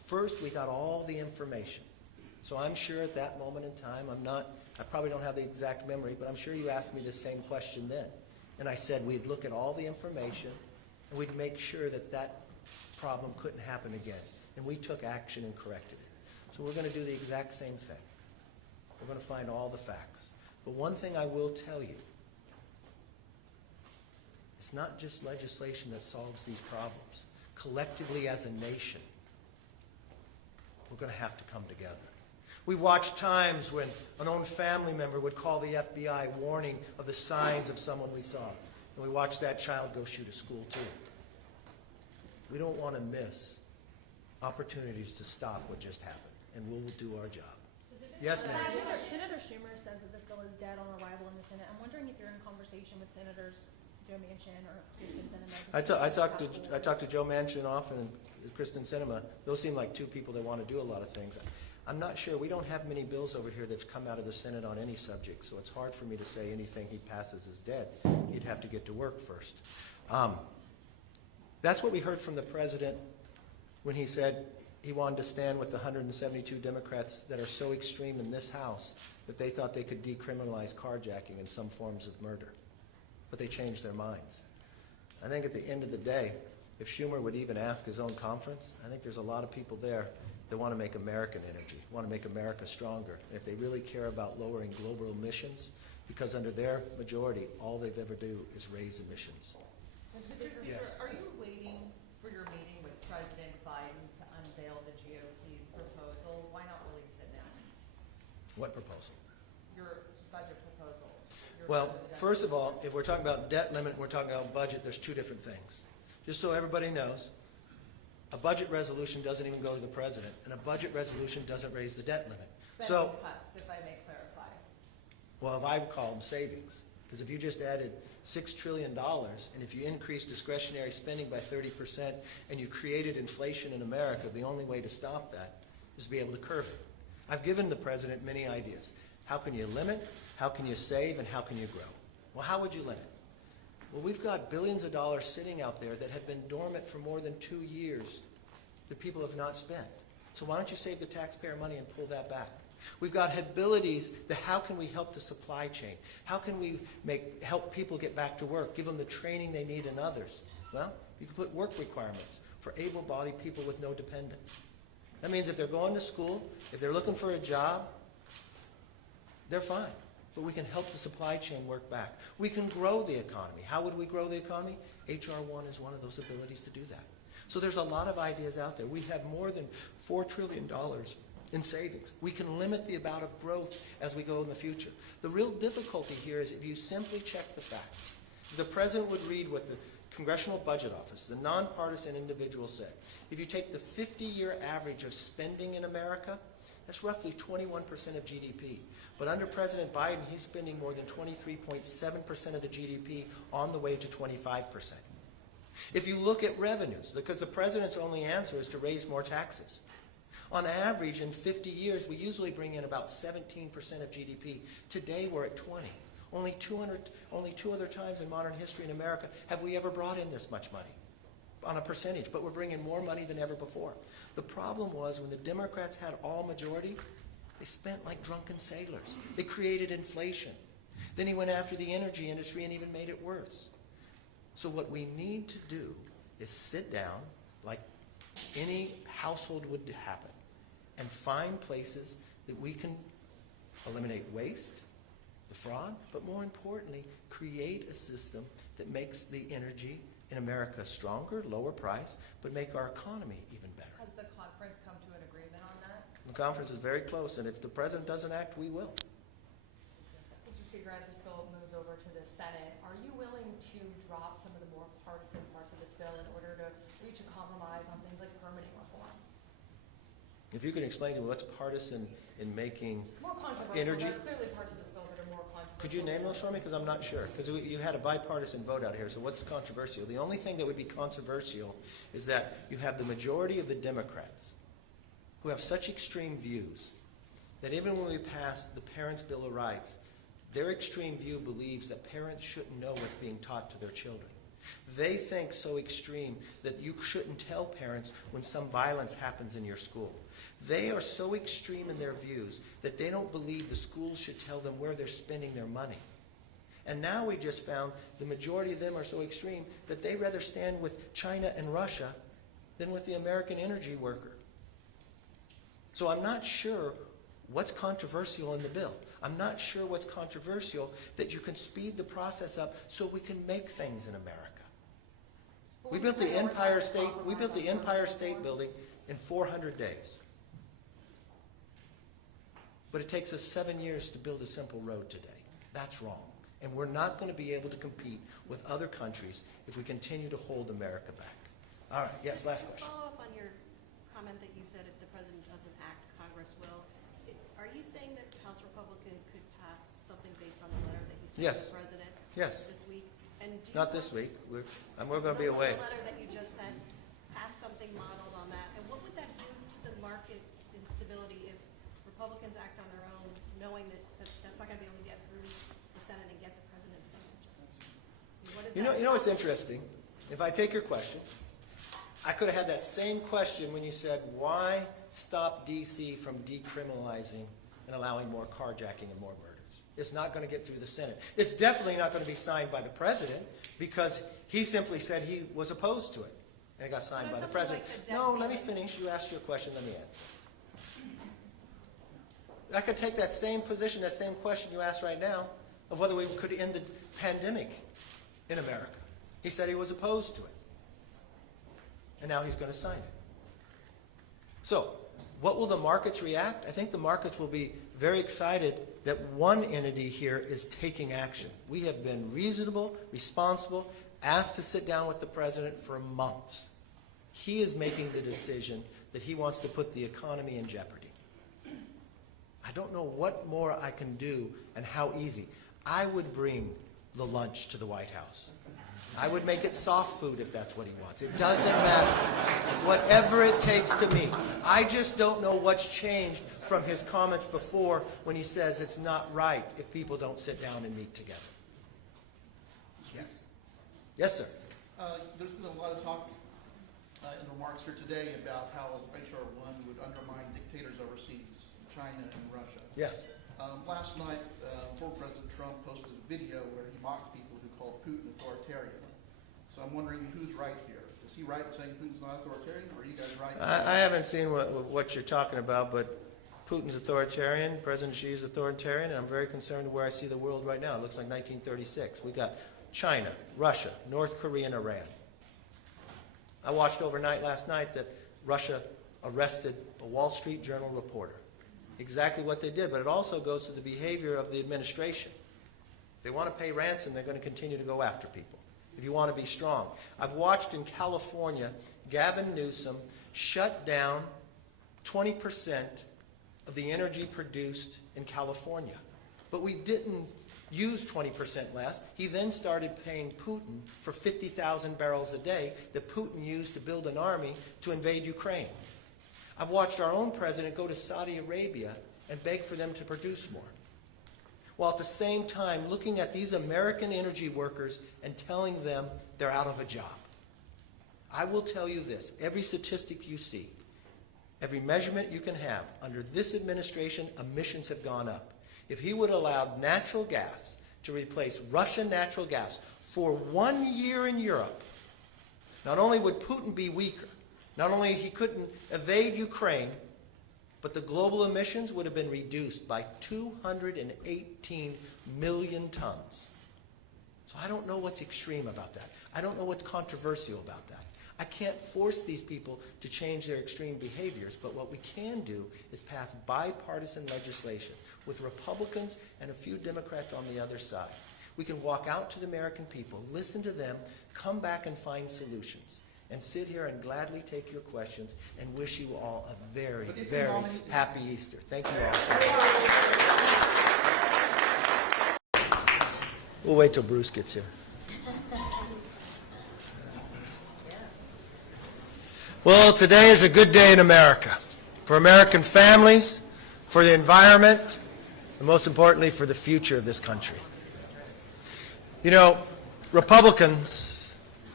First, we got all the information. So I'm sure at that moment in time, I probably don't have the exact memory, but I'm sure you asked me the same question then. And I said we'd look at all the information and we'd make sure that that problem couldn't happen again. And we took action and corrected it. So we're going to do the exact same thing. We're going to find all the facts. But one thing I will tell you, it's not just legislation that solves these problems. Collectively as a nation, we're going to have to come together. We watched times when an own family member would call the FBI warning of the signs of someone we saw. And we watched that child go shoot a school too. We don't want to miss opportunities to stop what just happened. And we'll do our job. Yes, ma'am. Senator Schumer says that this bill is dead on arrival in the Senate. I'm wondering if you're in conversation with Senators Joe Manchin or Kristen Sinema. I talked to Joe Manchin often and Kristen Sinema. Those seem like two people that want to do a lot of things. I'm not sure. We don't have many bills over here that's come out of the Senate on any subject, so it's hard for me to say anything he passes is dead. He'd have to get to work first. That's what we heard from the president when he said he wanted to stand with the 172 Democrats that are so extreme in this House that they thought they could decriminalize carjacking and some forms of murder. But they changed their minds. I think at the end of the day, if Schumer would even ask his own conference, I think there's a lot of people there that want to make American energy, want to make America stronger. And if they really care about lowering global emissions, because under their majority, all they've ever do is raise emissions. Mr. Speaker, Yes. are you waiting for your meeting with President Biden to unveil the GOP's proposal? Why not release it now? What proposal? Your budget proposal. Well, first of all, if we're talking about debt limit and we're talking about budget, there's two different things. Just so everybody knows, a budget resolution doesn't even go to the president, and a budget resolution doesn't raise the debt limit. Spending cuts, if I may clarify. Well, if I would call them savings, because if you just added $6 trillion, and if you increase discretionary spending by 30%, and you created inflation in America, the only way to stop that is to be able to curb it. I've given the president many ideas. How can you limit? How can you save? And how can you grow? Well, how would you limit? Well, we've got billions of dollars sitting out there that have been dormant for more than 2 years that people have not spent. So why don't you save the taxpayer money and pull that back? We've got abilities that how can we help the supply chain? How can we help people get back to work, give them the training they need and others? Well, you can put work requirements for able-bodied people with no dependents. That means if they're going to school, if they're looking for a job, they're fine. But we can help the supply chain work back. We can grow the economy. How would we grow the economy? H.R. 1 is one of those abilities to do that. So there's a lot of ideas out there. We have more than $4 trillion in savings. We can limit the amount of growth as we go in the future. The real difficulty here is if you simply check the facts. The president would read what the Congressional Budget Office, the nonpartisan individual, said. If you take the 50-year average of spending in America, that's roughly 21% of GDP. But under President Biden, he's spending more than 23.7% of the GDP on the way to 25%. If you look at revenues, because the president's only answer is to raise more taxes. On average, in 50 years, we usually bring in about 17% of GDP. Today, we're at 20. Only two other times in modern history in America have we ever brought in this much money on a percentage, but we're bringing more money than ever before. The problem was when the Democrats had all majority, they spent like drunken sailors. They created inflation. Then he went after the energy industry and even made it worse. So what we need to do is sit down like any household would happen and find places that we can eliminate waste, the fraud, but more importantly, create a system that makes the energy in America stronger, lower price, but make our economy even better. Has the conference come to an agreement on that? The conference is very close, and if the president doesn't act, we will. Mr. Speaker, as this bill moves over to the Senate, are you willing to drop some of the more partisan parts of this bill in order to reach a compromise on things like permitting reform? If you can explain to me what's partisan in making More controversial. energy. There are clearly parts of this bill that are more controversial. Could you name those for me? Because I'm not sure. Because you had a bipartisan vote out here, so what's controversial? The only thing that would be controversial is that you have the majority of the Democrats who have such extreme views that even when we pass the Parents' Bill of Rights, their extreme view believes that parents shouldn't know what's being taught to their children. They think so extreme that you shouldn't tell parents when some violence happens in your school. They are so extreme in their views that they don't believe the schools should tell them where they're spending their money. And now we just found the majority of them are so extreme that they rather stand with China and Russia than with the American energy worker. So I'm not sure what's controversial in the bill. I'm not sure what's controversial that you can speed the process up so we can make things in America. We built the Empire State Building in 400 days. But it takes us 7 years to build a simple road today. That's wrong. And we're not going to be able to compete with other countries if we continue to hold America back. All right, yes, last question. Follow up on your comment that you said if the president doesn't act, Congress will. Are you saying that House Republicans could pass something based on the letter that you sent to the president this week? And Not this week. We're going to be away. The letter that you just sent, pass something modeled on that. And what would that do to the market's instability if Republicans act on their own, knowing that that's not going to be able to get through the Senate and get the president's signature? You know what's interesting? If I take your question, I could have had that same question when you said, why stop D.C. from decriminalizing and allowing more carjacking and more murders? It's not going to get through the Senate. It's definitely not going to be signed by the president because he simply said he was opposed to it. And it got signed by the president. No, let me finish. You asked your question. Let me answer. I could take that same position, that same question you asked right now, of whether we could end the pandemic in America. He said he was opposed to it. And now he's going to sign it. So, what will the markets react? I think the markets will be very excited that one entity here is taking action. We have been reasonable, responsible, asked to sit down with the president for months. He is making the decision that he wants to put the economy in jeopardy. I don't know what more I can do and how easy. I would bring the lunch to the White House. I would make it soft food if that's what he wants. It doesn't matter. Whatever it takes to meet. I just don't know what's changed from his comments before when he says it's not right if people don't sit down and meet together. Yes. Yes, sir. There's been a lot of talk in the remarks here today about how H.R. 1 would undermine dictators overseas, China and Russia. Yes. Last night, former President Trump posted a video where he mocked people who called Putin authoritarian. So I'm wondering who's right here. Is he right in saying Putin's not authoritarian, or are you guys right? I haven't seen what you're talking about, but Putin's authoritarian, President Xi is authoritarian, and I'm very concerned where I see the world right now. It looks like 1936. We got China, Russia, North Korea, and Iran. I watched overnight last night that Russia arrested a Wall Street Journal reporter. Exactly what they did, but it also goes to the behavior of the administration. If they want to pay ransom, they're going to continue to go after people. If you want to be strong. I've watched in California, Gavin Newsom shut down 20% of the energy produced in California. But we didn't use 20% less. He then started paying Putin for 50,000 barrels a day that Putin used to build an army to invade Ukraine. I've watched our own president go to Saudi Arabia and beg for them to produce more, while at the same time looking at these American energy workers and telling them they're out of a job. I will tell you this, every statistic you see, every measurement you can have, under this administration, emissions have gone up. If he would allow natural gas to replace Russian natural gas for 1 year in Europe, not only would Putin be weaker, not only he couldn't evade Ukraine, but the global emissions would have been reduced by 218 million tons. So I don't know what's extreme about that. I don't know what's controversial about that. I can't force these people to change their extreme behaviors, but what we can do is pass bipartisan legislation with Republicans and a few Democrats on the other side. We can walk out to the American people, listen to them, come back and find solutions, and sit here and gladly take your questions and wish you all a very, very happy Easter. Thank you all. We'll wait till Bruce gets here. Well, today is a good day in America. For American families, for the environment, and most importantly, for the future of this country. You know, Republicans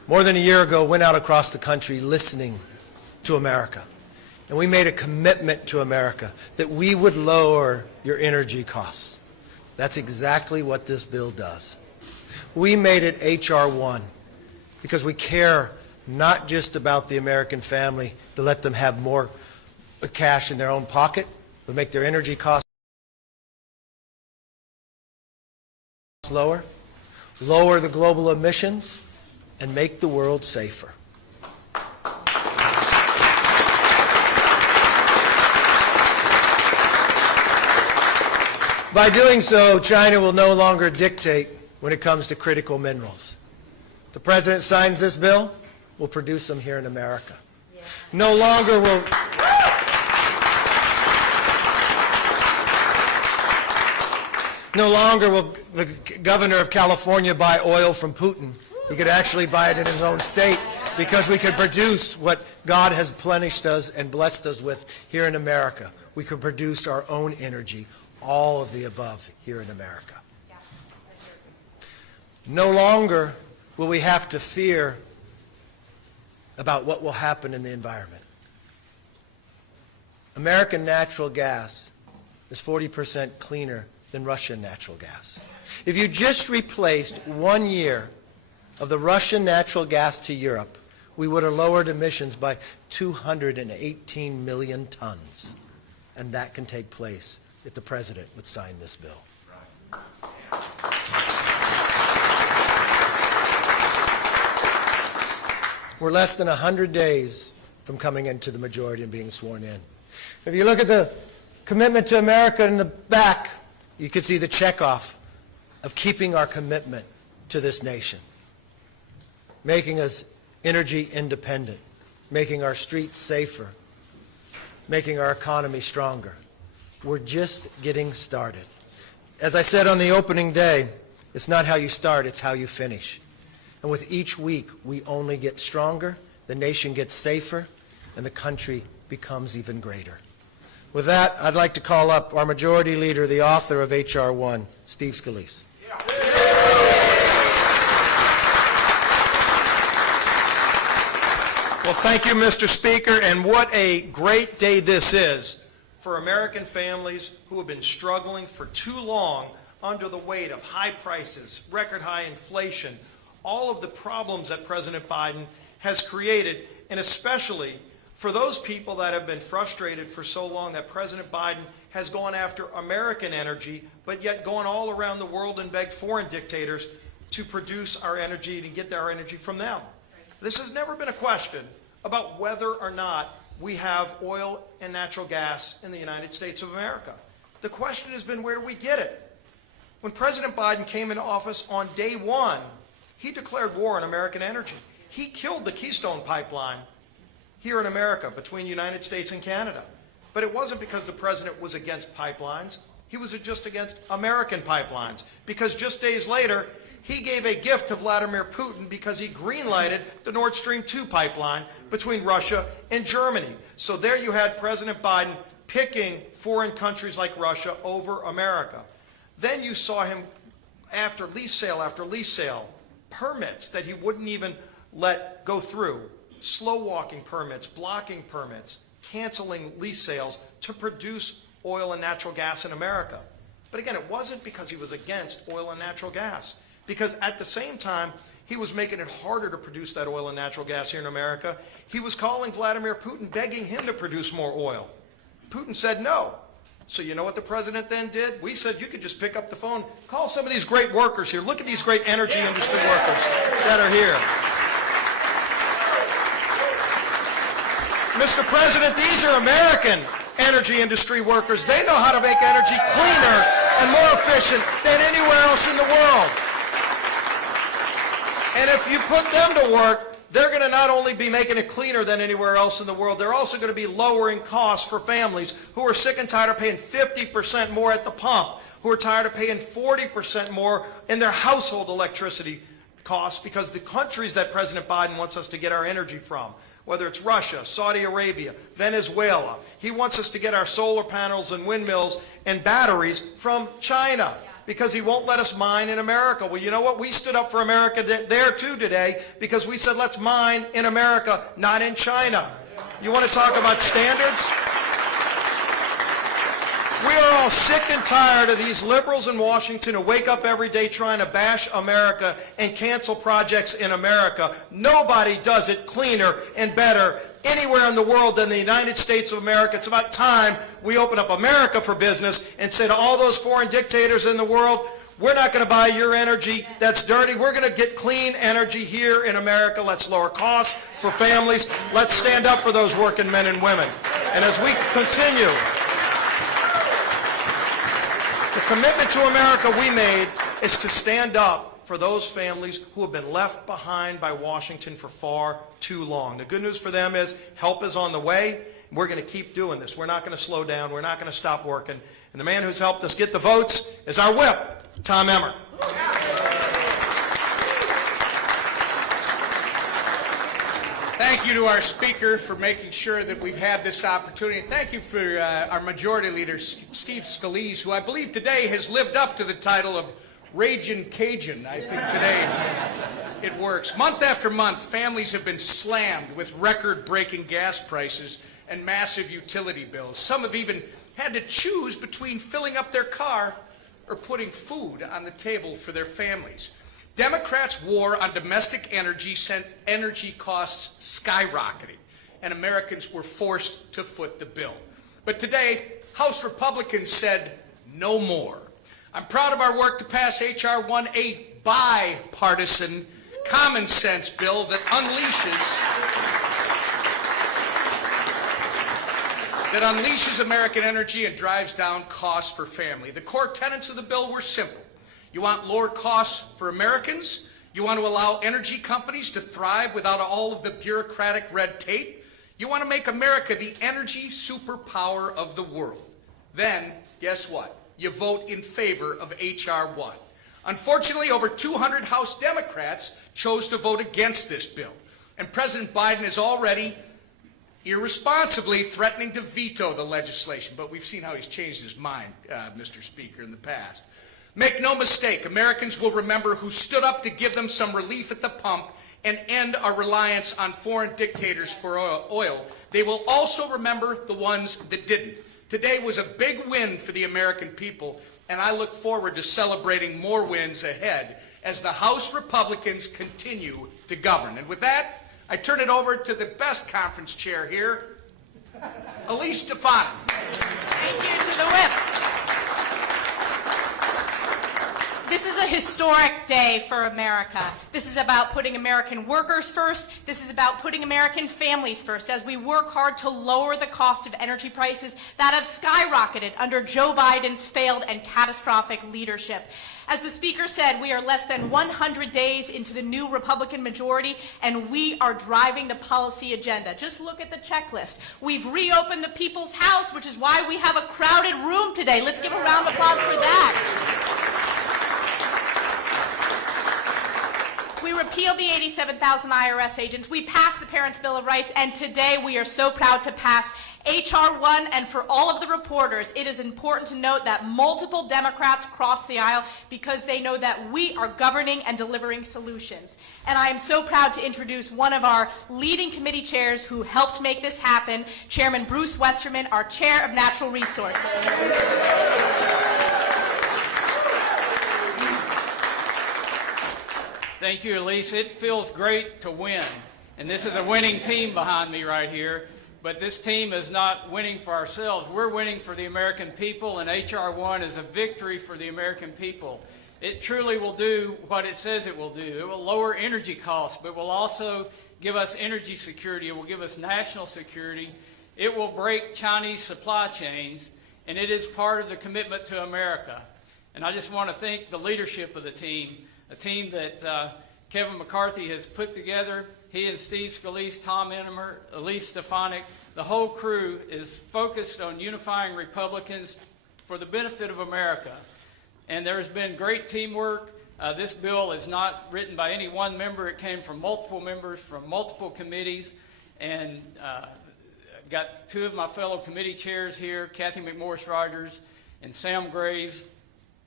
more than a year ago, went out across the country listening to America. And we made a commitment to America that we would lower your energy costs. That's exactly what this bill does. We made it H.R. 1 because we care not just about the American family to let them have more cash in their own pocket, but make their energy costs lower, lower the global emissions, and make the world safer. By doing so, China will no longer dictate when it comes to critical minerals. The President signs this bill, we'll produce them here in America. Yeah. No longer will the governor of California buy oil from Putin. He could actually buy it in his own state because we could produce what God has plenished us and blessed us with here in America. We could produce our own energy, all of the above here in America. No longer will we have to fear about what will happen in the environment. American natural gas is 40% cleaner than Russian natural gas. If you just replaced 1 year of the Russian natural gas to Europe, we would have lowered emissions by 218 million tons. And that can take place if the President would sign this bill. We're less than 100 days from coming into the majority and being sworn in. If you look at the commitment to America in the back, you can see the checkoff of keeping our commitment to this nation, making us energy independent, making our streets safer, making our economy stronger. We're just getting started. As I said on the opening day, it's not how you start, it's how you finish. And with each week, we only get stronger, the nation gets safer, and the country becomes even greater. With that, I'd like to call up our Majority Leader, the author of H.R. 1, Steve Scalise. Well, thank you, Mr. Speaker, and what a great day this is for American families who have been struggling for too long under the weight of high prices, record high inflation, all of the problems that President Biden has created, and especially for those people that have been frustrated for so long that President Biden has gone after American energy, but yet gone all around the world and begged foreign dictators to produce our energy and get our energy from them. This has never been a question about whether or not we have oil and natural gas in the United States of America. The question has been, where do we get it? When President Biden came into office on day one, he declared war on American energy. He killed the Keystone Pipeline here in America between the United States and Canada. But it wasn't because the president was against pipelines. He was just against American pipelines. Because just days later, he gave a gift to Vladimir Putin because he green-lighted the Nord Stream 2 pipeline between Russia and Germany. So there you had President Biden picking foreign countries like Russia over America. Then you saw him, after lease sale, permits that he wouldn't even let go through, slow-walking permits, blocking permits, canceling lease sales to produce oil and natural gas in America. But again, it wasn't because he was against oil and natural gas, because at the same time, he was making it harder to produce that oil and natural gas here in America. He was calling Vladimir Putin, begging him to produce more oil. Putin said no. So you know what the president then did? We said you could just pick up the phone, call some of these great workers here. Look at these great energy industry workers that are here. Mr. President, these are American energy industry workers. They know how to make energy cleaner and more efficient than anywhere else in the world. And if you put them to work, they're going to not only be making it cleaner than anywhere else in the world, they're also going to be lowering costs for families who are sick and tired of paying 50% more at the pump, who are tired of paying 40% more in their household electricity costs because the countries that President Biden wants us to get our energy from, whether it's Russia, Saudi Arabia, Venezuela, he wants us to get our solar panels and windmills and batteries from China. because he won't let us mine in America. Well, you know what? We stood up for America there too today because we said let's mine in America, not in China. You want to talk about standards? We are all sick and tired of these liberals in Washington who wake up every day trying to bash America and cancel projects in America. Nobody does it cleaner and better anywhere in the world than the United States of America. It's about time we open up America for business and say to all those foreign dictators in the world, we're not going to buy your energy. That's dirty. We're going to get clean energy here in America. Let's lower costs for families. Let's stand up for those working men and women. And as we continue, the commitment to America we made is to stand up for those families who have been left behind by Washington for far too long. The good news for them is help is on the way. We're going to keep doing this. We're not going to slow down. We're not going to stop working. And the man who's helped us get the votes is our whip, Tom Emmer. Thank you to our speaker for making sure that we've had this opportunity. Thank you for our Majority Leader, Steve Scalise, who I believe today has lived up to the title of Ragin' Cajun. I think today it works. Month after month, families have been slammed with record-breaking gas prices and massive utility bills. Some have even had to choose between filling up their car or putting food on the table for their families. Democrats' war on domestic energy sent energy costs skyrocketing, and Americans were forced to foot the bill. But today, House Republicans said no more. I'm proud of our work to pass H.R. 1, a bipartisan, common sense bill that unleashes American energy and drives down costs for family. The core tenets of the bill were simple. You want lower costs for Americans? You want to allow energy companies to thrive without all of the bureaucratic red tape? You want to make America the energy superpower of the world? Then, guess what? You vote in favor of H.R. 1. Unfortunately, over 200 House Democrats chose to vote against this bill. And President Biden is already irresponsibly threatening to veto the legislation. But we've seen how he's changed his mind, Mr. Speaker, in the past. Make no mistake, Americans will remember who stood up to give them some relief at the pump and end our reliance on foreign dictators for oil. They will also remember the ones that didn't. Today was a big win for the American people, and I look forward to celebrating more wins ahead as the House Republicans continue to govern. And with that, I turn it over to the best conference chair here, Elise Stefanik. Thank you to the whip. This is a historic day for America. This is about putting American workers first. This is about putting American families first as we work hard to lower the cost of energy prices that have skyrocketed under Joe Biden's failed and catastrophic leadership. As the Speaker said, we are less than 100 days into the new Republican majority, and we are driving the policy agenda. Just look at the checklist. We've reopened the People's House, which is why we have a crowded room today. Let's give a round of applause for that. We repealed the 87,000 IRS agents. We passed the Parents' Bill of Rights, and today we are so proud to pass H.R. 1. And for all of the reporters, it is important to note that multiple Democrats crossed the aisle because they know that we are governing and delivering solutions. And I am so proud to introduce one of our leading committee chairs who helped make this happen, Chairman Bruce Westerman, our Chair of Natural Resources. Thank you, Elise. It feels great to win. And this is a winning team behind me right here. But this team is not winning for ourselves. We're winning for the American people, and H.R. 1 is a victory for the American people. It truly will do what it says it will do. It will lower energy costs, but will also give us energy security. It will give us national security. It will break Chinese supply chains, and it is part of the commitment to America. And I just want to thank the leadership of the team, a team that Kevin McCarthy has put together. He and Steve Scalise, Tom Emmer, Elise Stefanik, the whole crew is focused on unifying Republicans for the benefit of America. And there has been great teamwork. This bill is not written by any one member. It came from multiple members from multiple committees. And got two of my fellow committee chairs here, Kathy McMorris Rogers and Sam Graves.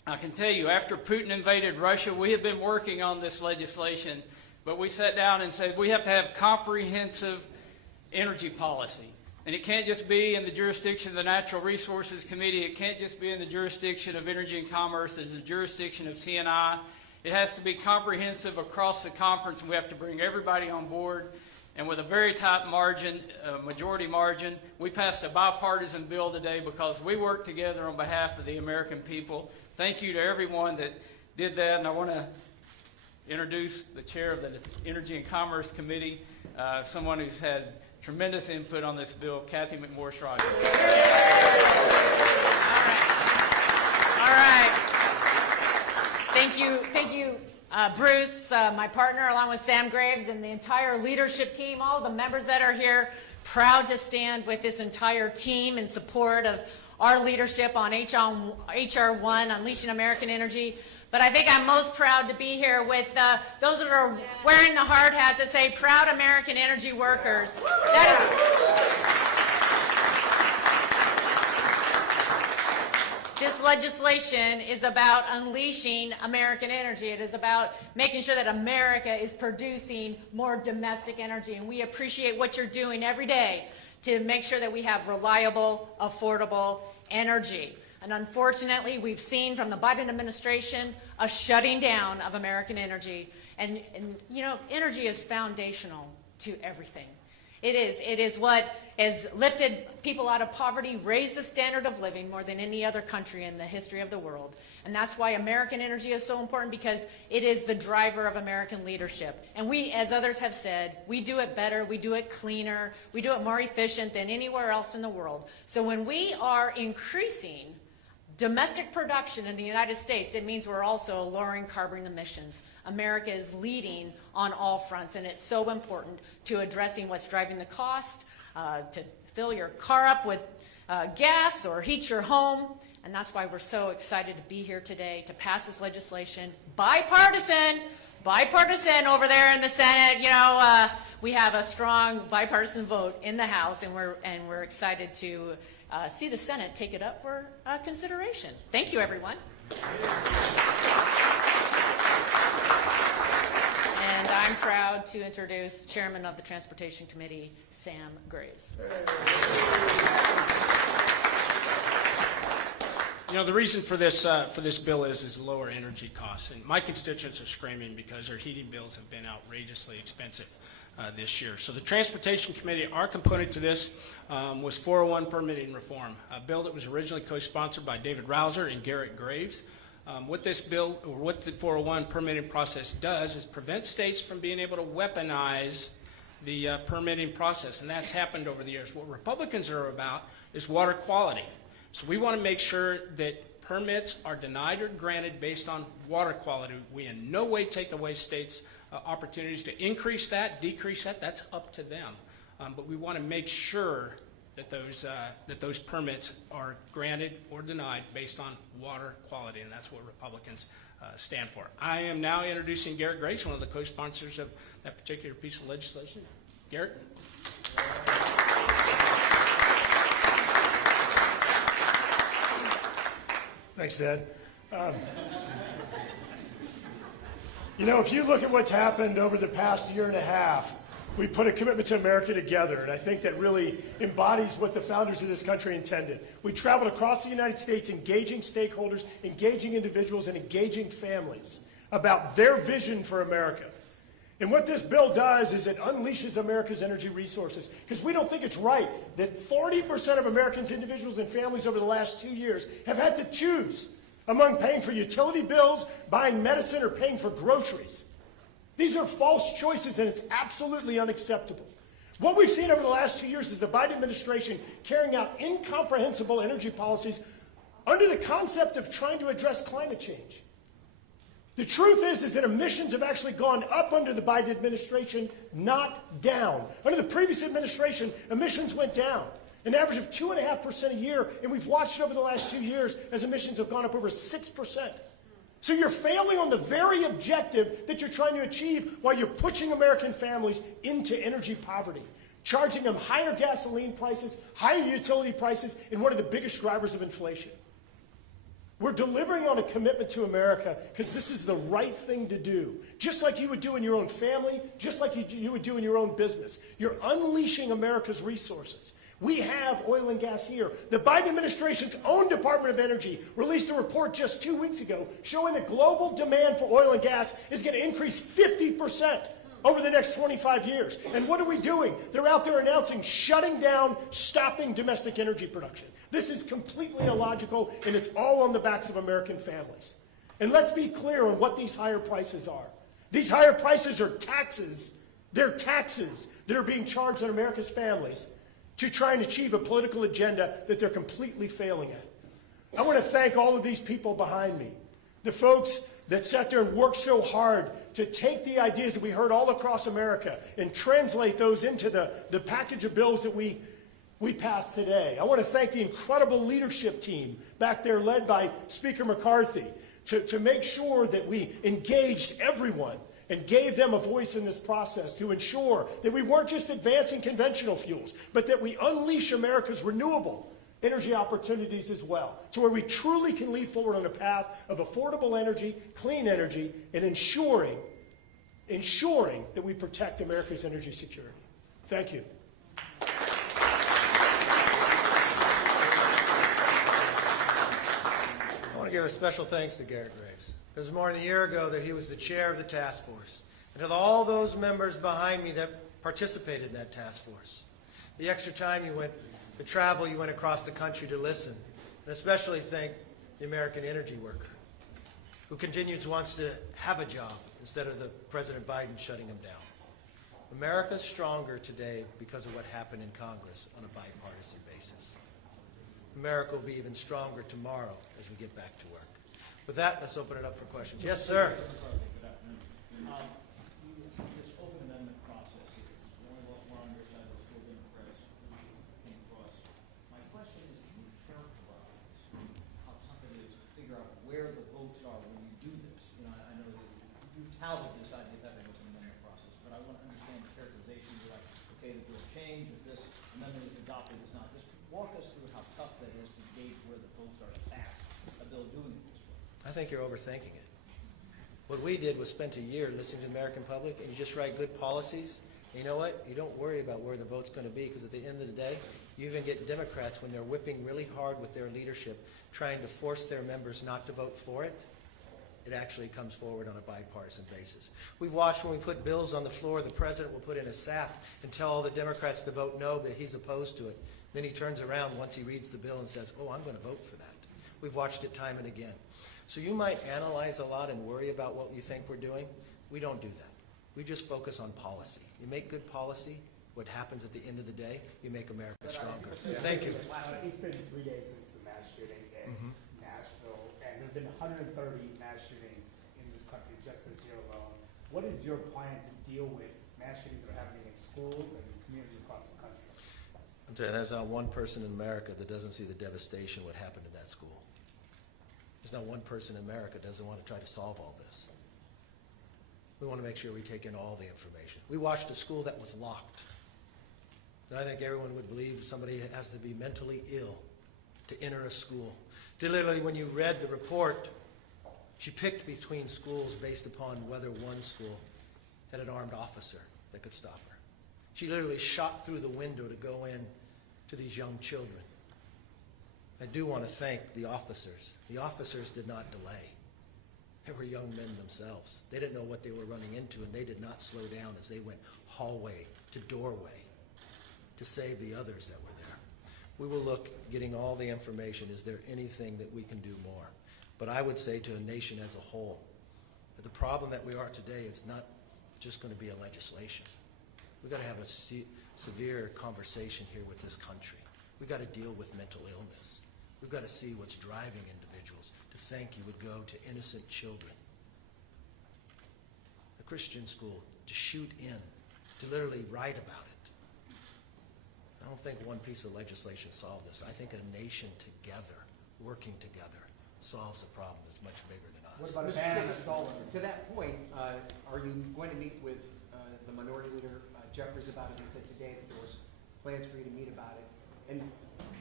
I can tell you, after Putin invaded Russia, we have been working on this legislation, but we sat down and said we have to have comprehensive energy policy. And it can't just be in the jurisdiction of the Natural Resources Committee. It can't just be in the jurisdiction of Energy and Commerce. There's the jurisdiction of T&I. It has to be comprehensive across the conference, and we have to bring everybody on board. And with a very tight margin, majority margin, we passed a bipartisan bill today because we worked together on behalf of the American people. Thank you to everyone that did that, and I want to introduce the chair of the Energy and Commerce Committee, someone who's had tremendous input on this bill, Kathy McMorris-Rogers. All right. Thank you, Bruce, my partner, along with Sam Graves and the entire leadership team, all the members that are here, proud to stand with this entire team in support of our leadership on H.R. 1, Unleashing American Energy. But I think I'm most proud to be here with those that are wearing the hard hats that say, proud American energy workers. This legislation is about unleashing American energy. It is about making sure that America is producing more domestic energy. And we appreciate what you're doing every day to make sure that we have reliable, affordable energy. And unfortunately, we've seen from the Biden administration a shutting down of American energy. And you know, energy is foundational to everything. It is what has lifted people out of poverty, raised the standard of living more than any other country in the history of the world. And that's why American energy is so important, because it is the driver of American leadership. And we, as others have said, we do it better, we do it cleaner, we do it more efficient than anywhere else in the world. So when we are increasing domestic production in the United States, it means we're also lowering carbon emissions. America is leading on all fronts, and it's so important to addressing what's driving the cost, to fill your car up with gas or heat your home. And that's why we're so excited to be here today to pass this legislation. Bipartisan over there in the Senate. You know, we have a strong bipartisan vote in the House, and we're excited to see the Senate take it up for consideration. Thank you, everyone. And I'm proud to introduce Chairman of the Transportation Committee, Sam Graves. You know, the reason for this bill is lower energy costs. And my constituents are screaming because their heating bills have been outrageously expensive this year. So the Transportation Committee, our component to this was 401 permitting reform, a bill that was originally co-sponsored by David Rouser and Garrett Graves. What this bill, or what the 401 permitting process does, is prevent states from being able to weaponize the permitting process, and that's happened over the years. What Republicans are about is water quality. So we want to make sure that permits are denied or granted based on water quality. We in no way take away states' opportunities to increase that, decrease that. That's up to them. But we want to make sure that those permits are granted or denied based on water quality, and that's what Republicans stand for. I am now introducing Garrett Grace, one of the co-sponsors of that particular piece of legislation. Garrett. Thanks, Dad. You know, if you look at what's happened over the past year and a half, we put a commitment to America together, and I think that really embodies what the founders of this country intended. We traveled across the United States engaging stakeholders, engaging individuals, and engaging families about their vision for America. And what this bill does is it unleashes America's energy resources, because we don't think it's right that 40% of Americans, individuals, and families over the last 2 years have had to choose among paying for utility bills, buying medicine, or paying for groceries. These are false choices, and it's absolutely unacceptable. What we've seen over the last 2 years is the Biden administration carrying out incomprehensible energy policies under the concept of trying to address climate change. The truth is that emissions have actually gone up under the Biden administration, not down. Under the previous administration, emissions went down, an average of 2.5% a year, and we've watched over the last 2 years as emissions have gone up over 6%. So you're failing on the very objective that you're trying to achieve while you're pushing American families into energy poverty, charging them higher gasoline prices, higher utility prices, and one of the biggest drivers of inflation. We're delivering on a commitment to America because this is the right thing to do. Just like you would do in your own family, just like you would do in your own business. You're unleashing America's resources. We have oil and gas here. The Biden administration's own Department of Energy released a report just 2 weeks ago showing that global demand for oil and gas is going to increase 50% over the next 25 years. And what are we doing? They're out there announcing shutting down, stopping domestic energy production. This is completely illogical, and it's all on the backs of American families. And let's be clear on what these higher prices are. These higher prices are taxes. They're taxes that are being charged on America's families to try and achieve a political agenda that they're completely failing at. I want to thank all of these people behind me, the folks that sat there and worked so hard to take the ideas that we heard all across America and translate those into the package of bills that we passed today. I want to thank the incredible leadership team back there led by Speaker McCarthy to make sure that we engaged everyone and gave them a voice in this process to ensure that we weren't just advancing conventional fuels, but that we unleash America's renewable energy opportunities as well, to where we truly can lead forward on a path of affordable energy, clean energy, and ensuring that we protect America's energy security. Thank you. I want to give a special thanks to Garrett Graves. It was more than a year ago that he was the chair of the task force. And to all those members behind me that participated in that task force. The extra time you went, the travel you went across the country to listen. And especially thank the American energy worker who wants to have a job instead of the President Biden shutting him down. America's stronger today because of what happened in Congress on a bipartisan basis. America will be even stronger tomorrow as we get back to work. With that, let's open it up for questions. Yes, sir. Good afternoon. This open amendment process here, one of us were on your side of the school dinner press came across. My question is, can you characterize how tough it is to figure out where the votes are when you do this? You know, I know that you've touted this idea of having an open amendment process, but I want to understand the characterization. You're like, okay, that will change if this amendment is adopted, it's not. Just walk us through how tough that is to gauge where the votes are to pass a bill doing it this way. I think you're overthinking it. What we did was spent a year listening to the American public, and you just write good policies. And you know what? You don't worry about where the vote's going to be, because at the end of the day, you even get Democrats when they're whipping really hard with their leadership, trying to force their members not to vote for it. It actually comes forward on a bipartisan basis. We've watched when we put bills on the floor, the president will put in a sap and tell all the Democrats to vote no, but he's opposed to it. Then he turns around once he reads the bill and says, oh, I'm going to vote for that. We've watched it time and again. So you might analyze a lot and worry about what you think we're doing. We don't do that. We just focus on policy. You make good policy, what happens at the end of the day, you make America stronger. Thank you. It's been 3 days since the mass shooting in Nashville, and there's been 130 mass shootings in this country just this year alone. What is your plan to deal with mass shootings that are happening in schools and communities across the country? I'll tell you, there's not one person in America that doesn't see the devastation what happened in that school. There's not one person in America that doesn't want to try to solve all this. We want to make sure we take in all the information. We watched a school that was locked. And I think everyone would believe somebody has to be mentally ill to enter a school. Literally, when you read the report, she picked between schools based upon whether one school had an armed officer that could stop her. She literally shot through the window to go in to these young children. I do want to thank the officers. The officers did not delay. They were young men themselves. They didn't know what they were running into, and they did not slow down as they went hallway to doorway to save the others that were there. We will look, getting all the information. Is there anything that we can do more? But I would say to a nation as a whole, that the problem that we are today is not just going to be a legislation. We've got to have a severe conversation here with this country. We've got to deal with mental illness. We've got to see what's driving individuals to think you would go to innocent children. A Christian school, to shoot in, to literally write about it. I don't think one piece of legislation solved this. I think a nation together, working together, solves a problem that's much bigger than us. What about a ban on assault? To that point, are you going to meet with the Minority Leader Jeffries about it? He said today that there was plans for you to meet about it. And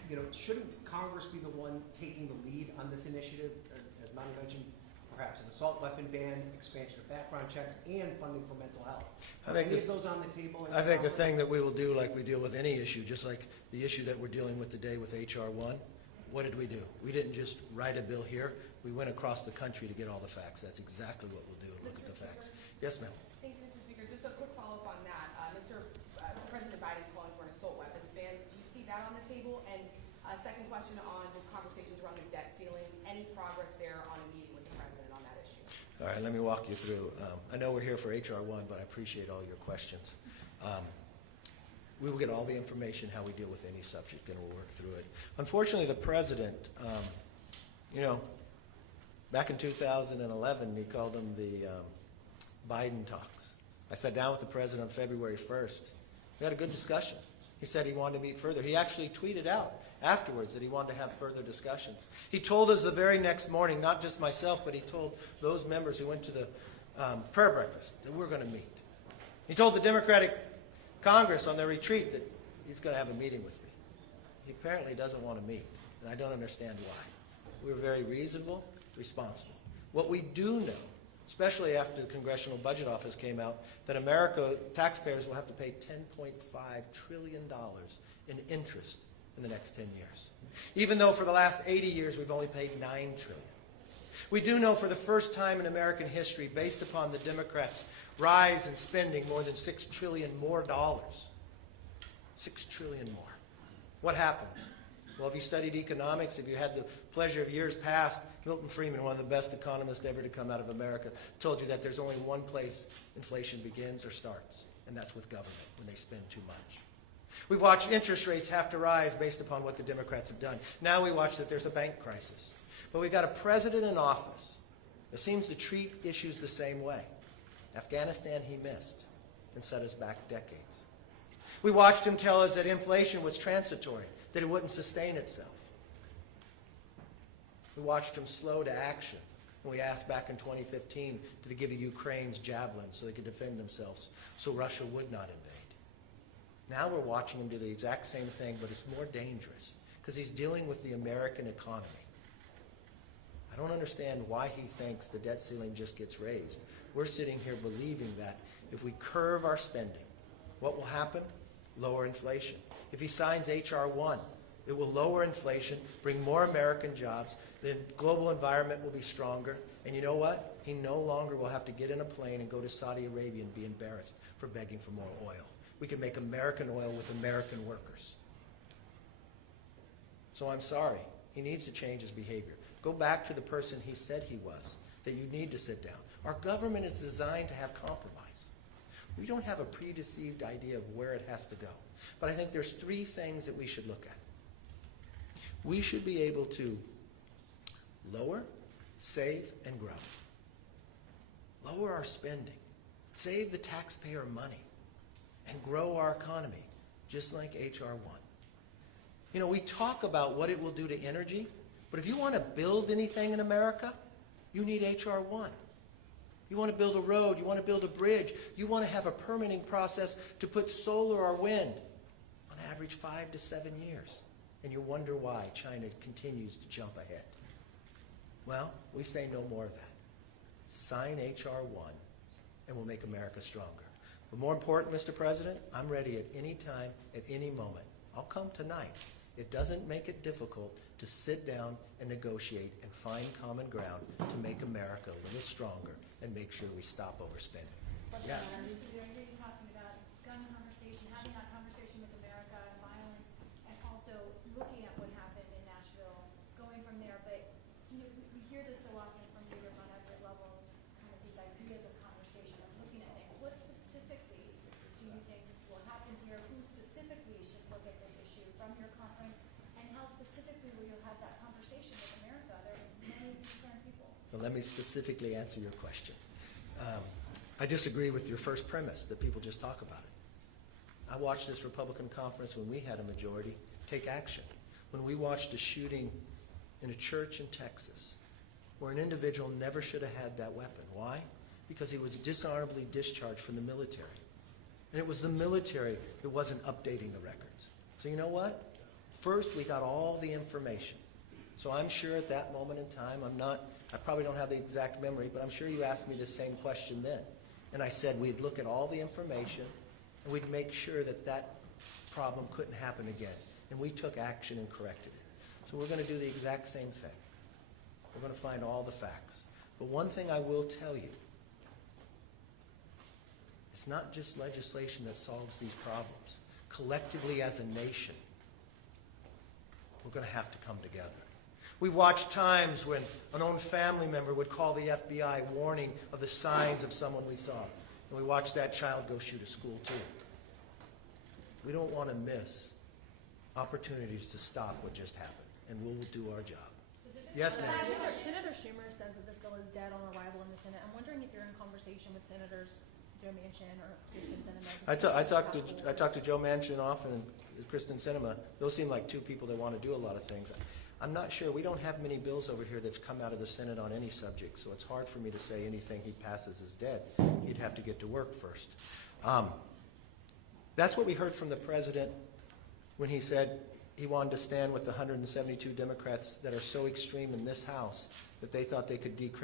shouldn't Congress be the one taking the lead on this initiative? As Monty mentioned, perhaps an assault weapon ban, expansion of background checks, and funding for mental health. I think Are those on the table? I think the thing that we will do, like we deal with any issue, just like the issue that we're dealing with today with H.R. 1, what did we do? We didn't just write a bill here. We went across the country to get all the facts. That's exactly what we'll do, look at the facts. Yes, ma'am. Thank you, Mr. Speaker. Just a quick follow-up on that. President Biden's calling for an assault weapons ban. Do you see that on the table? And second question on just conversations around the debt ceiling. Any progress there on a meeting with the president on that issue? All right, let me walk you through. I know we're here for H.R. 1, but I appreciate all your questions. We will get all the information how we deal with any subject, and we'll work through it. Unfortunately, the president, back in 2011, he called them the Biden talks. I sat down with the president on February 1st. We had a good discussion. He said he wanted to meet further. He actually tweeted out afterwards that he wanted to have further discussions. He told us the very next morning, not just myself, but he told those members who went to the prayer breakfast that we're going to meet. He told the Democratic Congress on their retreat that he's going to have a meeting with me. He apparently doesn't want to meet, and I don't understand why. We're very reasonable, responsible. What we do know, especially after the Congressional Budget Office came out, that America, taxpayers will have to pay $10.5 trillion in interest in the next 10 years. Even though for the last 80 years we've only paid $9 trillion. We do know for the first time in American history, based upon the Democrats' rise in spending more than $6 trillion more dollars. $6 trillion more. What happens? Well, if you studied economics, if you had the pleasure of years past, Milton Friedman, one of the best economists ever to come out of America, told you that there's only one place inflation begins or starts, and that's with government, when they spend too much. We've watched interest rates have to rise based upon what the Democrats have done. Now we watch that there's a bank crisis. But we've got a president in office that seems to treat issues the same way. Afghanistan he missed and set us back decades. We watched him tell us that inflation was transitory, that it wouldn't sustain itself. We watched him slow to action when we asked back in 2015 to give Ukraine's javelins so they could defend themselves, so Russia would not invade. Now we're watching him do the exact same thing, but it's more dangerous because he's dealing with the American economy. I don't understand why he thinks the debt ceiling just gets raised. We're sitting here believing that if we curve our spending, what will happen? Lower inflation. If he signs H.R. 1, it will lower inflation, bring more American jobs, the global environment will be stronger, and you know what? He no longer will have to get in a plane and go to Saudi Arabia and be embarrassed for begging for more oil. We can make American oil with American workers. So I'm sorry. He needs to change his behavior. Go back to the person he said he was, that you need to sit down. Our government is designed to have compromise. We don't have a predeceived idea of where it has to go. But I think there's three things that we should look at. We should be able to lower, save, and grow. Lower our spending. Save the taxpayer money. And grow our economy, just like H.R. 1. You know, we talk about what it will do to energy, but if you want to build anything in America, you need H.R. 1. You want to build a road, you want to build a bridge, you want to have a permitting process to put solar or wind, on average 5 to 7 years. And you wonder why China continues to jump ahead. Well, we say no more of that. Sign H.R. 1, and we'll make America stronger. But more important, Mr. President, I'm ready at any time, at any moment. I'll come tonight. It doesn't make it difficult to sit down and negotiate and find common ground to make America a little stronger and make sure we stop overspending. Yes? I hear you talking about gun conversation, having that conversation with America and violence, and also looking at what happened in Nashville, going from there. But we hear this so often from leaders on every level, kind of these ideas of conversation, of looking at things. What specifically do you think will happen here? Who specifically should look at this issue from your conference? And how specifically will you have that conversation with America? There are many concerned people. Well, let me specifically answer your question. I disagree with your first premise that people just talk about it. I watched this Republican conference when we had a majority take action. When we watched a shooting in a church in Texas where an individual never should have had that weapon. Why? Because he was dishonorably discharged from the military. And it was the military that wasn't updating the records. So you know what? First, we got all the information. So I'm sure at that moment in time, I probably don't have the exact memory, but I'm sure you asked me the same question then. And I said we'd look at all the information and we'd make sure that that problem couldn't happen again. And we took action and corrected it. So we're going to do the exact same thing. We're going to find all the facts. But one thing I will tell you, it's not just legislation that solves these problems. Collectively as a nation, we're going to have to come together. We watched times when an own family member would call the FBI warning of the signs of someone we saw. And we watched that child go shoot a school too. We don't want to miss opportunities to stop what just happened. And we'll do our job. Yes, ma'am. Senator Schumer says that this bill is dead on arrival in the Senate. I'm wondering if you're in conversation with Senators Joe Manchin or Kristen Sinema. I talked to Joe Manchin often and Kristen Sinema. Those seem like two people that want to do a lot of things. I'm not sure. We don't have many bills over here that's come out of the Senate on any subject, so it's hard for me to say anything he passes is dead. He'd have to get to work first. That's what we heard from the president when he said he wanted to stand with the 172 Democrats that are so extreme in this House that they thought they could decriminalize